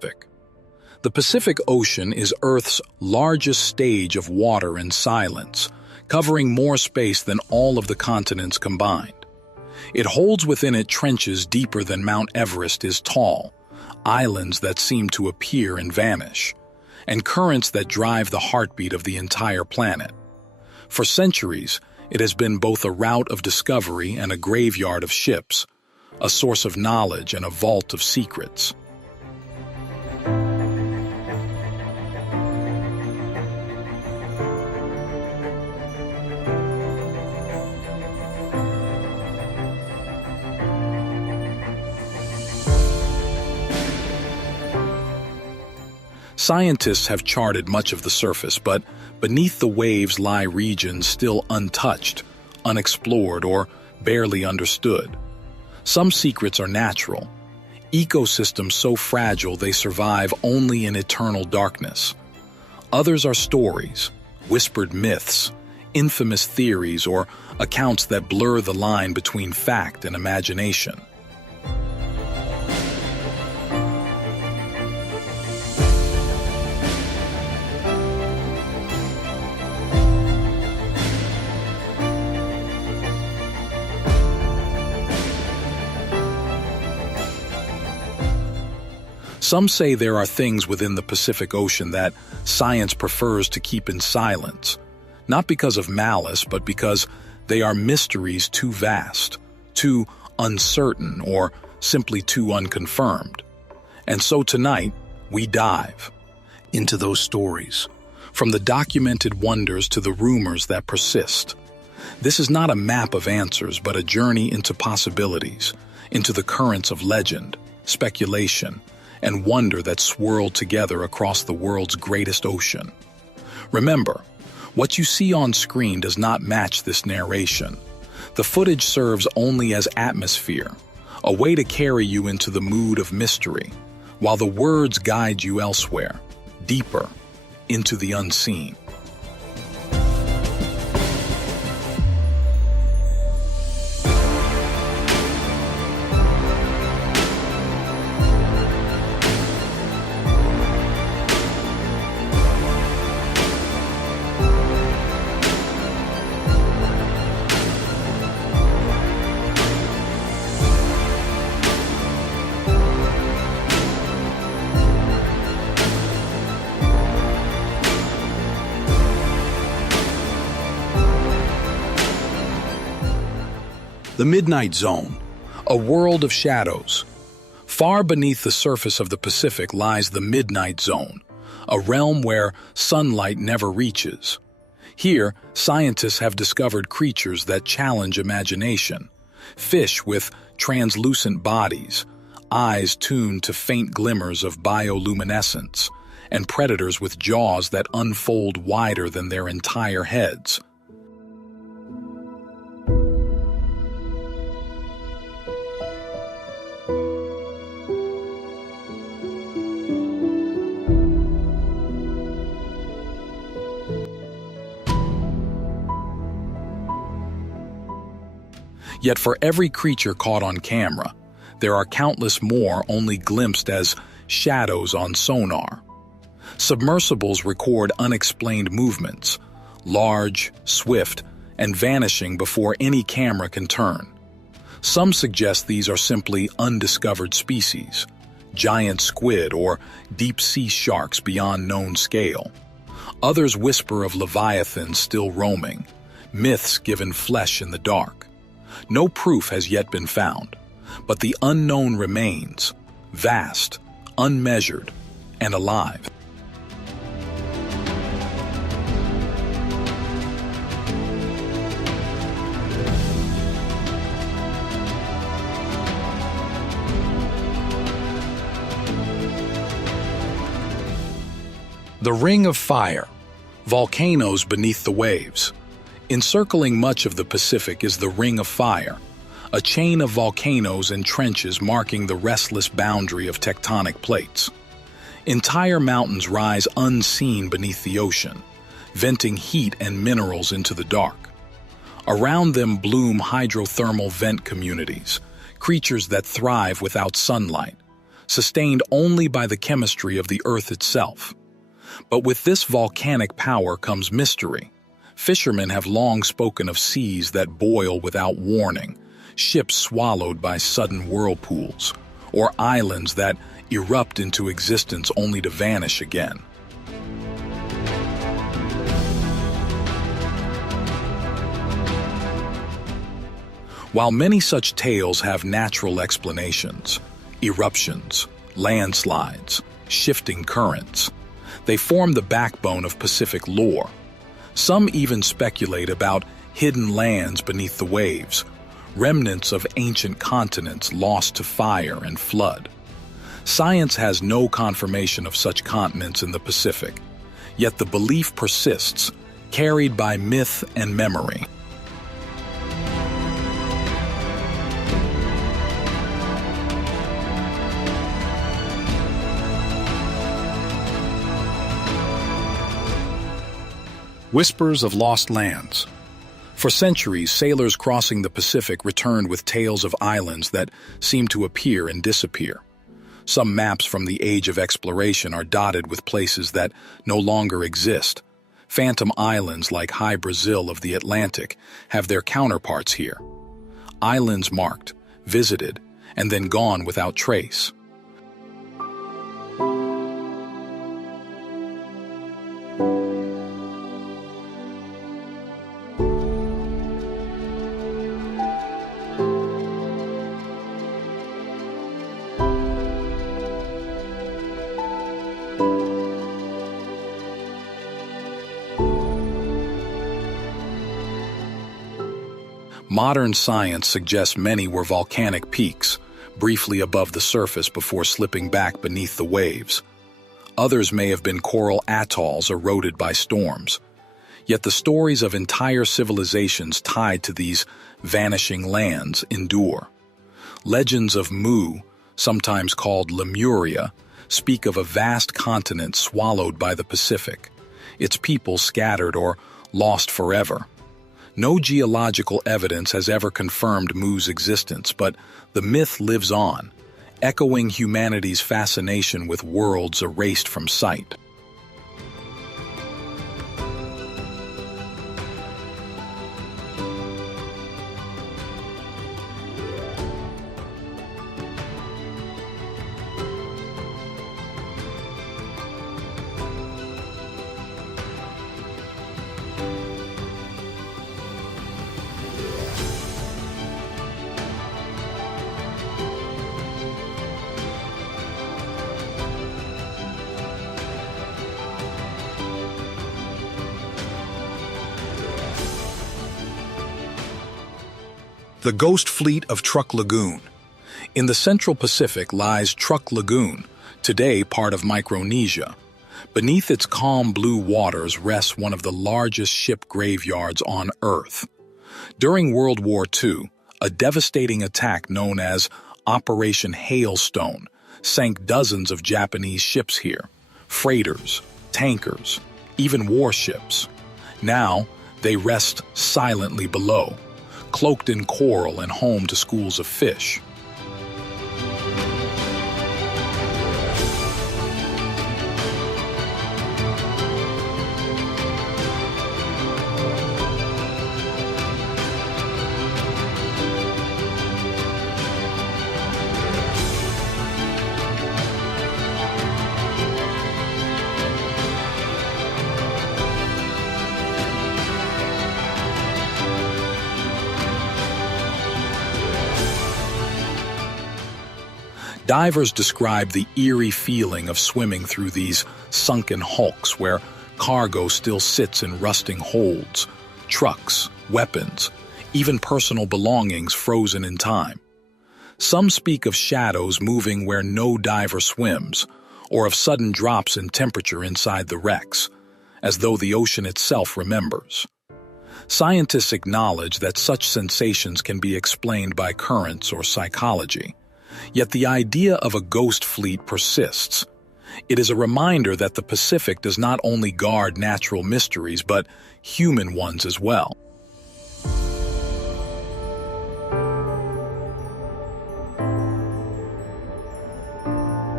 The Pacific Ocean is Earth's largest stage of water and silence, covering more space than all of the continents combined. It holds within it trenches deeper than Mount Everest is tall, islands that seem to appear and vanish, and currents that drive the heartbeat of the entire planet. For centuries, it has been both a route of discovery and a graveyard of ships, a source of knowledge and a vault of secrets. Scientists have charted much of the surface, but beneath the waves lie regions still untouched, unexplored, or barely understood. Some secrets are natural, ecosystems so fragile they survive only in eternal darkness. Others are stories, whispered myths, infamous theories, or accounts that blur the line between fact and imagination. Some say there are things within the Pacific Ocean that science prefers to keep in silence, not because of malice, but because they are mysteries too vast, too uncertain, or simply too unconfirmed. And so tonight, we dive into those stories, from the documented wonders to the rumors that persist. This is not a map of answers, but a journey into possibilities, into the currents of legend, speculation, and wonder that swirl together across the world's greatest ocean. Remember, what you see on screen does not match this narration. The footage serves only as atmosphere, a way to carry you into the mood of mystery, while the words guide you elsewhere, deeper, into the unseen. The Midnight Zone, a world of shadows. Far beneath the surface of the Pacific lies the Midnight Zone, a realm where sunlight never reaches. Here, scientists have discovered creatures that challenge imagination. Fish with translucent bodies, eyes tuned to faint glimmers of bioluminescence, and predators with jaws that unfold wider than their entire heads. Yet for every creature caught on camera, there are countless more only glimpsed as shadows on sonar. Submersibles record unexplained movements, large, swift, and vanishing before any camera can turn. Some suggest these are simply undiscovered species, giant squid or deep-sea sharks beyond known scale. Others whisper of leviathans still roaming, myths given flesh in the dark. No proof has yet been found, but the unknown remains, vast, unmeasured, and alive. The Ring of Fire, volcanoes beneath the waves. Encircling much of the Pacific is the Ring of Fire, a chain of volcanoes and trenches marking the restless boundary of tectonic plates. Entire mountains rise unseen beneath the ocean, venting heat and minerals into the dark. Around them bloom hydrothermal vent communities, creatures that thrive without sunlight. sustained only by the chemistry of the Earth itself. But with this volcanic power comes mystery. Fishermen have long spoken of seas that boil without warning, ships swallowed by sudden whirlpools, or islands that erupt into existence only to vanish again. While many such tales have natural explanations, eruptions, landslides, shifting currents, they form the backbone of Pacific lore. Some even speculate about hidden lands beneath the waves, remnants of ancient continents lost to fire and flood. Science has no confirmation of such continents in the Pacific, yet the belief persists, carried by myth and memory. Whispers of lost lands. For centuries, sailors crossing the Pacific returned with tales of islands that seem to appear and disappear. Some maps from the age of exploration are dotted with places that no longer exist. Phantom islands like High Brazil of the Atlantic have their counterparts here. Islands marked, visited, and then gone without trace. Modern science suggests many were volcanic peaks, briefly above the surface before slipping back beneath the waves. Others may have been coral atolls eroded by storms. Yet the stories of entire civilizations tied to these vanishing lands endure. Legends of Mu, sometimes called Lemuria, speak of a vast continent swallowed by the Pacific, its people scattered or lost forever. No geological evidence has ever confirmed Mu's existence, but the myth lives on, echoing humanity's fascination with worlds erased from sight. The Ghost Fleet of Truk Lagoon. In the Central Pacific lies Truk Lagoon, today part of Micronesia. Beneath its calm blue waters rests one of the largest ship graveyards on Earth. During World War II, a devastating attack known as Operation Hailstone sank dozens of Japanese ships here, freighters, tankers, even warships. Now, they rest silently below, cloaked in coral and home to schools of fish. Divers describe the eerie feeling of swimming through these sunken hulks where cargo still sits in rusting holds, trucks, weapons, even personal belongings frozen in time. Some speak of shadows moving where no diver swims, or of sudden drops in temperature inside the wrecks, as though the ocean itself remembers. Scientists acknowledge that such sensations can be explained by currents or psychology. Yet the idea of a ghost fleet persists. It is a reminder that the Pacific does not only guard natural mysteries, but human ones as well.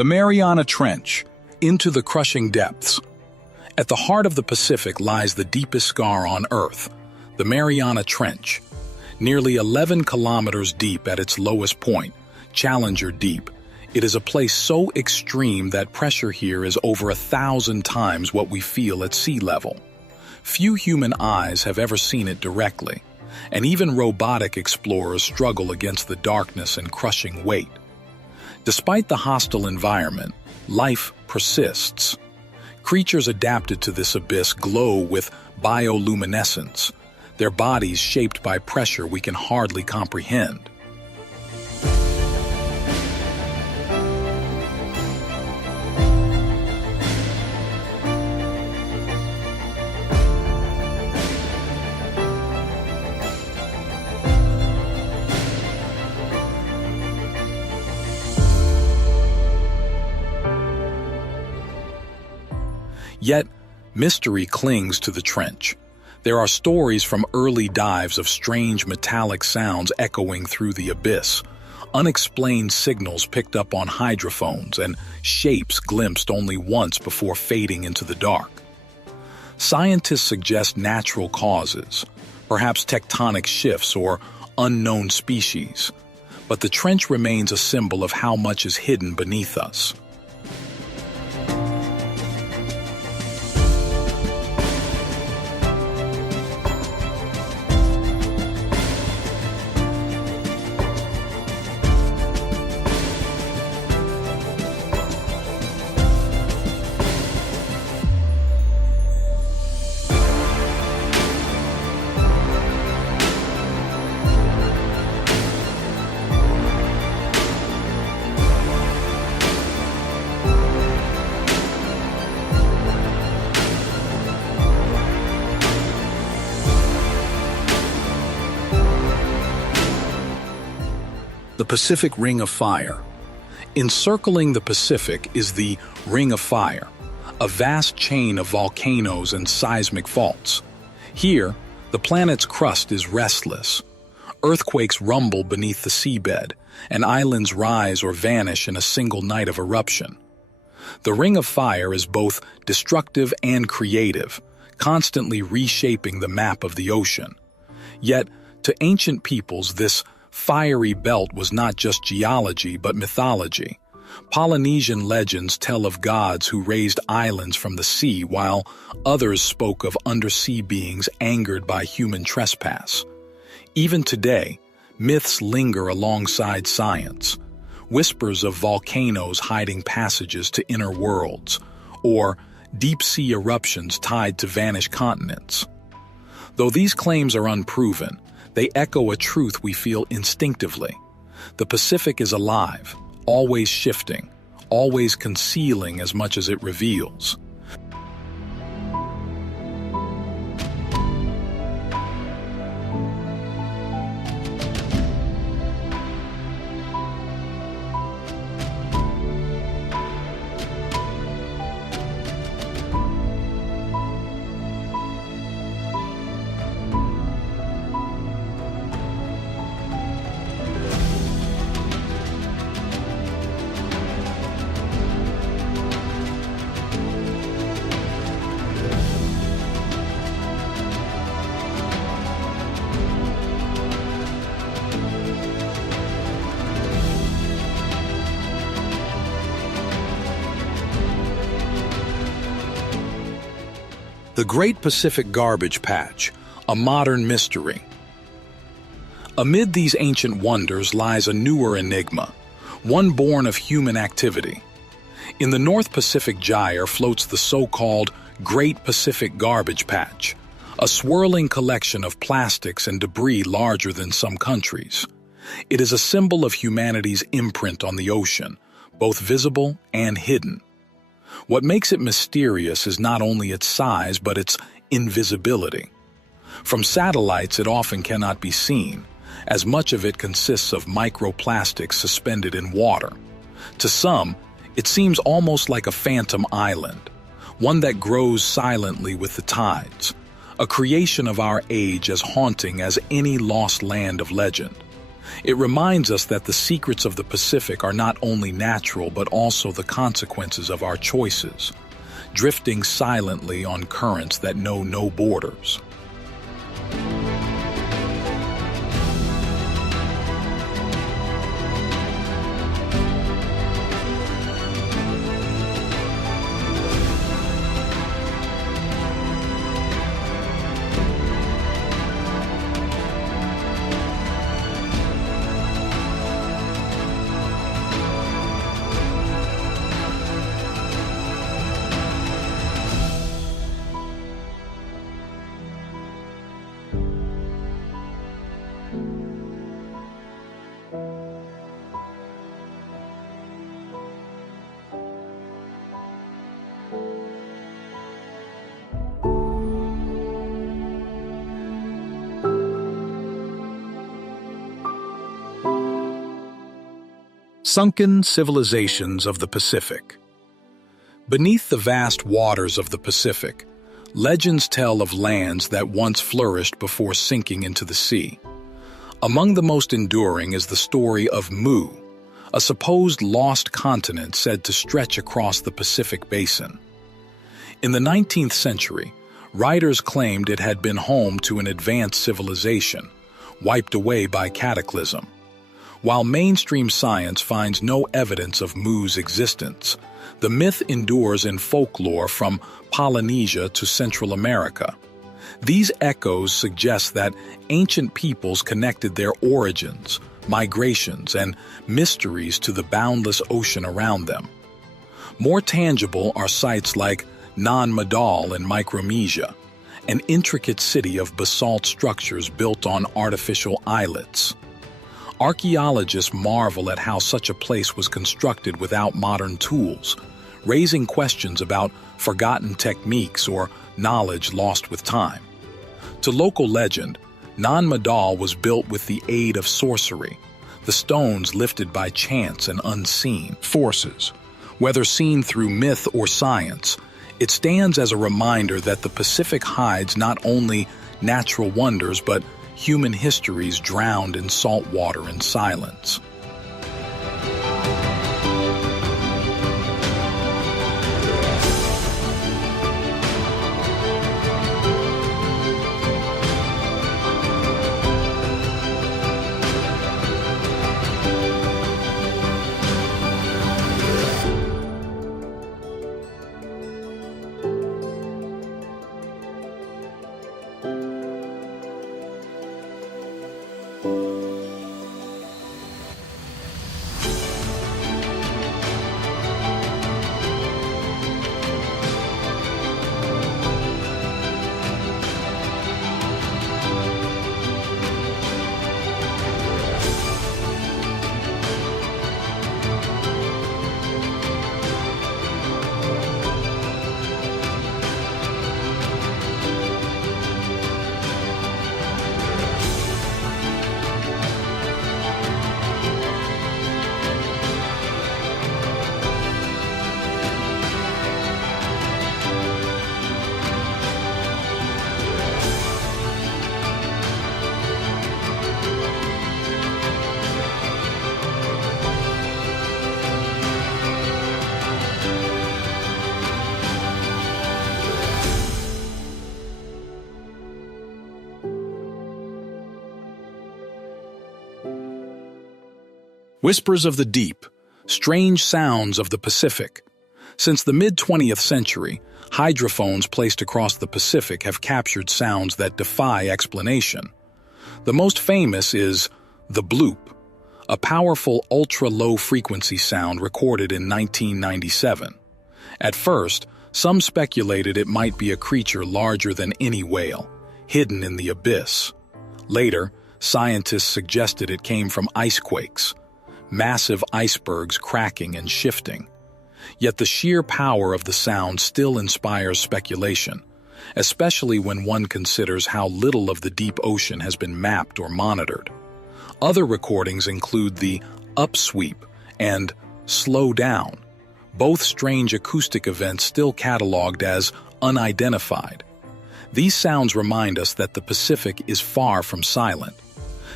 The Mariana Trench, into the crushing depths. At the heart of the Pacific lies the deepest scar on Earth, the Mariana Trench. Nearly 11 kilometers deep at its lowest point, Challenger Deep, it is a place so extreme that pressure here is over 1,000 times what we feel at sea level. Few human eyes have ever seen it directly, and even robotic explorers struggle against the darkness and crushing weight. Despite the hostile environment, life persists. Creatures adapted to this abyss glow with bioluminescence, their bodies shaped by pressure we can hardly comprehend. Yet, mystery clings to the trench. There are stories from early dives of strange metallic sounds echoing through the abyss, unexplained signals picked up on hydrophones, and shapes glimpsed only once before fading into the dark. Scientists suggest natural causes, perhaps tectonic shifts or unknown species, but the trench remains a symbol of how much is hidden beneath us. The Pacific Ring of Fire. Encircling the Pacific is the Ring of Fire, a vast chain of volcanoes and seismic faults. Here, the planet's crust is restless. Earthquakes rumble beneath the seabed, and islands rise or vanish in a single night of eruption. The Ring of Fire is both destructive and creative, constantly reshaping the map of the ocean. Yet, to ancient peoples, this fiery belt was not just geology but mythology. Polynesian legends tell of gods who raised islands from the sea, while others spoke of undersea beings angered by human trespass. Even today, myths linger alongside science. Whispers of volcanoes hiding passages to inner worlds, or deep-sea eruptions tied to vanished continents. Though these claims are unproven, they echo a truth we feel instinctively. The Pacific is alive, always shifting, always concealing as much as it reveals. The Great Pacific Garbage Patch, a modern mystery. Amid these ancient wonders lies a newer enigma, one born of human activity. In the North Pacific Gyre floats the so-called Great Pacific Garbage Patch, a swirling collection of plastics and debris larger than some countries. It is a symbol of humanity's imprint on the ocean, both visible and hidden. What makes it mysterious is not only its size, but its invisibility. From satellites, it often cannot be seen, as much of it consists of microplastics suspended in water. To some, it seems almost like a phantom island, one that grows silently with the tides, a creation of our age as haunting as any lost land of legend. It reminds us that the secrets of the Pacific are not only natural but also the consequences of our choices, drifting silently on currents that know no borders. Sunken civilizations of the Pacific. Beneath the vast waters of the Pacific, legends tell of lands that once flourished before sinking into the sea. Among the most enduring is the story of Mu, a supposed lost continent said to stretch across the Pacific basin. In the 19th century, writers claimed it had been home to an advanced civilization, wiped away by cataclysm. While mainstream science finds no evidence of Mu's existence, the myth endures in folklore from Polynesia to Central America. These echoes suggest that ancient peoples connected their origins, migrations, and mysteries to the boundless ocean around them. More tangible are sites like Nan-Madol in Micronesia, an intricate city of basalt structures built on artificial islets. Archaeologists marvel at how such a place was constructed without modern tools, raising questions about forgotten techniques or knowledge lost with time. To local legend, Nan-Madol was built with the aid of sorcery, the stones lifted by chance and unseen forces. Whether seen through myth or science, it stands as a reminder that the Pacific hides not only natural wonders but human histories drowned in salt water and silence. Whispers of the deep, strange sounds of the Pacific. Since the mid-20th century, hydrophones placed across the Pacific have captured sounds that defy explanation. The most famous is the bloop, a powerful ultra-low frequency sound recorded in 1997. At first, some speculated it might be a creature larger than any whale, hidden in the abyss. Later, scientists suggested it came from icequakes, massive icebergs cracking and shifting. Yet the sheer power of the sound still inspires speculation, especially when one considers how little of the deep ocean has been mapped or monitored. Other recordings include the upsweep and slow down, both strange acoustic events still cataloged as unidentified. These sounds remind us that the Pacific is far from silent.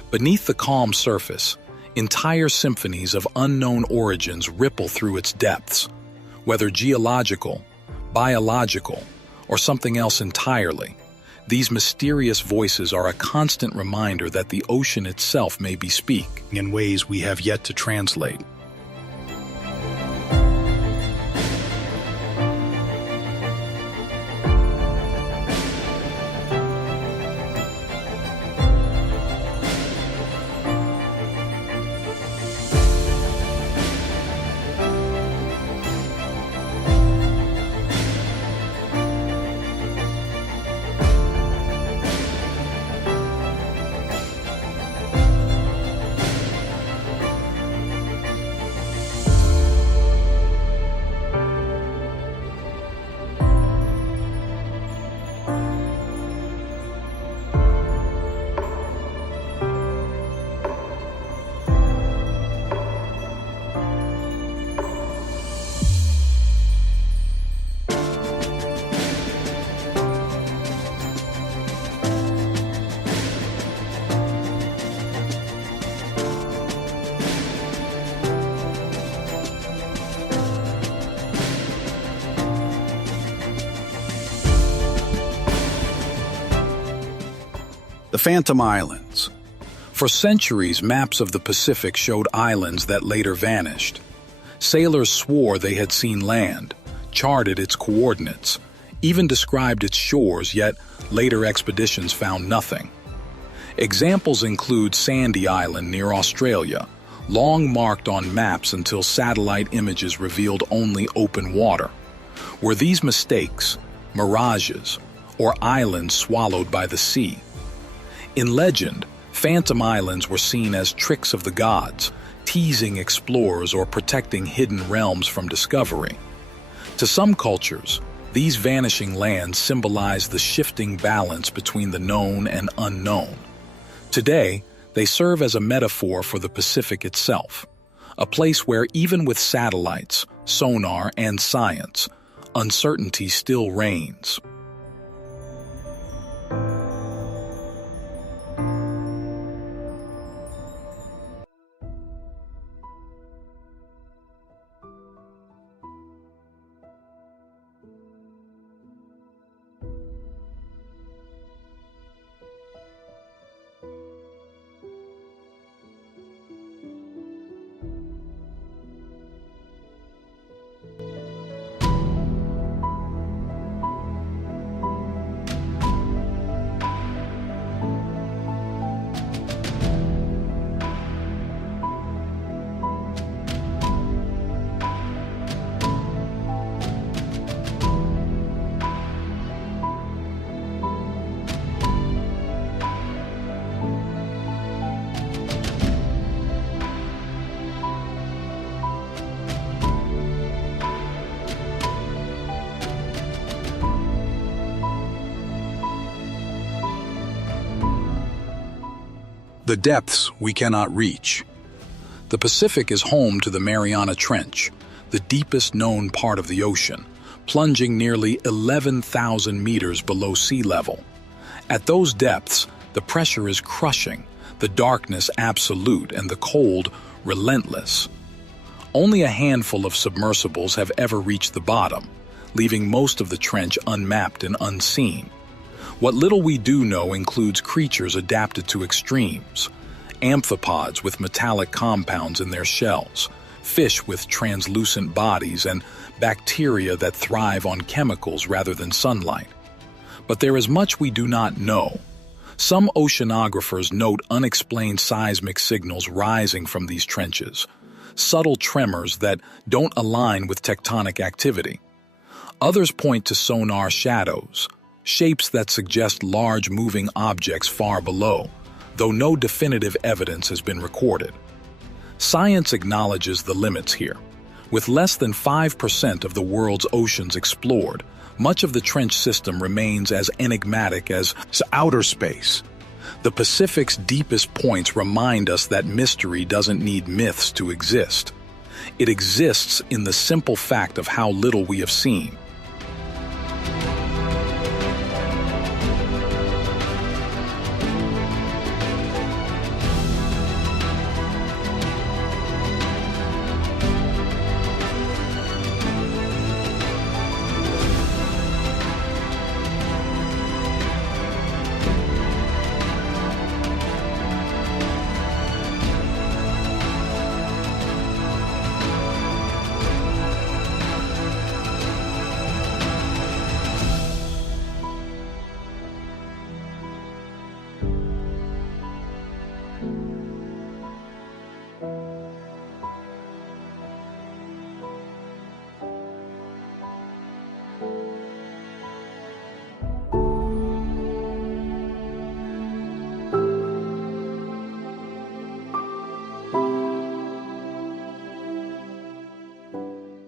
Beneath the calm surface, entire symphonies of unknown origins ripple through its depths, whether geological, biological, or something else entirely. These mysterious voices are a constant reminder that the ocean itself may be speaking in ways we have yet to translate. The Phantom Islands. For centuries, maps of the Pacific showed islands that later vanished. Sailors swore they had seen land, charted its coordinates, even described its shores, yet later expeditions found nothing. Examples include Sandy Island near Australia, long marked on maps until satellite images revealed only open water. Were these mistakes, mirages, or islands swallowed by the sea? In legend, Phantom Islands were seen as tricks of the gods, teasing explorers or protecting hidden realms from discovery. To some cultures, these vanishing lands symbolize the shifting balance between the known and unknown. Today, they serve as a metaphor for the Pacific itself, a place where even with satellites, sonar, and science, uncertainty still reigns. The depths we cannot reach. The Pacific is home to the Mariana Trench, the deepest known part of the ocean, plunging nearly 11,000 meters below sea level. At those depths, the pressure is crushing, the darkness absolute, and the cold relentless. Only a handful of submersibles have ever reached the bottom, leaving most of the trench unmapped and unseen. What little we do know includes creatures adapted to extremes, amphipods with metallic compounds in their shells, fish with translucent bodies, and bacteria that thrive on chemicals rather than sunlight. But there is much we do not know. Some oceanographers note unexplained seismic signals rising from these trenches, subtle tremors that don't align with tectonic activity. Others point to sonar shadows, shapes that suggest large moving objects far below, though no definitive evidence has been recorded. Science acknowledges the limits here. With less than 5% of the world's oceans explored, much of the trench system remains as enigmatic as outer space. The Pacific's deepest points remind us that mystery doesn't need myths to exist. It exists in the simple fact of how little we have seen.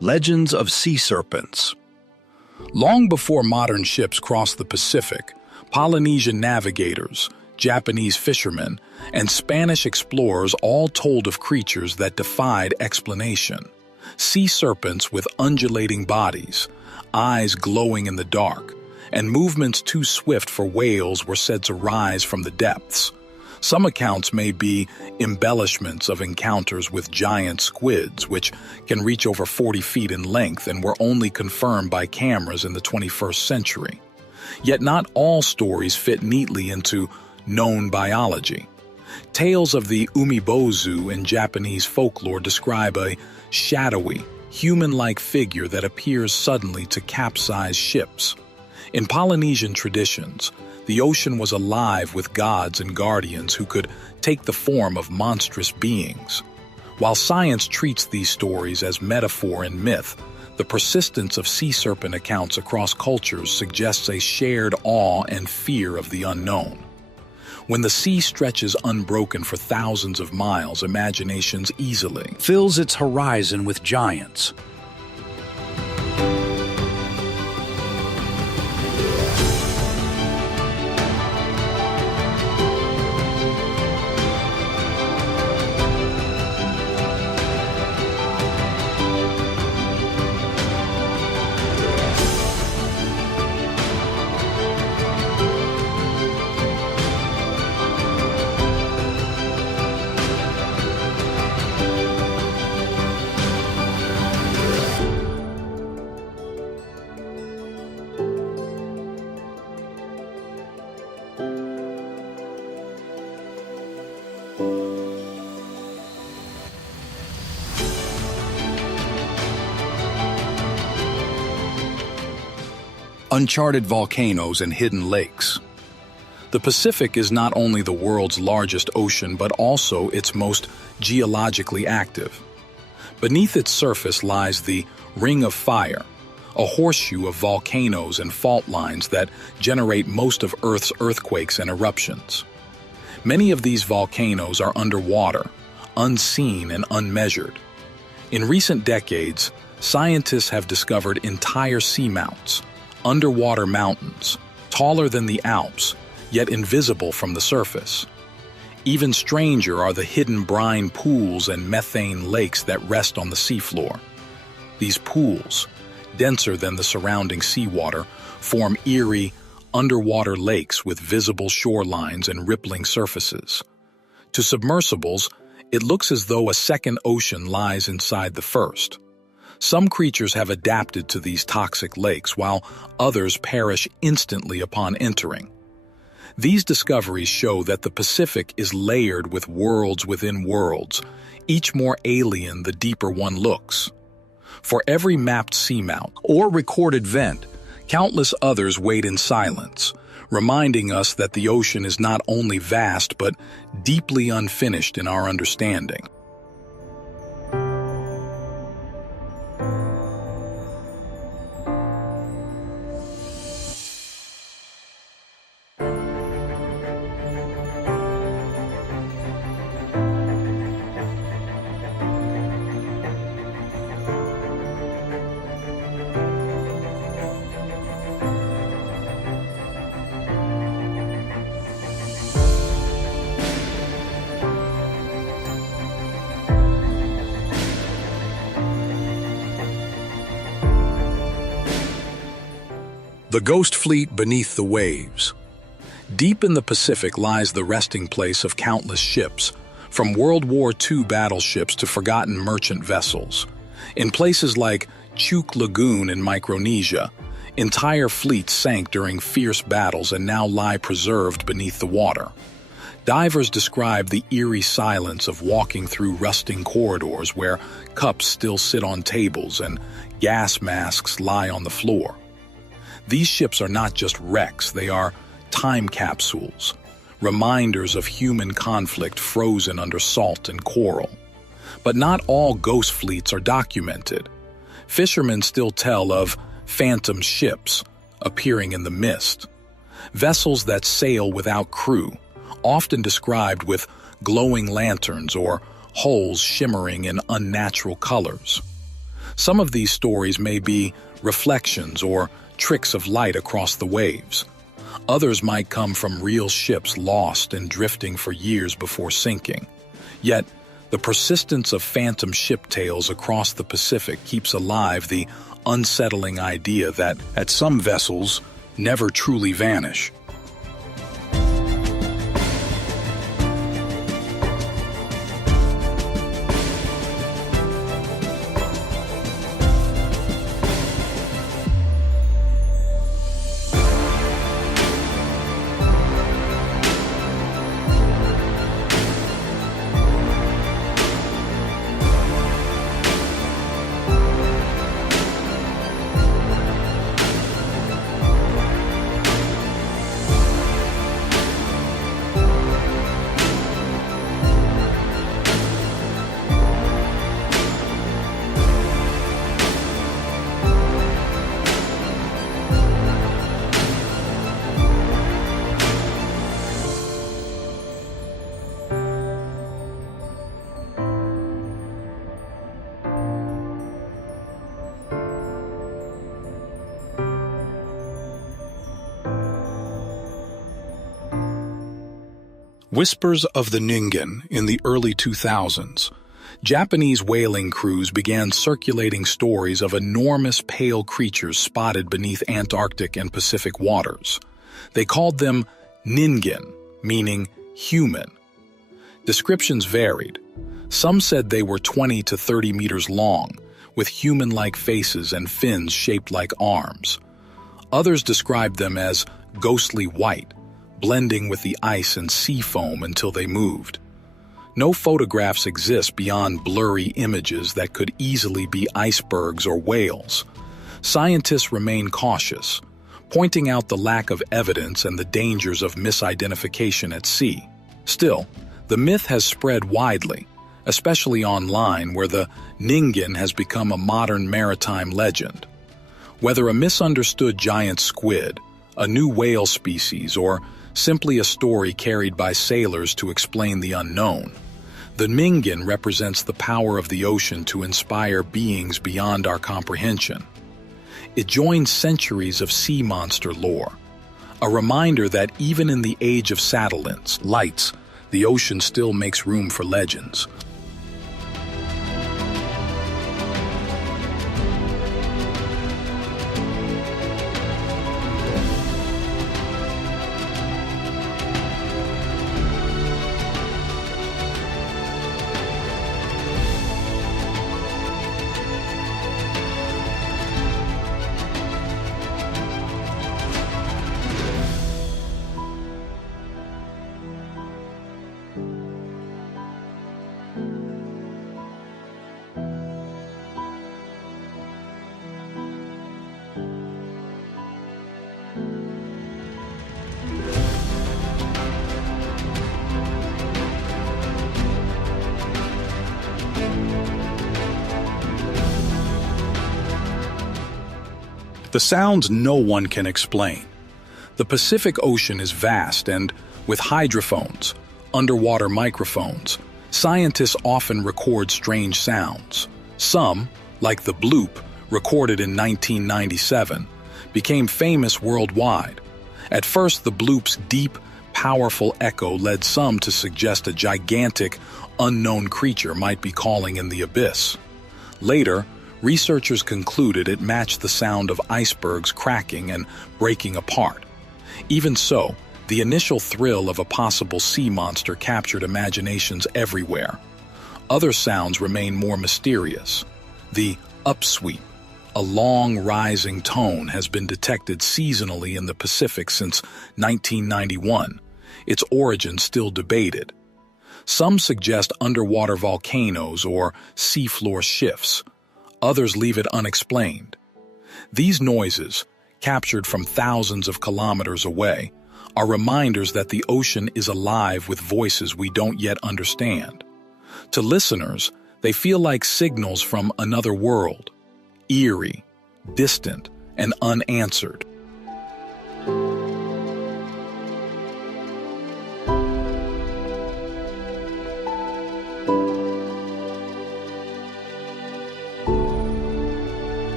Legends of sea serpents. Long before modern ships crossed the Pacific, Polynesian navigators, Japanese fishermen, and Spanish explorers all told of creatures that defied explanation. Sea serpents with undulating bodies, eyes glowing in the dark, and movements too swift for whales were said to rise from the depths. Some accounts may be embellishments of encounters with giant squids, which can reach over 40 feet in length and were only confirmed by cameras in the 21st century. Yet not all stories fit neatly into known biology. Tales of the umibozu in Japanese folklore describe a shadowy, human-like figure that appears suddenly to capsize ships. In Polynesian traditions, the ocean was alive with gods and guardians who could take the form of monstrous beings. While science treats these stories as metaphor and myth, the persistence of sea serpent accounts across cultures suggests a shared awe and fear of the unknown. When the sea stretches unbroken for thousands of miles, imaginations easily Fills its horizon with giants. Uncharted volcanoes and hidden lakes. The Pacific is not only the world's largest ocean but also its most geologically active. Beneath its surface lies the Ring of Fire, a horseshoe of volcanoes and fault lines that generate most of Earth's earthquakes and eruptions. Many of these volcanoes are underwater, unseen and unmeasured. In recent decades, scientists have discovered entire seamounts, underwater mountains, taller than the Alps, yet invisible from the surface. Even stranger are the hidden brine pools and methane lakes that rest on the seafloor. These pools, denser than the surrounding seawater, form eerie, underwater lakes with visible shorelines and rippling surfaces. To submersibles, it looks as though a second ocean lies inside the first. Some creatures have adapted to these toxic lakes, while others perish instantly upon entering. These discoveries show that the Pacific is layered with worlds within worlds, each more alien the deeper one looks. For every mapped seamount or recorded vent, countless others wait in silence, reminding us that the ocean is not only vast but deeply unfinished in our understanding. The Ghost Fleet beneath the waves. Deep in the Pacific lies the resting place of countless ships, from World War II battleships to forgotten merchant vessels. In places like Truk Lagoon in Micronesia, entire fleets sank during fierce battles and now lie preserved beneath the water. Divers describe the eerie silence of walking through rusting corridors where cups still sit on tables and gas masks lie on the floor. These ships are not just wrecks, they are time capsules, reminders of human conflict frozen under salt and coral. But not all ghost fleets are documented. Fishermen still tell of phantom ships appearing in the mist, vessels that sail without crew, often described with glowing lanterns or hulls shimmering in unnatural colors. Some of these stories may be reflections or tricks of light across the waves. Others might come from real ships lost and drifting for years before sinking. Yet, the persistence of phantom ship tales across the Pacific keeps alive the unsettling idea that some vessels never truly vanish. Whispers of the Ningan in the early 2000s. Japanese whaling crews began circulating stories of enormous pale creatures spotted beneath Antarctic and Pacific waters. They called them Ningan, meaning human. Descriptions varied. Some said they were 20 to 30 meters long, with human-like faces and fins shaped like arms. Others described them as ghostly white, blending with the ice and sea foam until they moved. No photographs exist beyond blurry images that could easily be icebergs or whales. Scientists remain cautious, pointing out the lack of evidence and the dangers of misidentification at sea. Still, the myth has spread widely, especially online where the Ningan has become a modern maritime legend. Whether a misunderstood giant squid, a new whale species, or simply a story carried by sailors to explain the unknown, the Ningan represents the power of the ocean to inspire beings beyond our comprehension. It joins centuries of sea monster lore, a reminder that even in the age of satellites, lights, the ocean still makes room for legends. The sounds no one can explain. The Pacific Ocean is vast and, with hydrophones, underwater microphones, scientists often record strange sounds. Some, like the bloop, recorded in 1997, became famous worldwide. At first, the bloop's deep, powerful echo led some to suggest a gigantic, unknown creature might be calling in the abyss. Later, researchers concluded it matched the sound of icebergs cracking and breaking apart. Even so, the initial thrill of a possible sea monster captured imaginations everywhere. Other sounds remain more mysterious. The upsweep, a long rising tone, has been detected seasonally in the Pacific since 1991, its origin still debated. Some suggest underwater volcanoes or seafloor shifts. Others leave it unexplained. These noises, captured from thousands of kilometers away, are reminders that the ocean is alive with voices we don't yet understand. To listeners, they feel like signals from another world, eerie, distant, and unanswered.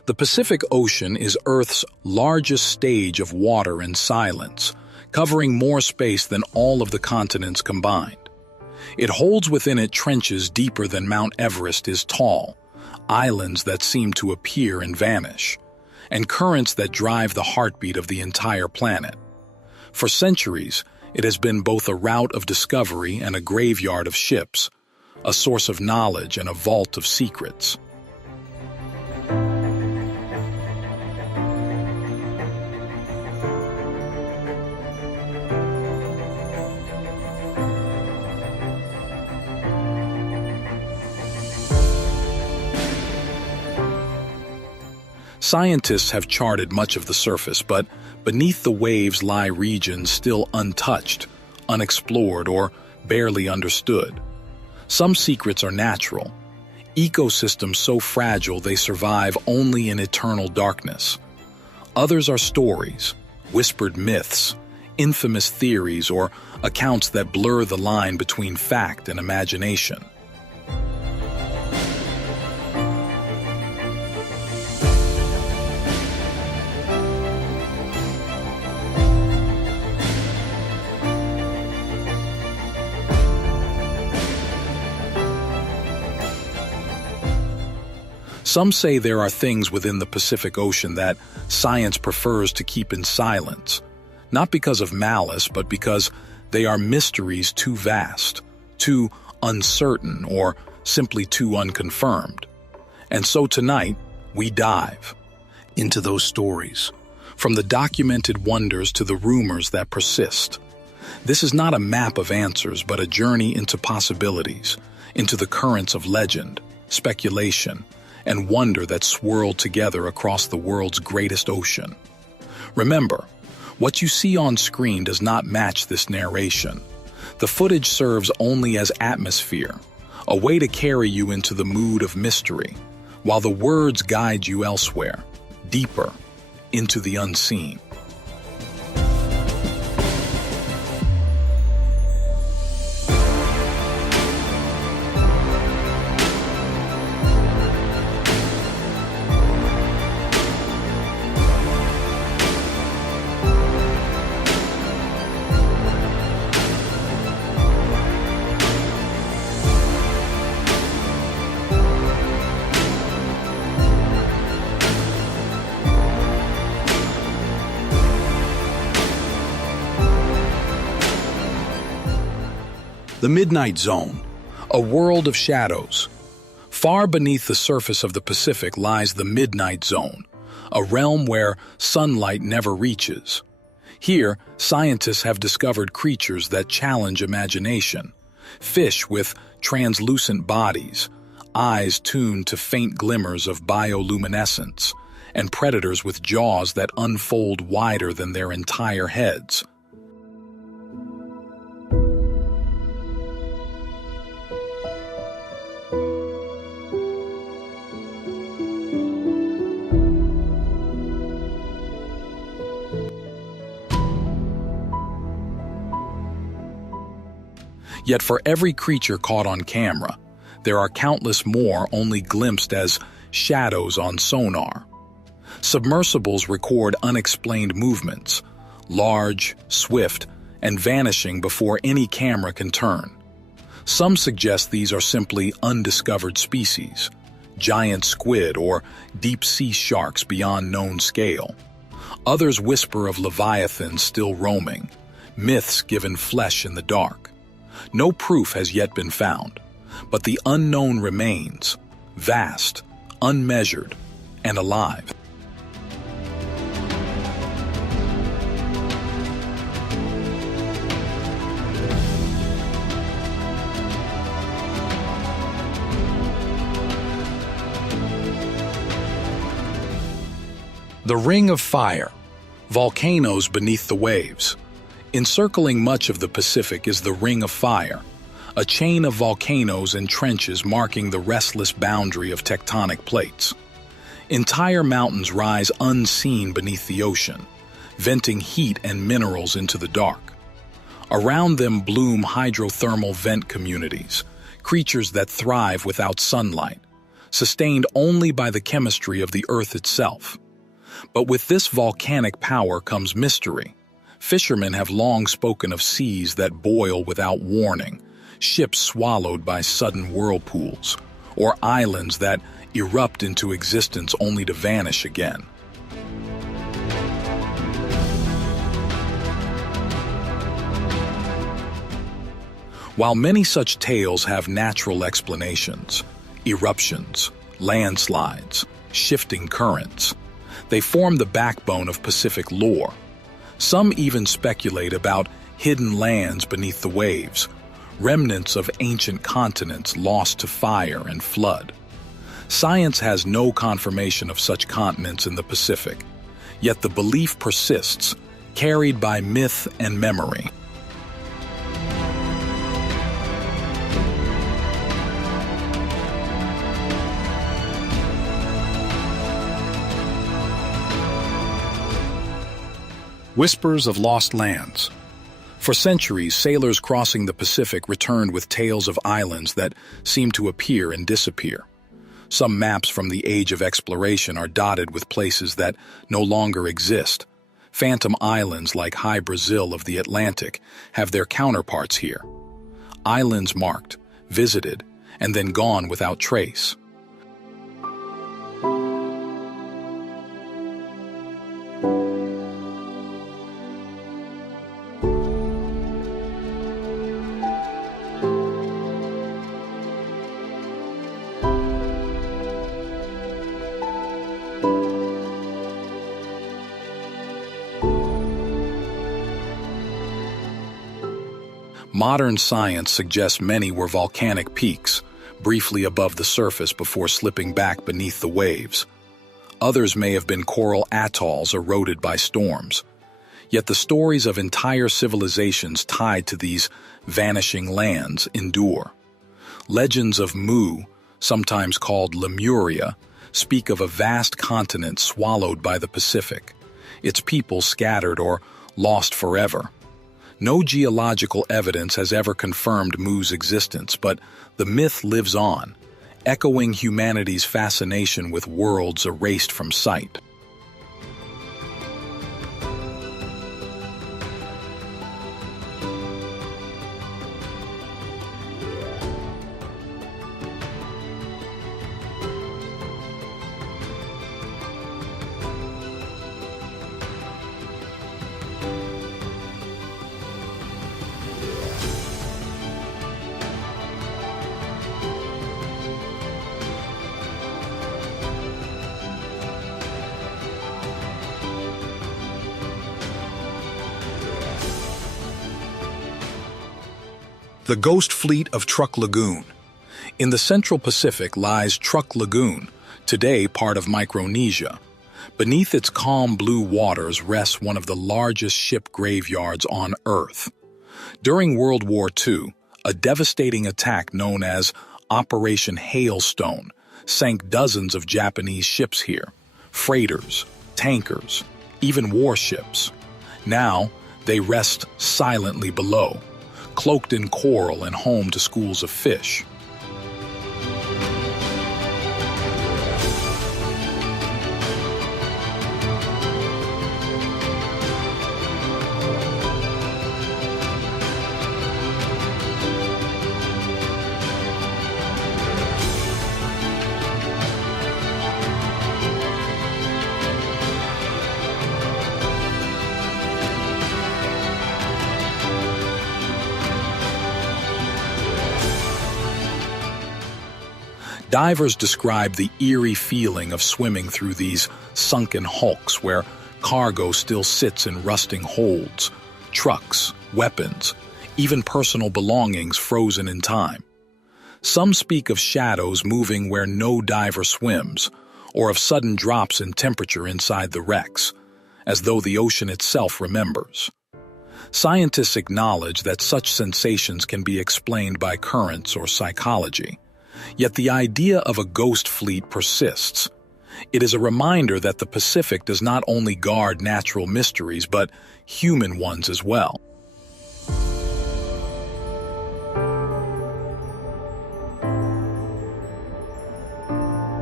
The Pacific Ocean is Earth's largest stage of water and silence, covering more space than all of the continents combined. It holds within it trenches deeper than Mount Everest is tall, islands that seem to appear and vanish, and currents that drive the heartbeat of the entire planet. For centuries, it has been both a route of discovery and a graveyard of ships, a source of knowledge and a vault of secrets. Scientists have charted much of the surface, but beneath the waves lie regions still untouched, unexplored, or barely understood. Some secrets are natural, ecosystems so fragile they survive only in eternal darkness. Others are stories, whispered myths, infamous theories, or accounts that blur the line between fact and imagination. Some say there are things within the Pacific Ocean that science prefers to keep in silence, not because of malice, but because they are mysteries too vast, too uncertain, or simply too unconfirmed. And so tonight, we dive into those stories, from the documented wonders to the rumors that persist. This is not a map of answers, but a journey into possibilities, into the currents of legend, speculation, and wonder that swirl together across the world's greatest ocean. Remember, what you see on screen does not match this narration. The footage serves only as atmosphere, a way to carry you into the mood of mystery, while the words guide you elsewhere, deeper, into the unseen. The Midnight Zone, a world of shadows. Far beneath the surface of the Pacific lies the Midnight Zone, a realm where sunlight never reaches. Here, scientists have discovered creatures that challenge imagination. Fish with translucent bodies, eyes tuned to faint glimmers of bioluminescence, and predators with jaws that unfold wider than their entire heads. Yet for every creature caught on camera, there are countless more only glimpsed as shadows on sonar. Submersibles record unexplained movements, large, swift, and vanishing before any camera can turn. Some suggest these are simply undiscovered species, giant squid or deep-sea sharks beyond known scale. Others whisper of leviathans still roaming, myths given flesh in the dark. No proof has yet been found, but the unknown remains, vast, unmeasured, and alive. The Ring of Fire, volcanoes beneath the waves. Encircling much of the Pacific is the Ring of Fire, a chain of volcanoes and trenches marking the restless boundary of tectonic plates. Entire mountains rise unseen beneath the ocean, venting heat and minerals into the dark. Around them bloom hydrothermal vent communities, creatures that thrive without sunlight, sustained only by the chemistry of the Earth itself. But with this volcanic power comes mystery. Fishermen have long spoken of seas that boil without warning, ships swallowed by sudden whirlpools, or islands that erupt into existence only to vanish again. While many such tales have natural explanations, eruptions, landslides, shifting currents, they form the backbone of Pacific lore. Some even speculate about hidden lands beneath the waves, remnants of ancient continents lost to fire and flood. Science has no confirmation of such continents in the Pacific, yet the belief persists, carried by myth and memory. Whispers of lost lands. For centuries, sailors crossing the Pacific returned with tales of islands that seemed to appear and disappear. Some maps from the age of exploration are dotted with places that no longer exist. Phantom islands like High Brazil of the Atlantic have their counterparts here. Islands marked, visited, and then gone without trace. Modern science suggests many were volcanic peaks, briefly above the surface before slipping back beneath the waves. Others may have been coral atolls eroded by storms. Yet the stories of entire civilizations tied to these vanishing lands endure. Legends of Mu, sometimes called Lemuria, speak of a vast continent swallowed by the Pacific, its people scattered or lost forever. No geological evidence has ever confirmed Mu's existence, but the myth lives on, echoing humanity's fascination with worlds erased from sight. The Ghost Fleet of Truk Lagoon. In the Central Pacific lies Truk Lagoon, today part of Micronesia. Beneath its calm blue waters rests one of the largest ship graveyards on Earth. During World War II, a devastating attack known as Operation Hailstone sank dozens of Japanese ships here, freighters, tankers, even warships. Now, they rest silently below, cloaked in coral and home to schools of fish. Divers describe the eerie feeling of swimming through these sunken hulks where cargo still sits in rusting holds, trucks, weapons, even personal belongings frozen in time. Some speak of shadows moving where no diver swims, or of sudden drops in temperature inside the wrecks, as though the ocean itself remembers. Scientists acknowledge that such sensations can be explained by currents or psychology. Yet the idea of a ghost fleet persists. It is a reminder that the Pacific does not only guard natural mysteries, but human ones as well.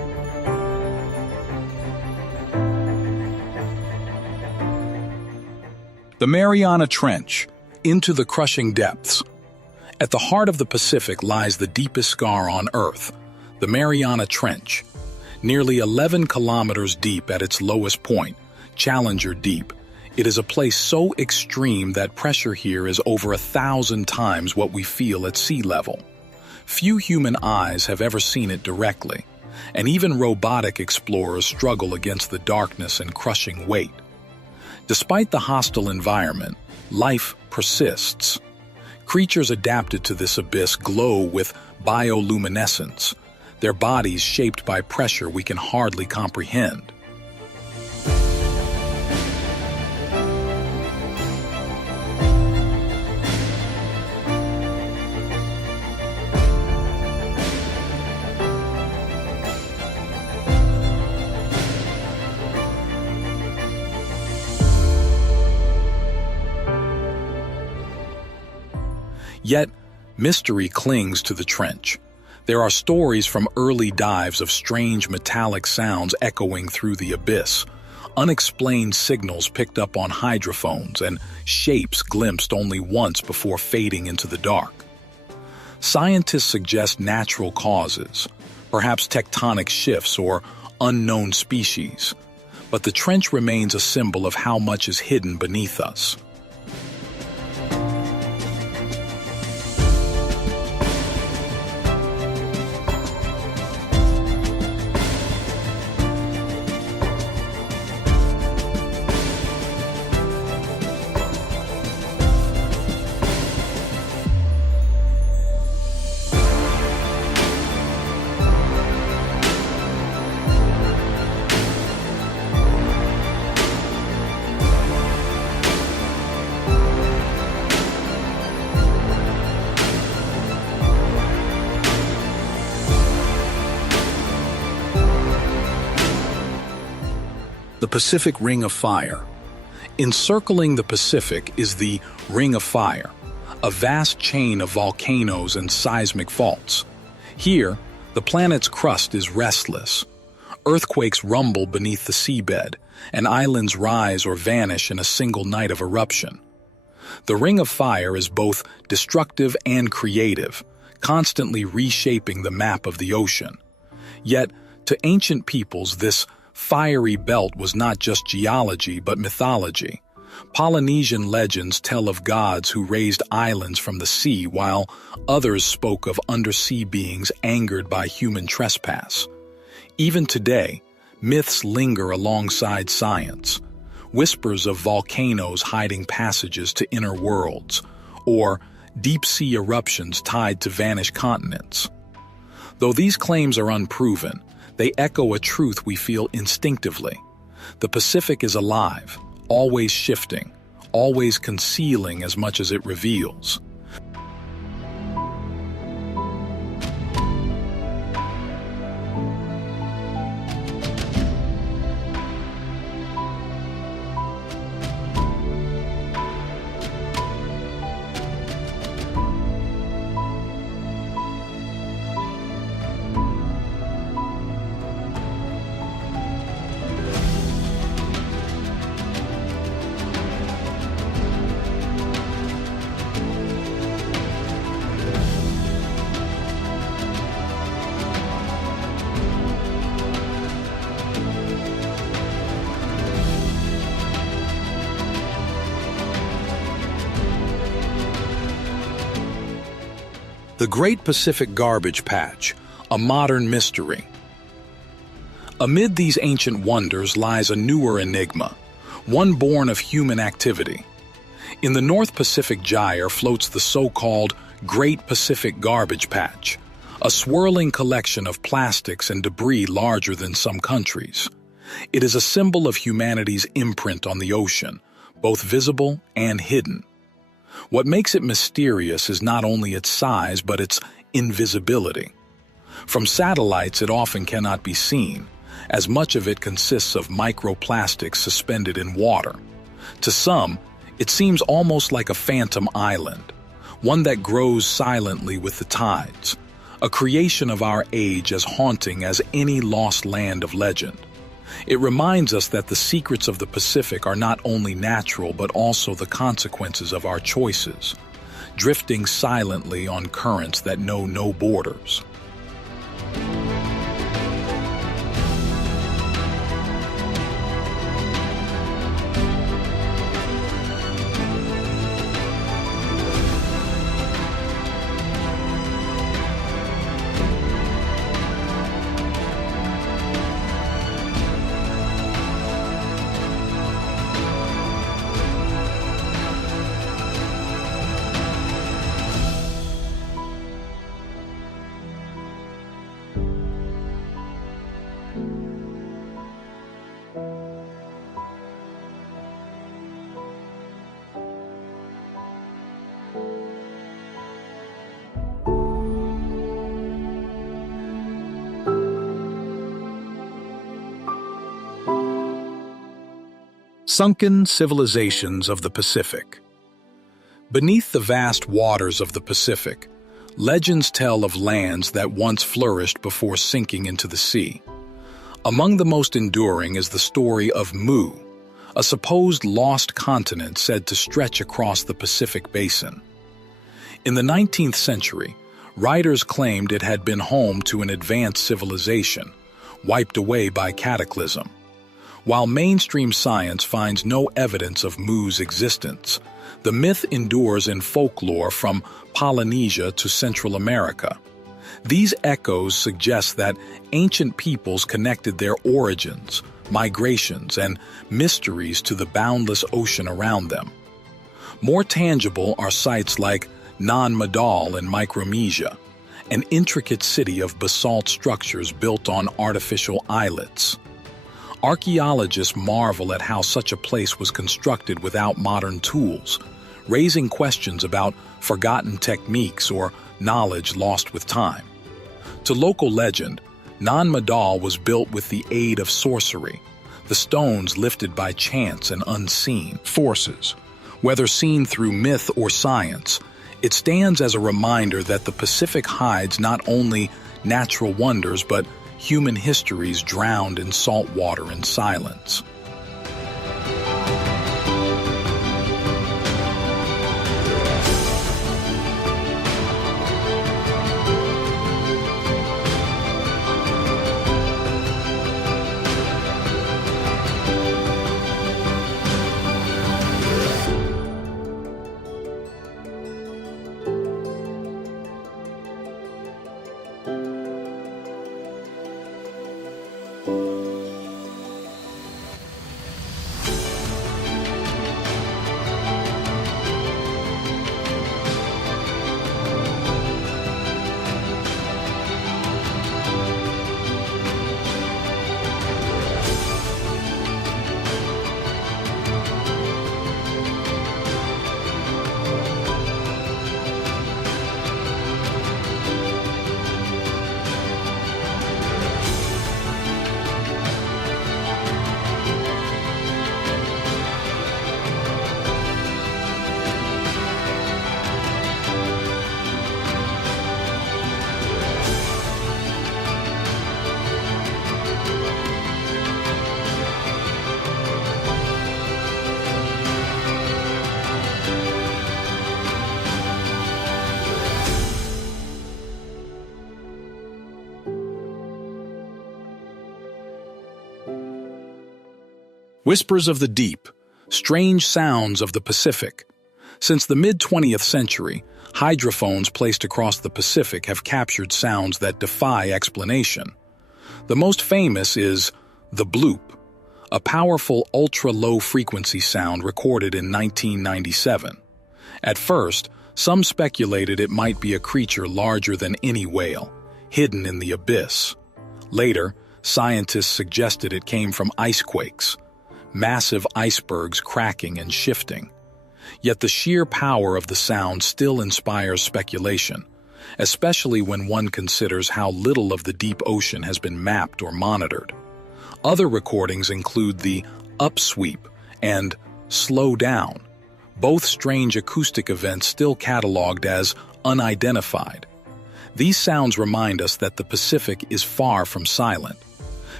The Mariana Trench, into the crushing depths. At the heart of the Pacific lies the deepest scar on Earth, the Mariana Trench. Nearly 11 kilometers deep at its lowest point, Challenger Deep, it is a place so extreme that pressure here is over 1,000 times what we feel at sea level. Few human eyes have ever seen it directly, and even robotic explorers struggle against the darkness and crushing weight. Despite the hostile environment, life persists. Creatures adapted to this abyss glow with bioluminescence, their bodies shaped by pressure we can hardly comprehend. Yet, mystery clings to the trench. There are stories from early dives of strange metallic sounds echoing through the abyss, unexplained signals picked up on hydrophones, and shapes glimpsed only once before fading into the dark. Scientists suggest natural causes, perhaps tectonic shifts or unknown species, but the trench remains a symbol of how much is hidden beneath us. The Pacific Ring of Fire. Encircling the Pacific is the Ring of Fire, a vast chain of volcanoes and seismic faults. Here, the planet's crust is restless. Earthquakes rumble beneath the seabed, and islands rise or vanish in a single night of eruption. The Ring of Fire is both destructive and creative, constantly reshaping the map of the ocean. Yet, to ancient peoples, this fiery belt was not just geology but mythology. Polynesian legends tell of gods who raised islands from the sea, while others spoke of undersea beings angered by human trespass. Even today, myths linger alongside science. Whispers of volcanoes hiding passages to inner worlds, or deep-sea eruptions tied to vanished continents. Though these claims are unproven, they echo a truth we feel instinctively. The Pacific is alive, always shifting, always concealing as much as it reveals. The Great Pacific Garbage Patch, a modern mystery. Amid these ancient wonders lies a newer enigma, one born of human activity. In the North Pacific Gyre floats the so-called Great Pacific Garbage Patch, a swirling collection of plastics and debris larger than some countries. It is a symbol of humanity's imprint on the ocean, both visible and hidden. What makes it mysterious is not only its size, but its invisibility. From satellites, it often cannot be seen, as much of it consists of microplastics suspended in water. To some, it seems almost like a phantom island, one that grows silently with the tides, a creation of our age as haunting as any lost land of legend. It reminds us that the secrets of the Pacific are not only natural but also the consequences of our choices, drifting silently on currents that know no borders. Sunken civilizations of the Pacific. Beneath the vast waters of the Pacific, legends tell of lands that once flourished before sinking into the sea. Among the most enduring is the story of Mu, a supposed lost continent said to stretch across the Pacific basin. In the 19th century, writers claimed it had been home to an advanced civilization, wiped away by cataclysm. While mainstream science finds no evidence of Mu's existence, the myth endures in folklore from Polynesia to Central America. These echoes suggest that ancient peoples connected their origins, migrations, and mysteries to the boundless ocean around them. More tangible are sites like Nan Madol in Micronesia, an intricate city of basalt structures built on artificial islets. Archaeologists marvel at how such a place was constructed without modern tools, raising questions about forgotten techniques or knowledge lost with time. To local legend, Nan Madol was built with the aid of sorcery, the stones lifted by chance and unseen forces. Whether seen through myth or science, it stands as a reminder that the Pacific hides not only natural wonders but human histories drowned in salt water and silence. Whispers of the deep, strange sounds of the Pacific. Since the mid-20th century, hydrophones placed across the Pacific have captured sounds that defy explanation. The most famous is the bloop, a powerful ultra-low frequency sound recorded in 1997. At first, some speculated it might be a creature larger than any whale, hidden in the abyss. Later, scientists suggested it came from icequakes, massive icebergs cracking and shifting. Yet the sheer power of the sound still inspires speculation, especially when one considers how little of the deep ocean has been mapped or monitored. Other recordings include the upsweep and slow down, both strange acoustic events still cataloged as unidentified. These sounds remind us that the Pacific is far from silent.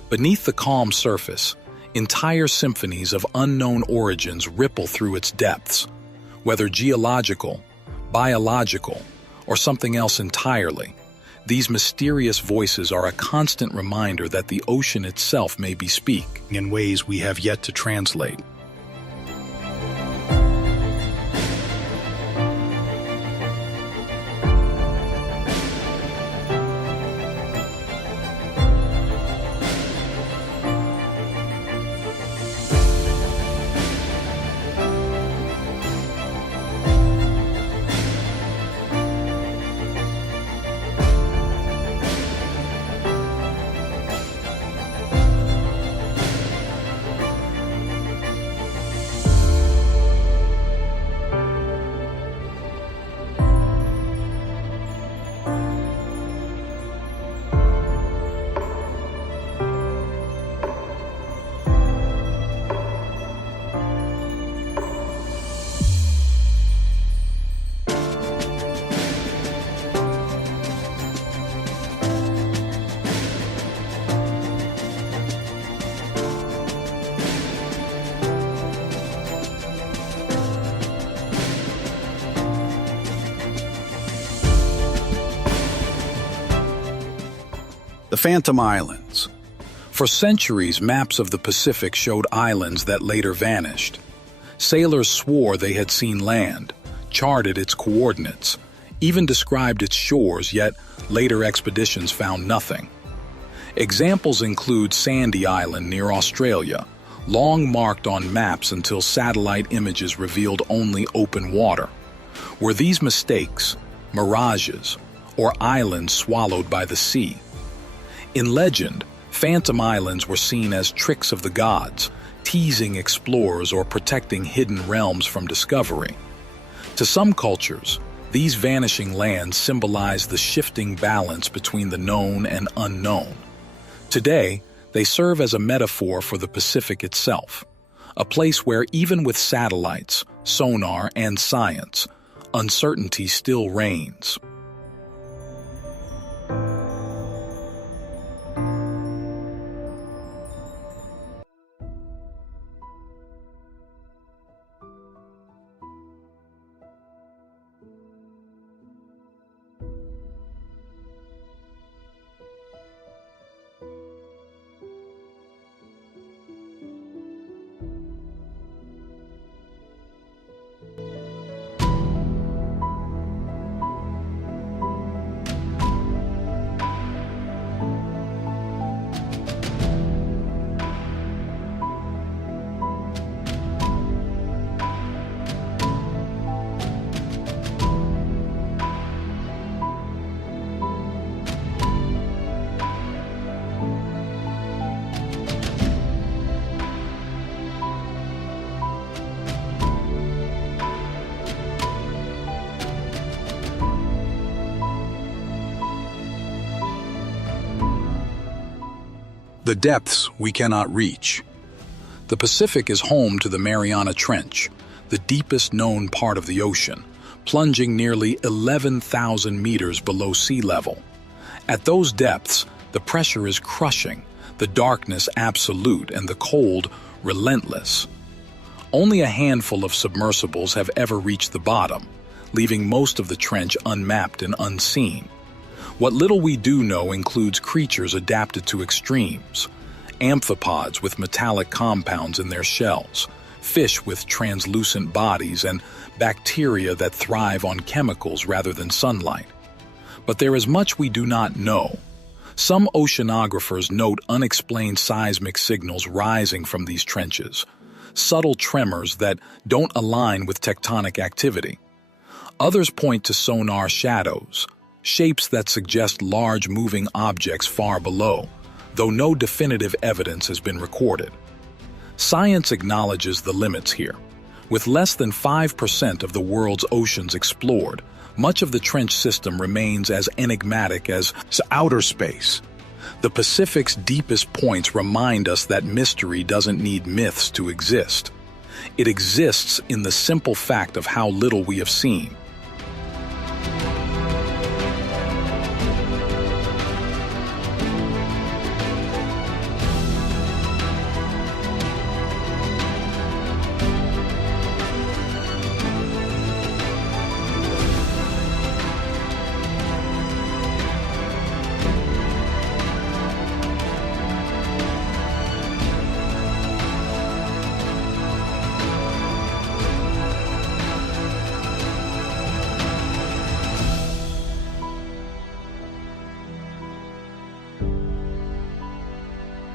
Beneath the calm surface, entire symphonies of unknown origins ripple through its depths, whether geological, biological, or something else entirely. These mysterious voices are a constant reminder that the ocean itself may be speaking in ways we have yet to translate. The Phantom Islands. For centuries, maps of the Pacific showed islands that later vanished. Sailors swore they had seen land, charted its coordinates, even described its shores, yet later expeditions found nothing. Examples include Sandy Island near Australia, long marked on maps until satellite images revealed only open water. Were these mistakes, mirages, or islands swallowed by the sea? In legend, Phantom Islands were seen as tricks of the gods, teasing explorers or protecting hidden realms from discovery. To some cultures, these vanishing lands symbolize the shifting balance between the known and unknown. Today, they serve as a metaphor for the Pacific itself, a place where even with satellites, sonar, and science, uncertainty still reigns. The depths we cannot reach. The Pacific is home to the Mariana Trench, the deepest known part of the ocean, plunging nearly 11,000 meters below sea level. At those depths, the pressure is crushing, the darkness absolute, and the cold relentless. Only a handful of submersibles have ever reached the bottom, leaving most of the trench unmapped and unseen. What little we do know includes creatures adapted to extremes, amphipods with metallic compounds in their shells, fish with translucent bodies, and bacteria that thrive on chemicals rather than sunlight. But there is much we do not know. Some oceanographers note unexplained seismic signals rising from these trenches, subtle tremors that don't align with tectonic activity. Others point to sonar shadows, shapes that suggest large moving objects far below, though no definitive evidence has been recorded. Science acknowledges the limits here. With less than 5% of the world's oceans explored, much of the trench system remains as enigmatic as outer space. The Pacific's deepest points remind us that mystery doesn't need myths to exist. It exists in the simple fact of how little we have seen.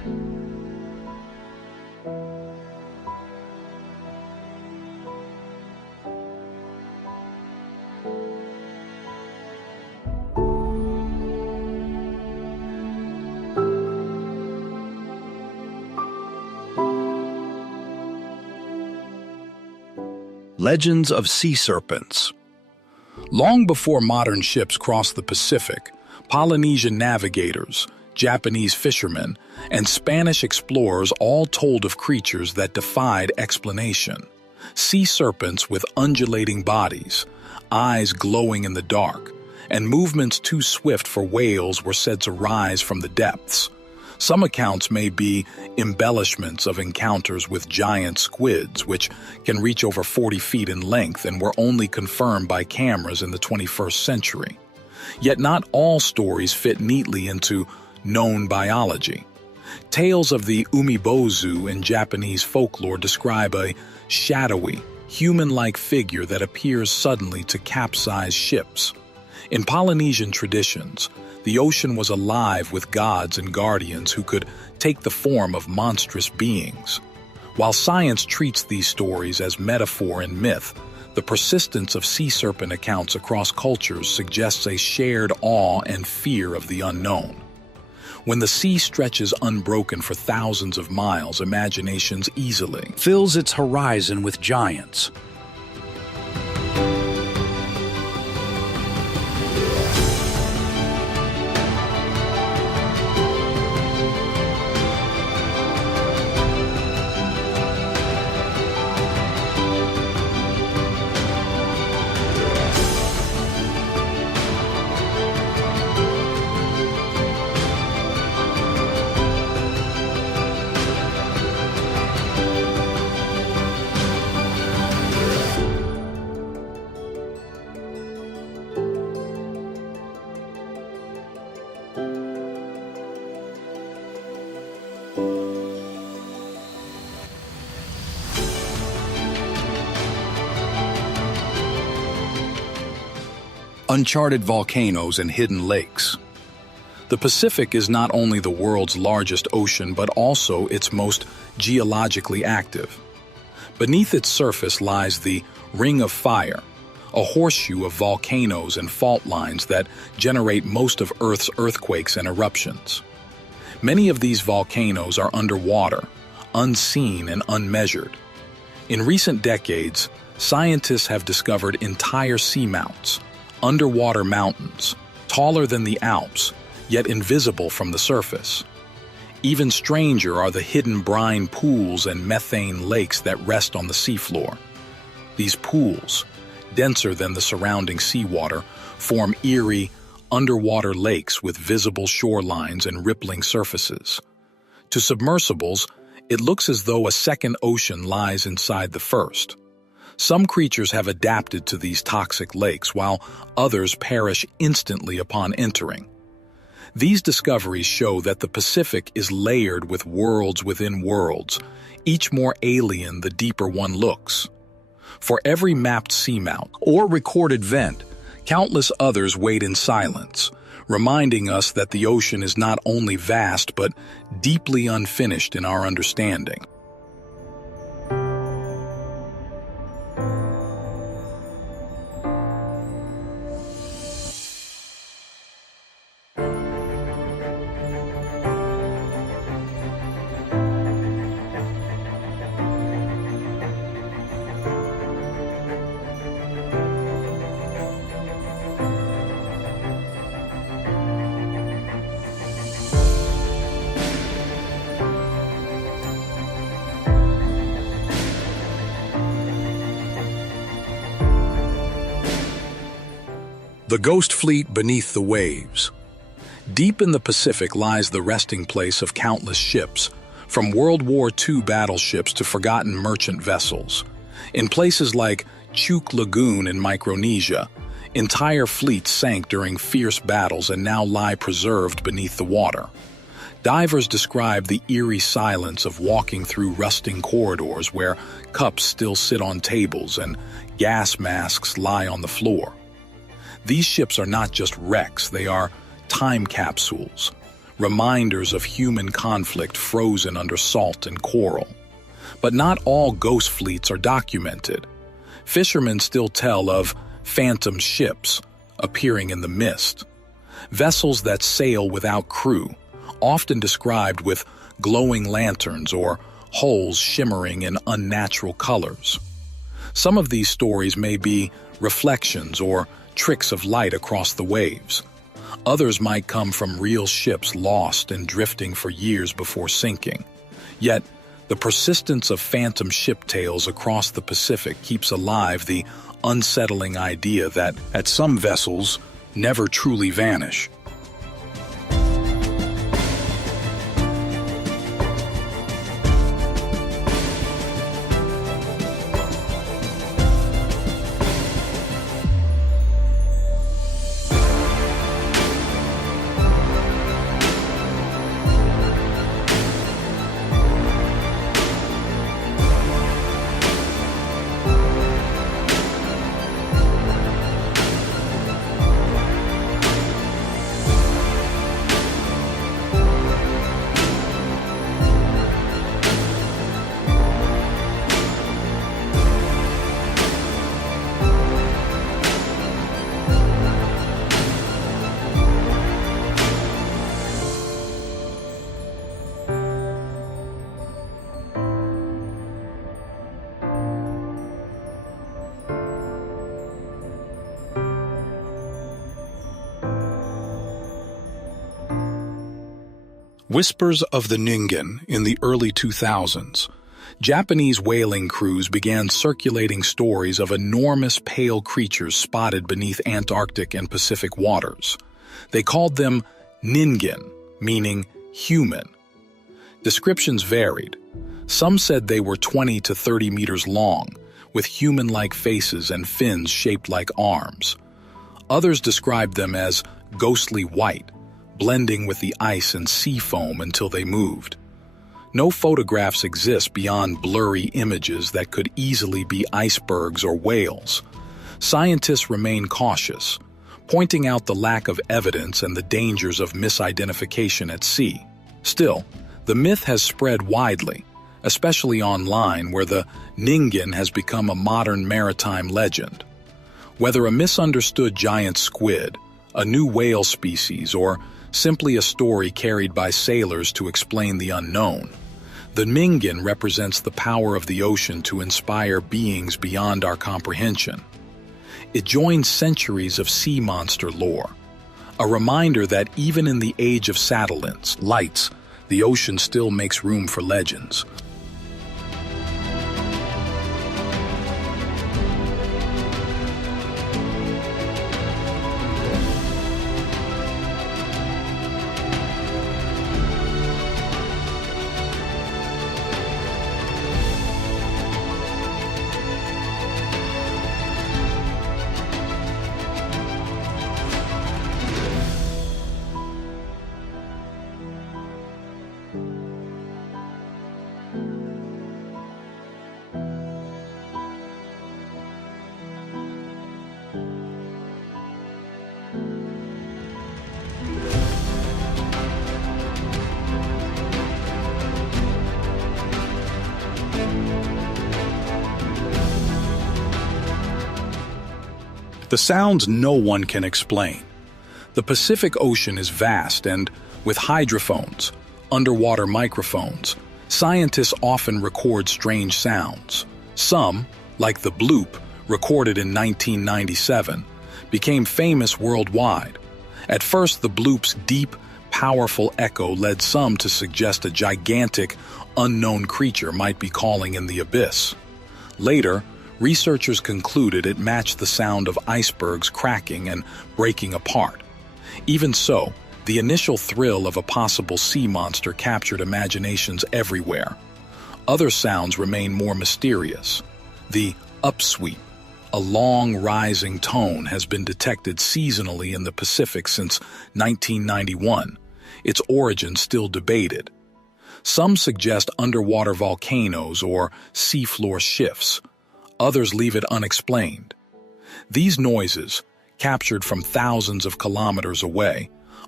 Legends of sea serpents. Long before modern ships crossed the Pacific, Polynesian navigators, Japanese fishermen, and Spanish explorers all told of creatures that defied explanation. Sea serpents with undulating bodies, eyes glowing in the dark, and movements too swift for whales were said to rise from the depths. Some accounts may be embellishments of encounters with giant squids, which can reach over 40 feet in length and were only confirmed by cameras in the 21st century. Yet not all stories fit neatly into known biology. Tales of the umibozu in Japanese folklore describe a shadowy, human-like figure that appears suddenly to capsize ships. In Polynesian traditions, the ocean was alive with gods and guardians who could take the form of monstrous beings. While science treats these stories as metaphor and myth, the persistence of sea serpent accounts across cultures suggests a shared awe and fear of the unknown. When the sea stretches unbroken for thousands of miles, imaginations easily Fills its horizon with giants. Uncharted volcanoes and hidden lakes. The Pacific is not only the world's largest ocean but also its most geologically active. Beneath its surface lies the Ring of Fire, a horseshoe of volcanoes and fault lines that generate most of Earth's earthquakes and eruptions. Many of these volcanoes are underwater, unseen and unmeasured. In recent decades, scientists have discovered entire seamounts, underwater mountains, taller than the Alps, yet invisible from the surface. Even stranger are the hidden brine pools and methane lakes that rest on the seafloor. These pools, denser than the surrounding seawater, form eerie, underwater lakes with visible shorelines and rippling surfaces. To submersibles, it looks as though a second ocean lies inside the first. Some creatures have adapted to these toxic lakes, while others perish instantly upon entering. These discoveries show that the Pacific is layered with worlds within worlds, each more alien the deeper one looks. For every mapped seamount Or recorded vent. countless others wait in silence, reminding us that the ocean is not only vast but deeply unfinished in our understanding. The ghost fleet beneath the waves. Deep in the Pacific lies the resting place of countless ships, from World War II battleships to forgotten merchant vessels. In places like Truk Lagoon in Micronesia, entire fleets sank during fierce battles and now lie preserved beneath the water. Divers describe the eerie silence of walking through rusting corridors where cups still sit on tables and gas masks lie on the floor. These ships are not just wrecks, they are time capsules, reminders of human conflict frozen under salt and coral. But not all ghost fleets are documented. Fishermen still tell of phantom ships appearing in the mist, vessels that sail without crew, often described with glowing lanterns or hulls shimmering in unnatural colors. Some of these stories may be reflections or tricks of light across the waves. Others might come from real ships lost and drifting for years before sinking. Yet, the persistence of phantom ship tales across the Pacific keeps alive the unsettling idea that some vessels never truly vanish. Whispers of the Ningan in the early 2000s. Japanese whaling crews began circulating stories of enormous pale creatures spotted beneath Antarctic and Pacific waters. They called them Ningan, meaning human. Descriptions varied. Some said they were 20 to 30 meters long, with human-like faces and fins shaped like arms. Others described them as ghostly white, blending with the ice and sea foam until they moved. No photographs exist beyond blurry images that could easily be icebergs or whales. Scientists remain cautious, pointing out the lack of evidence and the dangers of misidentification at sea. Still, the myth has spread widely, especially online where the Ningan has become a modern maritime legend. Whether a misunderstood giant squid, a new whale species, or simply a story carried by sailors to explain the unknown, the Ningan represents the power of the ocean to inspire beings beyond our comprehension. It joins centuries of sea monster lore, a reminder that even in the age of satellites, lights, the ocean still makes room for legends. The sounds no one can explain. The Pacific Ocean is vast and, with hydrophones, underwater microphones, scientists often record strange sounds. Some, like the bloop, recorded in 1997, became famous worldwide. At first, the bloop's deep, powerful echo led some to suggest a gigantic, unknown creature might be calling in the abyss. Later, researchers concluded it matched the sound of icebergs cracking and breaking apart. Even so, the initial thrill of a possible sea monster captured imaginations everywhere. Other sounds remain more mysterious. The upsweep, a long rising tone, has been detected seasonally in the Pacific since 1991, its origin still debated. Some suggest underwater volcanoes or seafloor shifts. Others leave it unexplained. These noises, captured from thousands of kilometers away,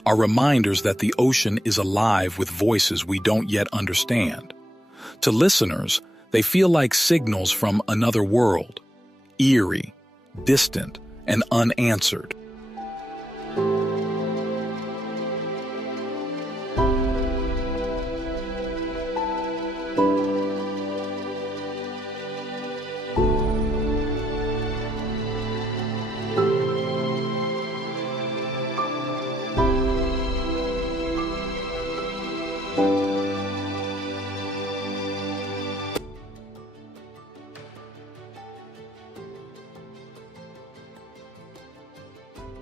are reminders that the ocean is alive with voices we don't yet understand. To listeners, they feel like signals from another world, eerie, distant, and unanswered.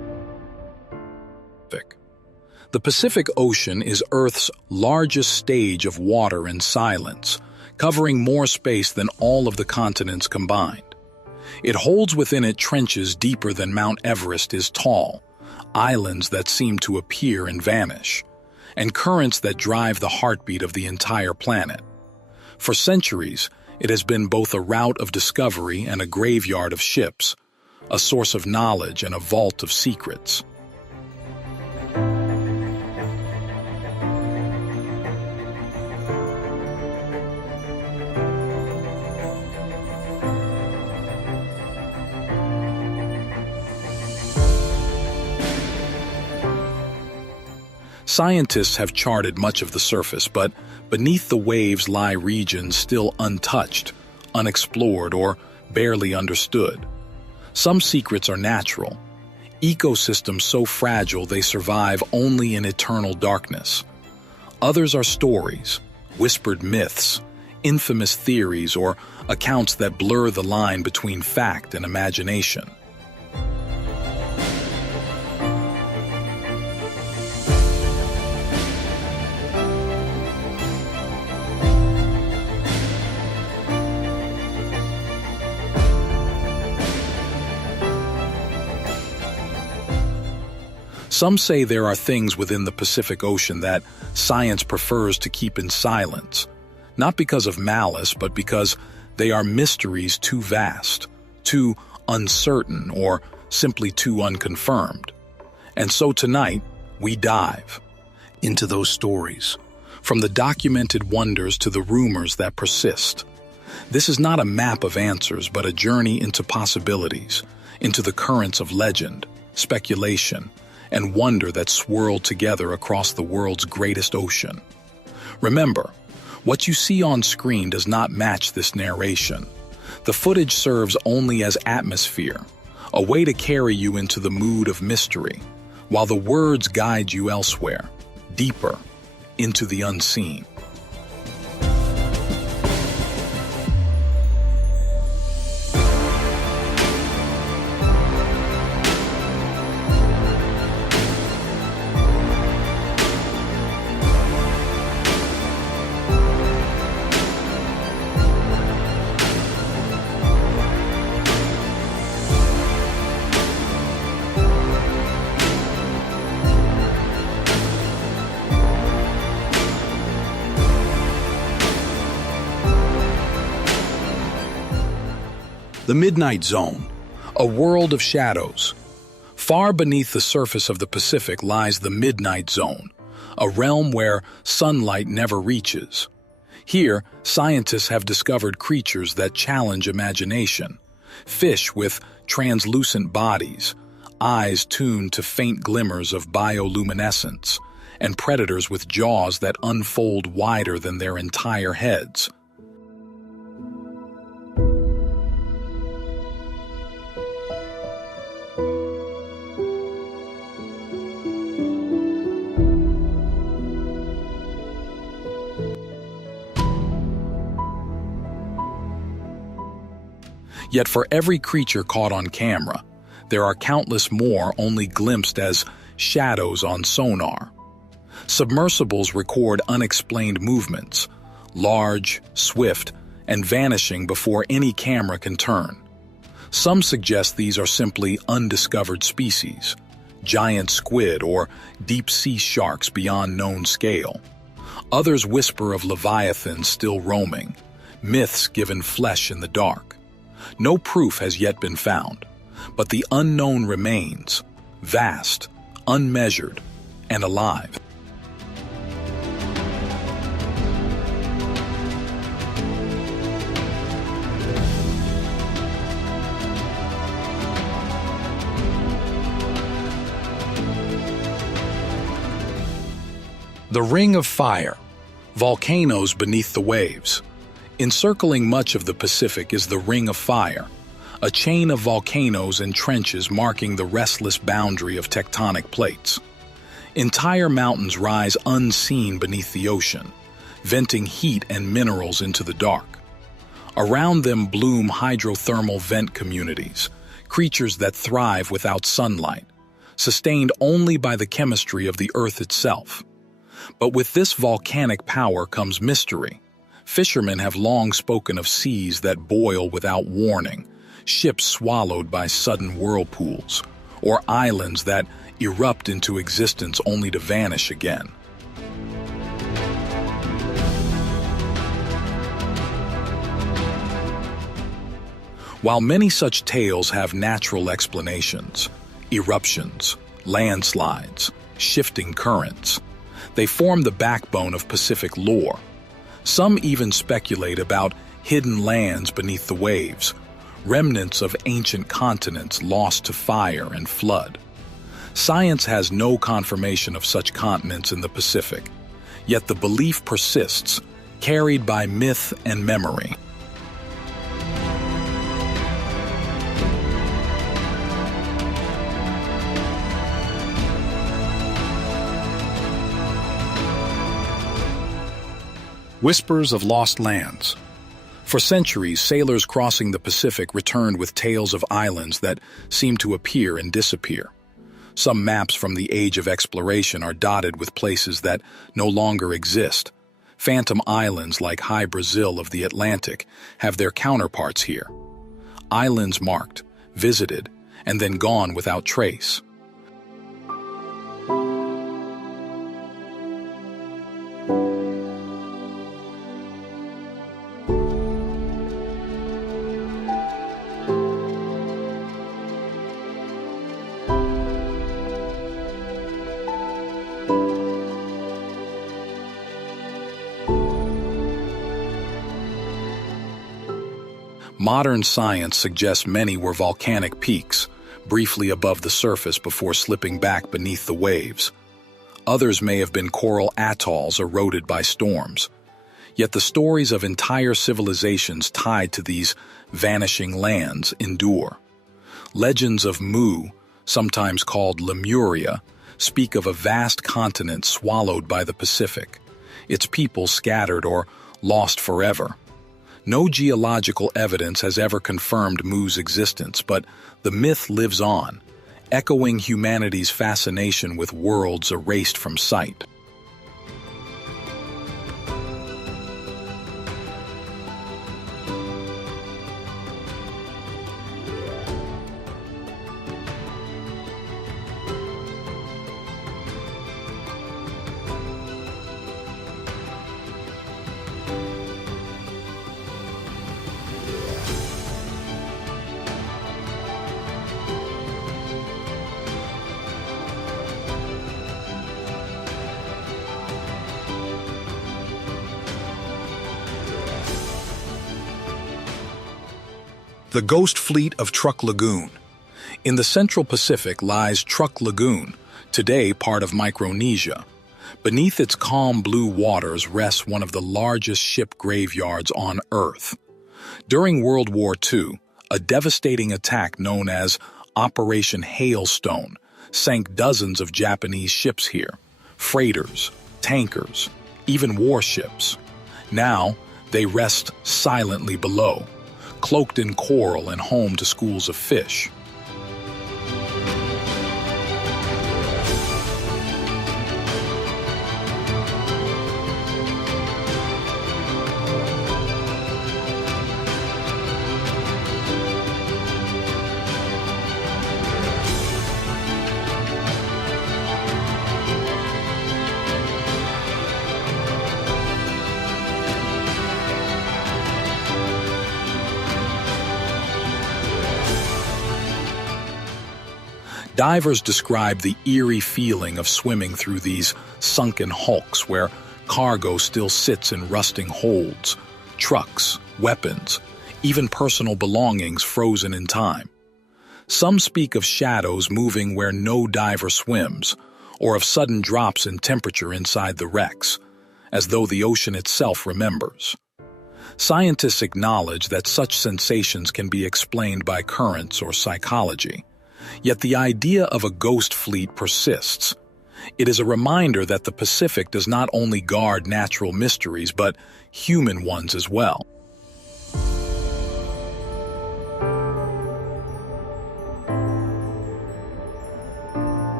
The Pacific Ocean is Earth's largest stage of water and silence, covering more space than all of the continents combined. It holds within it trenches deeper than Mount Everest is tall, islands that seem to appear and vanish, and currents that drive the heartbeat of the entire planet. For centuries, it has been both a route of discovery and a graveyard of ships, a source of knowledge and a vault of secrets. Scientists have charted much of the surface, but beneath the waves lie regions still untouched, unexplored, or barely understood. Some secrets are natural, ecosystems so fragile they survive only in eternal darkness. Others are stories, whispered myths, infamous theories, or accounts that blur the line between fact and imagination. Some say there are things within the Pacific Ocean that science prefers to keep in silence, not because of malice, but because they are mysteries too vast, too uncertain, or simply too unconfirmed. And so tonight, we dive into those stories, from the documented wonders to the rumors that persist. This is not a map of answers, but a journey into possibilities, into the currents of legend, speculation, and wonder that swirl together across the world's greatest ocean. Remember, what you see on screen does not match this narration. The footage serves only as atmosphere, a way to carry you into the mood of mystery, while the words guide you elsewhere, deeper, into the unseen. The Midnight Zone, a world of shadows. Far beneath the surface of the Pacific lies the Midnight Zone, a realm where sunlight never reaches. Here, scientists have discovered creatures that challenge imagination. Fish with translucent bodies, eyes tuned to faint glimmers of bioluminescence, and predators with jaws that unfold wider than their entire heads. Yet for every creature caught on camera, there are countless more only glimpsed as shadows on sonar. Submersibles record unexplained movements, large, swift, and vanishing before any camera can turn. Some suggest these are simply undiscovered species, giant squid or deep-sea sharks beyond known scale. Others whisper of leviathans still roaming, myths given flesh in the dark. No proof has yet been found, but the unknown remains, vast, unmeasured, and alive. The Ring of Fire, volcanoes beneath the waves. Encircling much of the Pacific is the Ring of Fire, a chain of volcanoes and trenches marking the restless boundary of tectonic plates. Entire mountains rise unseen beneath the ocean, venting heat and minerals into the dark. Around them bloom hydrothermal vent communities, creatures that thrive without sunlight, sustained only by the chemistry of the Earth itself. But with this volcanic power comes mystery. Fishermen have long spoken of seas that boil without warning, ships swallowed by sudden whirlpools, or islands that erupt into existence only to vanish again. While many such tales have natural explanations, eruptions, landslides, shifting currents, they form the backbone of Pacific lore. Some even speculate about hidden lands beneath the waves, remnants of ancient continents lost to fire and flood. Science has no confirmation of such continents in the Pacific, yet the belief persists, carried by myth and memory. Whispers of lost lands. For centuries, sailors crossing the Pacific returned with tales of islands that seem to appear and disappear. Some maps from the age of exploration are dotted with places that no longer exist. Phantom islands like High Brazil of the Atlantic have their counterparts here. Islands marked, visited, and then gone without trace. Modern science suggests many were volcanic peaks, briefly above the surface before slipping back beneath the waves. Others may have been coral atolls eroded by storms. Yet the stories of entire civilizations tied to these vanishing lands endure. Legends of Mu, sometimes called Lemuria, speak of a vast continent swallowed by the Pacific, its people scattered or lost forever. No geological evidence has ever confirmed Mu's existence, but the myth lives on, echoing humanity's fascination with worlds erased from sight. The Ghost Fleet of Truk Lagoon. In the Central Pacific lies Truk Lagoon, today part of Micronesia. Beneath its calm blue waters rests one of the largest ship graveyards on Earth. During World War II, a devastating attack known as Operation Hailstone sank dozens of Japanese ships here, freighters, tankers, even warships. Now, they rest silently below, cloaked in coral and home to schools of fish. Divers describe the eerie feeling of swimming through these sunken hulks where cargo still sits in rusting holds, trucks, weapons, even personal belongings frozen in time. Some speak of shadows moving where no diver swims, or of sudden drops in temperature inside the wrecks, as though the ocean itself remembers. Scientists acknowledge that such sensations can be explained by currents or psychology. Yet the idea of a ghost fleet persists. It is a reminder that the Pacific does not only guard natural mysteries, but human ones as well.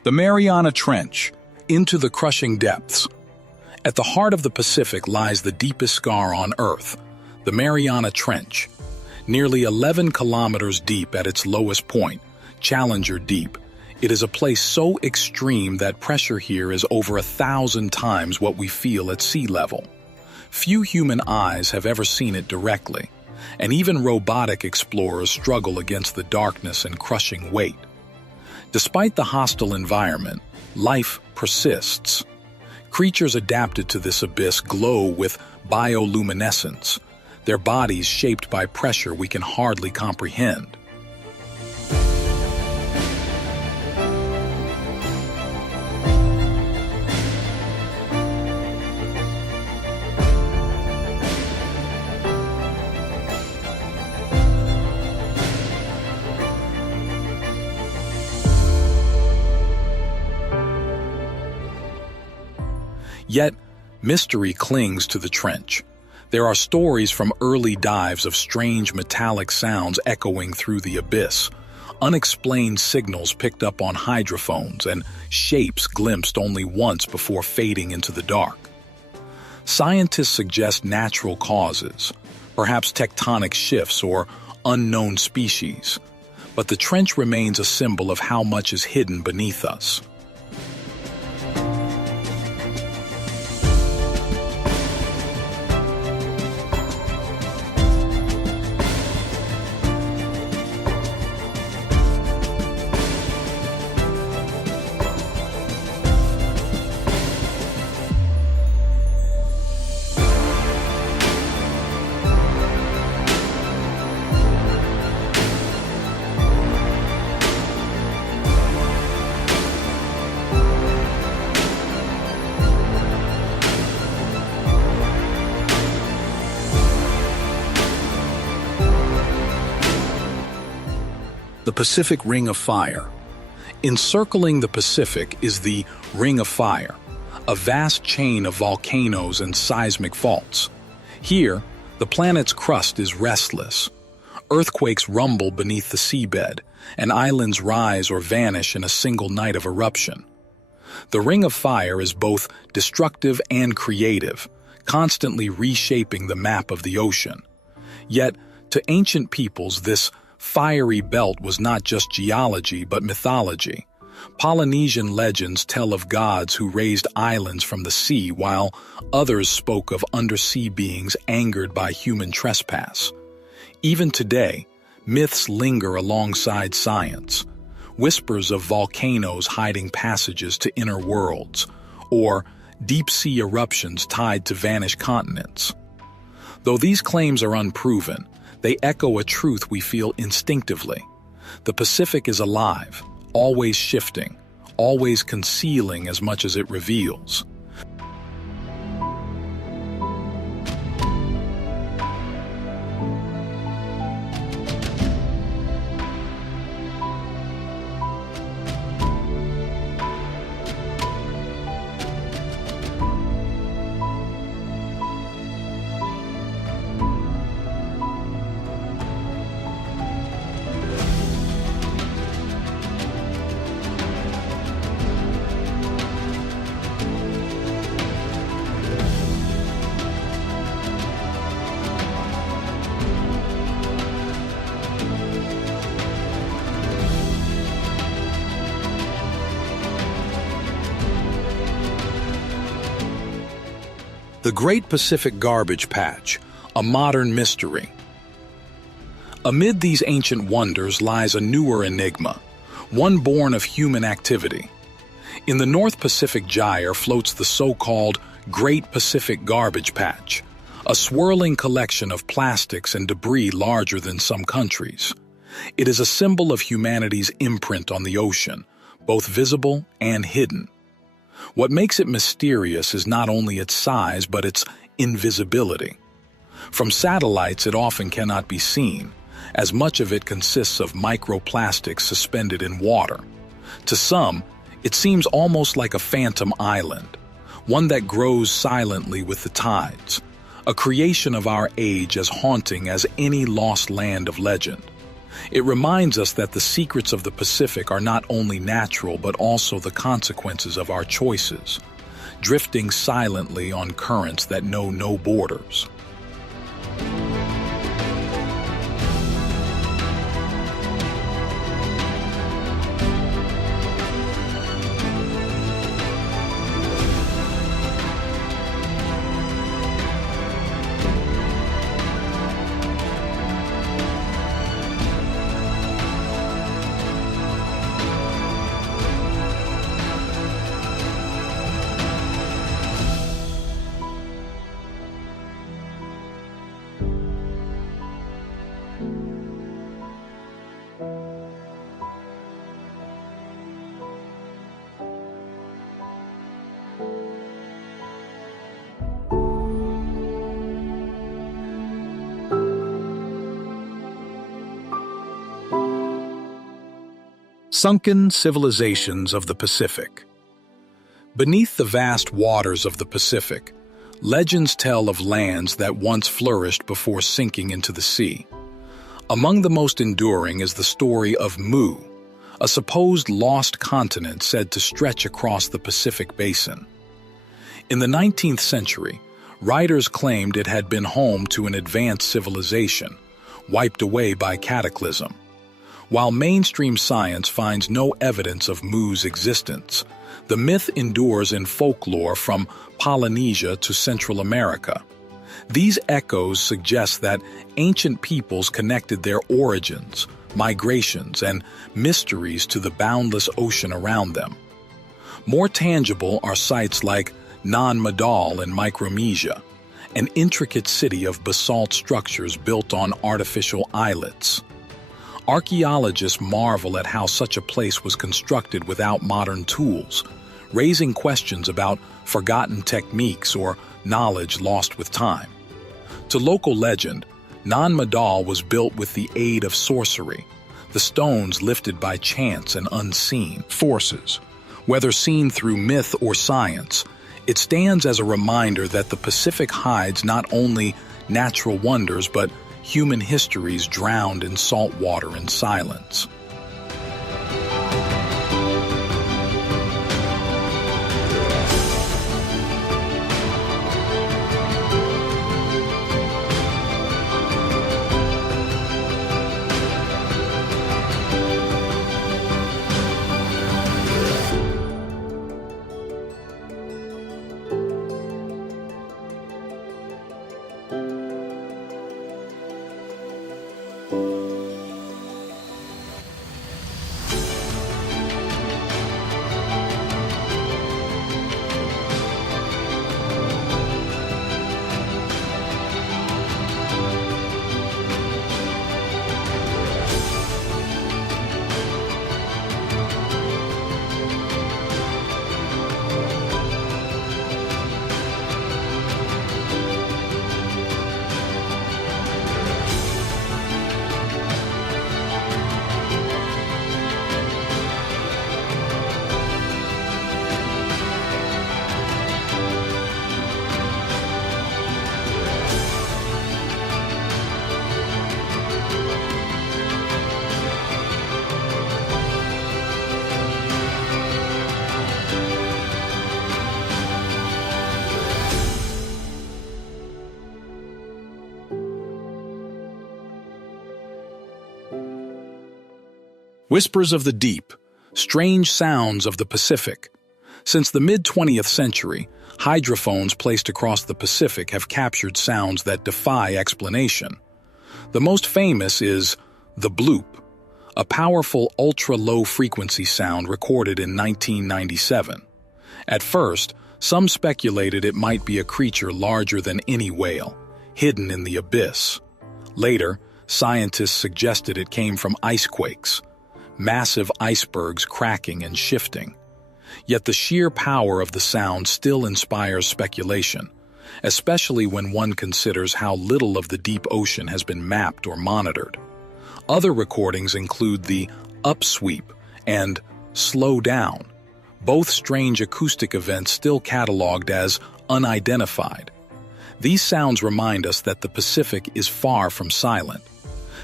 The Mariana Trench, into the crushing depths. At the heart of the Pacific lies the deepest scar on Earth, the Mariana Trench. Nearly 11 kilometers deep at its lowest point, Challenger Deep, it is a place so extreme that pressure here is over 1,000 times what we feel at sea level. Few human eyes have ever seen it directly, and even robotic explorers struggle against the darkness and crushing weight. Despite the hostile environment, life persists. Creatures adapted to this abyss glow with bioluminescence, their bodies shaped by pressure we can hardly comprehend. Yet, mystery clings to the trench. There are stories from early dives of strange metallic sounds echoing through the abyss, unexplained signals picked up on hydrophones, and shapes glimpsed only once before fading into the dark. Scientists suggest natural causes, perhaps tectonic shifts or unknown species, but the trench remains a symbol of how much is hidden beneath us. The Pacific Ring of Fire. Encircling the Pacific is the Ring of Fire, a vast chain of volcanoes and seismic faults. Here, the planet's crust is restless. Earthquakes rumble beneath the seabed, and islands rise or vanish in a single night of eruption. The Ring of Fire is both destructive and creative, constantly reshaping the map of the ocean. Yet, to ancient peoples, this fiery belt was not just geology but mythology. Polynesian legends tell of gods who raised islands from the sea, while others spoke of undersea beings angered by human trespass. Even today, myths linger alongside science. Whispers of volcanoes hiding passages to inner worlds, or deep-sea eruptions tied to vanished continents. Though these claims are unproven, they echo a truth we feel instinctively. The Pacific is alive, always shifting, always concealing as much as it reveals. The Great Pacific Garbage Patch, A modern mystery. Amid these ancient wonders lies a newer enigma, one born of human activity. In the North Pacific Gyre floats the so-called Great Pacific Garbage Patch, a swirling collection of plastics and debris larger than some countries. It is a symbol of humanity's imprint on the ocean, both visible and hidden. What makes it mysterious is not only its size, but its invisibility. From satellites, it often cannot be seen, as much of it consists of microplastics suspended in water. To some, it seems almost like a phantom island, one that grows silently with the tides, a creation of our age as haunting as any lost land of legend. It reminds us that the secrets of the Pacific are not only natural but also the consequences of our choices, drifting silently on currents that know no borders. Sunken civilizations of the Pacific. Beneath the vast waters of the Pacific, legends tell of lands that once flourished before sinking into the sea. Among the most enduring is the story of Mu, a supposed lost continent said to stretch across the Pacific basin. In the 19th century, writers claimed it had been home to an advanced civilization, wiped away by cataclysm. While mainstream science finds no evidence of Mu's existence, the myth endures in folklore from Polynesia to Central America. These echoes suggest that ancient peoples connected their origins, migrations, and mysteries to the boundless ocean around them. More tangible are sites like Nan-Madol in Micronesia, an intricate city of basalt structures built on artificial islets. Archaeologists marvel at how such a place was constructed without modern tools, raising questions about forgotten techniques or knowledge lost with time. To local legend, Nan-Madol was built with the aid of sorcery, the stones lifted by chance and unseen forces. Whether seen through myth or science, it stands as a reminder that the Pacific hides not only natural wonders but human histories drowned in salt water and silence. Whispers of the deep, strange sounds of the Pacific. Since the mid-20th century, hydrophones placed across the Pacific have captured sounds that defy explanation. The most famous is the bloop, a powerful ultra-low frequency sound recorded in 1997. At first, some speculated it might be a creature larger than any whale, hidden in the abyss. Later, scientists suggested it came from ice quakes, massive icebergs cracking and shifting. Yet the sheer power of the sound still inspires speculation, especially when one considers how little of the deep ocean has been mapped or monitored. Other recordings include the upsweep and slow down, both strange acoustic events still cataloged as unidentified. These sounds remind us that the Pacific is far from silent.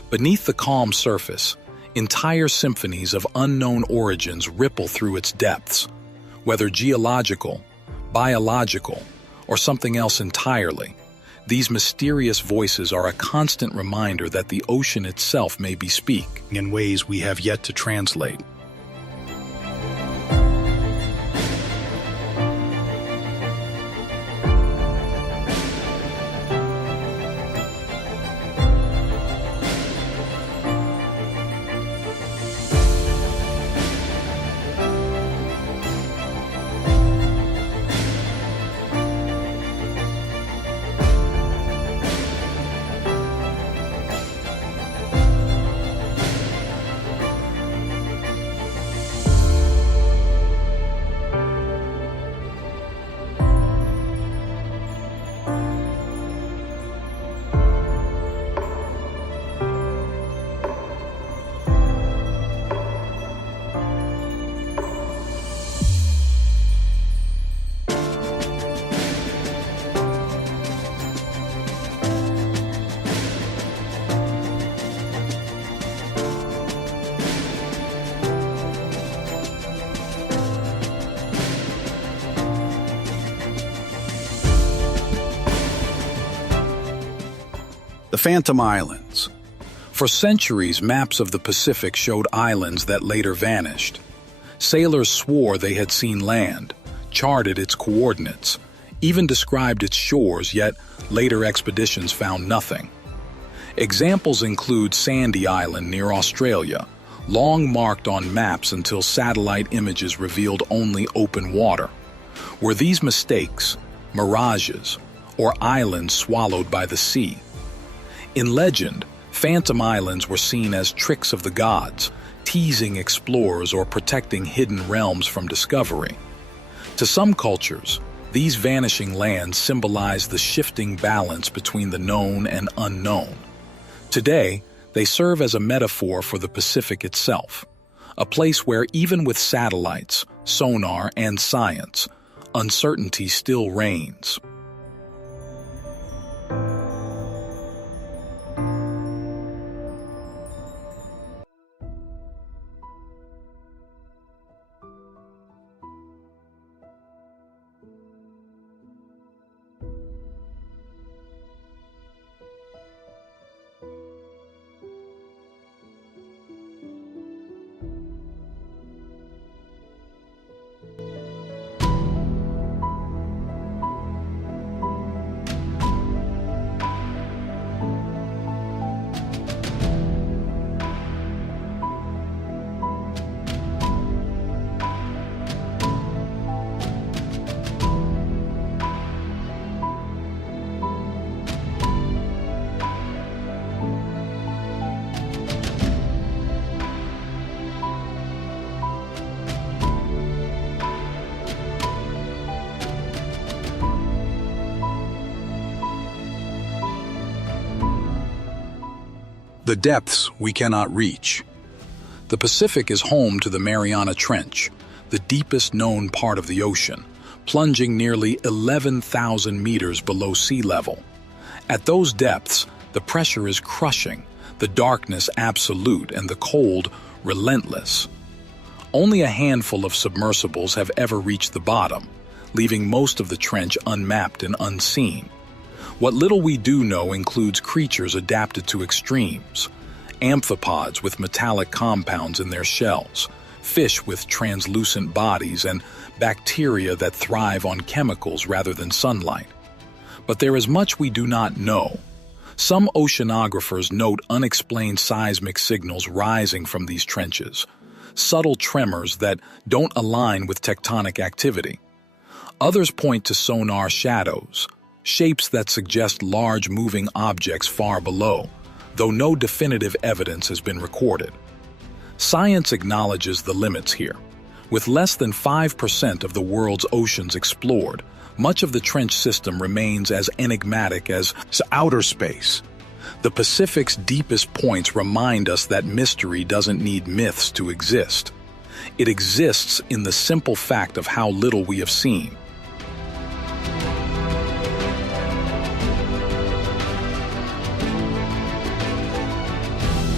Beneath the calm surface, entire symphonies of unknown origins ripple through its depths, whether geological, biological, or something else entirely. These mysterious voices are a constant reminder that the ocean itself may be speaking in ways we have yet to translate. The Phantom Islands. For centuries, maps of the Pacific showed islands that later vanished. Sailors swore they had seen land, charted its coordinates, even described its shores, yet later expeditions found nothing. Examples include Sandy Island near Australia, long marked on maps until satellite images revealed only open water. Were these mistakes, mirages, or islands swallowed by the sea? In legend, Phantom Islands were seen as tricks of the gods, teasing explorers or protecting hidden realms from discovery. To some cultures, these vanishing lands symbolize the shifting balance between the known and unknown. Today, they serve as a metaphor for the Pacific itself, a place where even with satellites, sonar, and science, uncertainty still reigns. The depths we cannot reach. The Pacific is home to the Mariana Trench, the deepest known part of the ocean, plunging nearly 11,000 meters below sea level. At those depths, the pressure is crushing, the darkness absolute, and the cold relentless. Only a handful of submersibles have ever reached the bottom, leaving most of the trench unmapped and unseen. What little we do know includes creatures adapted to extremes, amphipods with metallic compounds in their shells, fish with translucent bodies, and bacteria that thrive on chemicals rather than sunlight. But there is much we do not know. Some oceanographers note unexplained seismic signals rising from these trenches, subtle tremors that don't align with tectonic activity. Others point to sonar shadows, shapes that suggest large moving objects far below, though no definitive evidence has been recorded. Science acknowledges the limits here. With less than 5% of the world's oceans explored, much of the trench system remains as enigmatic as outer space. The Pacific's deepest points remind us that mystery doesn't need myths to exist. It exists in the simple fact of how little we have seen.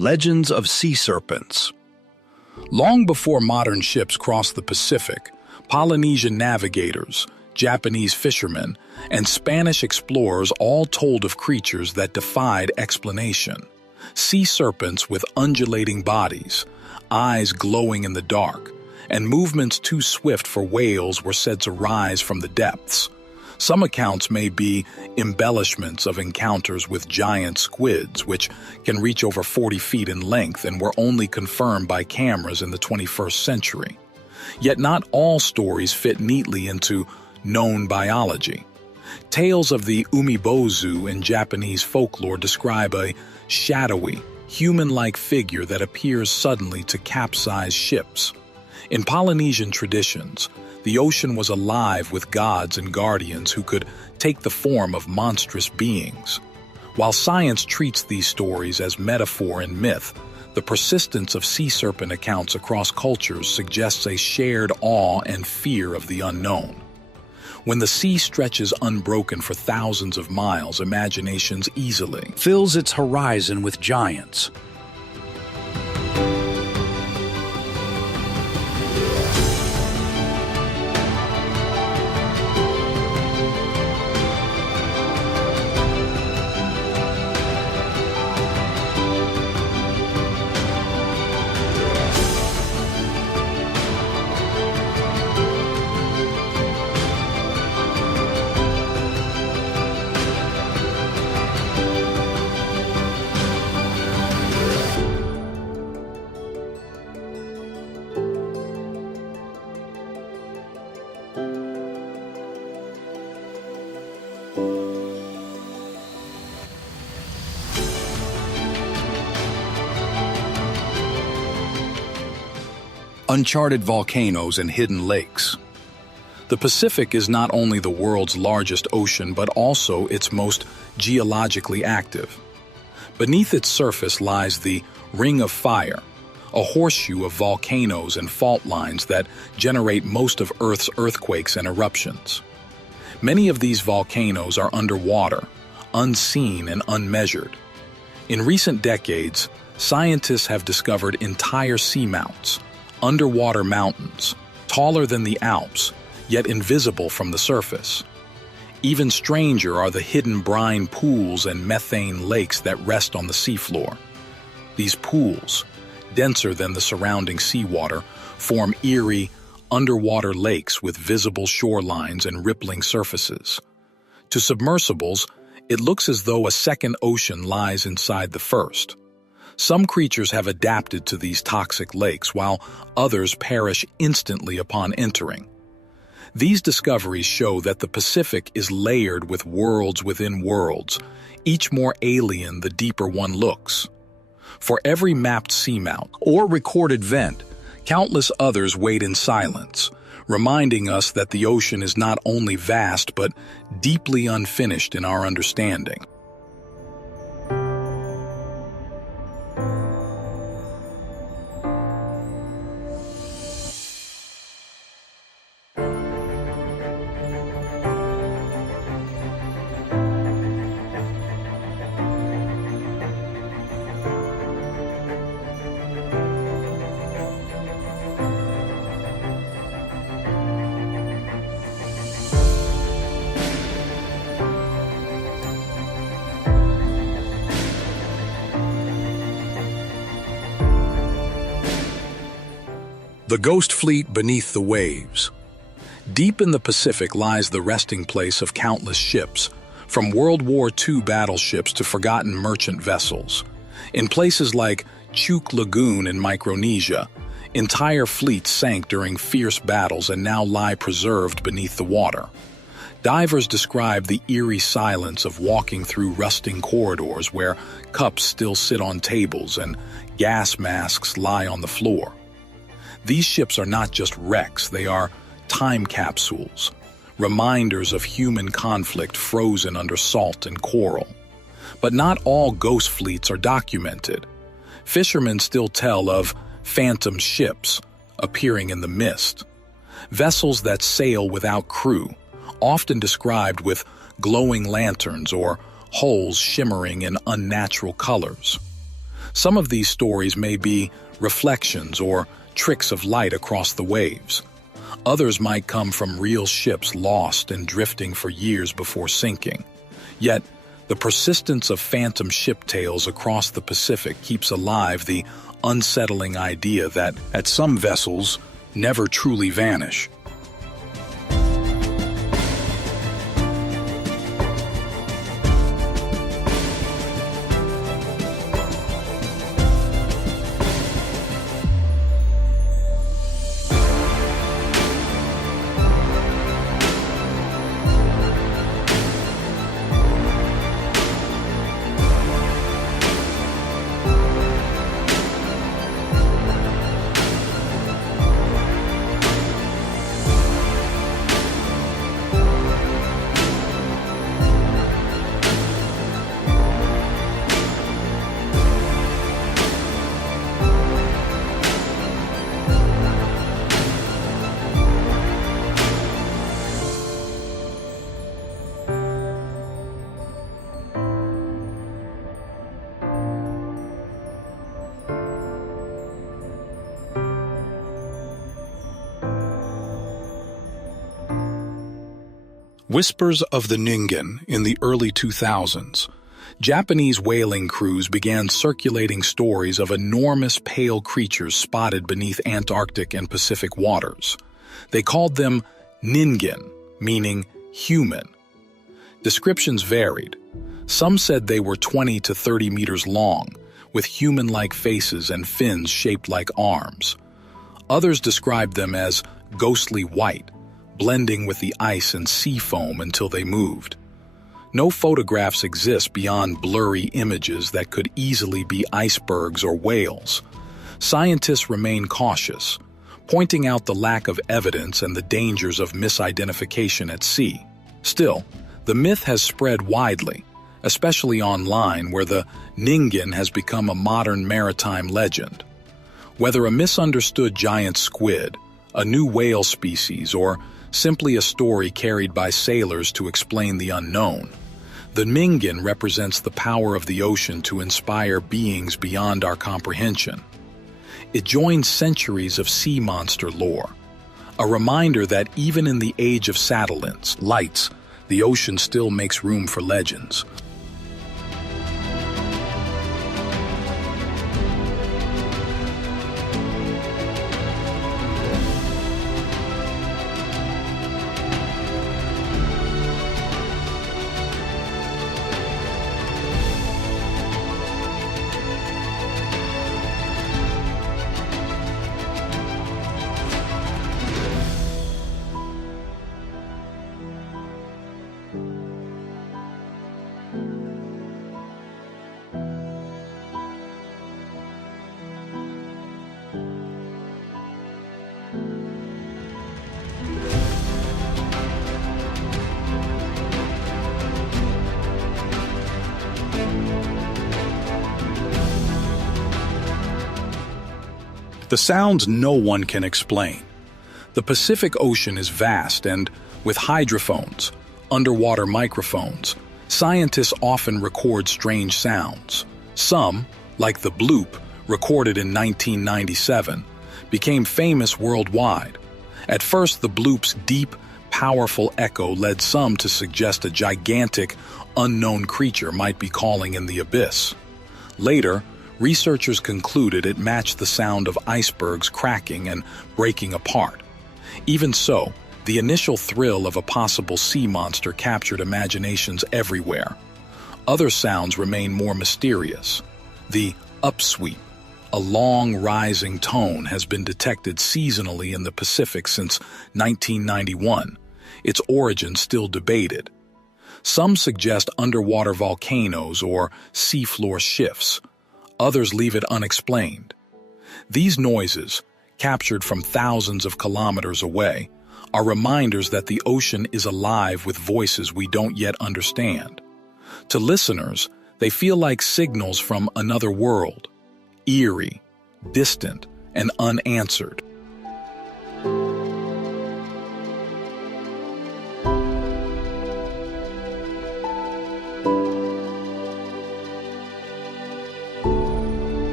Legends of sea serpents. Long before modern ships crossed the Pacific, Polynesian navigators, Japanese fishermen, and Spanish explorers all told of creatures that defied explanation. Sea serpents with undulating bodies, eyes glowing in the dark, and movements too swift for whales were said to rise from the depths. Some accounts may be embellishments of encounters with giant squids, which can reach over 40 feet in length and were only confirmed by cameras in the 21st century. Yet not all stories fit neatly into known biology. Tales of the umibozu in Japanese folklore describe a shadowy, human-like figure that appears suddenly to capsize ships. In Polynesian traditions, the ocean was alive with gods and guardians who could take the form of monstrous beings. While science treats these stories as metaphor and myth, the persistence of sea serpent accounts across cultures suggests a shared awe and fear of the unknown. When the sea stretches unbroken for thousands of miles, imaginations easily Fills its horizon with giants. Uncharted volcanoes and hidden lakes. The Pacific is not only the world's largest ocean but also its most geologically active. Beneath its surface lies the Ring of Fire, a horseshoe of volcanoes and fault lines that generate most of Earth's earthquakes and eruptions. Many of these volcanoes are underwater, unseen and unmeasured. In recent decades, scientists have discovered entire seamounts, underwater mountains, taller than the Alps, yet invisible from the surface. Even stranger are the hidden brine pools and methane lakes that rest on the seafloor. These pools, denser than the surrounding seawater, form eerie, underwater lakes with visible shorelines and rippling surfaces. To submersibles, it looks as though a second ocean lies inside the first. Some creatures have adapted to these toxic lakes, while others perish instantly upon entering. These discoveries show that the Pacific is layered with worlds within worlds, each more alien the deeper one looks. For every mapped seamount or recorded vent, countless others wait in silence, reminding us that the ocean is not only vast but deeply unfinished in our understanding. The Ghost Fleet beneath the waves. Deep in the Pacific lies the resting place of countless ships, from World War II battleships to forgotten merchant vessels. In places like Truk Lagoon in Micronesia, entire fleets sank during fierce battles and now lie preserved beneath the water. Divers describe the eerie silence of walking through rusting corridors where cups still sit on tables and gas masks lie on the floor. These ships are not just wrecks, they are time capsules, reminders of human conflict frozen under salt and coral. But not all ghost fleets are documented. Fishermen still tell of phantom ships appearing in the mist, vessels that sail without crew, often described with glowing lanterns or hulls shimmering in unnatural colors. Some of these stories may be reflections or tricks of light across the waves. Others might come from real ships lost and drifting for years before sinking. Yet, the persistence of phantom ship tales across the Pacific keeps alive the unsettling idea that some vessels never truly vanish. Whispers of the Ningan in the early 2000s. Japanese whaling crews began circulating stories of enormous pale creatures spotted beneath Antarctic and Pacific waters. They called them Ningan, meaning human. Descriptions varied. Some said they were 20 to 30 meters long, with human-like faces and fins shaped like arms. Others described them as ghostly white, blending with the ice and sea foam until they moved. No photographs exist beyond blurry images that could easily be icebergs or whales. Scientists remain cautious, pointing out the lack of evidence and the dangers of misidentification at sea. Still, the myth has spread widely, especially online where the Ningan has become a modern maritime legend. Whether a misunderstood giant squid, a new whale species, or simply a story carried by sailors to explain the unknown, the Ningan represents the power of the ocean to inspire beings beyond our comprehension. It joins centuries of sea monster lore, a reminder that even in the age of satellites, lights, the ocean still makes room for legends. The sounds no one can explain. The Pacific Ocean is vast and, with hydrophones, underwater microphones, scientists often record strange sounds. Some, like the bloop, recorded in 1997, became famous worldwide. At first, the bloop's deep, powerful echo led some to suggest a gigantic, unknown creature might be calling in the abyss. Later, researchers concluded it matched the sound of icebergs cracking and breaking apart. Even so, the initial thrill of a possible sea monster captured imaginations everywhere. Other sounds remain more mysterious. The upsweep, a long rising tone, has been detected seasonally in the Pacific since 1991, its origin still debated. Some suggest underwater volcanoes or seafloor shifts. Others leave it unexplained. These noises, captured from thousands of kilometers away, are reminders that the ocean is alive with voices we don't yet understand. To listeners, they feel like signals from another world, eerie, distant, and unanswered.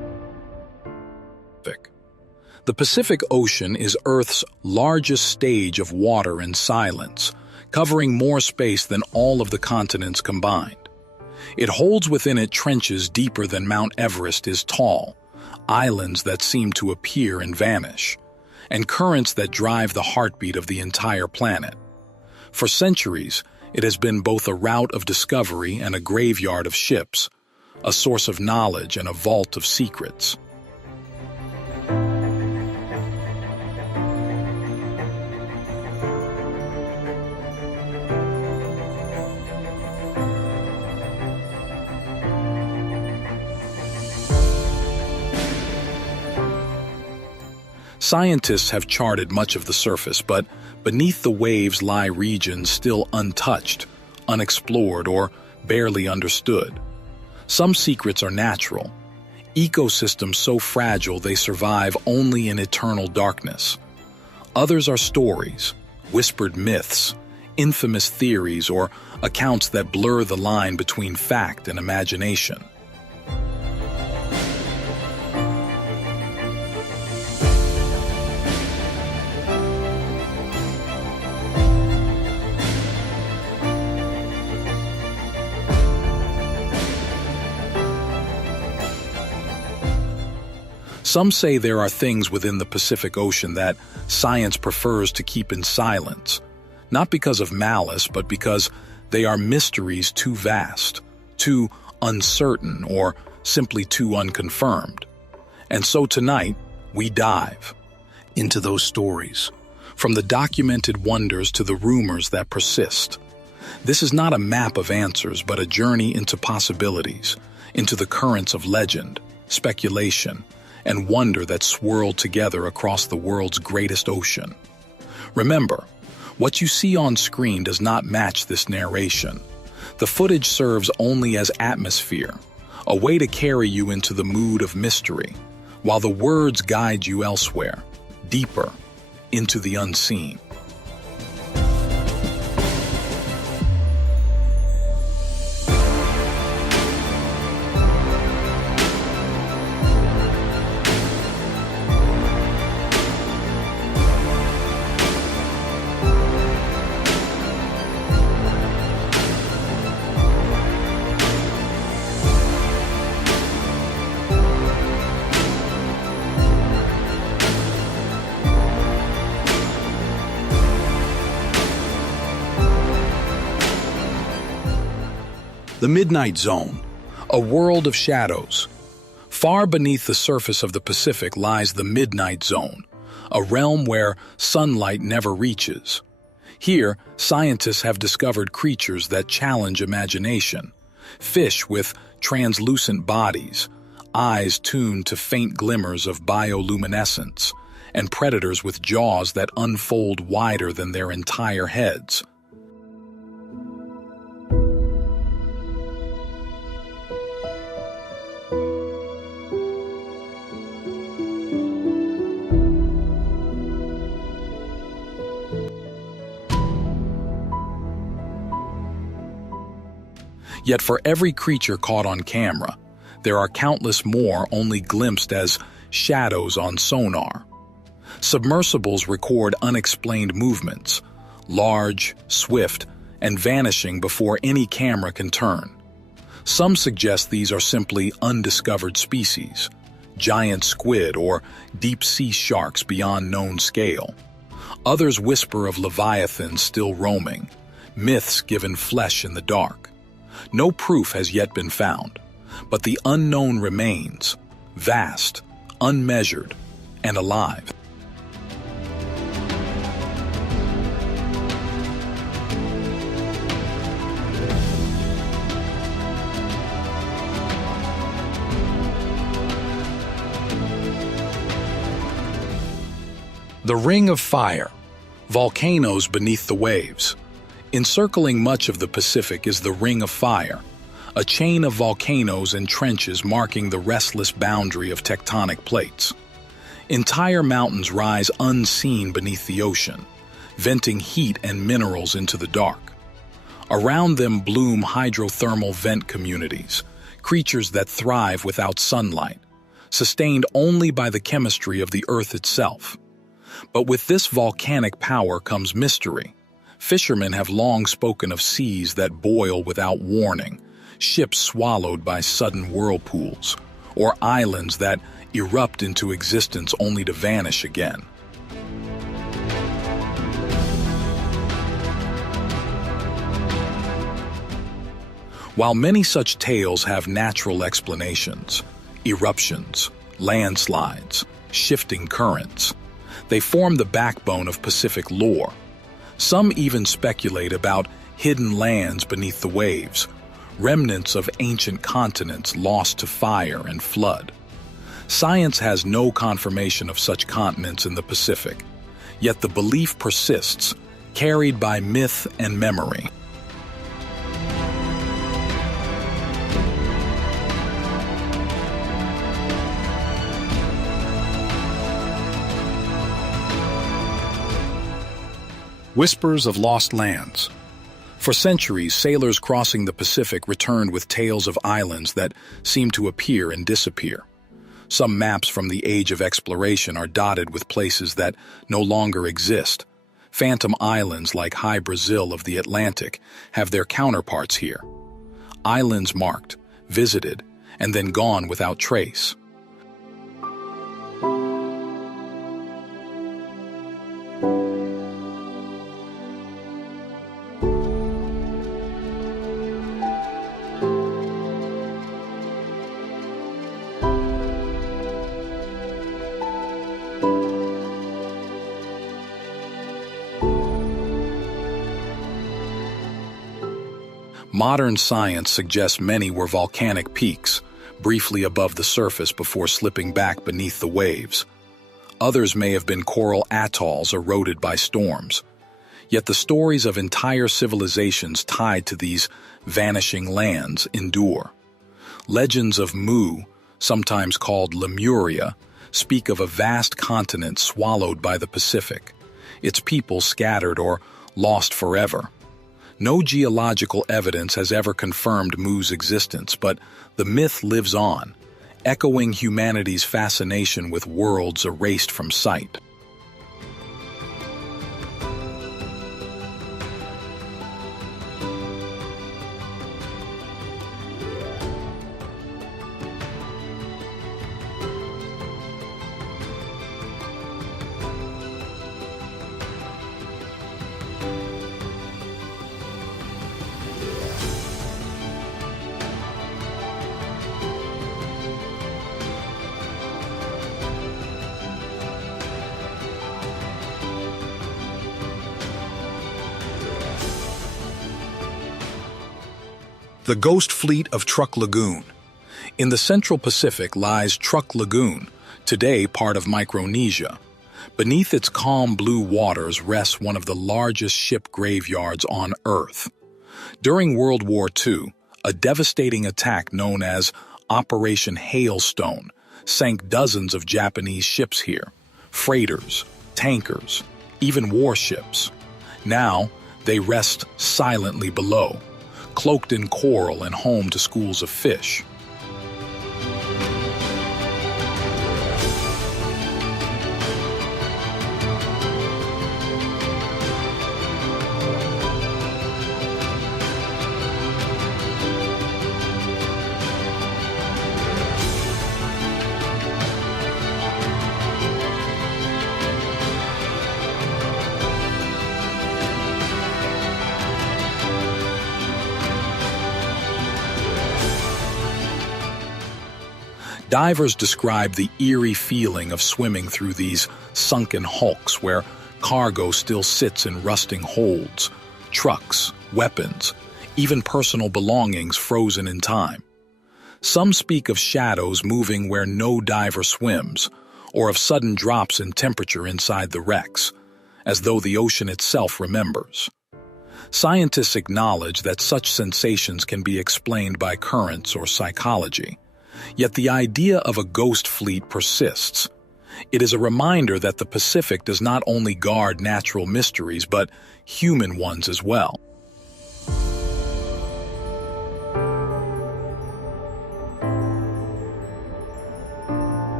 The Pacific Ocean is Earth's largest stage of water and silence, covering more space than all of the continents combined. It holds within it trenches deeper than Mount Everest is tall, islands that seem to appear and vanish, and currents that drive the heartbeat of the entire planet. For centuries, it has been both a route of discovery and a graveyard of ships, a source of knowledge and a vault of secrets. Scientists have charted much of the surface, but beneath the waves lie regions still untouched, unexplored, or barely understood. Some secrets are natural, ecosystems so fragile they survive only in eternal darkness. Others are stories, whispered myths, infamous theories, or accounts that blur the line between fact and imagination. Some say there are things within the Pacific Ocean that science prefers to keep in silence, not because of malice, but because they are mysteries too vast, too uncertain, or simply too unconfirmed. And so tonight, we dive into those stories, from the documented wonders to the rumors that persist. This is not a map of answers, but a journey into possibilities, into the currents of legend, speculation, and wonder that swirl together across the world's greatest ocean. Remember, what you see on screen does not match this narration. The footage serves only as atmosphere, a way to carry you into the mood of mystery, while the words guide you elsewhere, deeper, into the unseen. The Midnight Zone, a world of shadows. Far beneath the surface of the Pacific lies the Midnight Zone, a realm where sunlight never reaches. Here, scientists have discovered creatures that challenge imagination. Fish with translucent bodies, eyes tuned to faint glimmers of bioluminescence, and predators with jaws that unfold wider than their entire heads. Yet for every creature caught on camera, there are countless more only glimpsed as shadows on sonar. Submersibles record unexplained movements, large, swift, and vanishing before any camera can turn. Some suggest these are simply undiscovered species, giant squid or deep-sea sharks beyond known scale. Others whisper of leviathans still roaming, myths given flesh in the dark. No proof has yet been found, but the unknown remains, vast, unmeasured, and alive. The Ring of Fire, volcanoes beneath the waves. Encircling much of the Pacific is the Ring of Fire, a chain of volcanoes and trenches marking the restless boundary of tectonic plates. Entire mountains rise unseen beneath the ocean, venting heat and minerals into the dark. Around them bloom hydrothermal vent communities, creatures that thrive without sunlight, sustained only by the chemistry of the Earth itself. But with this volcanic power comes mystery. Fishermen have long spoken of seas that boil without warning, ships swallowed by sudden whirlpools, or islands that erupt into existence only to vanish again. While many such tales have natural explanations, eruptions, landslides, shifting currents, they form the backbone of Pacific lore. Some even speculate about hidden lands beneath the waves, remnants of ancient continents lost to fire and flood. Science has no confirmation of such continents in the Pacific, yet the belief persists, carried by myth and memory. Whispers of lost lands. For centuries, sailors crossing the Pacific returned with tales of islands that seemed to appear and disappear. Some maps from the age of exploration are dotted with places that no longer exist. Phantom islands like High Brazil of the Atlantic have their counterparts here. Islands marked, visited, and then gone without trace. Modern science suggests many were volcanic peaks, briefly above the surface before slipping back beneath the waves. Others may have been coral atolls eroded by storms. Yet the stories of entire civilizations tied to these vanishing lands endure. Legends of Mu, sometimes called Lemuria, speak of a vast continent swallowed by the Pacific, its people scattered or lost forever. No geological evidence has ever confirmed Mu's existence, but the myth lives on, echoing humanity's fascination with worlds erased from sight. The Ghost Fleet of Truk Lagoon. In the Central Pacific lies Truk Lagoon, today part of Micronesia. Beneath its calm blue waters rests one of the largest ship graveyards on Earth. During World War II, a devastating attack known as Operation Hailstone sank dozens of Japanese ships here, freighters, tankers, even warships. Now, they rest silently below, cloaked in coral and home to schools of fish. Divers describe the eerie feeling of swimming through these sunken hulks where cargo still sits in rusting holds, trucks, weapons, even personal belongings frozen in time. Some speak of shadows moving where no diver swims, or of sudden drops in temperature inside the wrecks, as though the ocean itself remembers. Scientists acknowledge that such sensations can be explained by currents or psychology. Yet the idea of a ghost fleet persists. It is a reminder that the Pacific does not only guard natural mysteries, but human ones as well.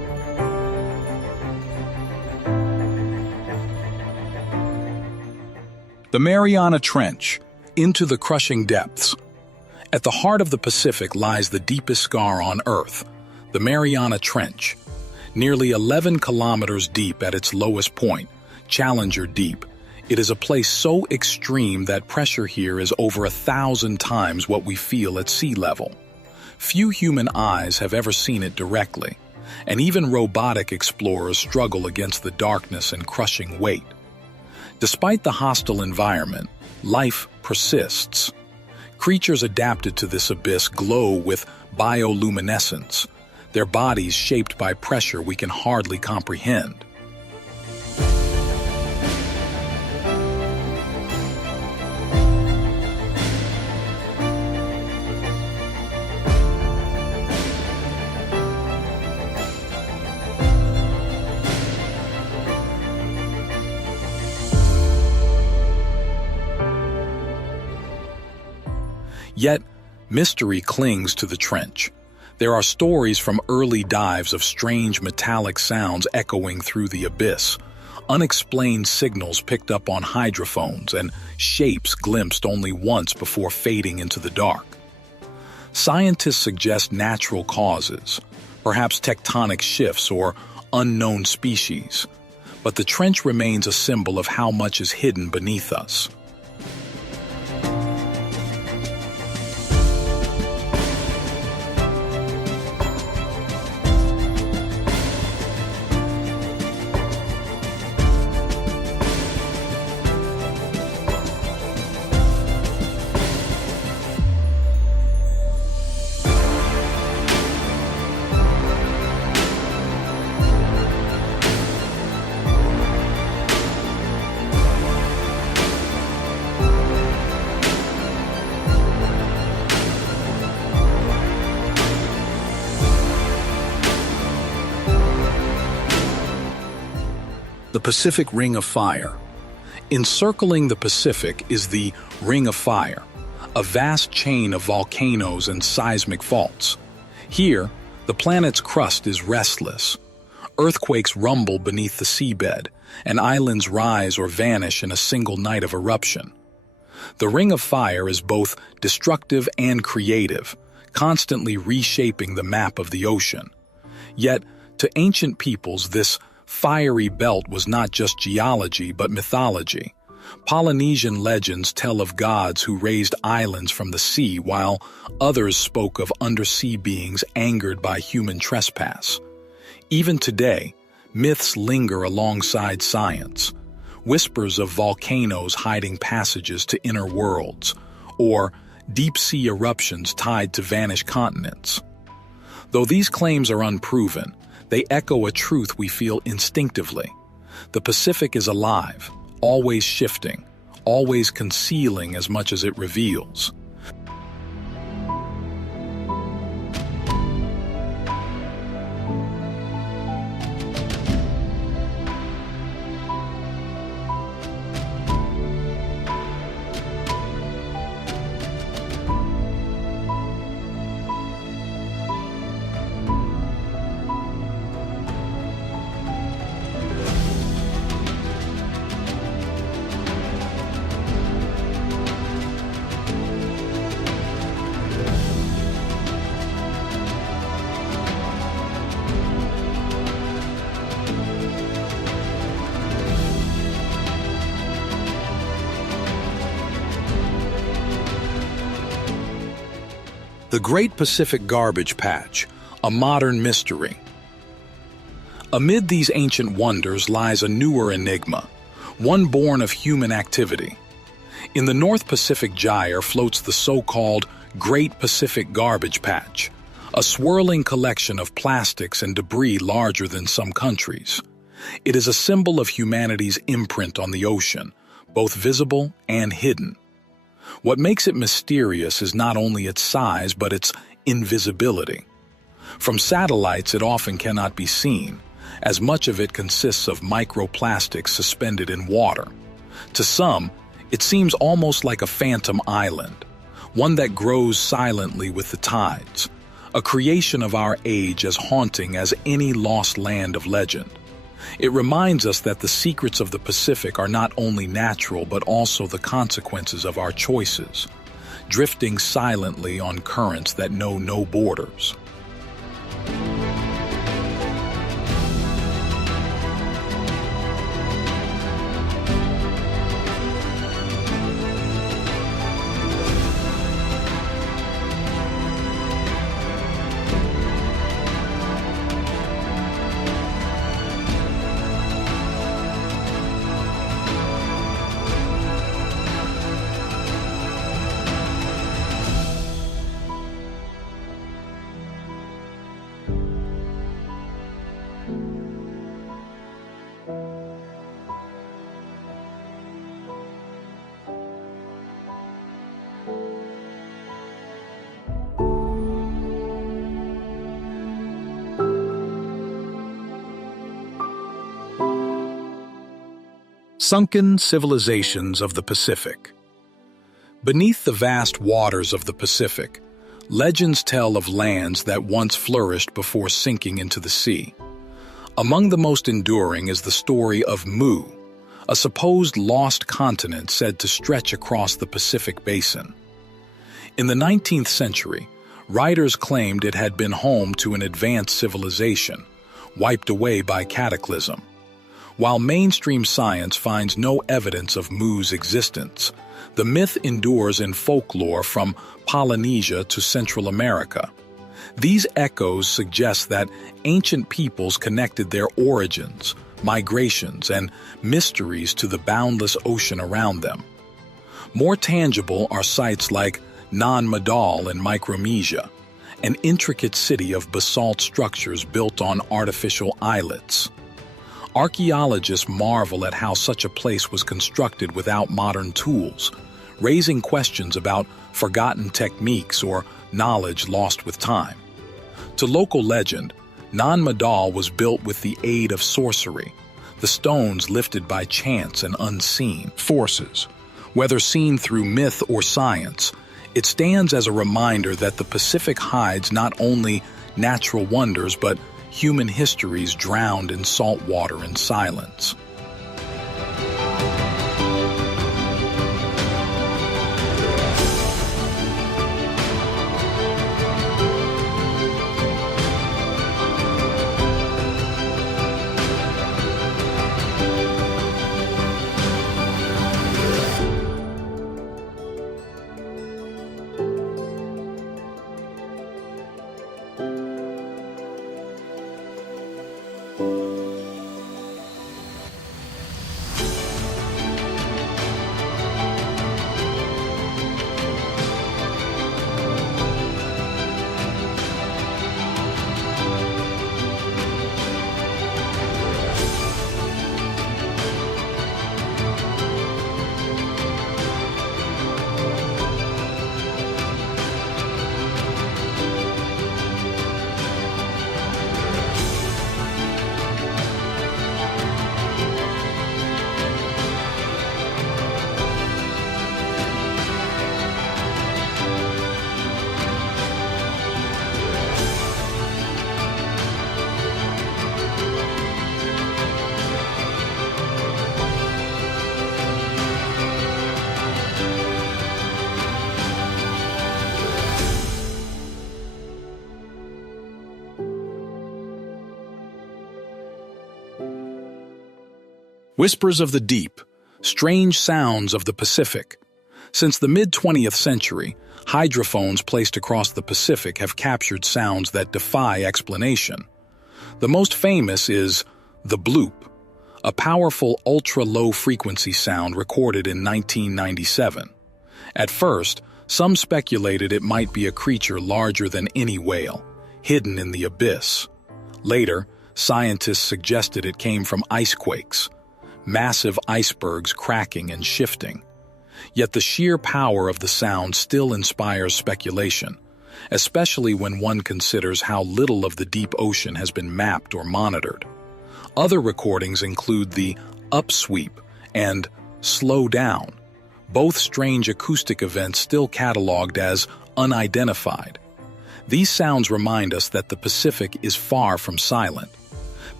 The Mariana Trench, into the crushing depths. At the heart of the Pacific lies the deepest scar on Earth, the Mariana Trench. Nearly 11 kilometers deep at its lowest point, Challenger Deep, it is a place so extreme that pressure here is over 1,000 times what we feel at sea level. Few human eyes have ever seen it directly, and even robotic explorers struggle against the darkness and crushing weight. Despite the hostile environment, life persists. Creatures adapted to this abyss glow with bioluminescence, their bodies shaped by pressure we can hardly comprehend. Yet, mystery clings to the trench. There are stories from early dives of strange metallic sounds echoing through the abyss, unexplained signals picked up on hydrophones, and shapes glimpsed only once before fading into the dark. Scientists suggest natural causes, perhaps tectonic shifts or unknown species, but the trench remains a symbol of how much is hidden beneath us. The Pacific Ring of Fire. Encircling the Pacific is the Ring of Fire, a vast chain of volcanoes and seismic faults. Here, the planet's crust is restless. Earthquakes rumble beneath the seabed, and islands rise or vanish in a single night of eruption. The Ring of Fire is both destructive and creative, constantly reshaping the map of the ocean. Yet, to ancient peoples, this fiery belt was not just geology but mythology. Polynesian legends tell of gods who raised islands from the sea, while others spoke of undersea beings angered by human trespass. Even today, myths linger alongside science. Whispers of volcanoes hiding passages to inner worlds, or deep-sea eruptions tied to vanished continents. Though these claims are unproven, they echo a truth we feel instinctively. The Pacific is alive, always shifting, always concealing as much as it reveals. The Great Pacific Garbage Patch, a modern mystery. Amid these ancient wonders lies a newer enigma, one born of human activity. In the North Pacific Gyre floats the so-called Great Pacific Garbage Patch, a swirling collection of plastics and debris larger than some countries. It is a symbol of humanity's imprint on the ocean, both visible and hidden. What makes it mysterious is not only its size, but its invisibility. From satellites, it often cannot be seen, as much of it consists of microplastics suspended in water. To some, it seems almost like a phantom island, one that grows silently with the tides, a creation of our age as haunting as any lost land of legend. It reminds us that the secrets of the Pacific are not only natural but also the consequences of our choices, drifting silently on currents that know no borders. Sunken civilizations of the Pacific. Beneath the vast waters of the Pacific, legends tell of lands that once flourished before sinking into the sea. Among the most enduring is the story of Mu, a supposed lost continent said to stretch across the Pacific basin. In the 19th century, writers claimed it had been home to an advanced civilization, wiped away by cataclysm. While mainstream science finds no evidence of Mu's existence, the myth endures in folklore from Polynesia to Central America. These echoes suggest that ancient peoples connected their origins, migrations, and mysteries to the boundless ocean around them. More tangible are sites like Nan-Madol in Micronesia, an intricate city of basalt structures built on artificial islets. Archaeologists marvel at how such a place was constructed without modern tools, raising questions about forgotten techniques or knowledge lost with time. To local legend, Nan-Madol was built with the aid of sorcery, the stones lifted by chance and unseen forces. Whether seen through myth or science, it stands as a reminder that the Pacific hides not only natural wonders but human histories drowned in salt water and silence. Whispers of the deep, strange sounds of the Pacific. Since the mid-20th century, hydrophones placed across the Pacific have captured sounds that defy explanation. The most famous is the bloop, a powerful ultra-low frequency sound recorded in 1997. At first, some speculated it might be a creature larger than any whale, hidden in the abyss. Later, scientists suggested it came from icequakes, massive icebergs cracking and shifting. Yet the sheer power of the sound still inspires speculation, especially when one considers how little of the deep ocean has been mapped or monitored. Other recordings include the upsweep and slow down, both strange acoustic events still cataloged as unidentified. These sounds remind us that the Pacific is far from silent.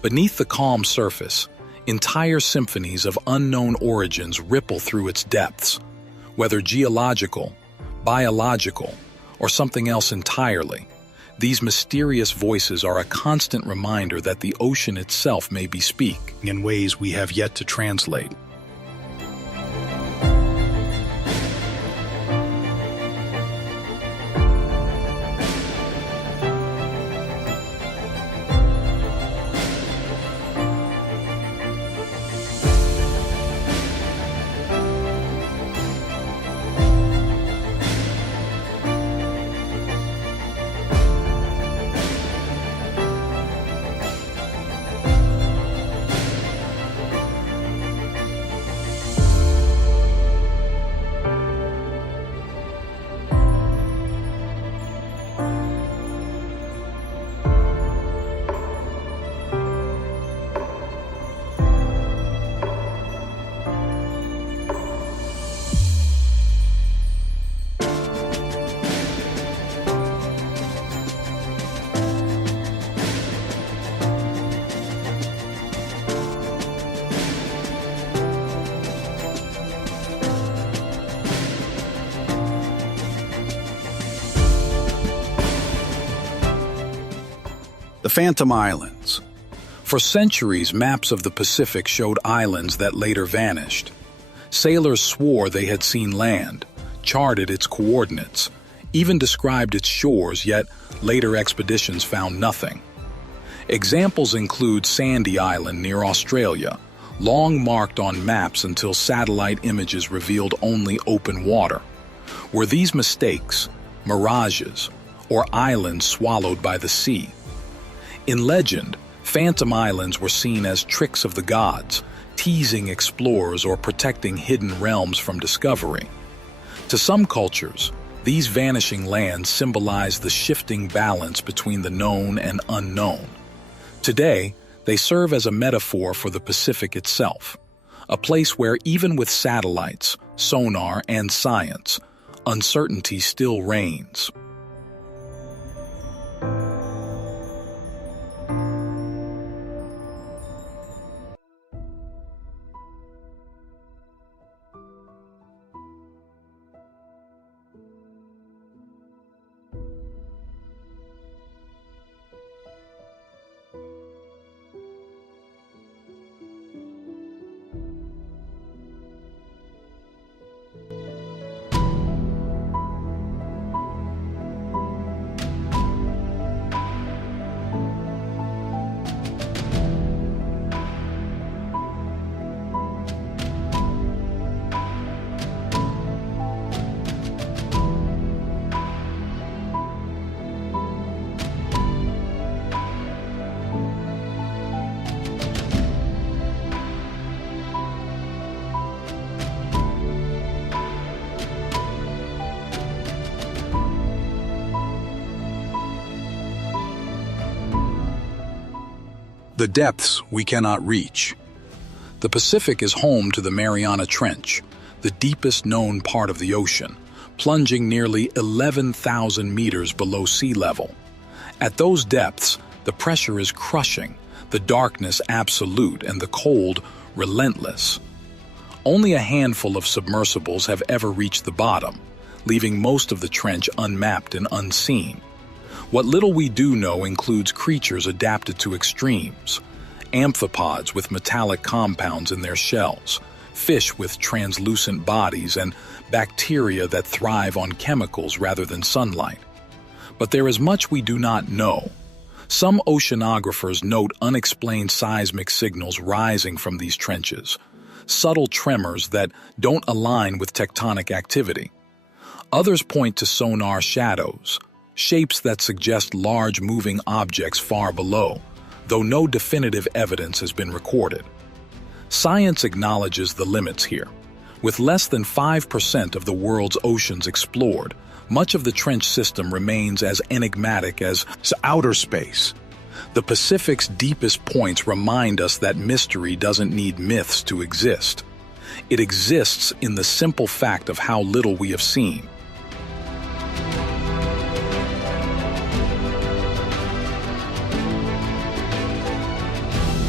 Beneath the calm surface, entire symphonies of unknown origins ripple through its depths, whether geological, biological, or something else entirely. These mysterious voices are a constant reminder that the ocean itself may be speaking in ways we have yet to translate. The Phantom Islands. For centuries, maps of the Pacific showed islands that later vanished. Sailors swore they had seen land, charted its coordinates, even described its shores, yet later expeditions found nothing. Examples include Sandy Island near Australia, long marked on maps until satellite images revealed only open water. Were these mistakes, mirages, or islands swallowed by the sea? In legend, Phantom Islands were seen as tricks of the gods, teasing explorers or protecting hidden realms from discovery. To some cultures, these vanishing lands symbolize the shifting balance between the known and unknown. Today, they serve as a metaphor for the Pacific itself, a place where even with satellites, sonar, and science, uncertainty still reigns. The depths we cannot reach. The Pacific is home to the Mariana Trench, the deepest known part of the ocean, plunging nearly 11,000 meters below sea level. At those depths, the pressure is crushing, the darkness absolute, and the cold relentless. Only a handful of submersibles have ever reached the bottom, leaving most of the trench unmapped and unseen. What little we do know includes creatures adapted to extremes, amphipods with metallic compounds in their shells, fish with translucent bodies, and bacteria that thrive on chemicals rather than sunlight. But there is much we do not know. Some oceanographers note unexplained seismic signals rising from these trenches, subtle tremors that don't align with tectonic activity. Others point to sonar shadows, shapes that suggest large moving objects far below, though no definitive evidence has been recorded. Science acknowledges the limits here. With less than 5% of the world's oceans explored, much of the trench system remains as enigmatic as outer space. The Pacific's deepest points remind us that mystery doesn't need myths to exist. It exists in the simple fact of how little we have seen.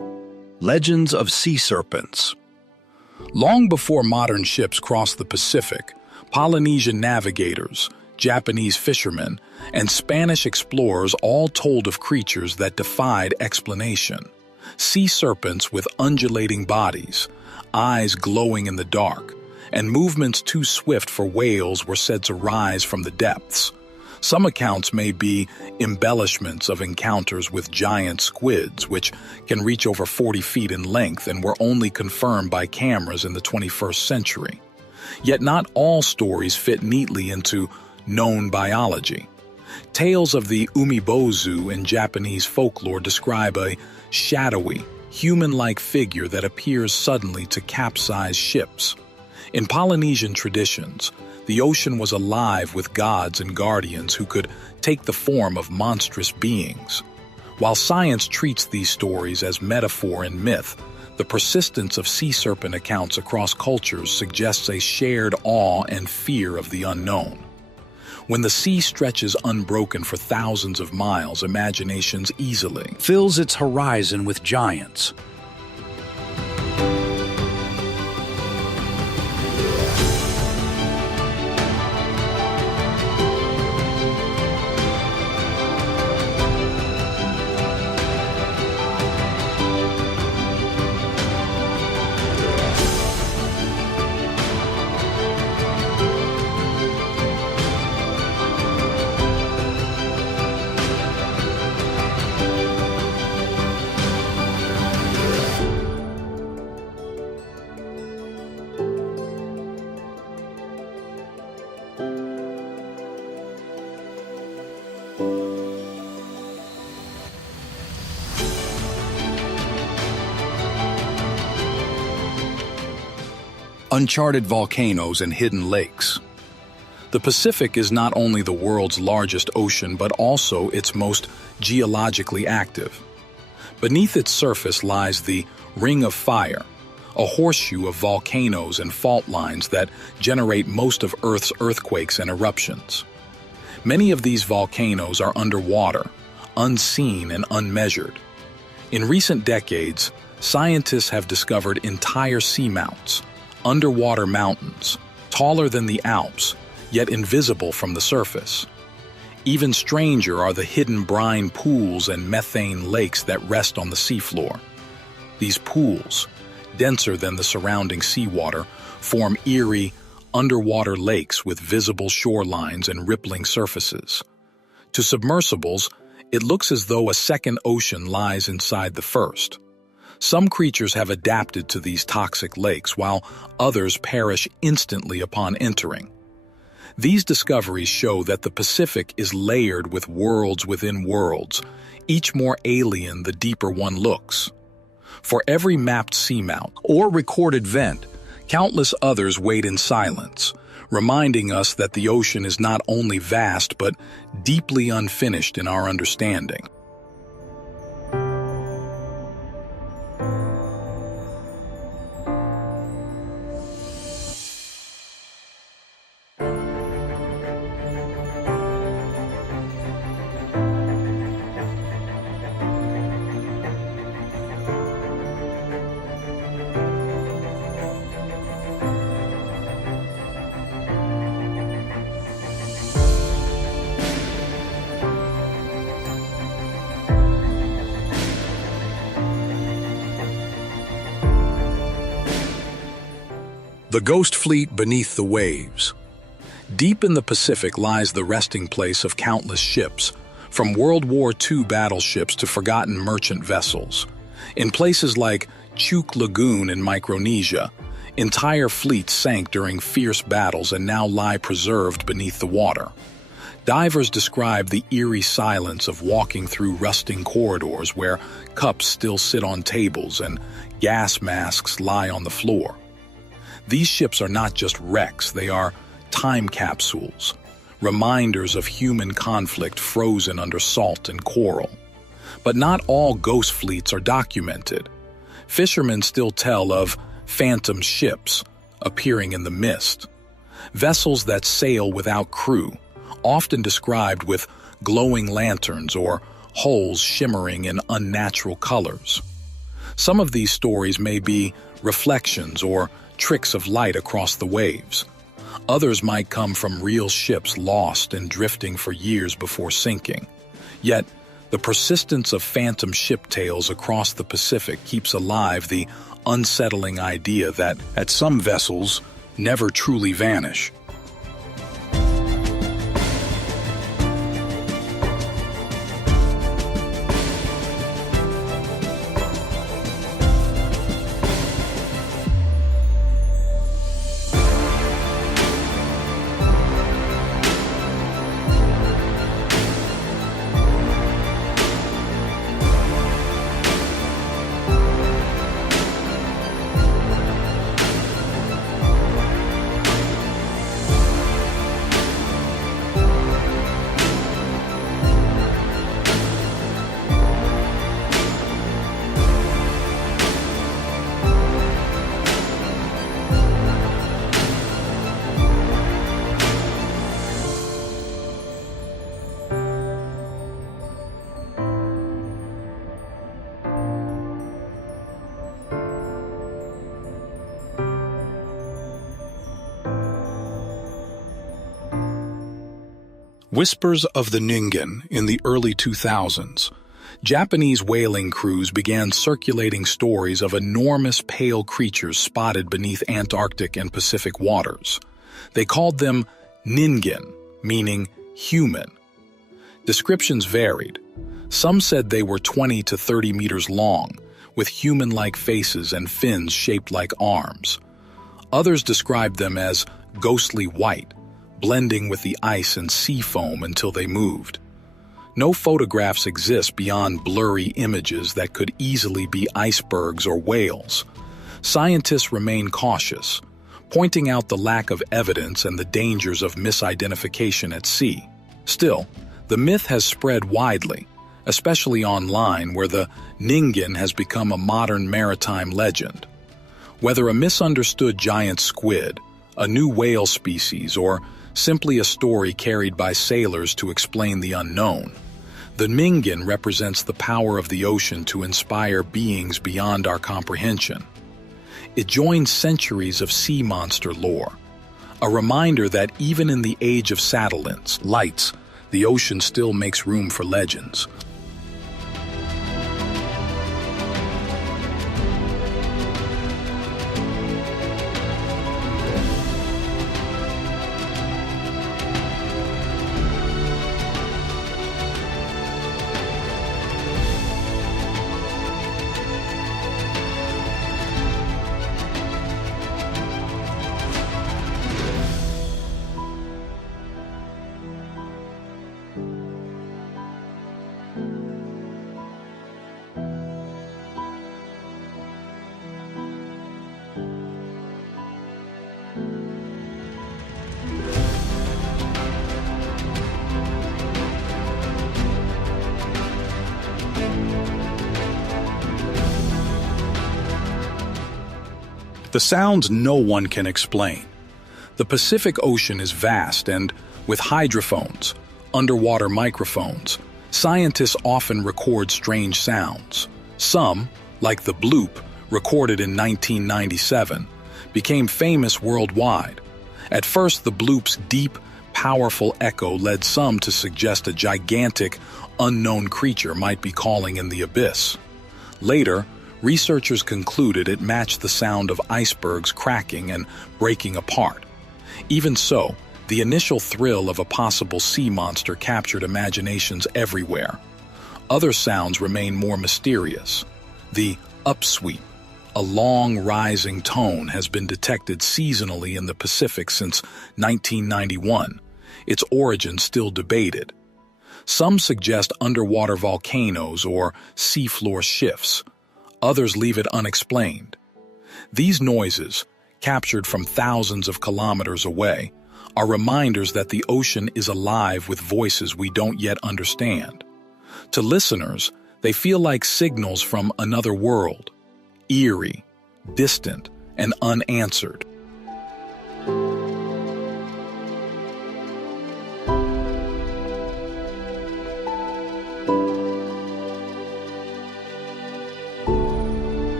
Legends of sea serpents. Long before modern ships crossed the Pacific, Polynesian navigators, Japanese fishermen, and Spanish explorers all told of creatures that defied explanation. Sea serpents with undulating bodies, eyes glowing in the dark, and movements too swift for whales were said to rise from the depths. Some accounts may be embellishments of encounters with giant squids, which can reach over 40 feet in length and were only confirmed by cameras in the 21st century. Yet not all stories fit neatly into known biology. Tales of the umibozu in Japanese folklore describe a shadowy, human-like figure that appears suddenly to capsize ships. In Polynesian traditions, the ocean was alive with gods and guardians who could take the form of monstrous beings. While science treats these stories as metaphor and myth, the persistence of sea serpent accounts across cultures suggests a shared awe and fear of the unknown. When the sea stretches unbroken for thousands of miles, imaginations easily Fills its horizon with giants. Uncharted volcanoes and hidden lakes. The Pacific is not only the world's largest ocean but also its most geologically active. Beneath its surface lies the Ring of Fire, a horseshoe of volcanoes and fault lines that generate most of Earth's earthquakes and eruptions. Many of these volcanoes are underwater, unseen and unmeasured. In recent decades, scientists have discovered entire seamounts, underwater mountains, taller than the Alps, yet invisible from the surface. Even stranger are the hidden brine pools and methane lakes that rest on the seafloor. These pools, denser than the surrounding seawater, form eerie, underwater lakes with visible shorelines and rippling surfaces. To submersibles, it looks as though a second ocean lies inside the first. Some creatures have adapted to these toxic lakes, while others perish instantly upon entering. These discoveries show that the Pacific is layered with worlds within worlds, each more alien the deeper one looks. For every mapped seamount or recorded vent, countless others wait in silence, reminding us that the ocean is not only vast but deeply unfinished in our understanding. The Ghost Fleet beneath the waves. Deep in the Pacific lies the resting place of countless ships, from World War II battleships to forgotten merchant vessels. In places like Truk Lagoon in Micronesia, entire fleets sank during fierce battles and now lie preserved beneath the water. Divers describe the eerie silence of walking through rusting corridors where cups still sit on tables and gas masks lie on the floor. These ships are not just wrecks, they are time capsules, reminders of human conflict frozen under salt and coral. But not all ghost fleets are documented. Fishermen still tell of phantom ships appearing in the mist, vessels that sail without crew, often described with glowing lanterns or hulls shimmering in unnatural colors. Some of these stories may be reflections or tricks of light across the waves. Others might come from real ships lost and drifting for years before sinking. Yet, the persistence of phantom ship tales across the Pacific keeps alive the unsettling idea that some vessels never truly vanish. Whispers of the Ningan in the early 2000s. Japanese whaling crews began circulating stories of enormous pale creatures spotted beneath Antarctic and Pacific waters. They called them Ningan, meaning human. Descriptions varied. Some said they were 20 to 30 meters long, with human-like faces and fins shaped like arms. Others described them as ghostly white, blending with the ice and sea foam until they moved. No photographs exist beyond blurry images that could easily be icebergs or whales. Scientists remain cautious, pointing out the lack of evidence and the dangers of misidentification at sea. Still, the myth has spread widely, especially online where the Ningan has become a modern maritime legend. Whether a misunderstood giant squid, a new whale species, or simply a story carried by sailors to explain the unknown, the Ningan represents the power of the ocean to inspire beings beyond our comprehension. It joins centuries of sea monster lore, a reminder that even in the age of satellites, lights, the ocean still makes room for legends. The sounds no one can explain. The Pacific Ocean is vast and, with hydrophones, underwater microphones, scientists often record strange sounds. Some, like the bloop, recorded in 1997, became famous worldwide. At first, the bloop's deep, powerful echo led some to suggest a gigantic, unknown creature might be calling in the abyss. Later, researchers concluded it matched the sound of icebergs cracking and breaking apart. Even so, the initial thrill of a possible sea monster captured imaginations everywhere. Other sounds remain more mysterious. The upsweep, a long rising tone, has been detected seasonally in the Pacific since 1991, its origin still debated. Some suggest underwater volcanoes or seafloor shifts. Others leave it unexplained. These noises, captured from thousands of kilometers away, are reminders that the ocean is alive with voices we don't yet understand. To listeners, they feel like signals from another world, eerie, distant, and unanswered.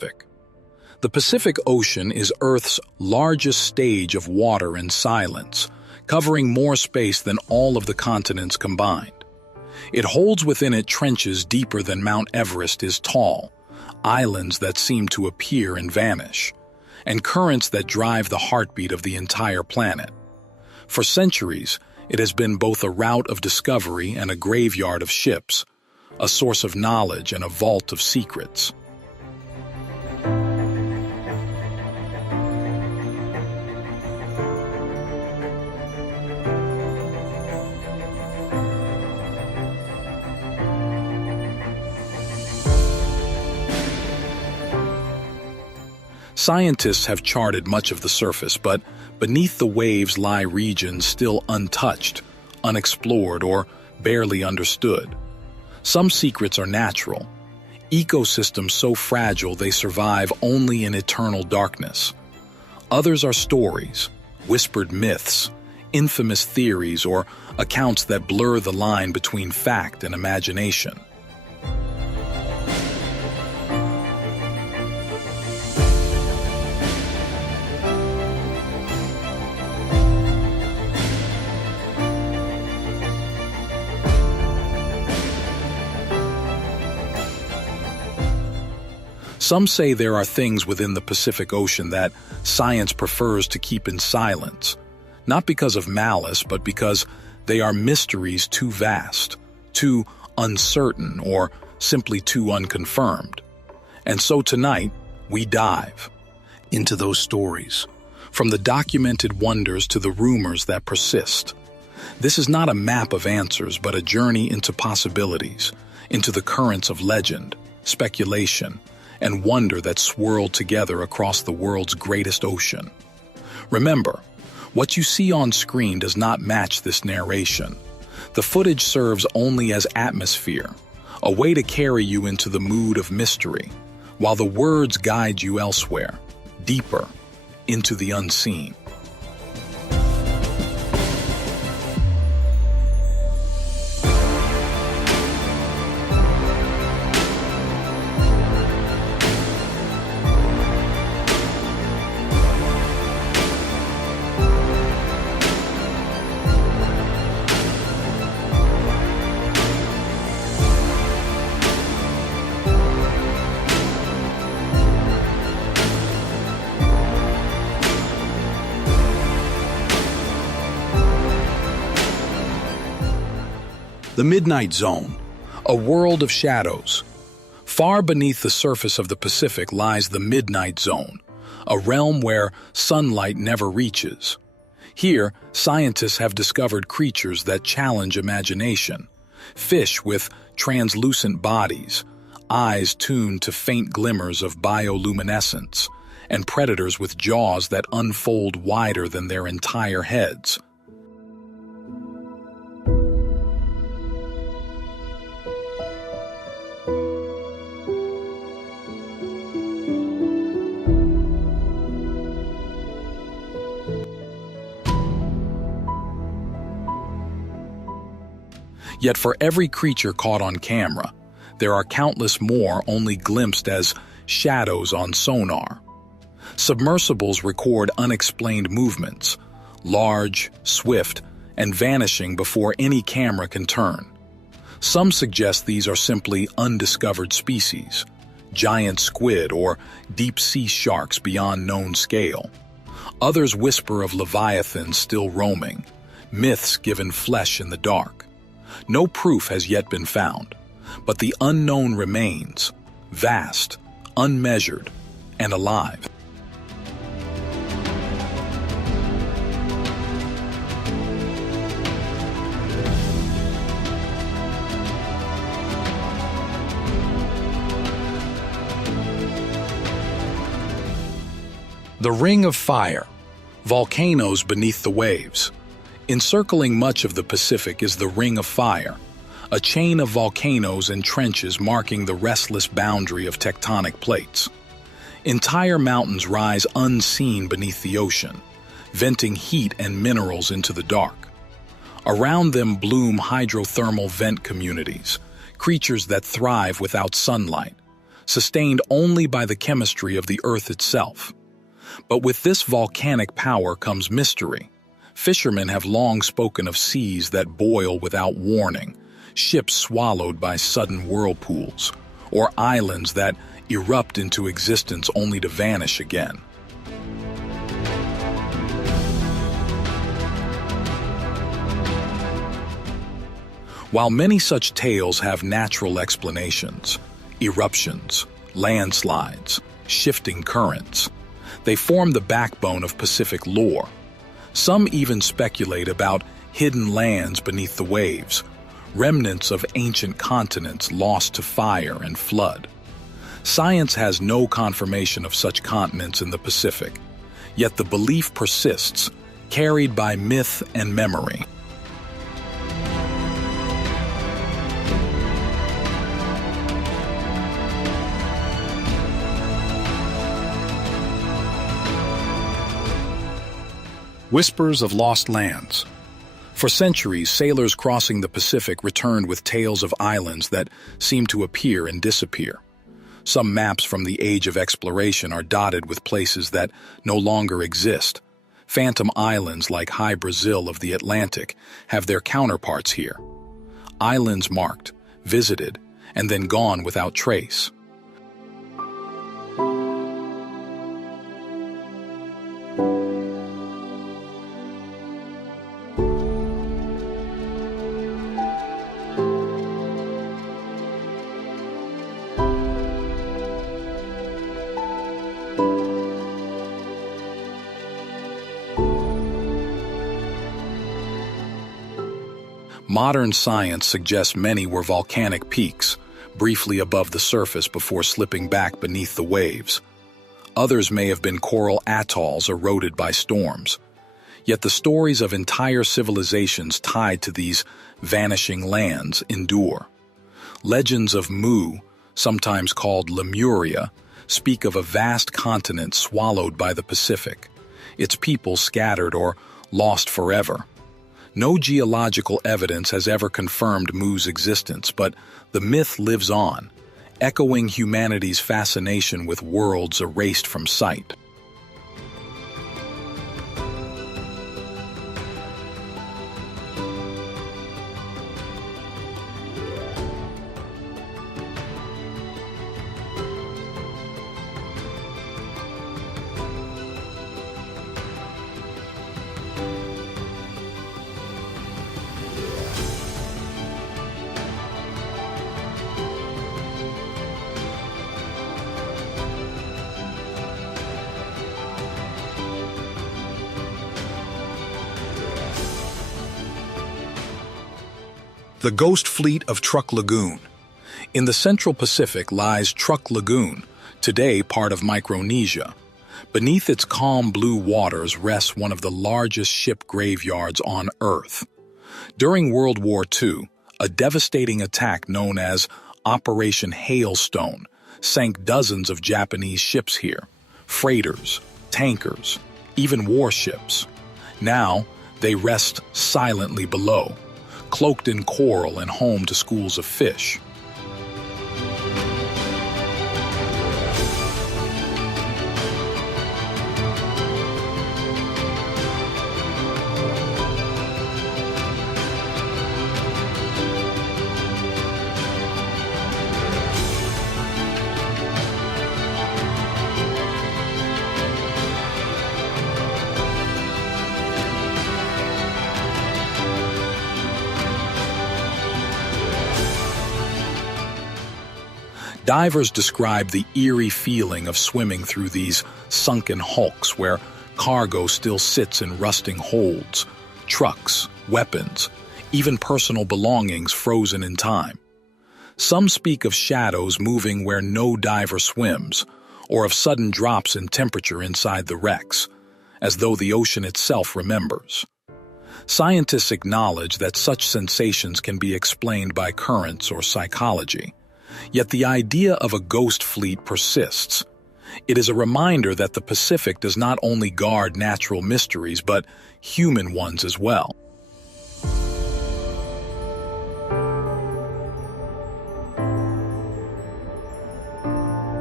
Pacific. The Pacific Ocean is Earth's largest stage of water and silence, covering more space than all of the continents combined. It holds within it trenches deeper than Mount Everest is tall, islands that seem to appear and vanish, and currents that drive the heartbeat of the entire planet. For centuries, it has been both a route of discovery and a graveyard of ships, a source of knowledge and a vault of secrets. Scientists have charted much of the surface, but beneath the waves lie regions still untouched, unexplored, or barely understood. Some secrets are natural, ecosystems so fragile they survive only in eternal darkness. Others are stories, whispered myths, infamous theories, or accounts that blur the line between fact and imagination. Some say there are things within the Pacific Ocean that science prefers to keep in silence, not because of malice, but because they are mysteries too vast, too uncertain, or simply too unconfirmed. And so tonight, we dive into those stories, from the documented wonders to the rumors that persist. This is not a map of answers, but a journey into possibilities, into the currents of legend, speculation, and wonder that swirl together across the world's greatest ocean. Remember, what you see on screen does not match this narration. The footage serves only as atmosphere, a way to carry you into the mood of mystery, while the words guide you elsewhere, deeper, into the unseen. The Midnight Zone, a world of shadows. Far beneath the surface of the Pacific lies the Midnight Zone, a realm where sunlight never reaches. Here, scientists have discovered creatures that challenge imagination. Fish with translucent bodies, eyes tuned to faint glimmers of bioluminescence, and predators with jaws that unfold wider than their entire heads. Yet for every creature caught on camera, there are countless more only glimpsed as shadows on sonar. Submersibles record unexplained movements, large, swift, and vanishing before any camera can turn. Some suggest these are simply undiscovered species, giant squid or deep-sea sharks beyond known scale. Others whisper of leviathans still roaming, myths given flesh in the dark. No proof has yet been found, but the unknown remains, vast, unmeasured, and alive. The Ring of Fire, volcanoes beneath the waves. Encircling much of the Pacific is the Ring of Fire, a chain of volcanoes and trenches marking the restless boundary of tectonic plates. Entire mountains rise unseen beneath the ocean, venting heat and minerals into the dark. Around them bloom hydrothermal vent communities, creatures that thrive without sunlight, sustained only by the chemistry of the Earth itself. But with this volcanic power comes mystery. Fishermen have long spoken of seas that boil without warning, ships swallowed by sudden whirlpools, or islands that erupt into existence only to vanish again. While many such tales have natural explanations, eruptions, landslides, shifting currents, they form the backbone of Pacific lore. Some even speculate about hidden lands beneath the waves, remnants of ancient continents lost to fire and flood. Science has no confirmation of such continents in the Pacific, yet the belief persists, carried by myth and memory. Whispers of lost lands. For centuries, sailors crossing the Pacific returned with tales of islands that seem to appear and disappear. Some maps from the age of exploration are dotted with places that no longer exist. Phantom islands like High Brazil of the Atlantic have their counterparts here. Islands marked, visited, and then gone without trace. Modern science suggests many were volcanic peaks, briefly above the surface before slipping back beneath the waves. Others may have been coral atolls eroded by storms. Yet the stories of entire civilizations tied to these vanishing lands endure. Legends of Mu, sometimes called Lemuria, speak of a vast continent swallowed by the Pacific, its people scattered or lost forever. No geological evidence has ever confirmed Mu's existence, but the myth lives on, echoing humanity's fascination with worlds erased from sight. The Ghost Fleet of Truk Lagoon. In the Central Pacific lies Truk Lagoon, today part of Micronesia. Beneath its calm blue waters rests one of the largest ship graveyards on Earth. During World War II, a devastating attack known as Operation Hailstone sank dozens of Japanese ships here, freighters, tankers, even warships. Now, they rest silently below, cloaked in coral and home to schools of fish. Divers describe the eerie feeling of swimming through these sunken hulks where cargo still sits in rusting holds, trucks, weapons, even personal belongings frozen in time. Some speak of shadows moving where no diver swims, or of sudden drops in temperature inside the wrecks, as though the ocean itself remembers. Scientists acknowledge that such sensations can be explained by currents or psychology. Yet the idea of a ghost fleet persists. It is a reminder that the Pacific does not only guard natural mysteries, but human ones as well.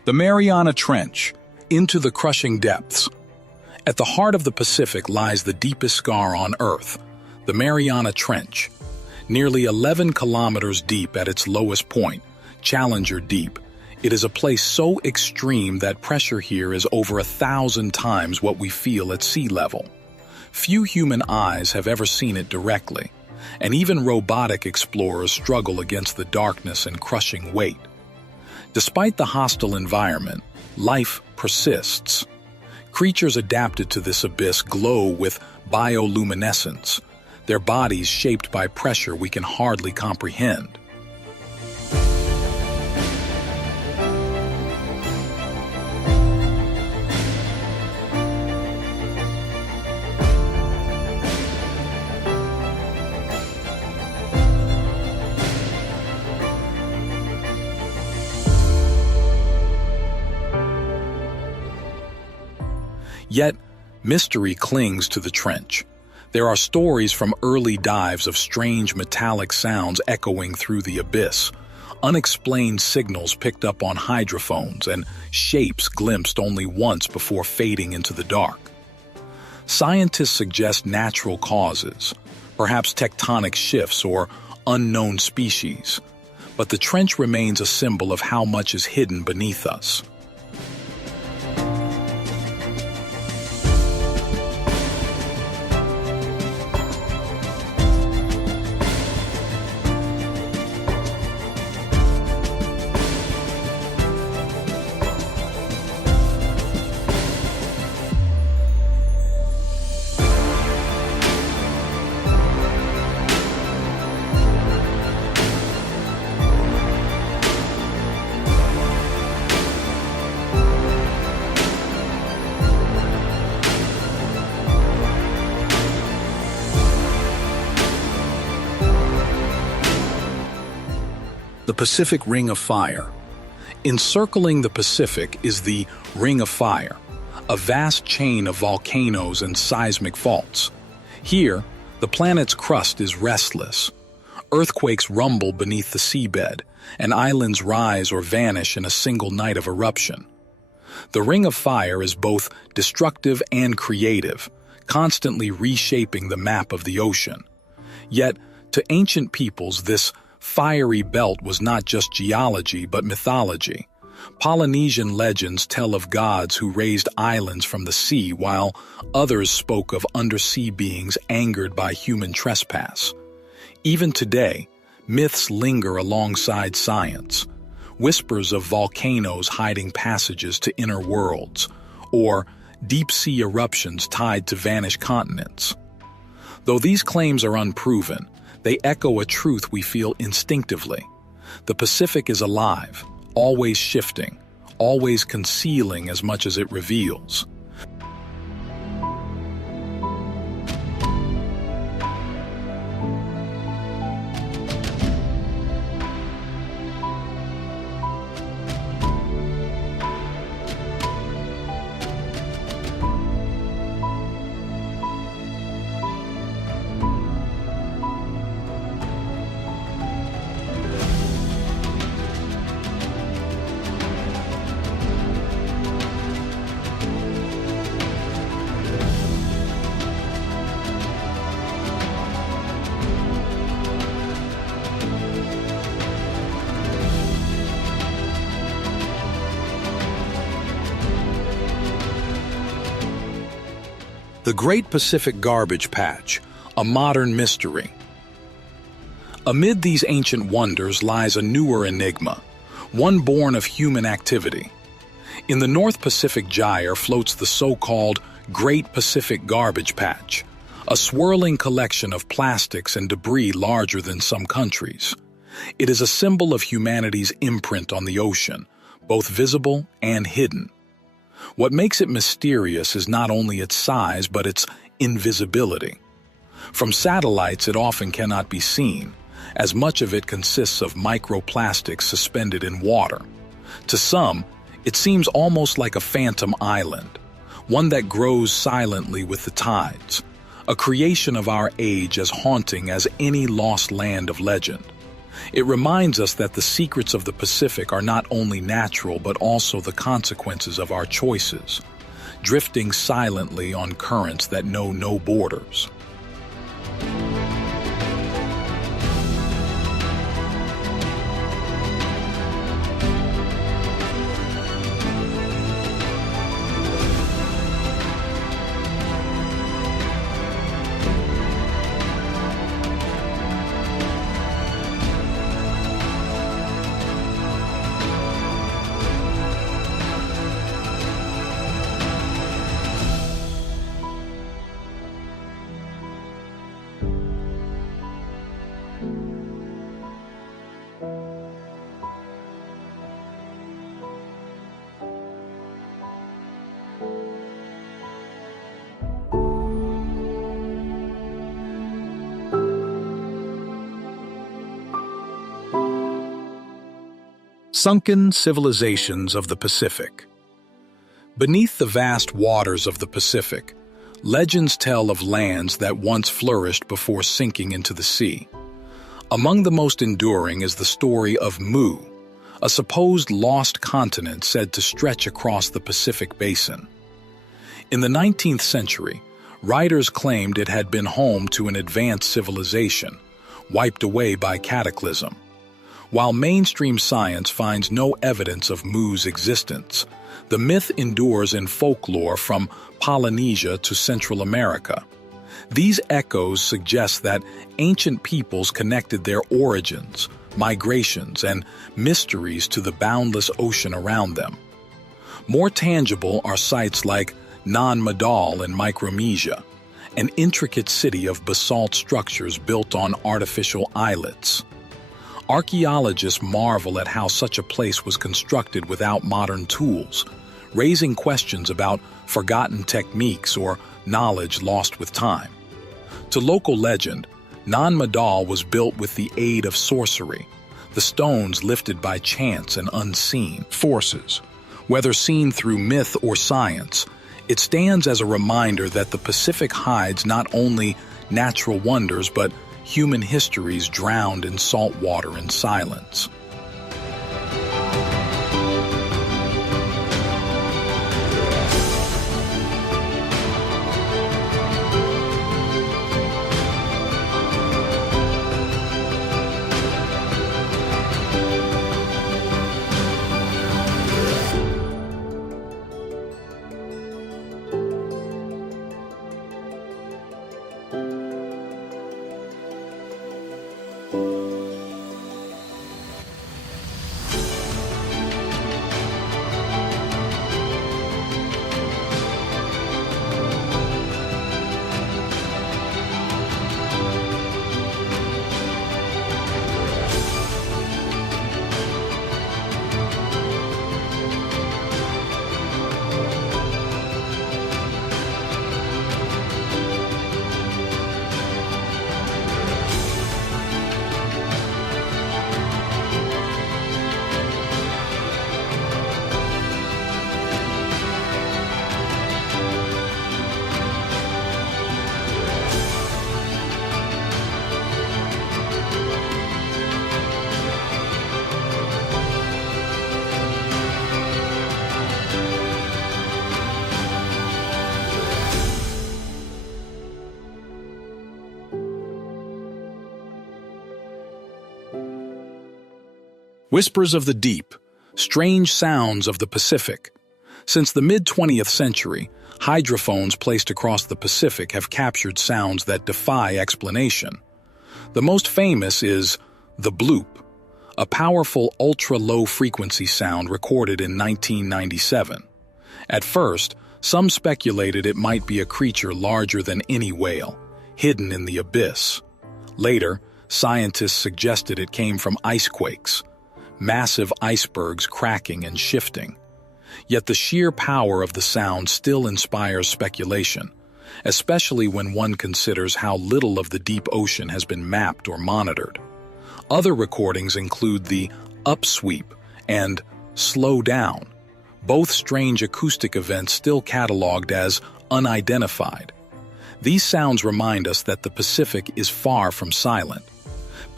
The Mariana Trench, into the crushing depths. At the heart of the Pacific lies the deepest scar on Earth, the Mariana Trench. Nearly 11 kilometers deep at its lowest point, Challenger Deep, it is a place so extreme that pressure here is over 1,000 times what we feel at sea level. Few human eyes have ever seen it directly, and even robotic explorers struggle against the darkness and crushing weight. Despite the hostile environment, life persists. Creatures adapted to this abyss glow with bioluminescence, their bodies shaped by pressure we can hardly comprehend. Yet, mystery clings to the trench. There are stories from early dives of strange metallic sounds echoing through the abyss, unexplained signals picked up on hydrophones, and shapes glimpsed only once before fading into the dark. Scientists suggest natural causes, perhaps tectonic shifts or unknown species, but the trench remains a symbol of how much is hidden beneath us. The Pacific Ring of Fire. Encircling the Pacific is the Ring of Fire, a vast chain of volcanoes and seismic faults. Here, the planet's crust is restless. Earthquakes rumble beneath the seabed, and islands rise or vanish in a single night of eruption. The Ring of Fire is both destructive and creative, constantly reshaping the map of the ocean. Yet, to ancient peoples, this fiery belt was not just geology but mythology. Polynesian legends tell of gods who raised islands from the sea, while others spoke of undersea beings angered by human trespass. Even today, myths linger alongside science. Whispers of volcanoes hiding passages to inner worlds, or deep-sea eruptions tied to vanished continents. Though these claims are unproven, they echo a truth we feel instinctively. The Pacific is alive, always shifting, always concealing as much as it reveals. The Great Pacific Garbage Patch, a modern mystery. Amid these ancient wonders lies a newer enigma, one born of human activity. In the North Pacific Gyre floats the so-called Great Pacific Garbage Patch, a swirling collection of plastics and debris larger than some countries. It is a symbol of humanity's imprint on the ocean, both visible and hidden. What makes it mysterious is not only its size, but its invisibility. From satellites, it often cannot be seen, as much of it consists of microplastics suspended in water. To some, it seems almost like a phantom island, one that grows silently with the tides, a creation of our age as haunting as any lost land of legend. It reminds us that the secrets of the Pacific are not only natural but also the consequences of our choices, drifting silently on currents that know no borders. Sunken civilizations of the Pacific. Beneath the vast waters of the Pacific, legends tell of lands that once flourished before sinking into the sea. Among the most enduring is the story of Mu, a supposed lost continent said to stretch across the Pacific basin. In the 19th century, writers claimed it had been home to an advanced civilization, wiped away by cataclysm. While mainstream science finds no evidence of Mu's existence, the myth endures in folklore from Polynesia to Central America. These echoes suggest that ancient peoples connected their origins, migrations, and mysteries to the boundless ocean around them. More tangible are sites like Nan Madol in Micronesia, an intricate city of basalt structures built on artificial islets. Archaeologists marvel at how such a place was constructed without modern tools, raising questions about forgotten techniques or knowledge lost with time. To local legend, Nan Madol was built with the aid of sorcery, the stones lifted by chance and unseen forces. Whether seen through myth or science, it stands as a reminder that the Pacific hides not only natural wonders but human histories drowned in salt water and silence. Whispers of the deep, strange sounds of the Pacific. Since the mid-20th century, hydrophones placed across the Pacific have captured sounds that defy explanation. The most famous is the bloop, a powerful ultra-low frequency sound recorded in 1997. At first, some speculated it might be a creature larger than any whale, hidden in the abyss. Later, scientists suggested it came from icequakes, massive icebergs cracking and shifting. Yet the sheer power of the sound still inspires speculation, especially when one considers how little of the deep ocean has been mapped or monitored. Other recordings include the upsweep and slow down, both strange acoustic events still cataloged as unidentified. These sounds remind us that the Pacific is far from silent.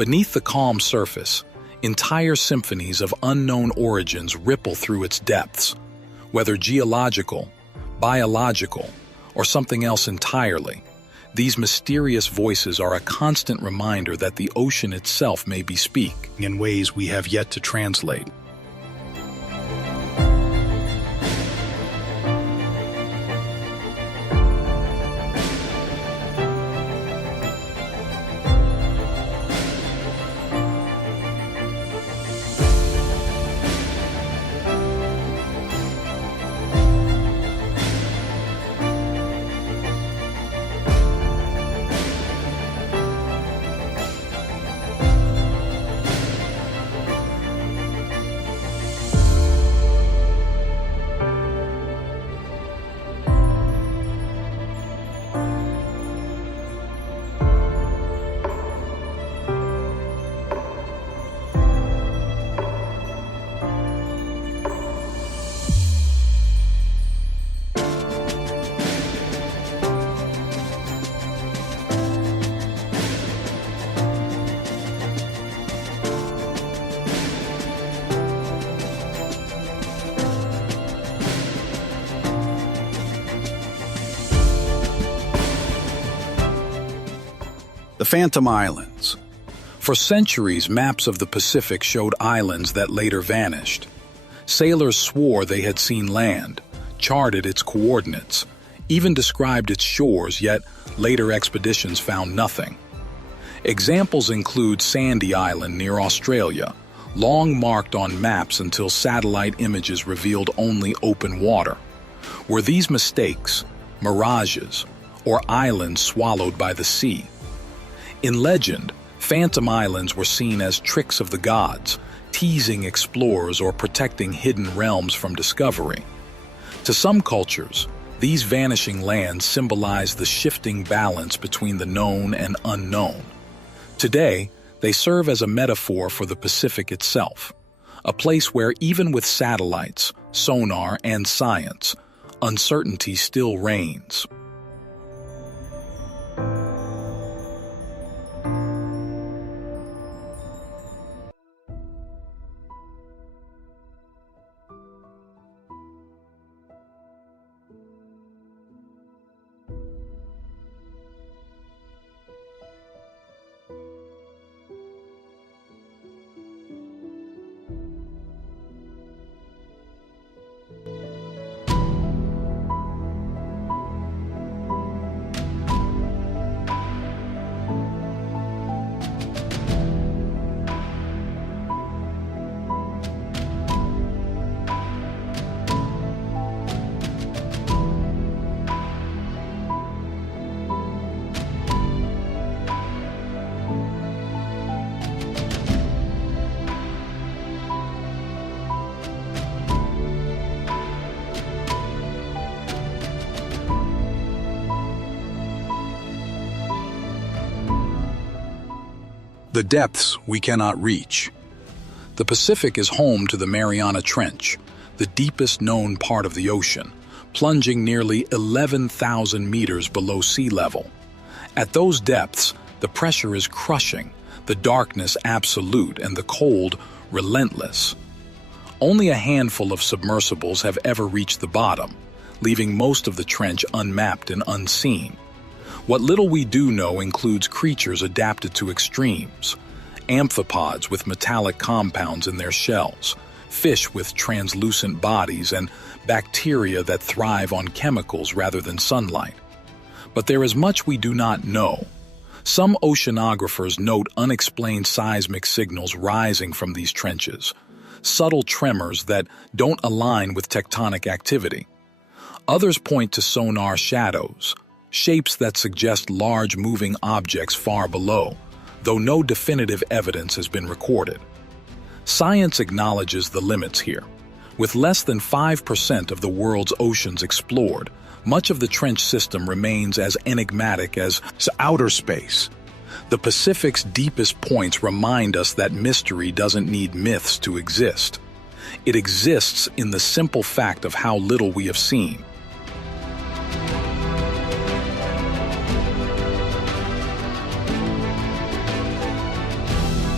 Beneath the calm surface, entire symphonies of unknown origins ripple through its depths, whether geological, biological, or something else entirely. These mysterious voices are a constant reminder that the ocean itself may be speaking in ways we have yet to translate. The Phantom Islands. For centuries, maps of the Pacific showed islands that later vanished. Sailors swore they had seen land, charted its coordinates, even described its shores, yet later expeditions found nothing. Examples include Sandy Island near Australia, long marked on maps until satellite images revealed only open water. Were these mistakes, mirages, or islands swallowed by the sea? In legend, Phantom Islands were seen as tricks of the gods, teasing explorers or protecting hidden realms from discovery. To some cultures, these vanishing lands symbolize the shifting balance between the known and unknown. Today, they serve as a metaphor for the Pacific itself, a place where even with satellites, sonar, and science, uncertainty still reigns. The depths we cannot reach. The Pacific is home to the Mariana Trench, the deepest known part of the ocean, plunging nearly 11,000 meters below sea level. At those depths, the pressure is crushing, the darkness absolute, and the cold relentless. Only a handful of submersibles have ever reached the bottom, leaving most of the trench unmapped and unseen. What little we do know includes creatures adapted to extremes, amphipods with metallic compounds in their shells, fish with translucent bodies, and bacteria that thrive on chemicals rather than sunlight. But there is much we do not know. Some oceanographers note unexplained seismic signals rising from these trenches, subtle tremors that don't align with tectonic activity. Others point to sonar shadows, shapes that suggest large moving objects far below, though no definitive evidence has been recorded. Science acknowledges the limits here. With less than 5% of the world's oceans explored, much of the trench system remains as enigmatic as outer space. The Pacific's deepest points remind us that mystery doesn't need myths to exist. It exists in the simple fact of how little we have seen.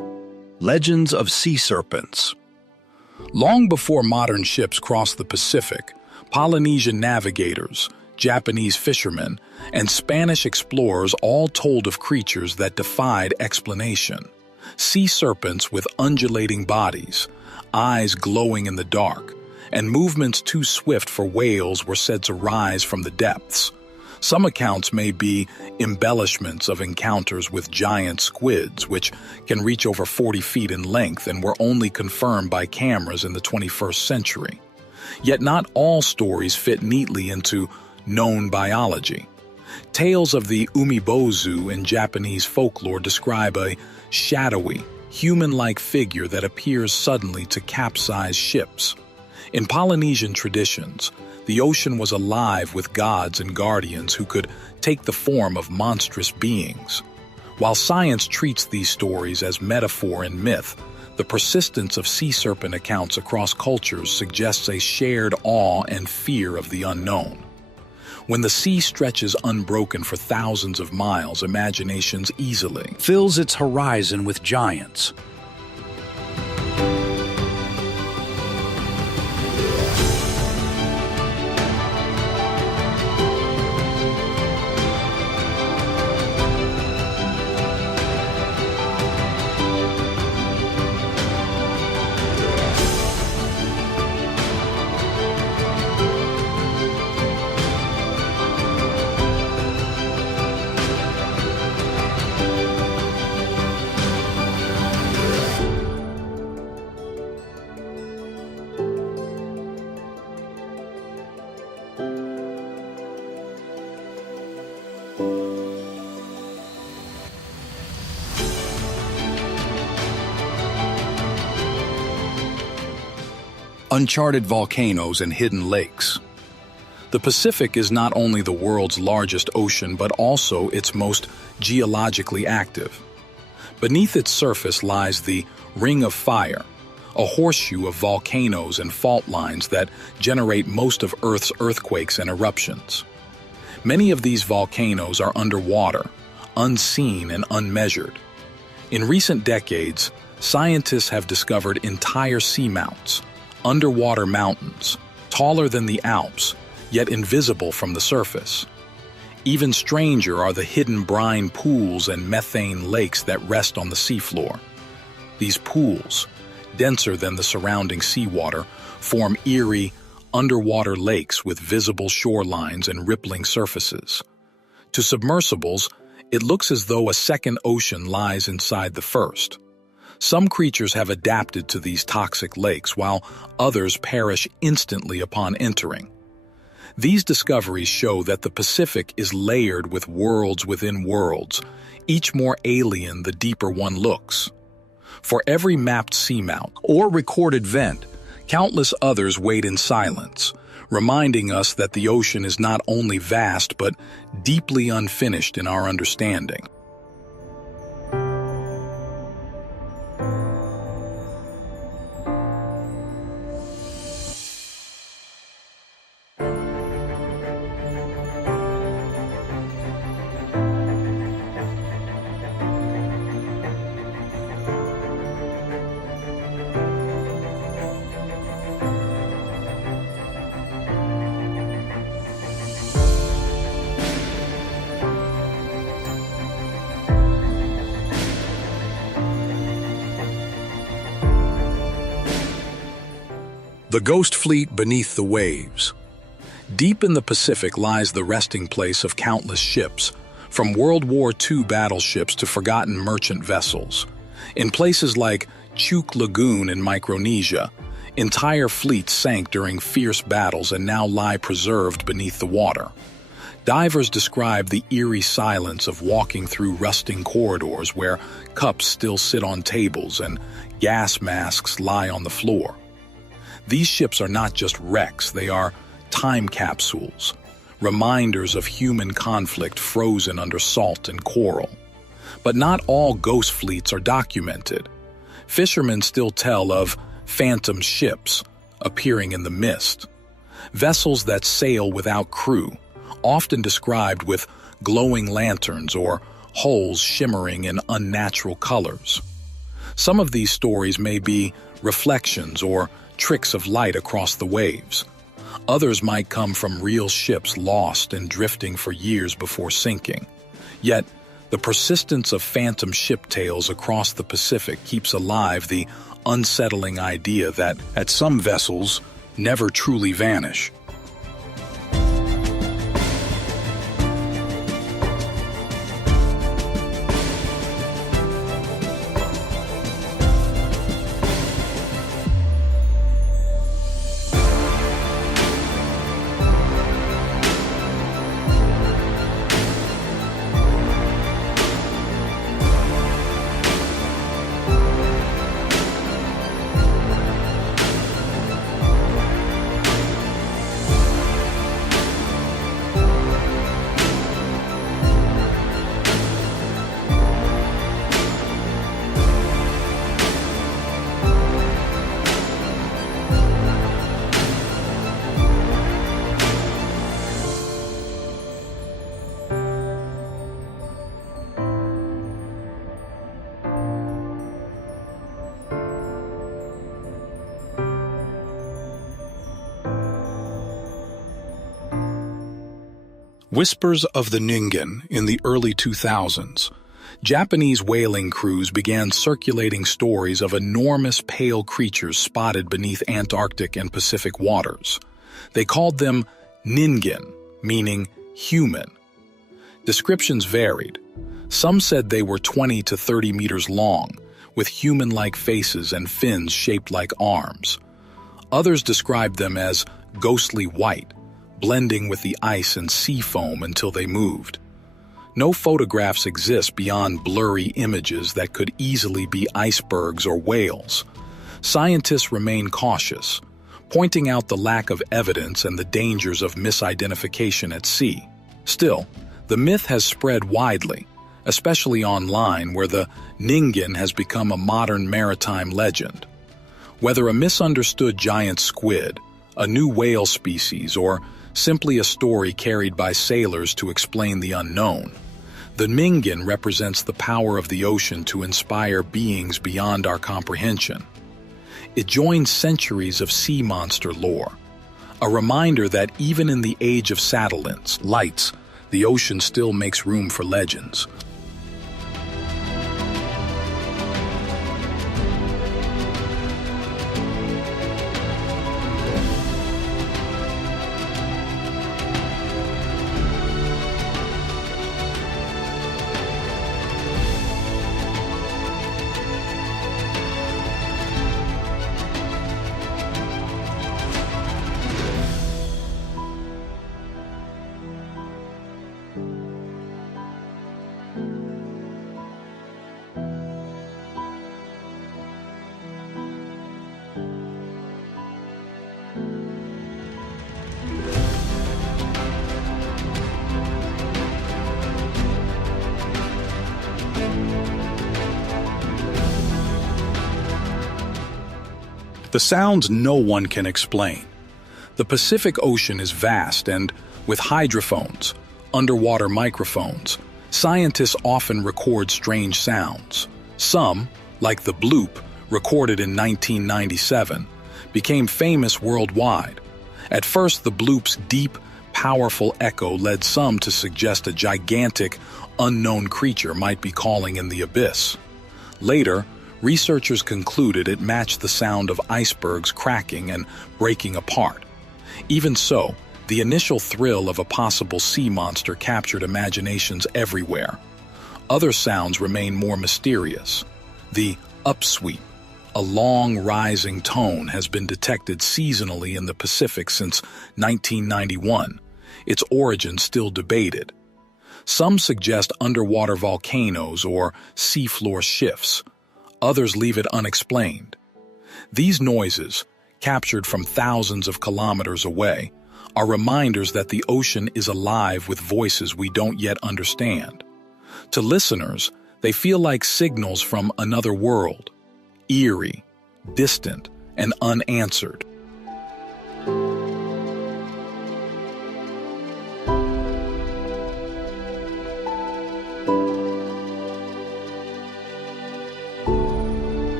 Legends of sea serpents. Long before modern ships crossed the Pacific, Polynesian navigators, Japanese fishermen, and Spanish explorers all told of creatures that defied explanation. Sea serpents with undulating bodies, eyes glowing in the dark, and movements too swift for whales were said to rise from the depths. Some accounts may be embellishments of encounters with giant squids, which can reach over 40 feet in length and were only confirmed by cameras in the 21st century. Yet not all stories fit neatly into known biology. Tales of the umibozu in Japanese folklore describe a shadowy, human-like figure that appears suddenly to capsize ships. In Polynesian traditions, the ocean was alive with gods and guardians who could take the form of monstrous beings. While science treats these stories as metaphor and myth, the persistence of sea serpent accounts across cultures suggests a shared awe and fear of the unknown. When the sea stretches unbroken for thousands of miles, imaginations easily Fills its horizon with giants. Uncharted volcanoes and hidden lakes. The Pacific is not only the world's largest ocean but also its most geologically active. Beneath its surface lies the Ring of Fire, a horseshoe of volcanoes and fault lines that generate most of Earth's earthquakes and eruptions. Many of these volcanoes are underwater, unseen and unmeasured. In recent decades, scientists have discovered entire seamounts, underwater mountains, taller than the Alps, yet invisible from the surface. Even stranger are the hidden brine pools and methane lakes that rest on the seafloor. These pools, denser than the surrounding seawater, form eerie, underwater lakes with visible shorelines and rippling surfaces. To submersibles, it looks as though a second ocean lies inside the first. Some creatures have adapted to these toxic lakes, while others perish instantly upon entering. These discoveries show that the Pacific is layered with worlds within worlds, each more alien the deeper one looks. For every mapped seamount or recorded vent, countless others wait in silence, reminding us that the ocean is not only vast but deeply unfinished in our understanding. The Ghost Fleet beneath the waves. Deep in the Pacific lies the resting place of countless ships, from World War II battleships to forgotten merchant vessels. In places like Truk Lagoon in Micronesia, entire fleets sank during fierce battles and now lie preserved beneath the water. Divers describe the eerie silence of walking through rusting corridors where cups still sit on tables and gas masks lie on the floor. These ships are not just wrecks, they are time capsules, reminders of human conflict frozen under salt and coral. But not all ghost fleets are documented. Fishermen still tell of phantom ships appearing in the mist, vessels that sail without crew, often described with glowing lanterns or hulls shimmering in unnatural colors. Some of these stories may be reflections or tricks of light across the waves. Others might come from real ships lost and drifting for years before sinking. Yet, the persistence of phantom ship tales across the Pacific keeps alive the unsettling idea that some vessels never truly vanish. Whispers of the Ningan in the early 2000s. Japanese whaling crews began circulating stories of enormous pale creatures spotted beneath Antarctic and Pacific waters. They called them Ningan, meaning human. Descriptions varied. Some said they were 20 to 30 meters long, with human-like faces and fins shaped like arms. Others described them as ghostly white, blending with the ice and sea foam until they moved. No photographs exist beyond blurry images that could easily be icebergs or whales. Scientists remain cautious, pointing out the lack of evidence and the dangers of misidentification at sea. Still, the myth has spread widely, especially online where the Ningan has become a modern maritime legend. Whether a misunderstood giant squid, a new whale species, or simply a story carried by sailors to explain the unknown, the Ningan represents the power of the ocean to inspire beings beyond our comprehension. It joins centuries of sea monster lore, a reminder that even in the age of satellites, lights, the ocean still makes room for legends. The sounds no one can explain. The Pacific Ocean is vast and, with hydrophones, underwater microphones, scientists often record strange sounds. Some, like the bloop, recorded in 1997, became famous worldwide. At first, the bloop's deep, powerful echo led some to suggest a gigantic, unknown creature might be calling in the abyss. Later, researchers concluded it matched the sound of icebergs cracking and breaking apart. Even so, the initial thrill of a possible sea monster captured imaginations everywhere. Other sounds remain more mysterious. The upsweep, a long rising tone, has been detected seasonally in the Pacific since 1991, its origin still debated. Some suggest underwater volcanoes or seafloor shifts. Others leave it unexplained. These noises, captured from thousands of kilometers away, are reminders that the ocean is alive with voices we don't yet understand. To listeners, they feel like signals from another world, eerie, distant, and unanswered.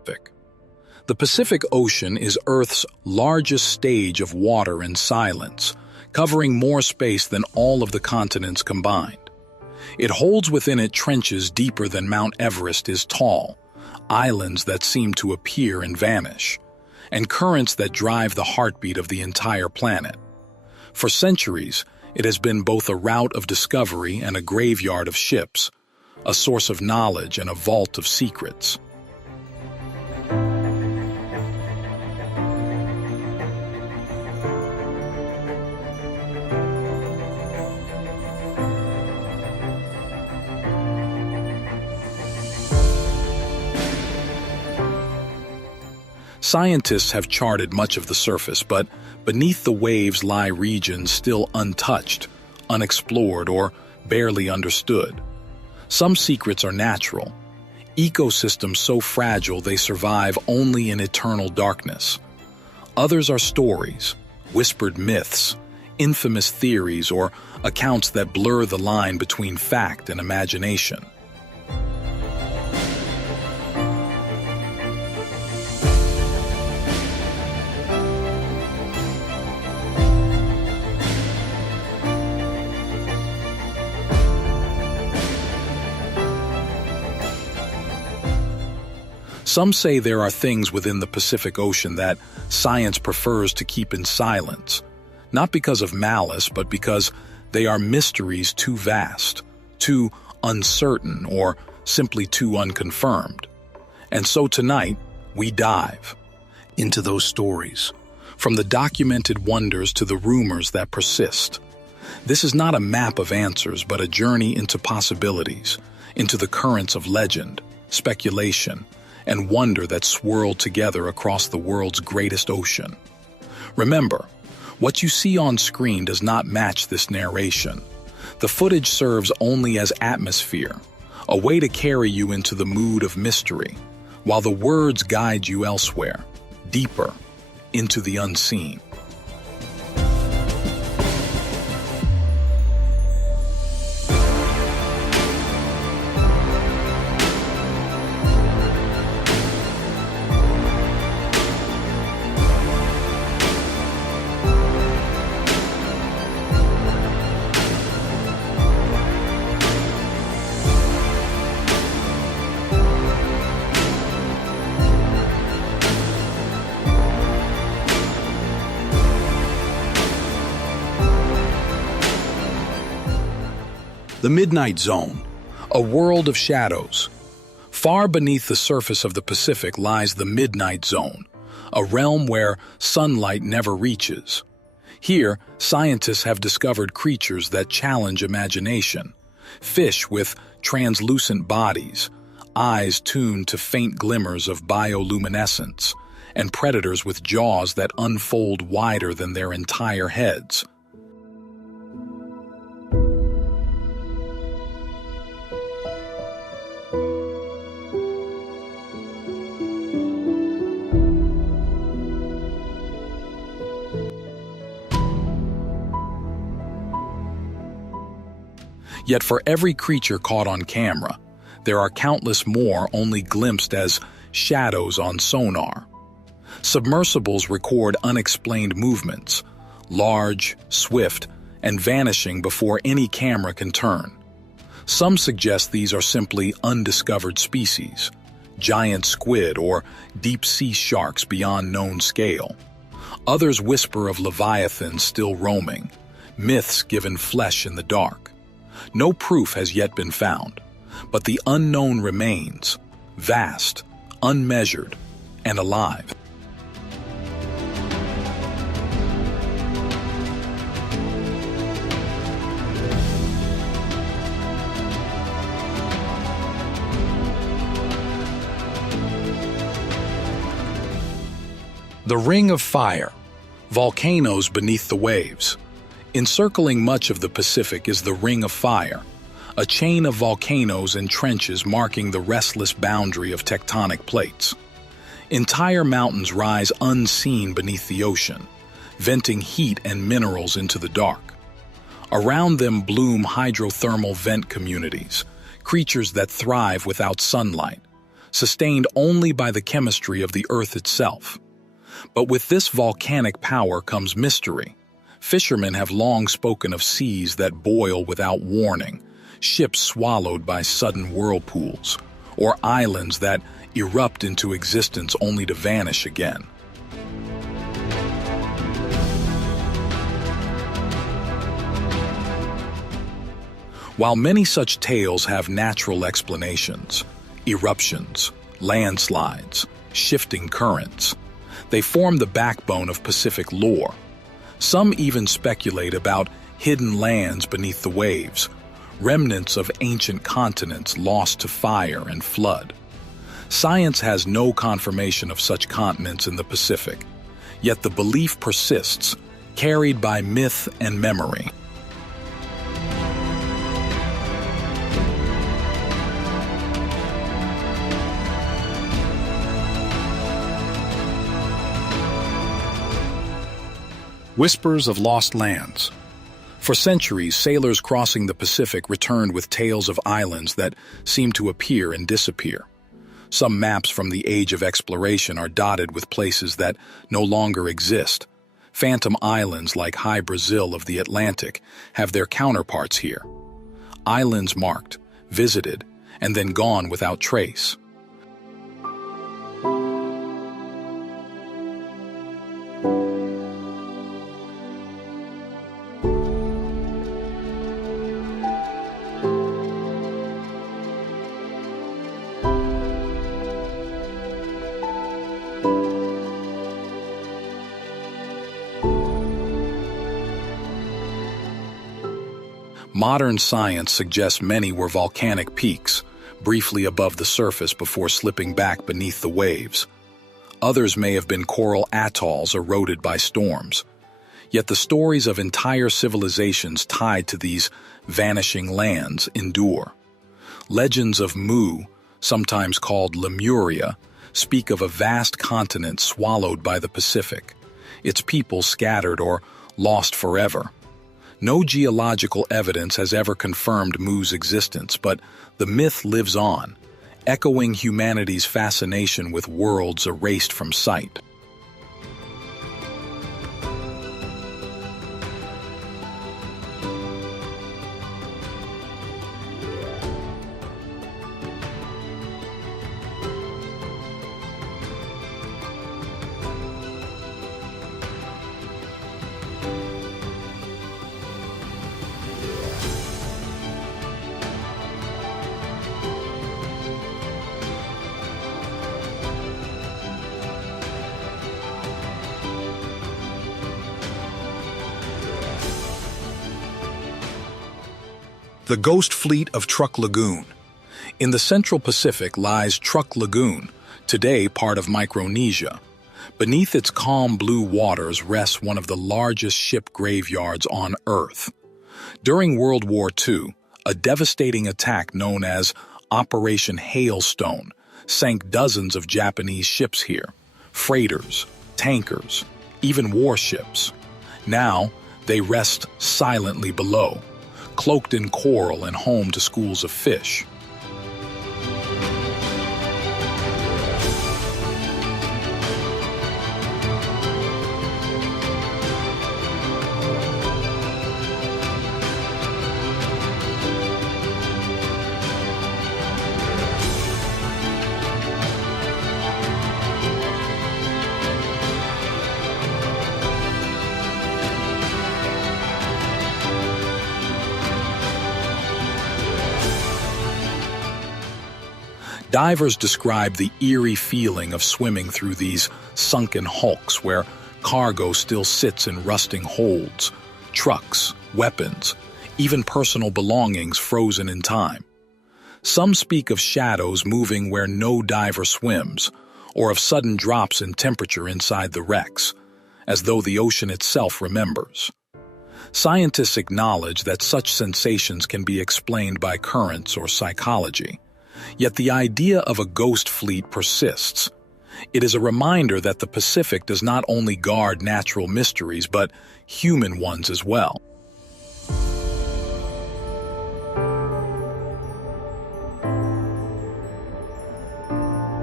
The Pacific Ocean is Earth's largest stage of water and silence, covering more space than all of the continents combined. It holds within it trenches deeper than Mount Everest is tall, islands that seem to appear and vanish, and currents that drive the heartbeat of the entire planet. For centuries, it has been both a route of discovery and a graveyard of ships, a source of knowledge and a vault of secrets. Scientists have charted much of the surface, but beneath the waves lie regions still untouched, unexplored, or barely understood. Some secrets are natural, ecosystems so fragile they survive only in eternal darkness. Others are stories, whispered myths, infamous theories, or accounts that blur the line between fact and imagination. Some say there are things within the Pacific Ocean that science prefers to keep in silence, not because of malice, but because they are mysteries too vast, too uncertain, or simply too unconfirmed. And so tonight, we dive into those stories, from the documented wonders to the rumors that persist. This is not a map of answers, but a journey into possibilities, into the currents of legend, speculation, and wonder that swirl together across the world's greatest ocean. Remember, what you see on screen does not match this narration. The footage serves only as atmosphere, a way to carry you into the mood of mystery, while the words guide you elsewhere, deeper, into the unseen. The Midnight Zone, a world of shadows. Far beneath the surface of the Pacific lies the Midnight Zone, a realm where sunlight never reaches. Here, scientists have discovered creatures that challenge imagination. Fish with translucent bodies, eyes tuned to faint glimmers of bioluminescence, and predators with jaws that unfold wider than their entire heads. Yet for every creature caught on camera, there are countless more only glimpsed as shadows on sonar. Submersibles record unexplained movements, large, swift, and vanishing before any camera can turn. Some suggest these are simply undiscovered species, giant squid or deep-sea sharks beyond known scale. Others whisper of leviathans still roaming, myths given flesh in the dark. No proof has yet been found, but the unknown remains, vast, unmeasured, and alive. The Ring of Fire, volcanoes beneath the waves. Encircling much of the Pacific is the Ring of Fire, a chain of volcanoes and trenches marking the restless boundary of tectonic plates. Entire mountains rise unseen beneath the ocean, venting heat and minerals into the dark. Around them bloom hydrothermal vent communities, creatures that thrive without sunlight, sustained only by the chemistry of the Earth itself. But with this volcanic power comes mystery. Fishermen have long spoken of seas that boil without warning, ships swallowed by sudden whirlpools, or islands that erupt into existence only to vanish again. While many such tales have natural explanations, eruptions, landslides, shifting currents, they form the backbone of Pacific lore. Some even speculate about hidden lands beneath the waves, remnants of ancient continents lost to fire and flood. Science has no confirmation of such continents in the Pacific, yet the belief persists, carried by myth and memory. Whispers of lost lands. For centuries, sailors crossing the Pacific returned with tales of islands that seemed to appear and disappear. Some maps from the age of exploration are dotted with places that no longer exist. Phantom islands like High Brazil of the Atlantic have their counterparts here. Islands marked, visited, and then gone without trace. Modern science suggests many were volcanic peaks, briefly above the surface before slipping back beneath the waves. Others may have been coral atolls eroded by storms. Yet the stories of entire civilizations tied to these vanishing lands endure. Legends of Mu, sometimes called Lemuria, speak of a vast continent swallowed by the Pacific, its people scattered or lost forever. No geological evidence has ever confirmed Mu's existence, but the myth lives on, echoing humanity's fascination with worlds erased from sight. The Ghost Fleet of Truk Lagoon. In the Central Pacific lies Truk Lagoon, today part of Micronesia. Beneath its calm blue waters rests one of the largest ship graveyards on Earth. During World War II, a devastating attack known as Operation Hailstone sank dozens of Japanese ships here, freighters, tankers, even warships. Now, they rest silently below, cloaked in coral and home to schools of fish. Divers describe the eerie feeling of swimming through these sunken hulks where cargo still sits in rusting holds, trucks, weapons, even personal belongings frozen in time. Some speak of shadows moving where no diver swims, or of sudden drops in temperature inside the wrecks, as though the ocean itself remembers. Scientists acknowledge that such sensations can be explained by currents or psychology. Yet the idea of a ghost fleet persists. It is a reminder that the Pacific does not only guard natural mysteries, but human ones as well.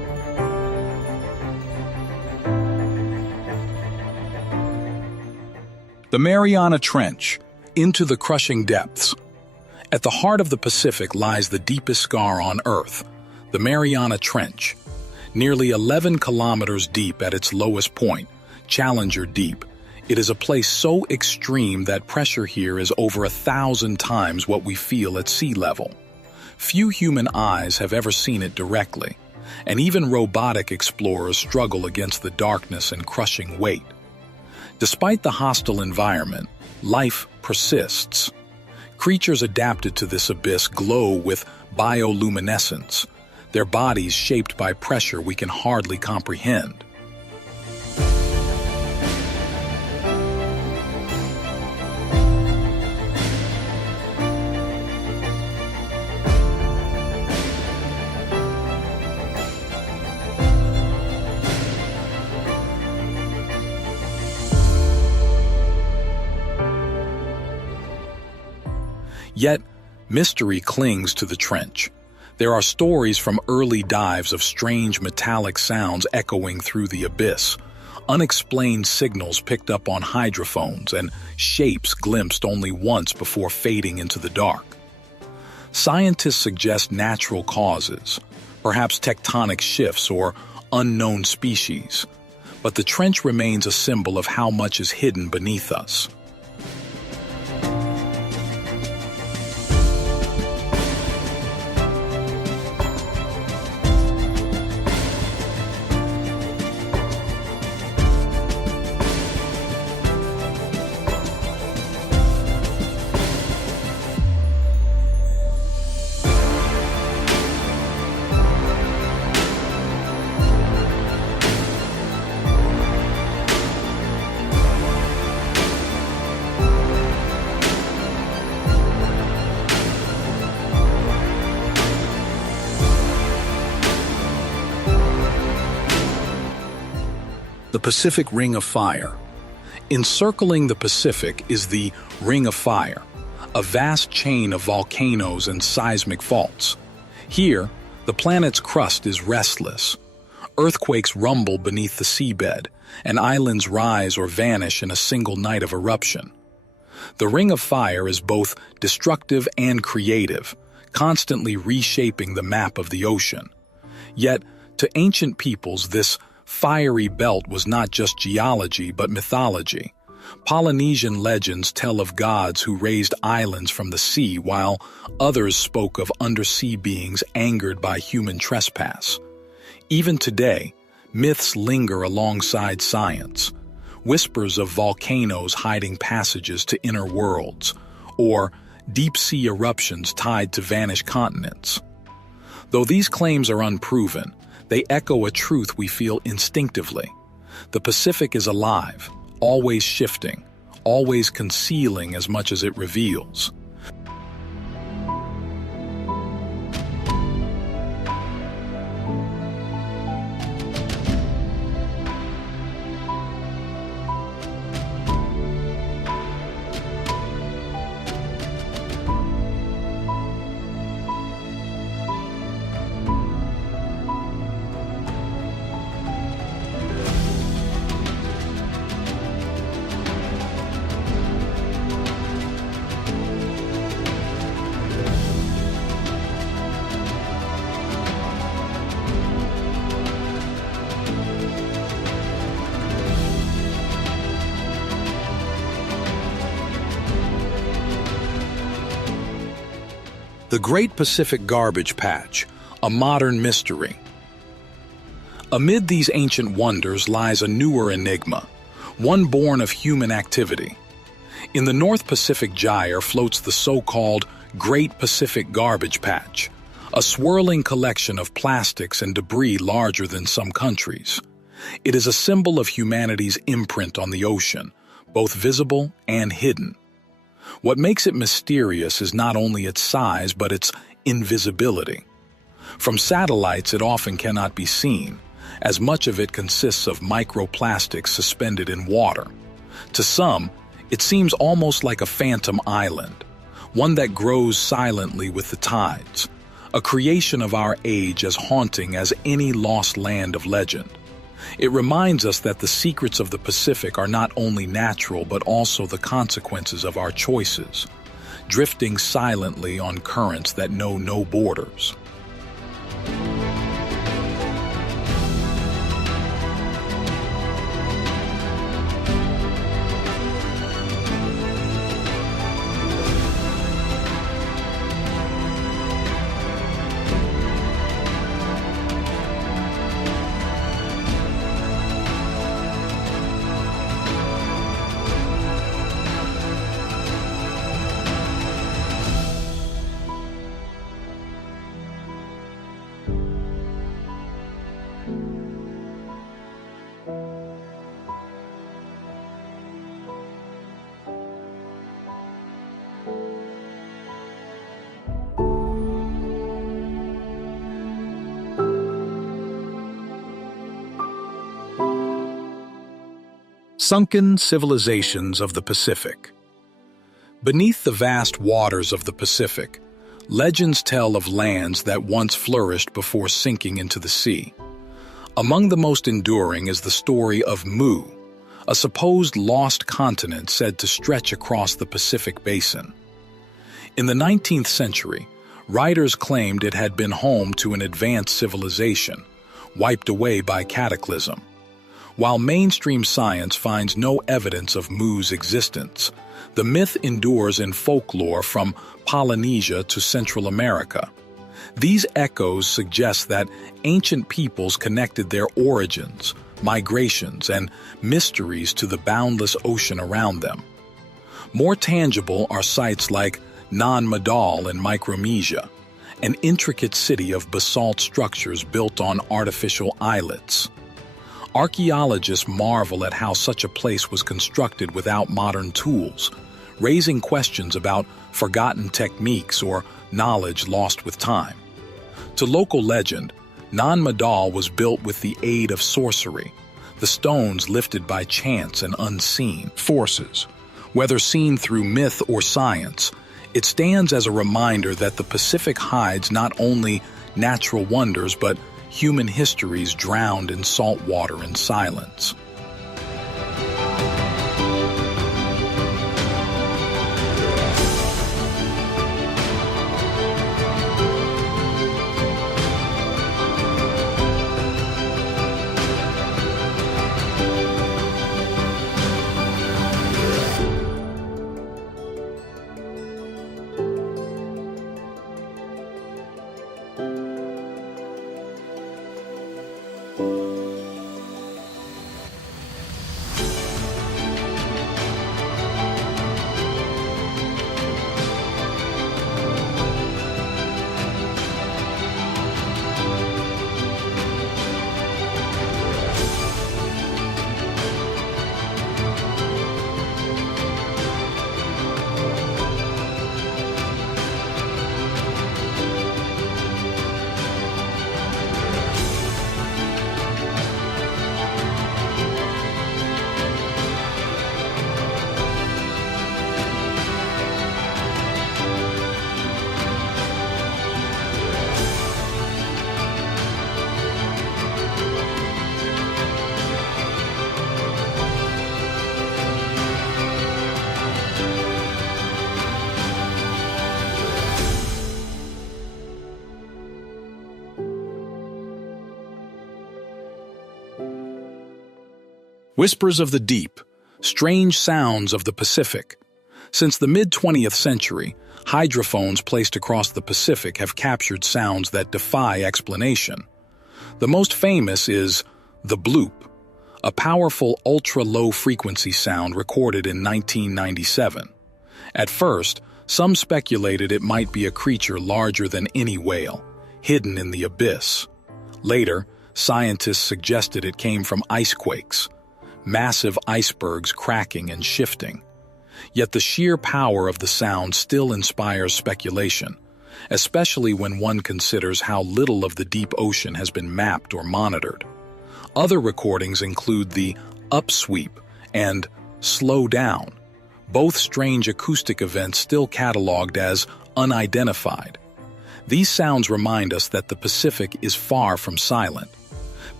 The Mariana Trench, into the crushing depths. At the heart of the Pacific lies the deepest scar on Earth, the Mariana Trench. Nearly 11 kilometers deep at its lowest point, Challenger Deep, it is a place so extreme that pressure here is over 1,000 times what we feel at sea level. Few human eyes have ever seen it directly, and even robotic explorers struggle against the darkness and crushing weight. Despite the hostile environment, life persists. Creatures adapted to this abyss glow with bioluminescence, their bodies shaped by pressure we can hardly comprehend. Yet, mystery clings to the trench. There are stories from early dives of strange metallic sounds echoing through the abyss, unexplained signals picked up on hydrophones, and shapes glimpsed only once before fading into the dark. Scientists suggest natural causes, perhaps tectonic shifts or unknown species, but the trench remains a symbol of how much is hidden beneath us. The Pacific Ring of Fire. Encircling the Pacific is the Ring of Fire, a vast chain of volcanoes and seismic faults. Here, the planet's crust is restless. Earthquakes rumble beneath the seabed, and islands rise or vanish in a single night of eruption. The Ring of Fire is both destructive and creative, constantly reshaping the map of the ocean. Yet, to ancient peoples, this fiery belt was not just geology but mythology. Polynesian legends tell of gods who raised islands from the sea, while others spoke of undersea beings angered by human trespass. Even today, myths linger alongside science. Whispers of volcanoes hiding passages to inner worlds, or deep-sea eruptions tied to vanished continents. Though these claims are unproven, they echo a truth we feel instinctively. The Pacific is alive, always shifting, always concealing as much as it reveals. The Great Pacific Garbage Patch, a modern mystery. Amid these ancient wonders lies a newer enigma, one born of human activity. In the North Pacific Gyre floats the so-called Great Pacific Garbage Patch, a swirling collection of plastics and debris larger than some countries. It is a symbol of humanity's imprint on the ocean, both visible and hidden. What makes it mysterious is not only its size, but its invisibility. From satellites, it often cannot be seen, as much of it consists of microplastics suspended in water. To some, it seems almost like a phantom island, one that grows silently with the tides, a creation of our age as haunting as any lost land of legend. It reminds us that the secrets of the Pacific are not only natural but also the consequences of our choices, drifting silently on currents that know no borders. Sunken civilizations of the Pacific. Beneath the vast waters of the Pacific, legends tell of lands that once flourished before sinking into the sea. Among the most enduring is the story of Mu, a supposed lost continent said to stretch across the Pacific basin. In the 19th century, writers claimed it had been home to an advanced civilization, wiped away by cataclysm. While mainstream science finds no evidence of Mu's existence, the myth endures in folklore from Polynesia to Central America. These echoes suggest that ancient peoples connected their origins, migrations, and mysteries to the boundless ocean around them. More tangible are sites like Nan Madol in Micronesia, an intricate city of basalt structures built on artificial islets. Archaeologists marvel at how such a place was constructed without modern tools, raising questions about forgotten techniques or knowledge lost with time. To local legend, Nan Madol was built with the aid of sorcery, the stones lifted by chance and unseen forces. Whether seen through myth or science, it stands as a reminder that the Pacific hides not only natural wonders but human histories drowned in salt water and silence. Whispers of the deep, strange sounds of the Pacific. Since the mid-20th century, hydrophones placed across the Pacific have captured sounds that defy explanation. The most famous is the bloop, a powerful ultra-low frequency sound recorded in 1997. At first, some speculated it might be a creature larger than any whale, hidden in the abyss. Later, scientists suggested it came from ice quakes, massive icebergs cracking and shifting. Yet the sheer power of the sound still inspires speculation, especially when one considers how little of the deep ocean has been mapped or monitored. Other recordings include the upsweep and slow down, both strange acoustic events still cataloged as unidentified. These sounds remind us that the Pacific is far from silent.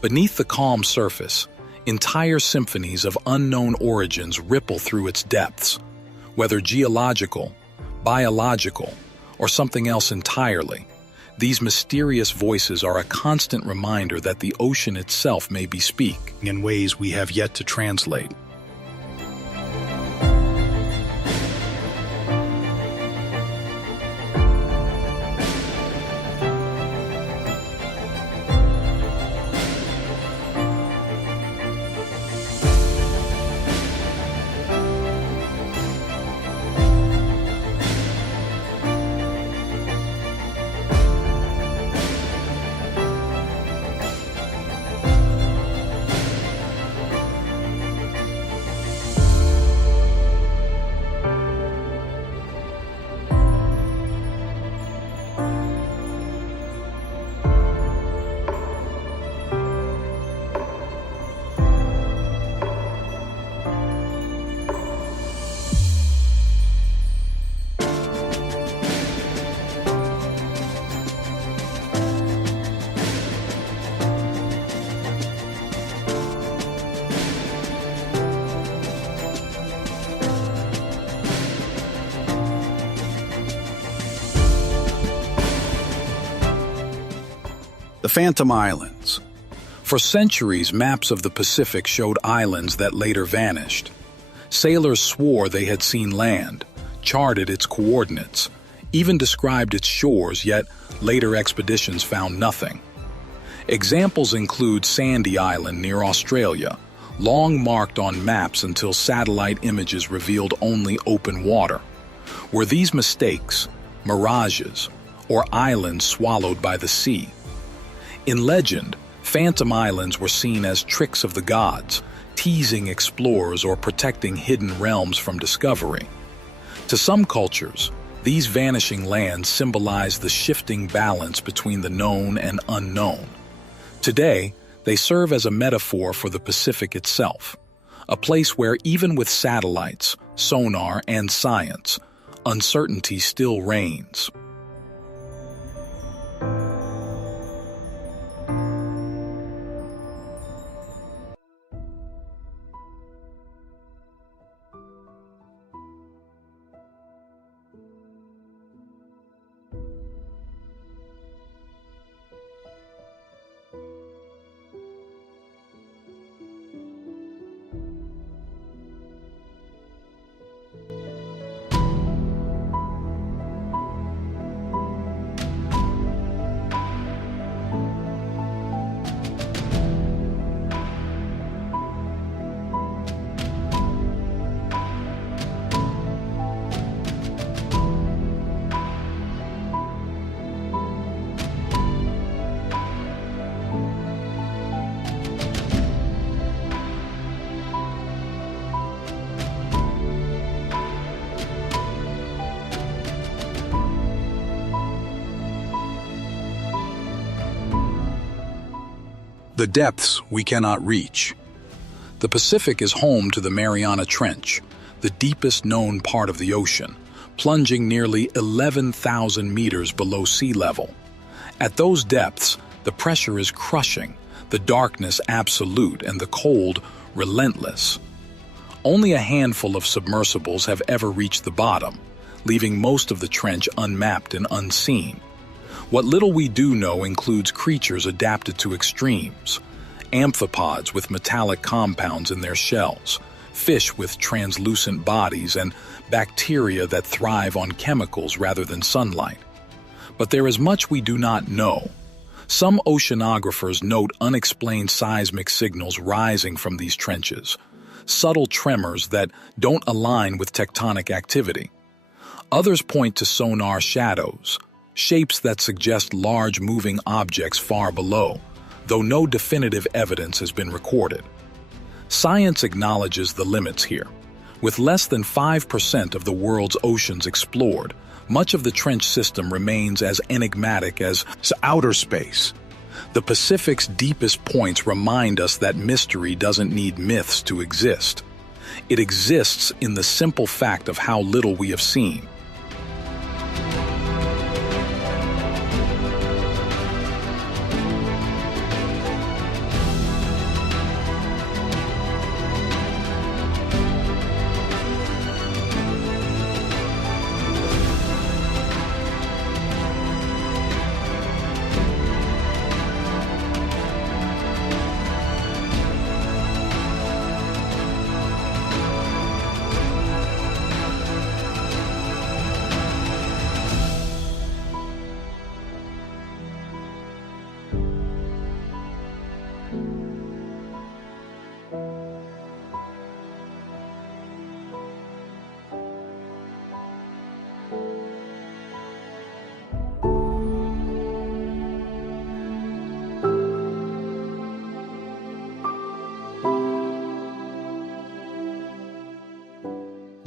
Beneath the calm surface, entire symphonies of unknown origins ripple through its depths, whether geological, biological, or something else entirely. These mysterious voices are a constant reminder that the ocean itself may be speaking in ways we have yet to translate. The Phantom Islands. For centuries, maps of the Pacific showed islands that later vanished. Sailors swore they had seen land, charted its coordinates, even described its shores, yet later expeditions found nothing. Examples include Sandy Island near Australia, long marked on maps until satellite images revealed only open water. Were these mistakes, mirages, or islands swallowed by the sea? In legend, Phantom Islands were seen as tricks of the gods, teasing explorers or protecting hidden realms from discovery. To some cultures, these vanishing lands symbolize the shifting balance between the known and unknown. Today, they serve as a metaphor for the Pacific itself, a place where even with satellites, sonar, and science, uncertainty still reigns. The depths we cannot reach. The Pacific is home to the Mariana Trench, the deepest known part of the ocean, plunging nearly 11,000 meters below sea level. At those depths, the pressure is crushing, the darkness absolute, and the cold relentless. Only a handful of submersibles have ever reached the bottom, leaving most of the trench unmapped and unseen. What little we do know includes creatures adapted to extremes, amphipods with metallic compounds in their shells, fish with translucent bodies, and bacteria that thrive on chemicals rather than sunlight. But there is much we do not know. Some oceanographers note unexplained seismic signals rising from these trenches, subtle tremors that don't align with tectonic activity. Others point to sonar shadows, shapes that suggest large moving objects far below, though no definitive evidence has been recorded. Science acknowledges the limits here. With less than 5% of the world's oceans explored, much of the trench system remains as enigmatic as outer space. The Pacific's deepest points remind us that mystery doesn't need myths to exist. It exists in the simple fact of how little we have seen.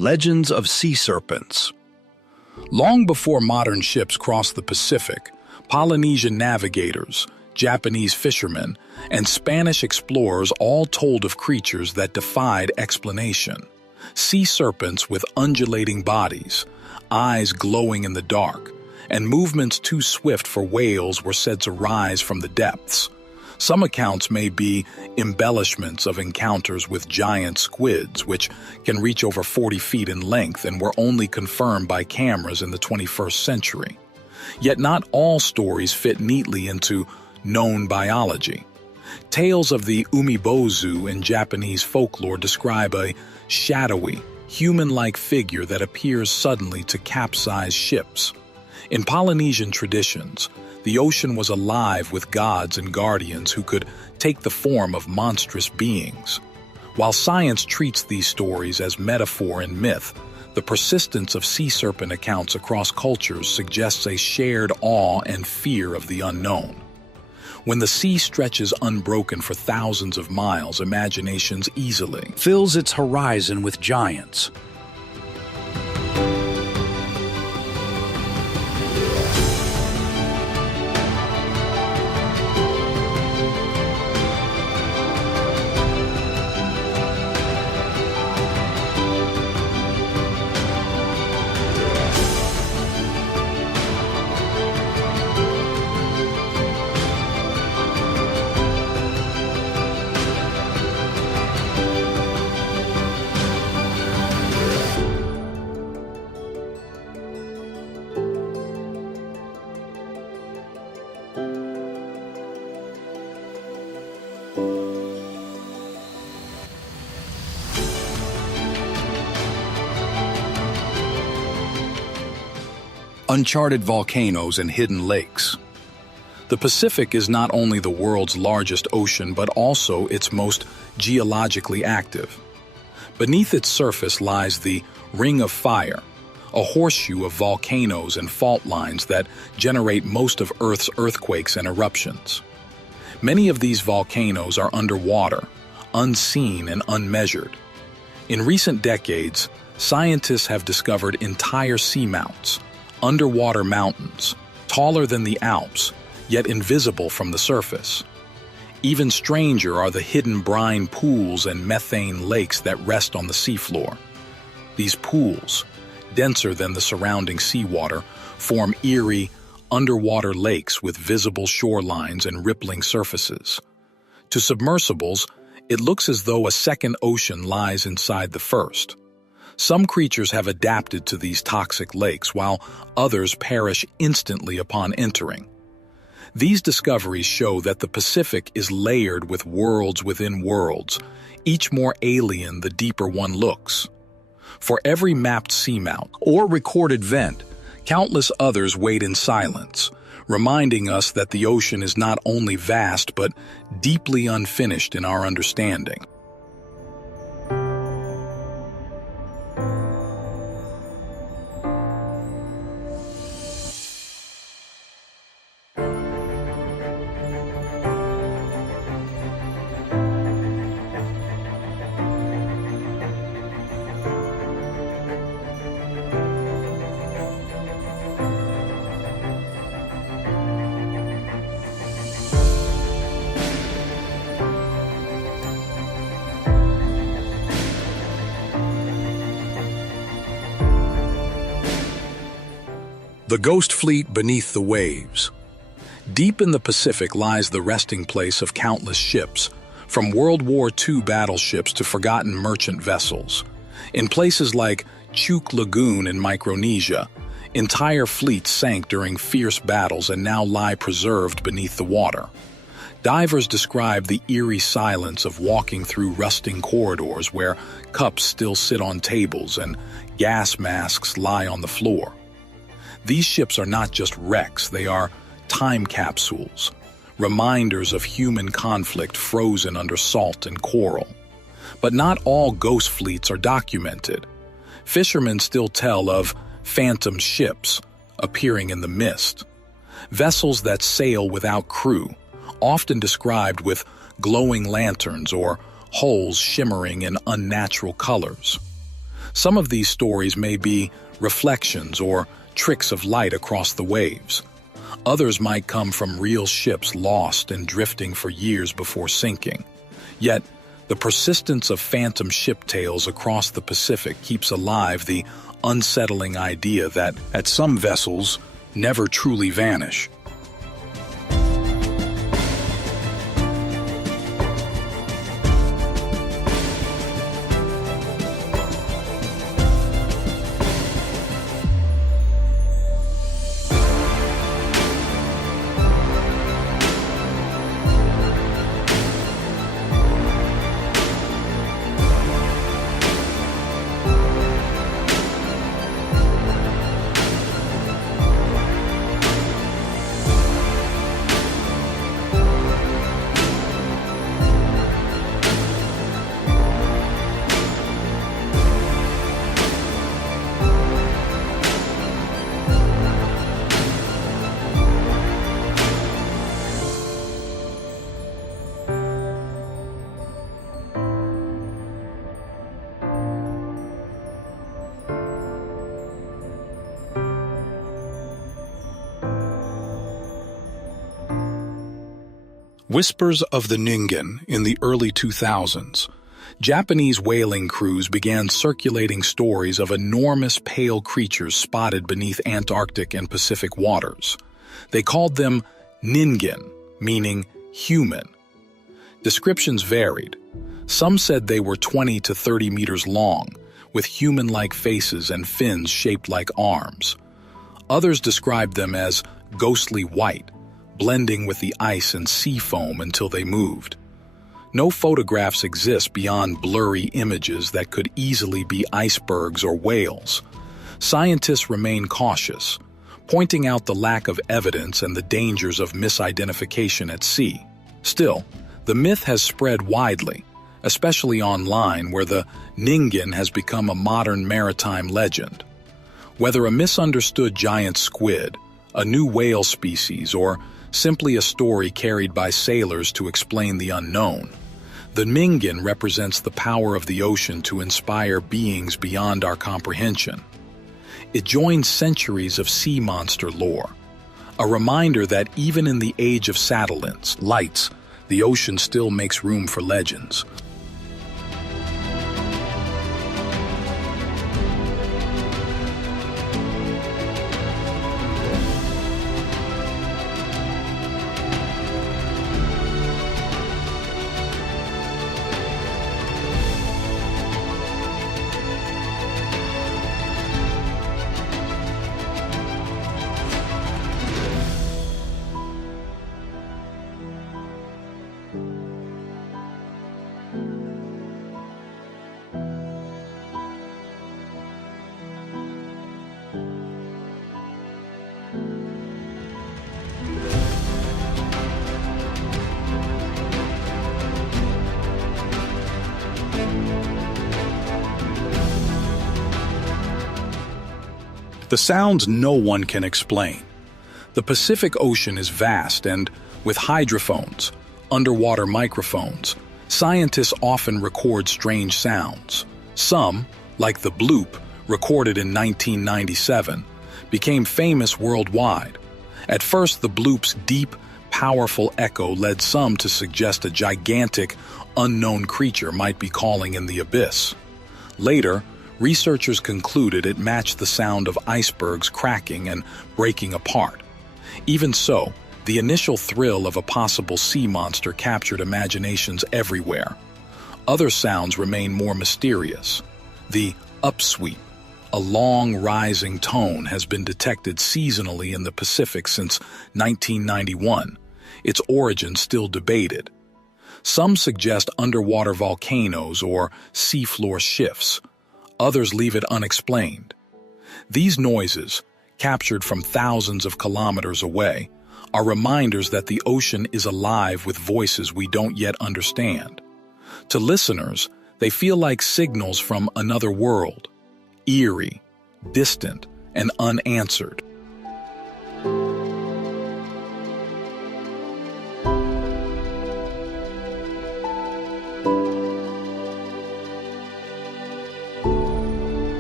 Legends of sea serpents. Long before modern ships crossed the Pacific, Polynesian navigators, Japanese fishermen, and Spanish explorers all told of creatures that defied explanation. Sea serpents with undulating bodies, eyes glowing in the dark, and movements too swift for whales were said to rise from the depths. Some accounts may be embellishments of encounters with giant squids, which can reach over 40 feet in length and were only confirmed by cameras in the 21st century. Yet not all stories fit neatly into known biology. Tales of the umibozu in Japanese folklore describe a shadowy, human-like figure that appears suddenly to capsize ships. In Polynesian traditions, the ocean was alive with gods and guardians who could take the form of monstrous beings. While science treats these stories as metaphor and myth, the persistence of sea serpent accounts across cultures suggests a shared awe and fear of the unknown. When the sea stretches unbroken for thousands of miles, imaginations easily Fills its horizon with giants. Uncharted volcanoes and hidden lakes. The Pacific is not only the world's largest ocean but also its most geologically active. Beneath its surface lies the Ring of Fire, a horseshoe of volcanoes and fault lines that generate most of Earth's earthquakes and eruptions. Many of these volcanoes are underwater, unseen and unmeasured. In recent decades, scientists have discovered entire seamounts, underwater mountains, taller than the Alps, yet invisible from the surface. Even stranger are the hidden brine pools and methane lakes that rest on the seafloor. These pools, denser than the surrounding seawater, form eerie, underwater lakes with visible shorelines and rippling surfaces. To submersibles, it looks as though a second ocean lies inside the first. Some creatures have adapted to these toxic lakes, while others perish instantly upon entering. These discoveries show that the Pacific is layered with worlds within worlds, each more alien the deeper one looks. For every mapped seamount or recorded vent, countless others wait in silence, reminding us that the ocean is not only vast but deeply unfinished in our understanding. The ghost fleet beneath the waves. Deep in the Pacific lies the resting place of countless ships, from World War II battleships to forgotten merchant vessels. In places like Truk Lagoon in Micronesia, entire fleets sank during fierce battles and now lie preserved beneath the water. Divers describe the eerie silence of walking through rusting corridors where cups still sit on tables and gas masks lie on the floor. These ships are not just wrecks, they are time capsules, reminders of human conflict frozen under salt and coral. But not all ghost fleets are documented. Fishermen still tell of phantom ships appearing in the mist, vessels that sail without crew, often described with glowing lanterns or hulls shimmering in unnatural colors. Some of these stories may be reflections or tricks of light across the waves. Others might come from real ships lost and drifting for years before sinking. Yet, the persistence of phantom ship tales across the Pacific keeps alive the unsettling idea that some vessels never truly vanish. Whispers of the Ningan in the early 2000s. Japanese whaling crews began circulating stories of enormous pale creatures spotted beneath Antarctic and Pacific waters. They called them Ningan, meaning human. Descriptions varied. Some said they were 20 to 30 meters long, with human-like faces and fins shaped like arms. Others described them as ghostly white, blending with the ice and sea foam until they moved. No photographs exist beyond blurry images that could easily be icebergs or whales. Scientists remain cautious, pointing out the lack of evidence and the dangers of misidentification at sea. Still, the myth has spread widely, especially online where the Ningan has become a modern maritime legend. Whether a misunderstood giant squid, a new whale species, or simply a story carried by sailors to explain the unknown, the Ningan represents the power of the ocean to inspire beings beyond our comprehension. It joins centuries of sea monster lore, a reminder that even in the age of satellites, lights, the ocean still makes room for legends. The sounds no one can explain. The Pacific Ocean is vast and, with hydrophones, underwater microphones, scientists often record strange sounds. Some, like the bloop, recorded in 1997, became famous worldwide. At first, the bloop's deep, powerful echo led some to suggest a gigantic, unknown creature might be calling in the abyss. Later, researchers concluded it matched the sound of icebergs cracking and breaking apart. Even so, the initial thrill of a possible sea monster captured imaginations everywhere. Other sounds remain more mysterious. The upsweep, a long rising tone, has been detected seasonally in the Pacific since 1991, its origin still debated. Some suggest underwater volcanoes or seafloor shifts. Others leave it unexplained. These noises, captured from thousands of kilometers away, are reminders that the ocean is alive with voices we don't yet understand. To listeners, they feel like signals from another world, eerie, distant, and unanswered.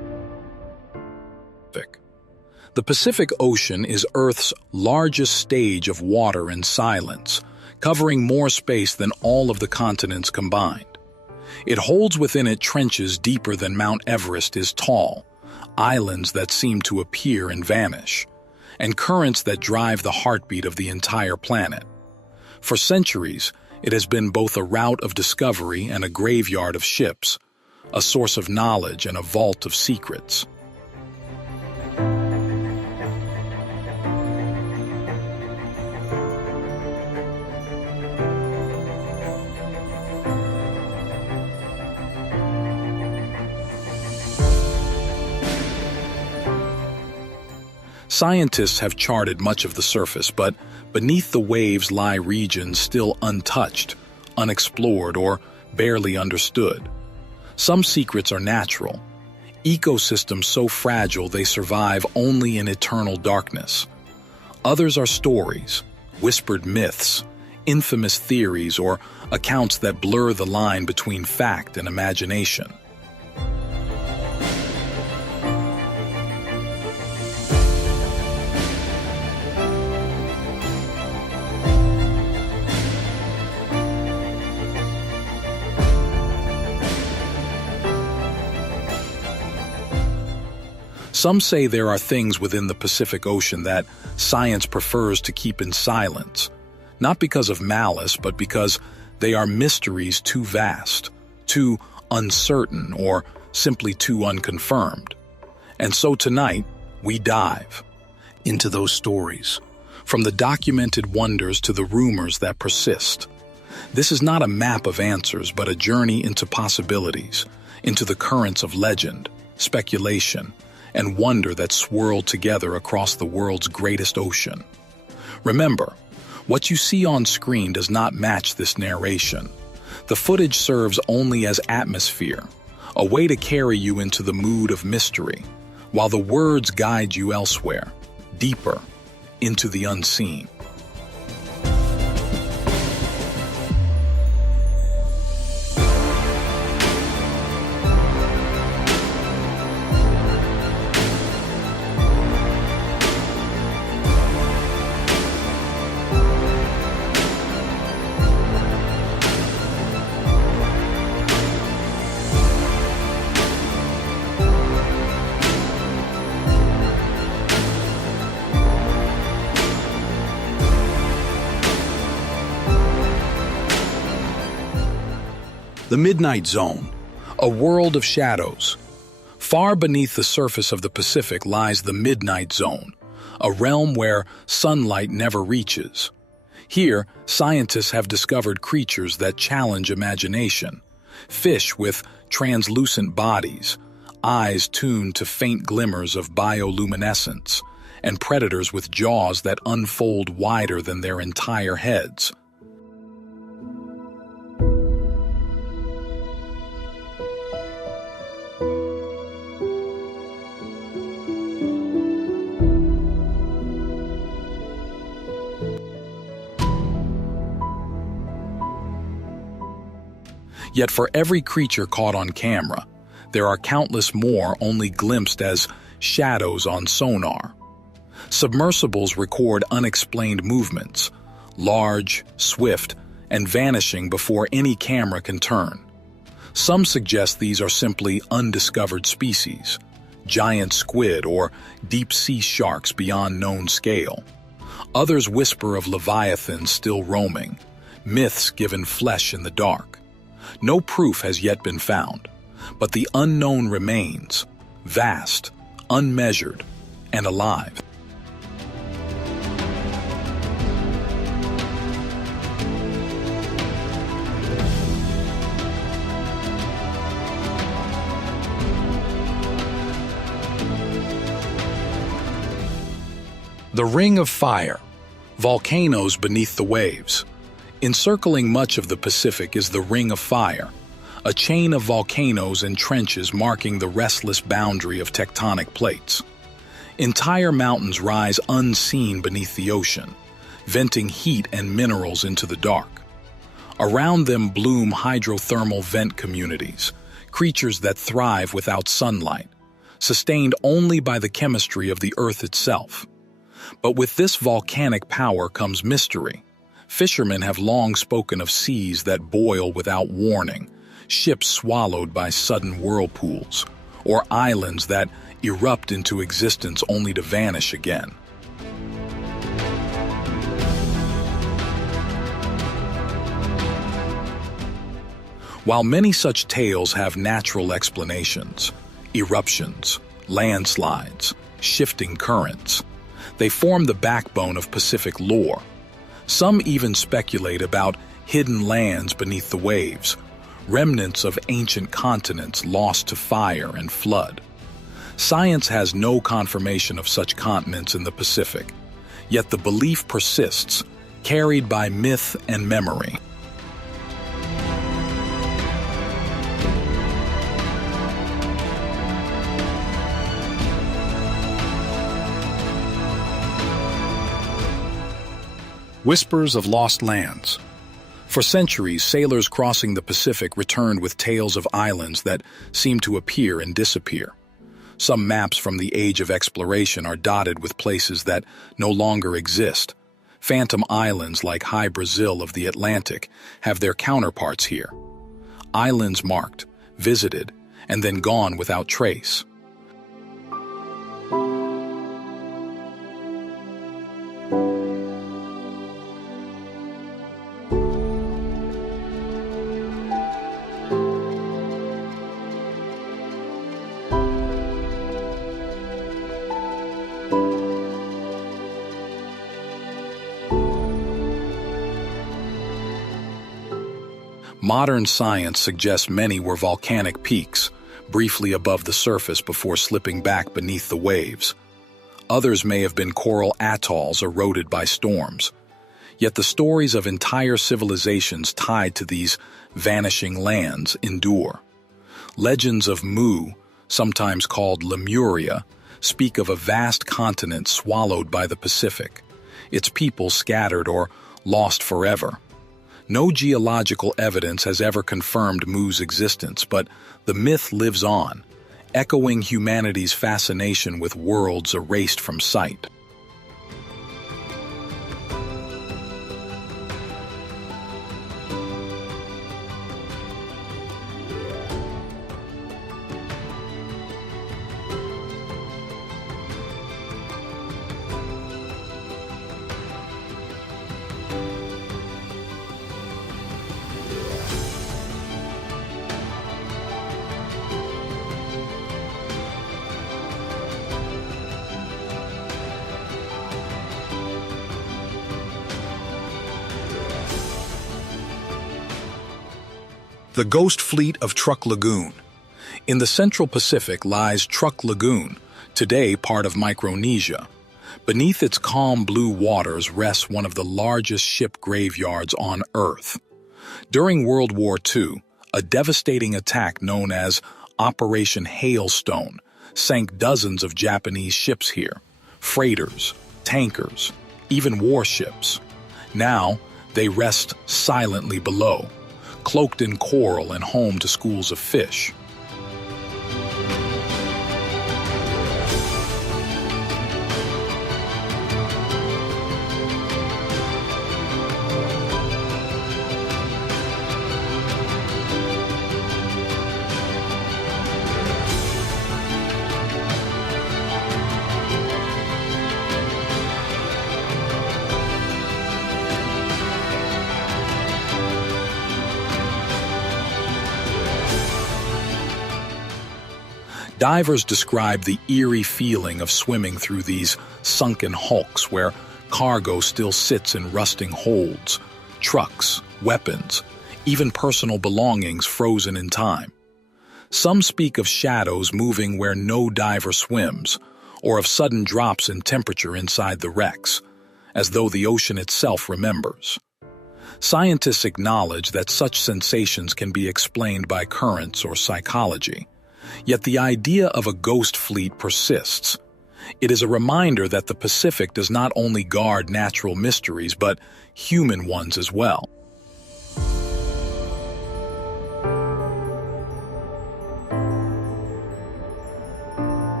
The Pacific Ocean is Earth's largest stage of water and silence, covering more space than all of the continents combined. It holds within it trenches deeper than Mount Everest is tall, islands that seem to appear and vanish, and currents that drive the heartbeat of the entire planet. For centuries, it has been both a route of discovery and a graveyard of ships, a source of knowledge and a vault of secrets. Scientists have charted much of the surface, but beneath the waves lie regions still untouched, unexplored, or barely understood. Some secrets are natural, ecosystems so fragile they survive only in eternal darkness. Others are stories, whispered myths, infamous theories, or accounts that blur the line between fact and imagination. Some say there are things within the Pacific Ocean that science prefers to keep in silence, not because of malice, but because they are mysteries too vast, too uncertain, or simply too unconfirmed. And so tonight, we dive into those stories, from the documented wonders to the rumors that persist. This is not a map of answers, but a journey into possibilities, into the currents of legend, speculation, and wonder that swirl together across the world's greatest ocean. Remember, what you see on screen does not match this narration. The footage serves only as atmosphere, a way to carry you into the mood of mystery, while the words guide you elsewhere, deeper, into the unseen. The Midnight Zone, A world of shadows. Far beneath the surface of the Pacific lies the Midnight Zone, a realm where sunlight never reaches. Here, scientists have discovered creatures that challenge imagination. Fish with translucent bodies, eyes tuned to faint glimmers of bioluminescence, and predators with jaws that unfold wider than their entire heads. Yet for every creature caught on camera, there are countless more only glimpsed as shadows on sonar. Submersibles record unexplained movements, large, swift, and vanishing before any camera can turn. Some suggest these are simply undiscovered species, giant squid or deep-sea sharks beyond known scale. Others whisper of leviathans still roaming, myths given flesh in the dark. No proof has yet been found, but the unknown remains, vast, unmeasured, and alive. The Ring of Fire, volcanoes beneath the waves. Encircling much of the Pacific is the Ring of Fire, a chain of volcanoes and trenches marking the restless boundary of tectonic plates. Entire mountains rise unseen beneath the ocean, venting heat and minerals into the dark. Around them bloom hydrothermal vent communities, creatures that thrive without sunlight, sustained only by the chemistry of the Earth itself. But with this volcanic power comes mystery. Fishermen have long spoken of seas that boil without warning, ships swallowed by sudden whirlpools, or islands that erupt into existence only to vanish again. While many such tales have natural explanations, eruptions, landslides, shifting currents, they form the backbone of Pacific lore. Some even speculate about hidden lands beneath the waves, remnants of ancient continents lost to fire and flood. Science has no confirmation of such continents in the Pacific, yet the belief persists, carried by myth and memory. Whispers of lost lands. For centuries, sailors crossing the Pacific returned with tales of islands that seem to appear and disappear. Some maps from the age of exploration are dotted with places that no longer exist. Phantom islands like High Brazil of the Atlantic have their counterparts here. Islands marked, visited, and then gone without trace. Modern science suggests many were volcanic peaks, briefly above the surface before slipping back beneath the waves. Others may have been coral atolls eroded by storms. Yet the stories of entire civilizations tied to these vanishing lands endure. Legends of Mu, sometimes called Lemuria, speak of a vast continent swallowed by the Pacific, its people scattered or lost forever. No geological evidence has ever confirmed Mu's existence, but the myth lives on, echoing humanity's fascination with worlds erased from sight. The Ghost Fleet of Truk Lagoon. In the Central Pacific lies Truk Lagoon, today part of Micronesia. Beneath its calm blue waters rests one of the largest ship graveyards on Earth. During World War II, a devastating attack known as Operation Hailstone sank dozens of Japanese ships here, freighters, tankers, even warships. Now, they rest silently below, cloaked in coral and home to schools of fish. Divers describe the eerie feeling of swimming through these sunken hulks where cargo still sits in rusting holds, trucks, weapons, even personal belongings frozen in time. Some speak of shadows moving where no diver swims, or of sudden drops in temperature inside the wrecks, as though the ocean itself remembers. Scientists acknowledge that such sensations can be explained by currents or psychology. Yet the idea of a ghost fleet persists. It is a reminder that the Pacific does not only guard natural mysteries, but human ones as well.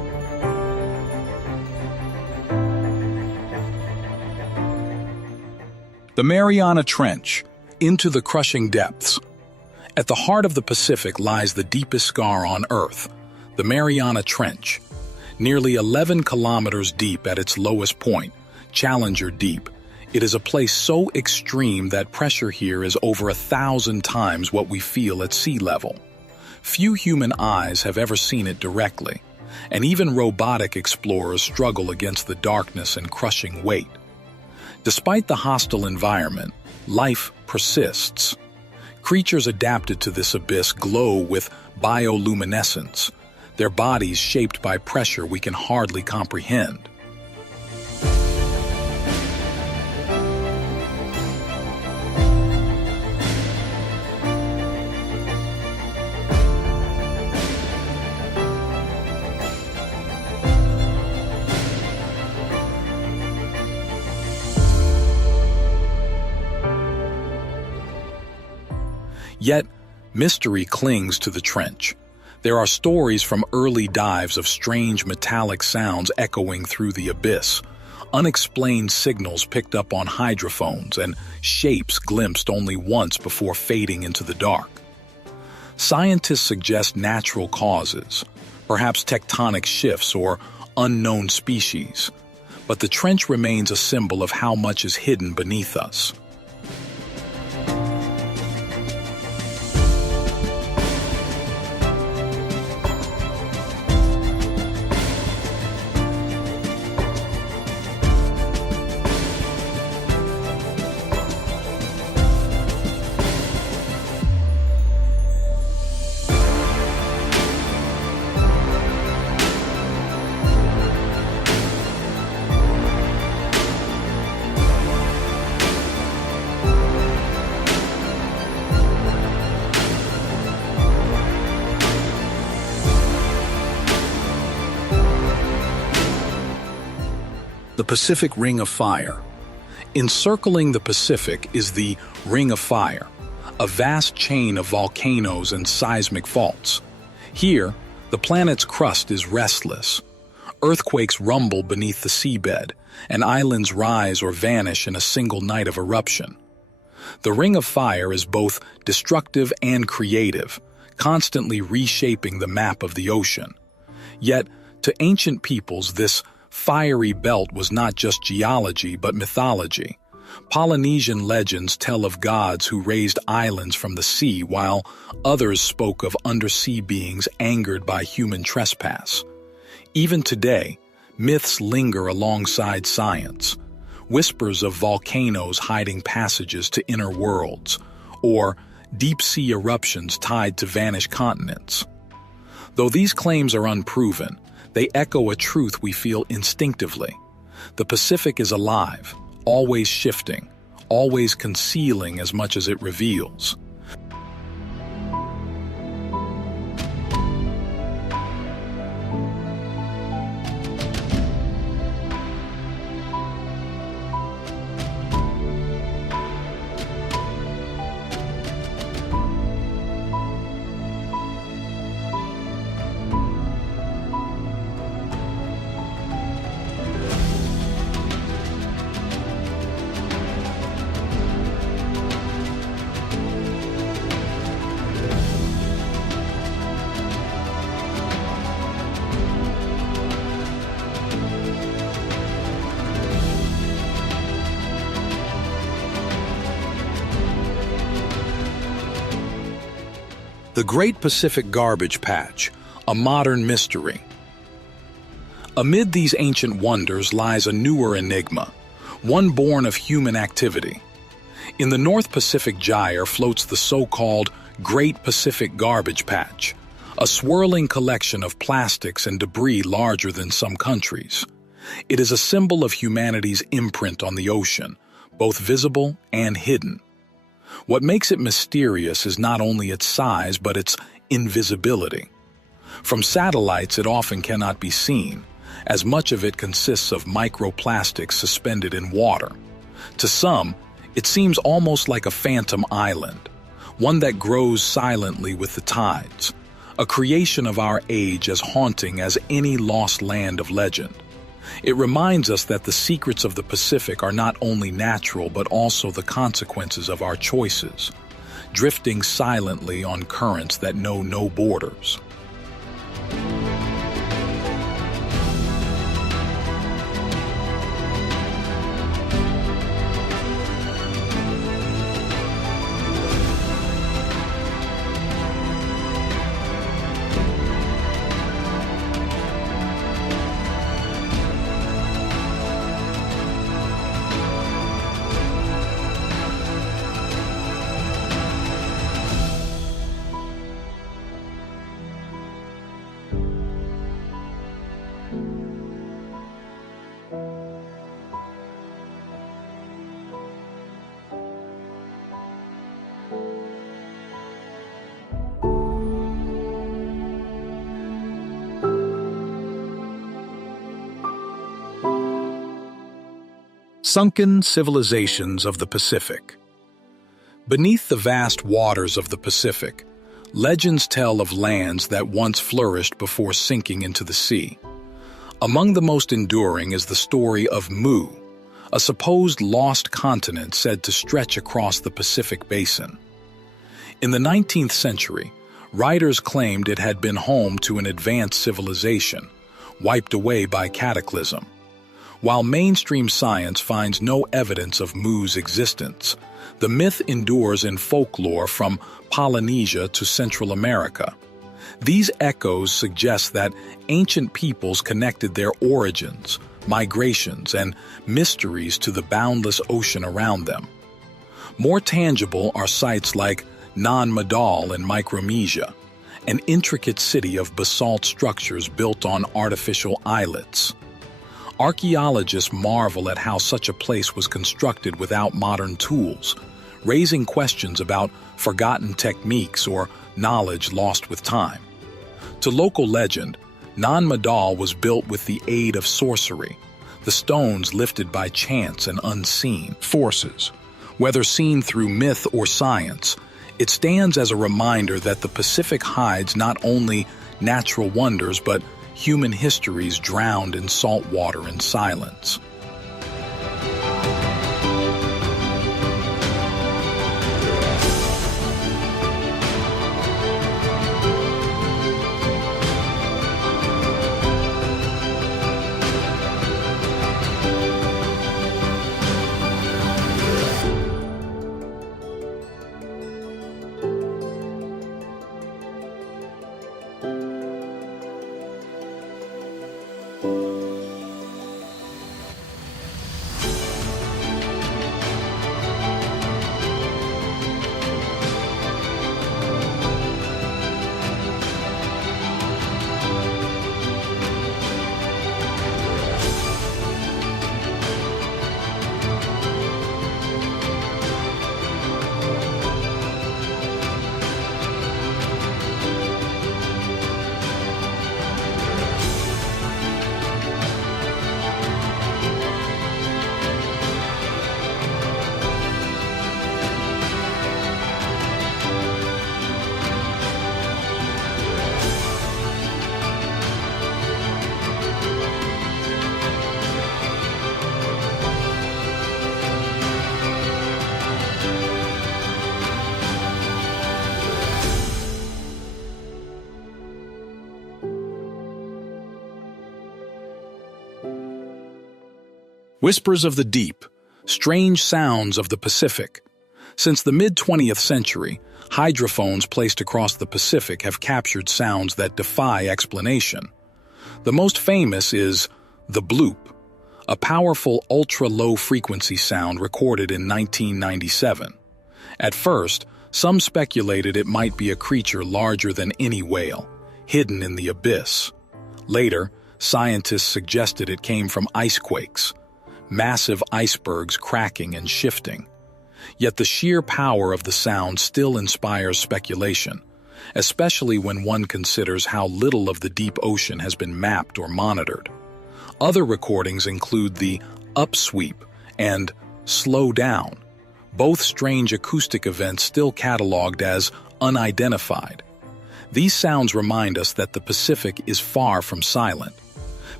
The Mariana Trench, into the crushing depths. At the heart of the Pacific lies the deepest scar on Earth, the Mariana Trench. Nearly 11 kilometers deep at its lowest point, Challenger Deep, it is a place so extreme that pressure here is over 1,000 times what we feel at sea level. Few human eyes have ever seen it directly, and even robotic explorers struggle against the darkness and crushing weight. Despite the hostile environment, life persists. Creatures adapted to this abyss glow with bioluminescence, their bodies shaped by pressure we can hardly comprehend. Yet, mystery clings to the trench. There are stories from early dives of strange metallic sounds echoing through the abyss, unexplained signals picked up on hydrophones, and shapes glimpsed only once before fading into the dark. Scientists suggest natural causes, perhaps tectonic shifts or unknown species, but the trench remains a symbol of how much is hidden beneath us. The Pacific Ring of Fire. Encircling the Pacific is the Ring of Fire, a vast chain of volcanoes and seismic faults. Here, the planet's crust is restless. Earthquakes rumble beneath the seabed, and islands rise or vanish in a single night of eruption. The Ring of Fire is both destructive and creative, constantly reshaping the map of the ocean. Yet, to ancient peoples, this fiery belt was not just geology but mythology. Polynesian legends tell of gods who raised islands from the sea, while others spoke of undersea beings angered by human trespass. Even today, myths linger alongside science. Whispers of volcanoes hiding passages to inner worlds, or deep-sea eruptions tied to vanished continents. Though these claims are unproven, they echo a truth we feel instinctively. The Pacific is alive, always shifting, always concealing as much as it reveals. The Great Pacific Garbage Patch, a modern mystery. Amid these ancient wonders lies a newer enigma, one born of human activity. In the North Pacific Gyre floats the so-called Great Pacific Garbage Patch, a swirling collection of plastics and debris larger than some countries. It is a symbol of humanity's imprint on the ocean, both visible and hidden. What makes it mysterious is not only its size, but its invisibility. From satellites, it often cannot be seen, as much of it consists of microplastics suspended in water. To some, it seems almost like a phantom island, one that grows silently with the tides, a creation of our age as haunting as any lost land of legend. It reminds us that the secrets of the Pacific are not only natural but also the consequences of our choices, drifting silently on currents that know no borders. Sunken civilizations of the Pacific. Beneath the vast waters of the Pacific, legends tell of lands that once flourished before sinking into the sea. Among the most enduring is the story of Mu, a supposed lost continent said to stretch across the Pacific basin. In the 19th century, writers claimed it had been home to an advanced civilization, wiped away by cataclysm. While mainstream science finds no evidence of Mu's existence, the myth endures in folklore from Polynesia to Central America. These echoes suggest that ancient peoples connected their origins, migrations, and mysteries to the boundless ocean around them. More tangible are sites like Nan Madol in Micronesia, an intricate city of basalt structures built on artificial islets. Archaeologists marvel at how such a place was constructed without modern tools, raising questions about forgotten techniques or knowledge lost with time. To local legend, Nan Madol was built with the aid of sorcery, the stones lifted by chance and unseen forces. Whether seen through myth or science, it stands as a reminder that the Pacific hides not only natural wonders but human histories drowned in salt water and silence. Whispers of the deep, strange sounds of the Pacific. Since the mid-20th century, hydrophones placed across the Pacific have captured sounds that defy explanation. The most famous is the bloop, a powerful ultra-low frequency sound recorded in 1997. At first, some speculated it might be a creature larger than any whale, hidden in the abyss. Later, scientists suggested it came from icequakes, massive icebergs cracking and shifting. Yet the sheer power of the sound still inspires speculation, especially when one considers how little of the deep ocean has been mapped or monitored. Other recordings include the upsweep and slow down, both strange acoustic events still cataloged as unidentified. These sounds remind us that the Pacific is far from silent.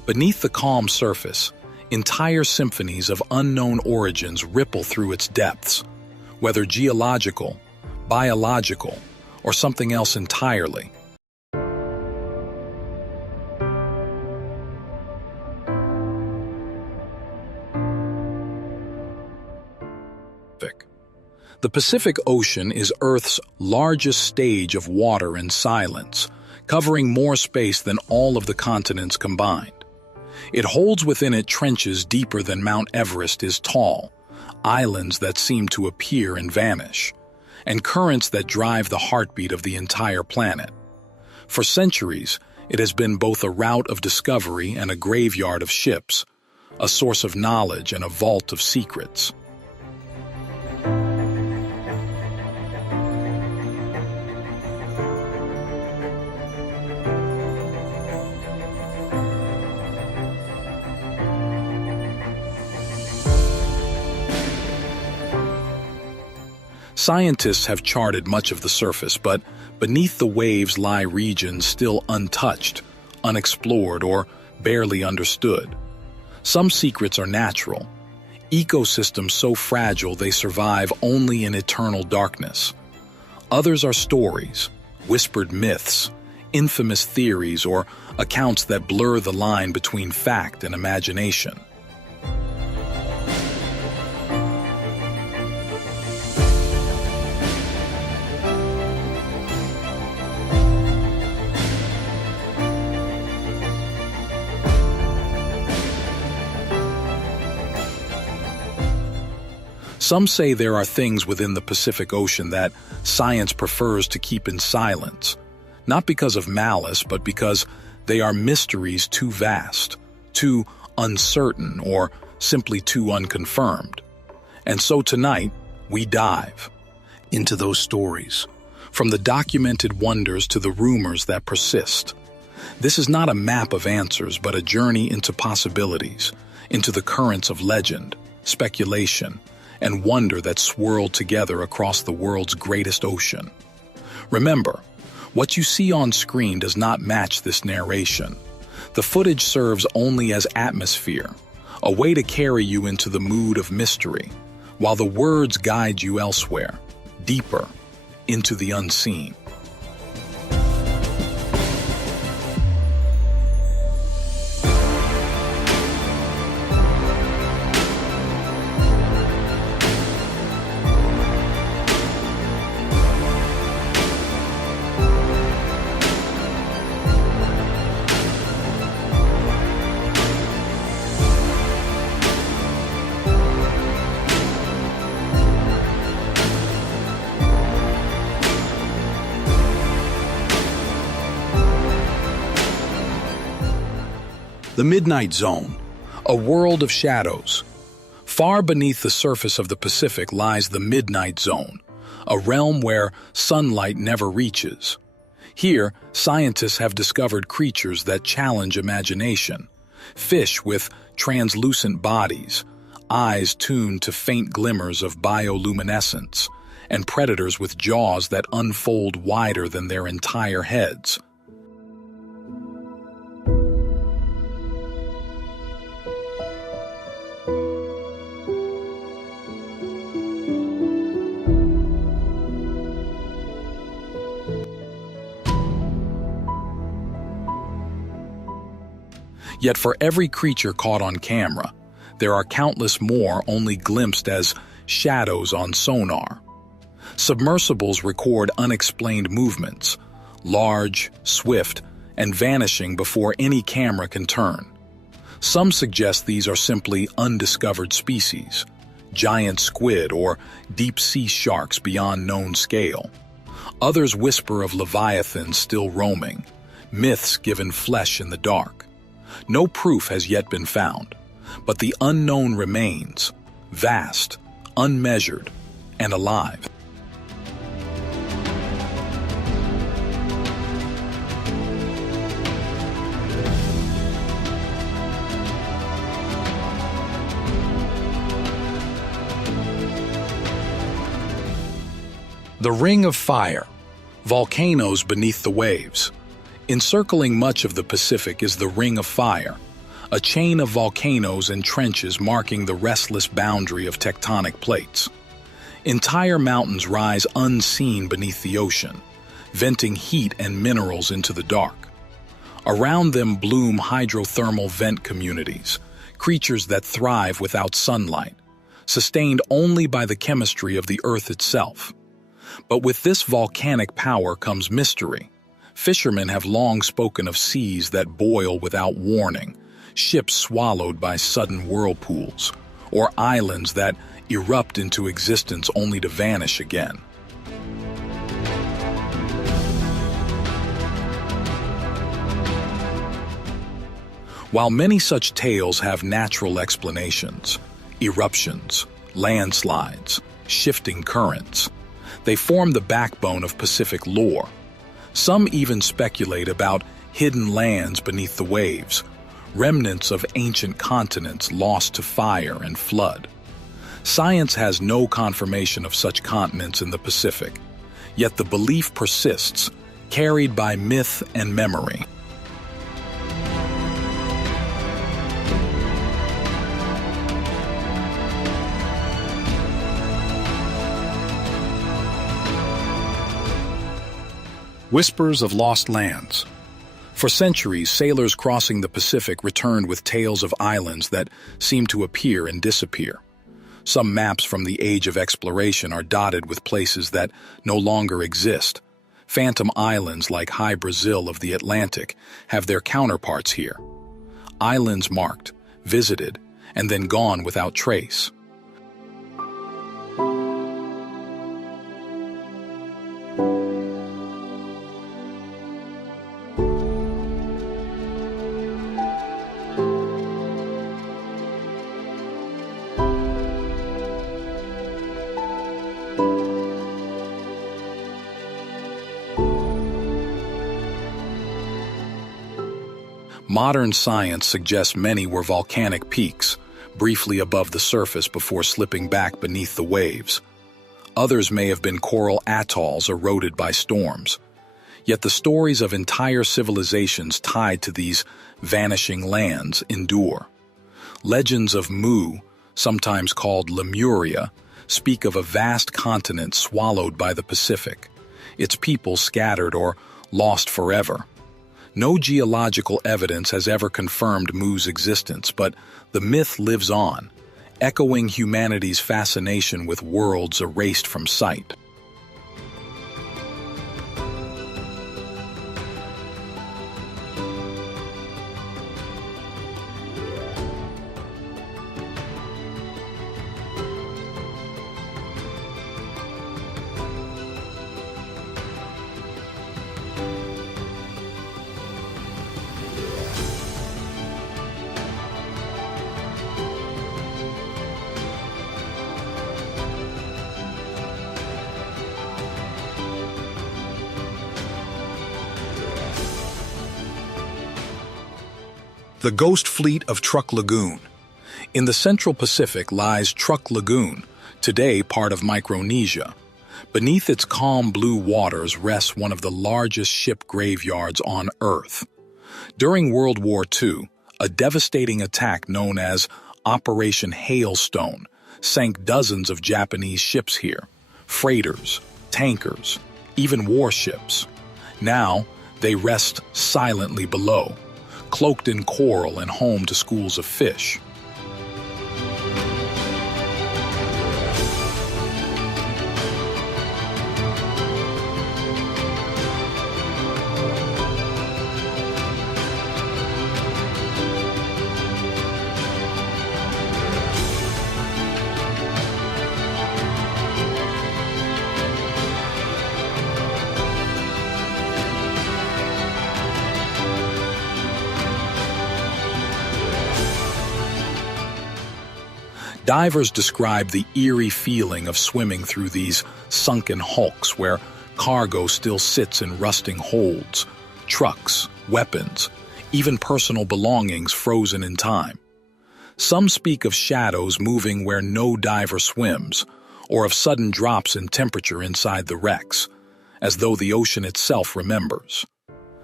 Beneath the calm surface, entire symphonies of unknown origins ripple through its depths, whether geological, biological, or something else entirely. The Pacific Ocean is Earth's largest stage of water and silence, covering more space than all of the continents combined. It holds within it trenches deeper than Mount Everest is tall, islands that seem to appear and vanish, and currents that drive the heartbeat of the entire planet. For centuries, it has been both a route of discovery and a graveyard of ships, a source of knowledge and a vault of secrets. Scientists have charted much of the surface, but beneath the waves lie regions still untouched, unexplored, or barely understood. Some secrets are natural, ecosystems so fragile they survive only in eternal darkness. Others are stories, whispered myths, infamous theories, or accounts that blur the line between fact and imagination. Some say there are things within the Pacific Ocean that science prefers to keep in silence, not because of malice, but because they are mysteries too vast, too uncertain, or simply too unconfirmed. And so tonight, we dive into those stories, from the documented wonders to the rumors that persist. This is not a map of answers, but a journey into possibilities, into the currents of legend, speculation, and wonder that swirl together across the world's greatest ocean. Remember, what you see on screen does not match this narration. The footage serves only as atmosphere, a way to carry you into the mood of mystery, while the words guide you elsewhere, deeper, into the unseen. the Midnight Zone, a world of shadows. Far beneath the surface of the Pacific lies the Midnight Zone, a realm where sunlight never reaches. Here, scientists have discovered creatures that challenge imagination. Fish with translucent bodies, eyes tuned to faint glimmers of bioluminescence, and predators with jaws that unfold wider than their entire heads. Yet for every creature caught on camera, there are countless more only glimpsed as shadows on sonar. Submersibles record unexplained movements, large, swift, and vanishing before any camera can turn. Some suggest these are simply undiscovered species, giant squid or deep-sea sharks beyond known scale. Others whisper of leviathans still roaming, myths given flesh in the dark. No proof has yet been found, but the unknown remains, vast, unmeasured, and alive. The Ring of Fire, volcanoes beneath the waves. Encircling much of the Pacific is the Ring of Fire, a chain of volcanoes and trenches marking the restless boundary of tectonic plates. Entire mountains rise unseen beneath the ocean, venting heat and minerals into the dark. Around them bloom hydrothermal vent communities, creatures that thrive without sunlight, sustained only by the chemistry of the Earth itself. But with this volcanic power comes mystery. Fishermen have long spoken of seas that boil without warning, ships swallowed by sudden whirlpools, or islands that erupt into existence only to vanish again. While many such tales have natural explanations, eruptions, landslides, shifting currents, they form the backbone of Pacific lore. Some even speculate about hidden lands beneath the waves, remnants of ancient continents lost to fire and flood. Science has no confirmation of such continents in the Pacific, yet the belief persists, carried by myth and memory. Whispers of lost lands. For centuries, sailors crossing the Pacific returned with tales of islands that seem to appear and disappear. Some maps from the age of exploration are dotted with places that no longer exist. Phantom islands like High Brazil of the Atlantic have their counterparts here. Islands marked, visited, and then gone without trace. Modern science suggests many were volcanic peaks, briefly above the surface before slipping back beneath the waves. Others may have been coral atolls eroded by storms. Yet the stories of entire civilizations tied to these vanishing lands endure. Legends of Mu, sometimes called Lemuria, speak of a vast continent swallowed by the Pacific, its people scattered or lost forever. No geological evidence has ever confirmed Mu's existence, but the myth lives on, echoing humanity's fascination with worlds erased from sight. The Ghost Fleet of Truk Lagoon. In the Central Pacific lies Truk Lagoon, today part of Micronesia. Beneath its calm blue waters rests one of the largest ship graveyards on Earth. During World War II, a devastating attack known as Operation Hailstone sank dozens of Japanese ships here, freighters, tankers, even warships. Now, they rest silently below, cloaked in coral and home to schools of fish. Divers describe the eerie feeling of swimming through these sunken hulks where cargo still sits in rusting holds, trucks, weapons, even personal belongings frozen in time. Some speak of shadows moving where no diver swims, or of sudden drops in temperature inside the wrecks, as though the ocean itself remembers.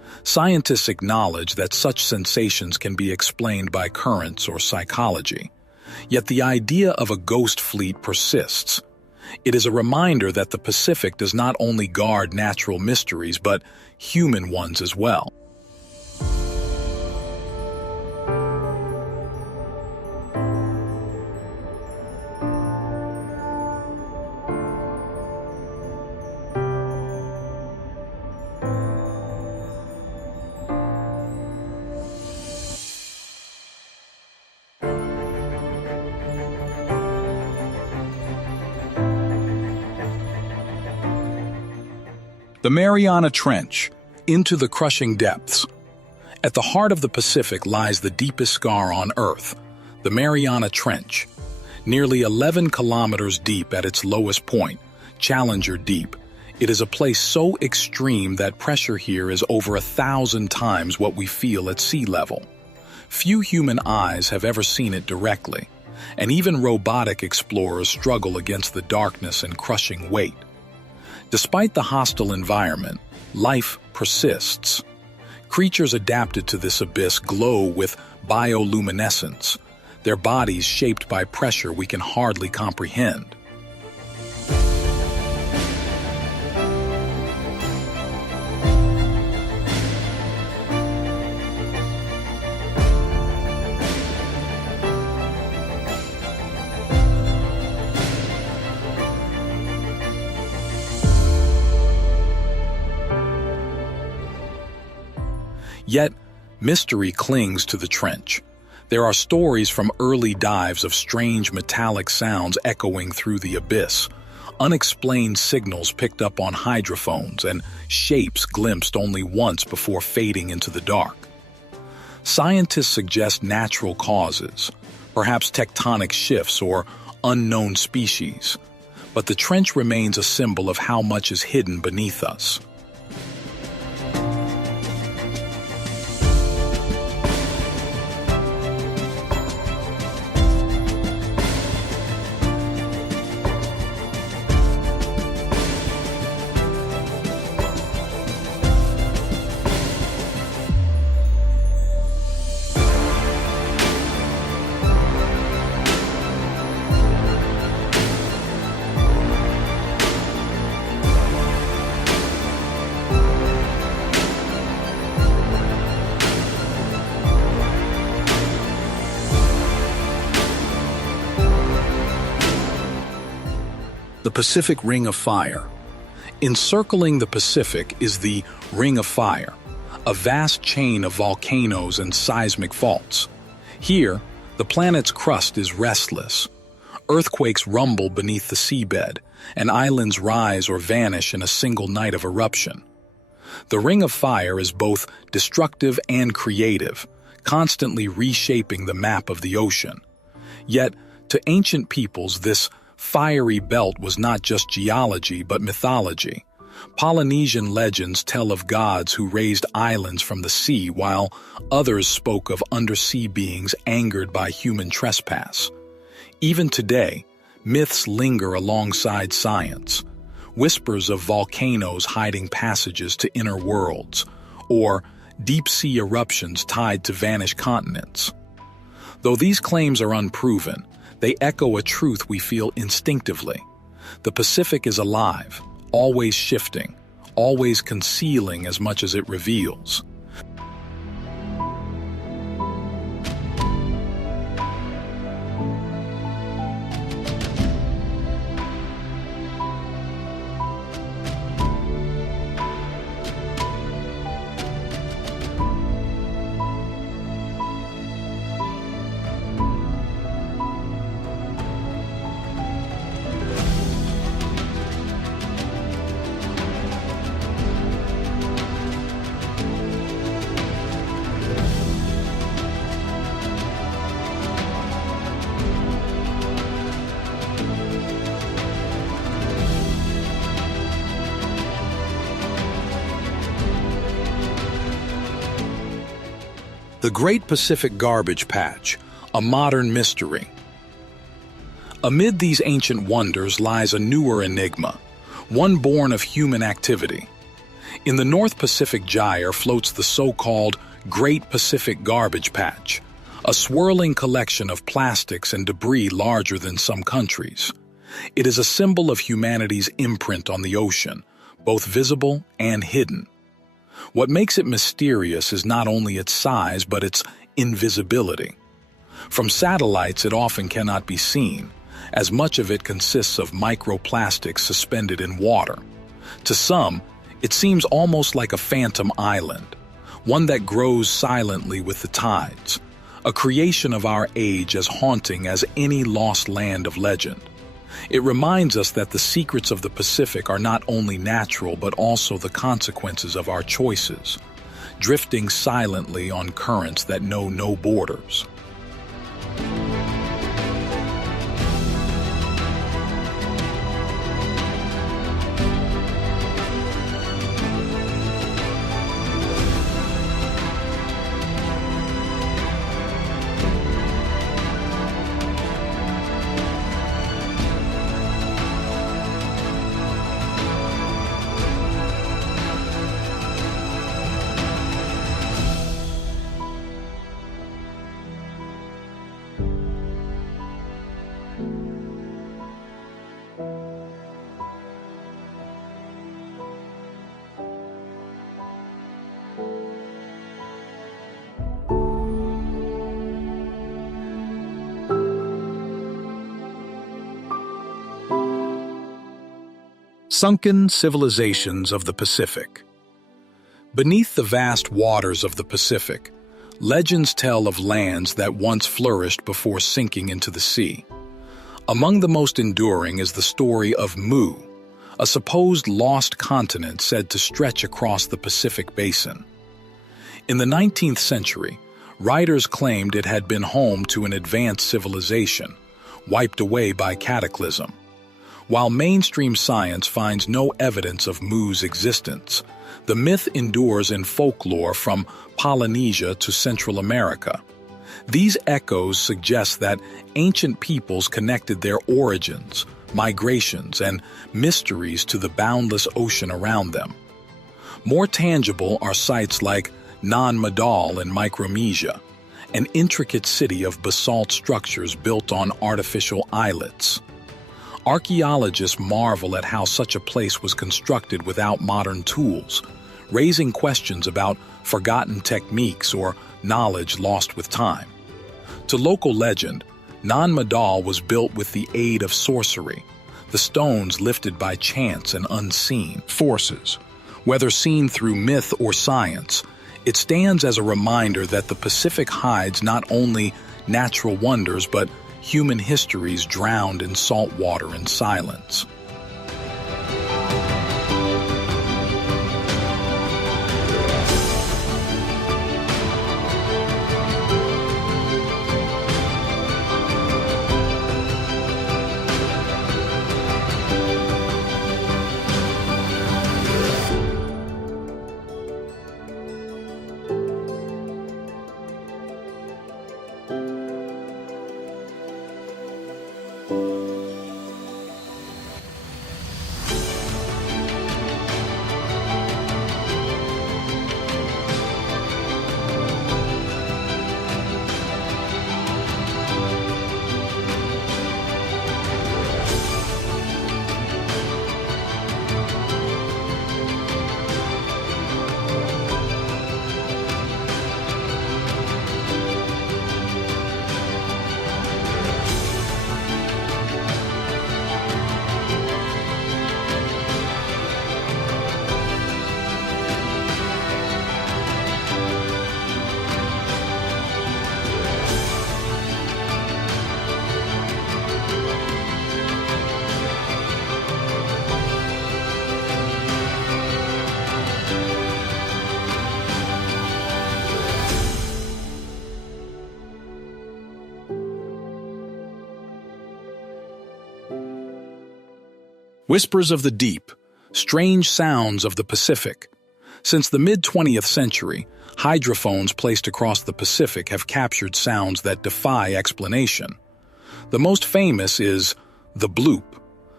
Scientists acknowledge that such sensations can be explained by currents or psychology. Yet the idea of a ghost fleet persists. It is a reminder that the Pacific does not only guard natural mysteries, but human ones as well. The Mariana Trench, into the crushing depths. At the heart of the Pacific lies the deepest scar on Earth, the Mariana Trench. Nearly 11 kilometers deep at its lowest point, Challenger Deep, it is a place so extreme that pressure here is over 1,000 times what we feel at sea level. Few human eyes have ever seen it directly, and even robotic explorers struggle against the darkness and crushing weight. Despite the hostile environment, life persists. Creatures adapted to this abyss glow with bioluminescence, their bodies shaped by pressure we can hardly comprehend. Yet, mystery clings to the trench. There are stories from early dives of strange metallic sounds echoing through the abyss, unexplained signals picked up on hydrophones, and shapes glimpsed only once before fading into the dark. Scientists suggest natural causes, perhaps tectonic shifts or unknown species, but the trench remains a symbol of how much is hidden beneath us. The Pacific Ring of Fire. Encircling the Pacific is the Ring of Fire, a vast chain of volcanoes and seismic faults. Here, the planet's crust is restless. Earthquakes rumble beneath the seabed, and islands rise or vanish in a single night of eruption. The Ring of Fire is both destructive and creative, constantly reshaping the map of the ocean. Yet, to ancient peoples, this fiery belt was not just geology but mythology. Polynesian legends tell of gods who raised islands from the sea, while others spoke of undersea beings angered by human trespass. Even today, myths linger alongside science. Whispers of volcanoes hiding passages to inner worlds, or deep-sea eruptions tied to vanished continents. Though these claims are unproven, they echo a truth we feel instinctively. The Pacific is alive, always shifting, always concealing as much as it reveals. The Great Pacific Garbage Patch, a modern mystery. Amid these ancient wonders lies a newer enigma, one born of human activity. In the North Pacific Gyre floats the so-called Great Pacific Garbage Patch, a swirling collection of plastics and debris larger than some countries. It is a symbol of humanity's imprint on the ocean, both visible and hidden. What makes it mysterious is not only its size, but its invisibility. From satellites, it often cannot be seen, as much of it consists of microplastics suspended in water. To some, it seems almost like a phantom island, one that grows silently with the tides, a creation of our age as haunting as any lost land of legend. It reminds us that the secrets of the Pacific are not only natural but also the consequences of our choices, drifting silently on currents that know no borders. Sunken civilizations of the Pacific. Beneath the vast waters of the Pacific, legends tell of lands that once flourished before sinking into the sea. Among the most enduring is the story of Mu, a supposed lost continent said to stretch across the Pacific basin. In the 19th century, writers claimed it had been home to an advanced civilization, wiped away by cataclysm. While mainstream science finds no evidence of Mu's existence, the myth endures in folklore from Polynesia to Central America. These echoes suggest that ancient peoples connected their origins, migrations, and mysteries to the boundless ocean around them. More tangible are sites like Nan Madol in Micronesia, an intricate city of basalt structures built on artificial islets. Archaeologists marvel at how such a place was constructed without modern tools, raising questions about forgotten techniques or knowledge lost with time. To local legend, Nan Madol was built with the aid of sorcery, the stones lifted by chance and unseen forces. Whether seen through myth or science, it stands as a reminder that the Pacific hides not only natural wonders but human histories drowned in salt water and silence. Whispers of the deep, strange sounds of the Pacific. Since the mid-20th century, hydrophones placed across the Pacific have captured sounds that defy explanation. The most famous is the bloop,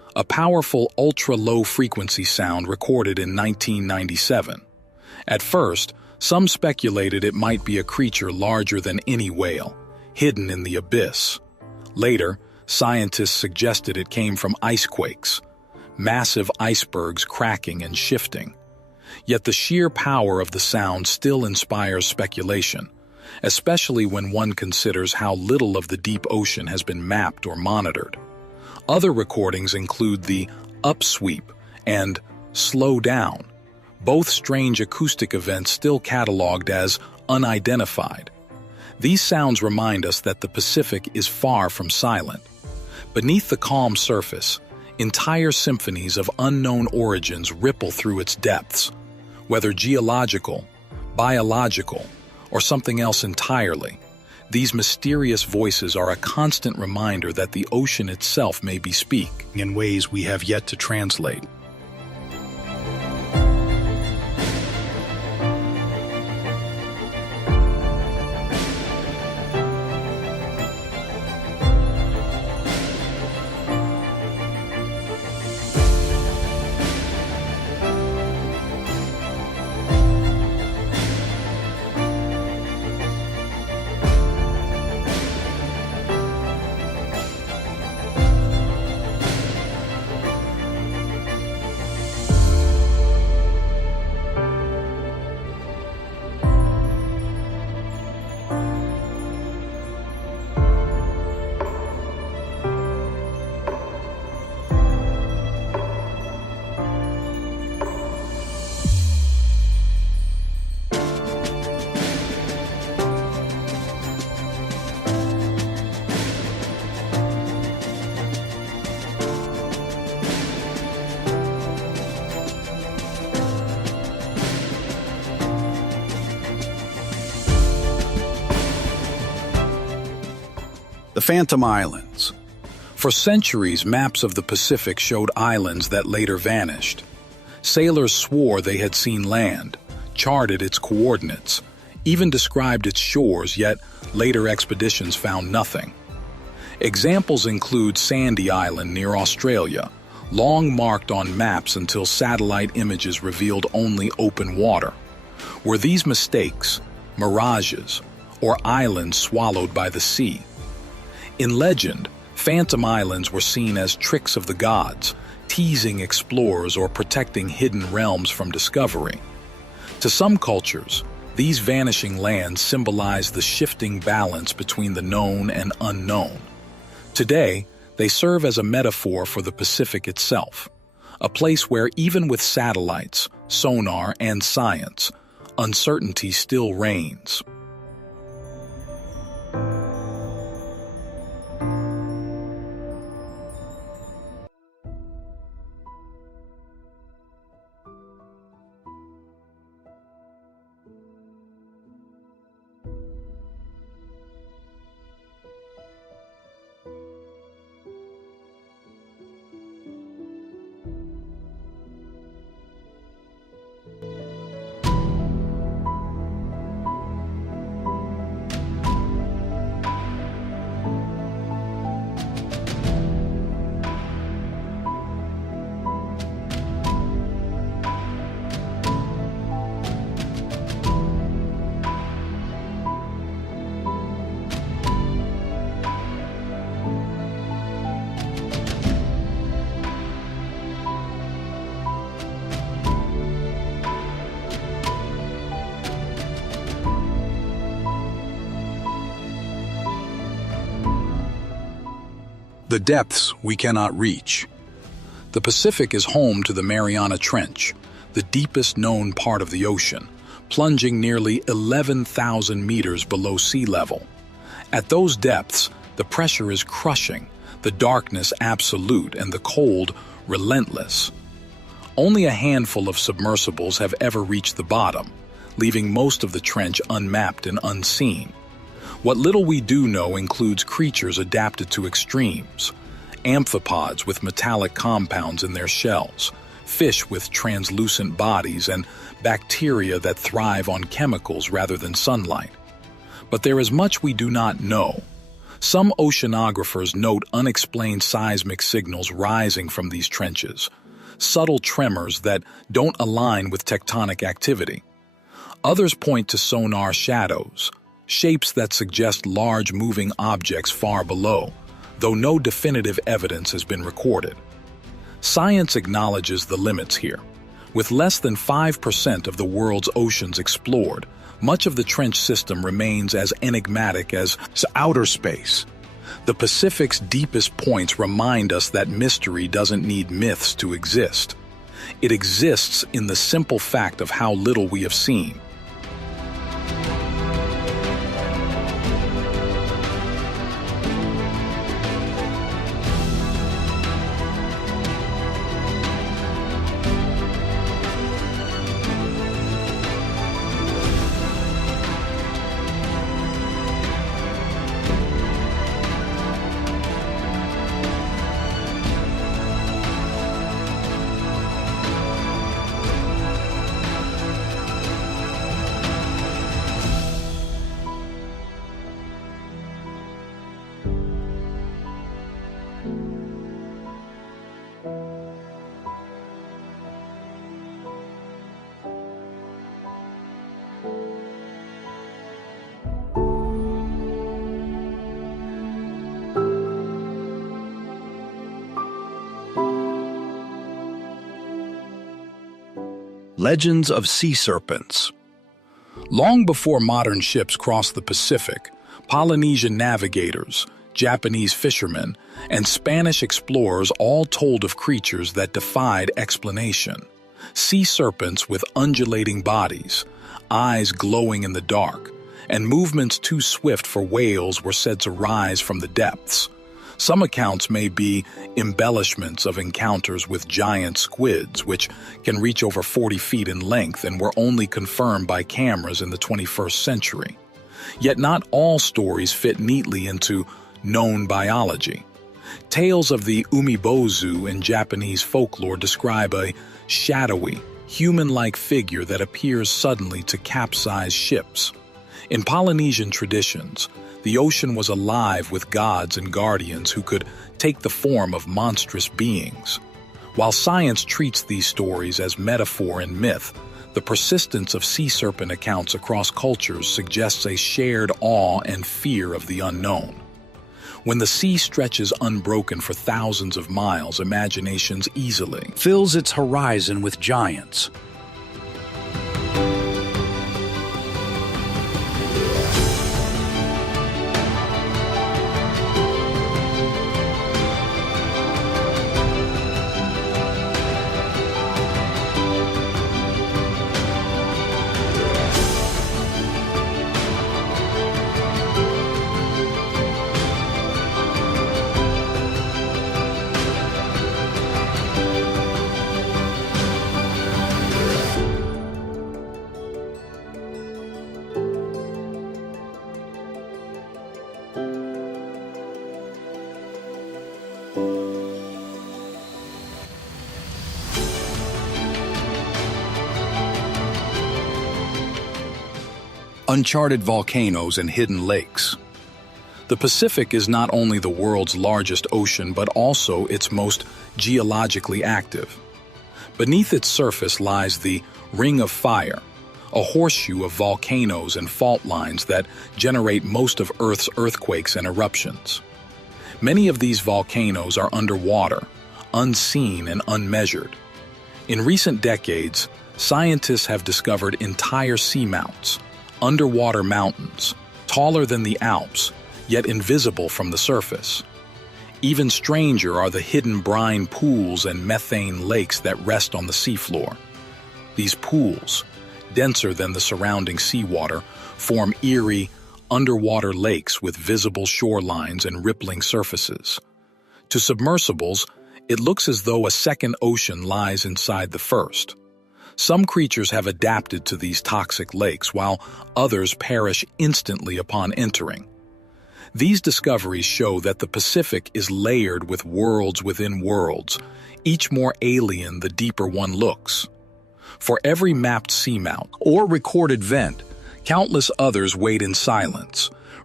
a powerful ultra-low frequency sound recorded in 1997. At first, some speculated it might be a creature larger than any whale, hidden in the abyss. Later, scientists suggested it came from icequakes, massive icebergs cracking and shifting. Yet the sheer power of the sound still inspires speculation, especially when one considers how little of the deep ocean has been mapped or monitored. Other recordings include the upsweep and slow down, both strange acoustic events still cataloged as unidentified. These sounds remind us that the Pacific is far from silent. Beneath the calm surface, entire symphonies of unknown origins ripple through its depths. Whether geological, biological, or something else entirely, these mysterious voices are a constant reminder that the ocean itself may be speaking in ways we have yet to translate. The Phantom Islands. For centuries, maps of the Pacific showed islands that later vanished. Sailors swore they had seen land, charted its coordinates, even described its shores, yet later expeditions found nothing. Examples include Sandy Island near Australia, long marked on maps until satellite images revealed only open water. Were these mistakes, mirages, or islands swallowed by the sea? In legend, Phantom Islands were seen as tricks of the gods, teasing explorers or protecting hidden realms from discovery. To some cultures, these vanishing lands symbolize the shifting balance between the known and unknown. Today, they serve as a metaphor for the Pacific itself, a place where even with satellites, sonar, and science, uncertainty still reigns. The depths we cannot reach. The Pacific is home to the Mariana Trench, the deepest known part of the ocean, plunging nearly 11,000 meters below sea level. At those depths, the pressure is crushing, the darkness absolute, and the cold relentless. Only a handful of submersibles have ever reached the bottom, leaving most of the trench unmapped and unseen. What little we do know includes creatures adapted to extremes, amphipods with metallic compounds in their shells, fish with translucent bodies, and bacteria that thrive on chemicals rather than sunlight. But there is much we do not know. Some oceanographers note unexplained seismic signals rising from these trenches, subtle tremors that don't align with tectonic activity. Others point to sonar shadows, shapes that suggest large moving objects far below, though no definitive evidence has been recorded. Science acknowledges the limits here. With less than 5% of the world's oceans explored, much of the trench system remains as enigmatic as outer space. The Pacific's deepest points remind us that mystery doesn't need myths to exist. It exists in the simple fact of how little we have seen. Legends of sea serpents. Long before modern ships crossed the Pacific, Polynesian navigators, Japanese fishermen, and Spanish explorers all told of creatures that defied explanation. Sea serpents with undulating bodies, eyes glowing in the dark, and movements too swift for whales were said to rise from the depths. Some accounts may be embellishments of encounters with giant squids, which can reach over 40 feet in length and were only confirmed by cameras in the 21st century. Yet not all stories fit neatly into known biology. Tales of the umibozu in Japanese folklore describe a shadowy, human-like figure that appears suddenly to capsize ships. In Polynesian traditions, the ocean was alive with gods and guardians who could take the form of monstrous beings. While science treats these stories as metaphor and myth, the persistence of sea serpent accounts across cultures suggests a shared awe and fear of the unknown. When the sea stretches unbroken for thousands of miles, imaginations easily Fills its horizon with giants. Uncharted volcanoes and hidden lakes. The Pacific is not only the world's largest ocean but also its most geologically active. Beneath its surface lies the Ring of Fire, a horseshoe of volcanoes and fault lines that generate most of Earth's earthquakes and eruptions. Many of these volcanoes are underwater, unseen and unmeasured. In recent decades, scientists have discovered entire seamounts, underwater mountains, taller than the Alps, yet invisible from the surface. Even stranger are the hidden brine pools and methane lakes that rest on the seafloor. These pools, denser than the surrounding seawater, form eerie, underwater lakes with visible shorelines and rippling surfaces. To submersibles, it looks as though a second ocean lies inside the first. Some creatures have adapted to these toxic lakes, while others perish instantly upon entering. These discoveries show that the Pacific is layered with worlds within worlds, each more alien the deeper one looks. For every mapped seamount Or recorded vent, countless others wait in silence,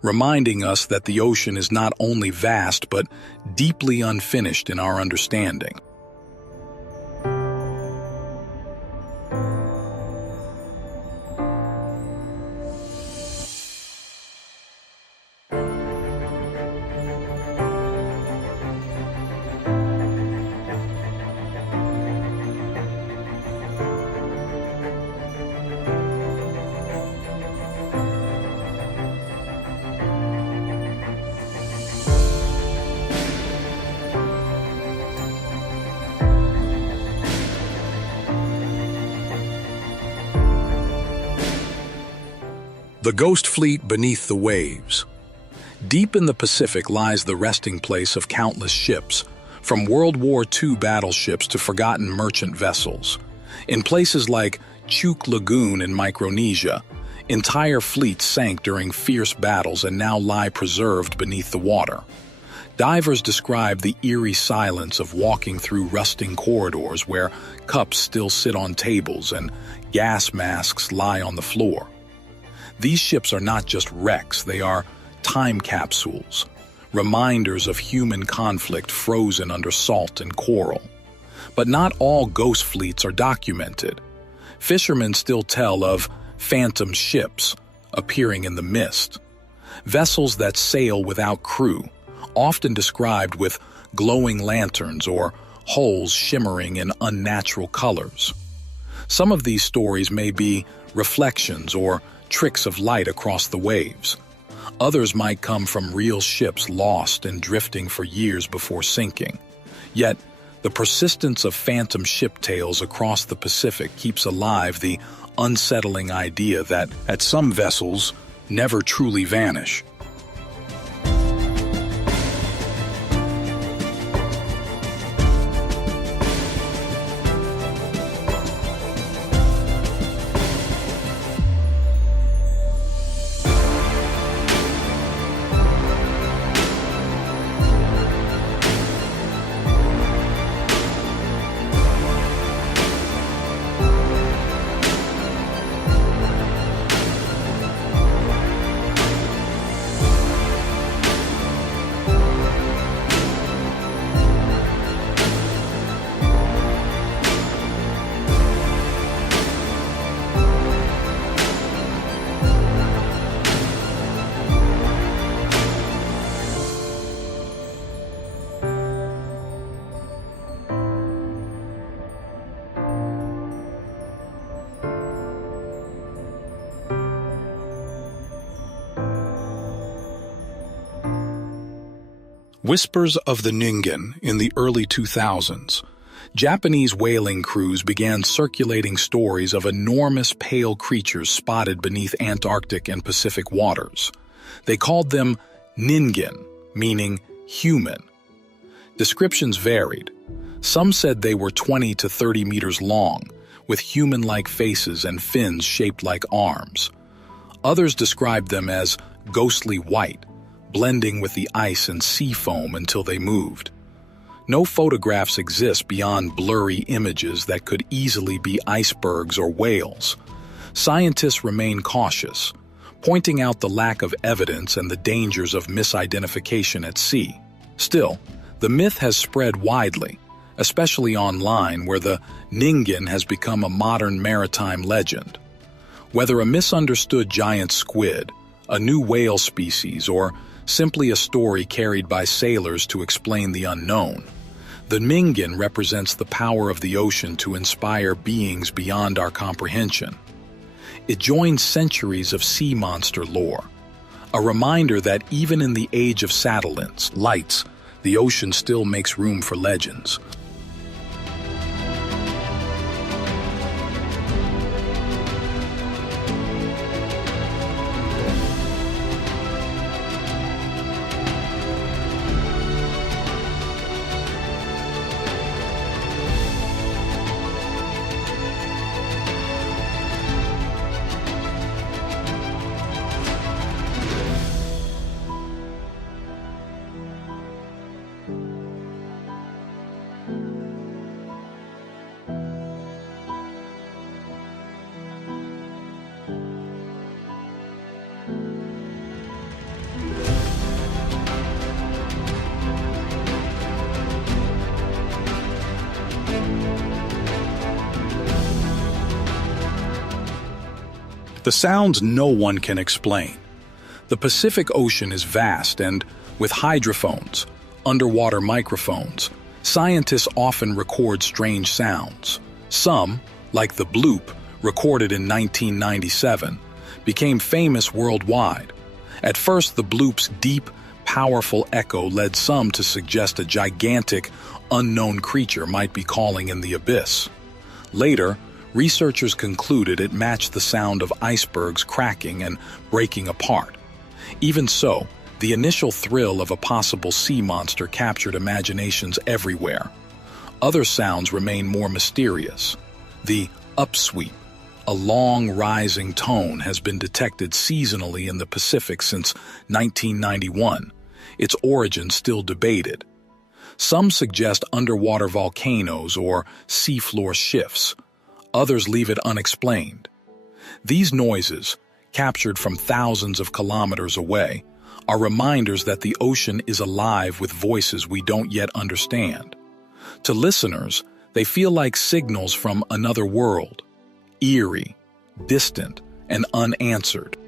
reminding us that the ocean is not only vast but deeply unfinished in our understanding. The Ghost Fleet beneath the waves. Deep in the Pacific lies the resting place of countless ships, from World War II battleships to forgotten merchant vessels. In places like Truk Lagoon in Micronesia, entire fleets sank during fierce battles and now lie preserved beneath the water. Divers describe the eerie silence of walking through rusting corridors where cups still sit on tables and gas masks lie on the floor. These ships are not just wrecks, they are time capsules, reminders of human conflict frozen under salt and coral. But not all ghost fleets are documented. Fishermen still tell of phantom ships appearing in the mist, vessels that sail without crew, often described with glowing lanterns or hulls shimmering in unnatural colors. Some of these stories may be reflections or tricks of light across the waves. Others might come from real ships lost and drifting for years before sinking. Yet, the persistence of phantom ship tales across the Pacific keeps alive the unsettling idea that some vessels never truly vanish. Whispers of the Ningan in the early 2000s. Japanese whaling crews began circulating stories of enormous pale creatures spotted beneath Antarctic and Pacific waters. They called them Ningan, meaning human. Descriptions varied. Some said they were 20 to 30 meters long, with human-like faces and fins shaped like arms. Others described them as ghostly white, blending with the ice and sea foam until they moved. No photographs exist beyond blurry images that could easily be icebergs or whales. Scientists remain cautious, pointing out the lack of evidence and the dangers of misidentification at sea. Still, the myth has spread widely, especially online where the Ningan has become a modern maritime legend. Whether a misunderstood giant squid, a new whale species, or simply a story carried by sailors to explain the unknown, the Ningan represents the power of the ocean to inspire beings beyond our comprehension. It joins centuries of sea monster lore, a reminder that even in the age of satellites, lights, the ocean still makes room for legends. The sounds no one can explain. The Pacific Ocean is vast and, with hydrophones, underwater microphones, scientists often record strange sounds. Some, like the bloop, recorded in 1997, became famous worldwide. At first, the bloop's deep, powerful echo led some to suggest a gigantic, unknown creature might be calling in the abyss. Later, researchers concluded it matched the sound of icebergs cracking and breaking apart. Even so, the initial thrill of a possible sea monster captured imaginations everywhere. Other sounds remain more mysterious. The upsweep, a long rising tone, has been detected seasonally in the Pacific since 1991, its origin still debated. Some suggest underwater volcanoes or seafloor shifts. Others leave it unexplained. These noises, captured from thousands of kilometers away, are reminders that the ocean is alive with voices we don't yet understand. To listeners, they feel like signals from another world, eerie, distant, and unanswered.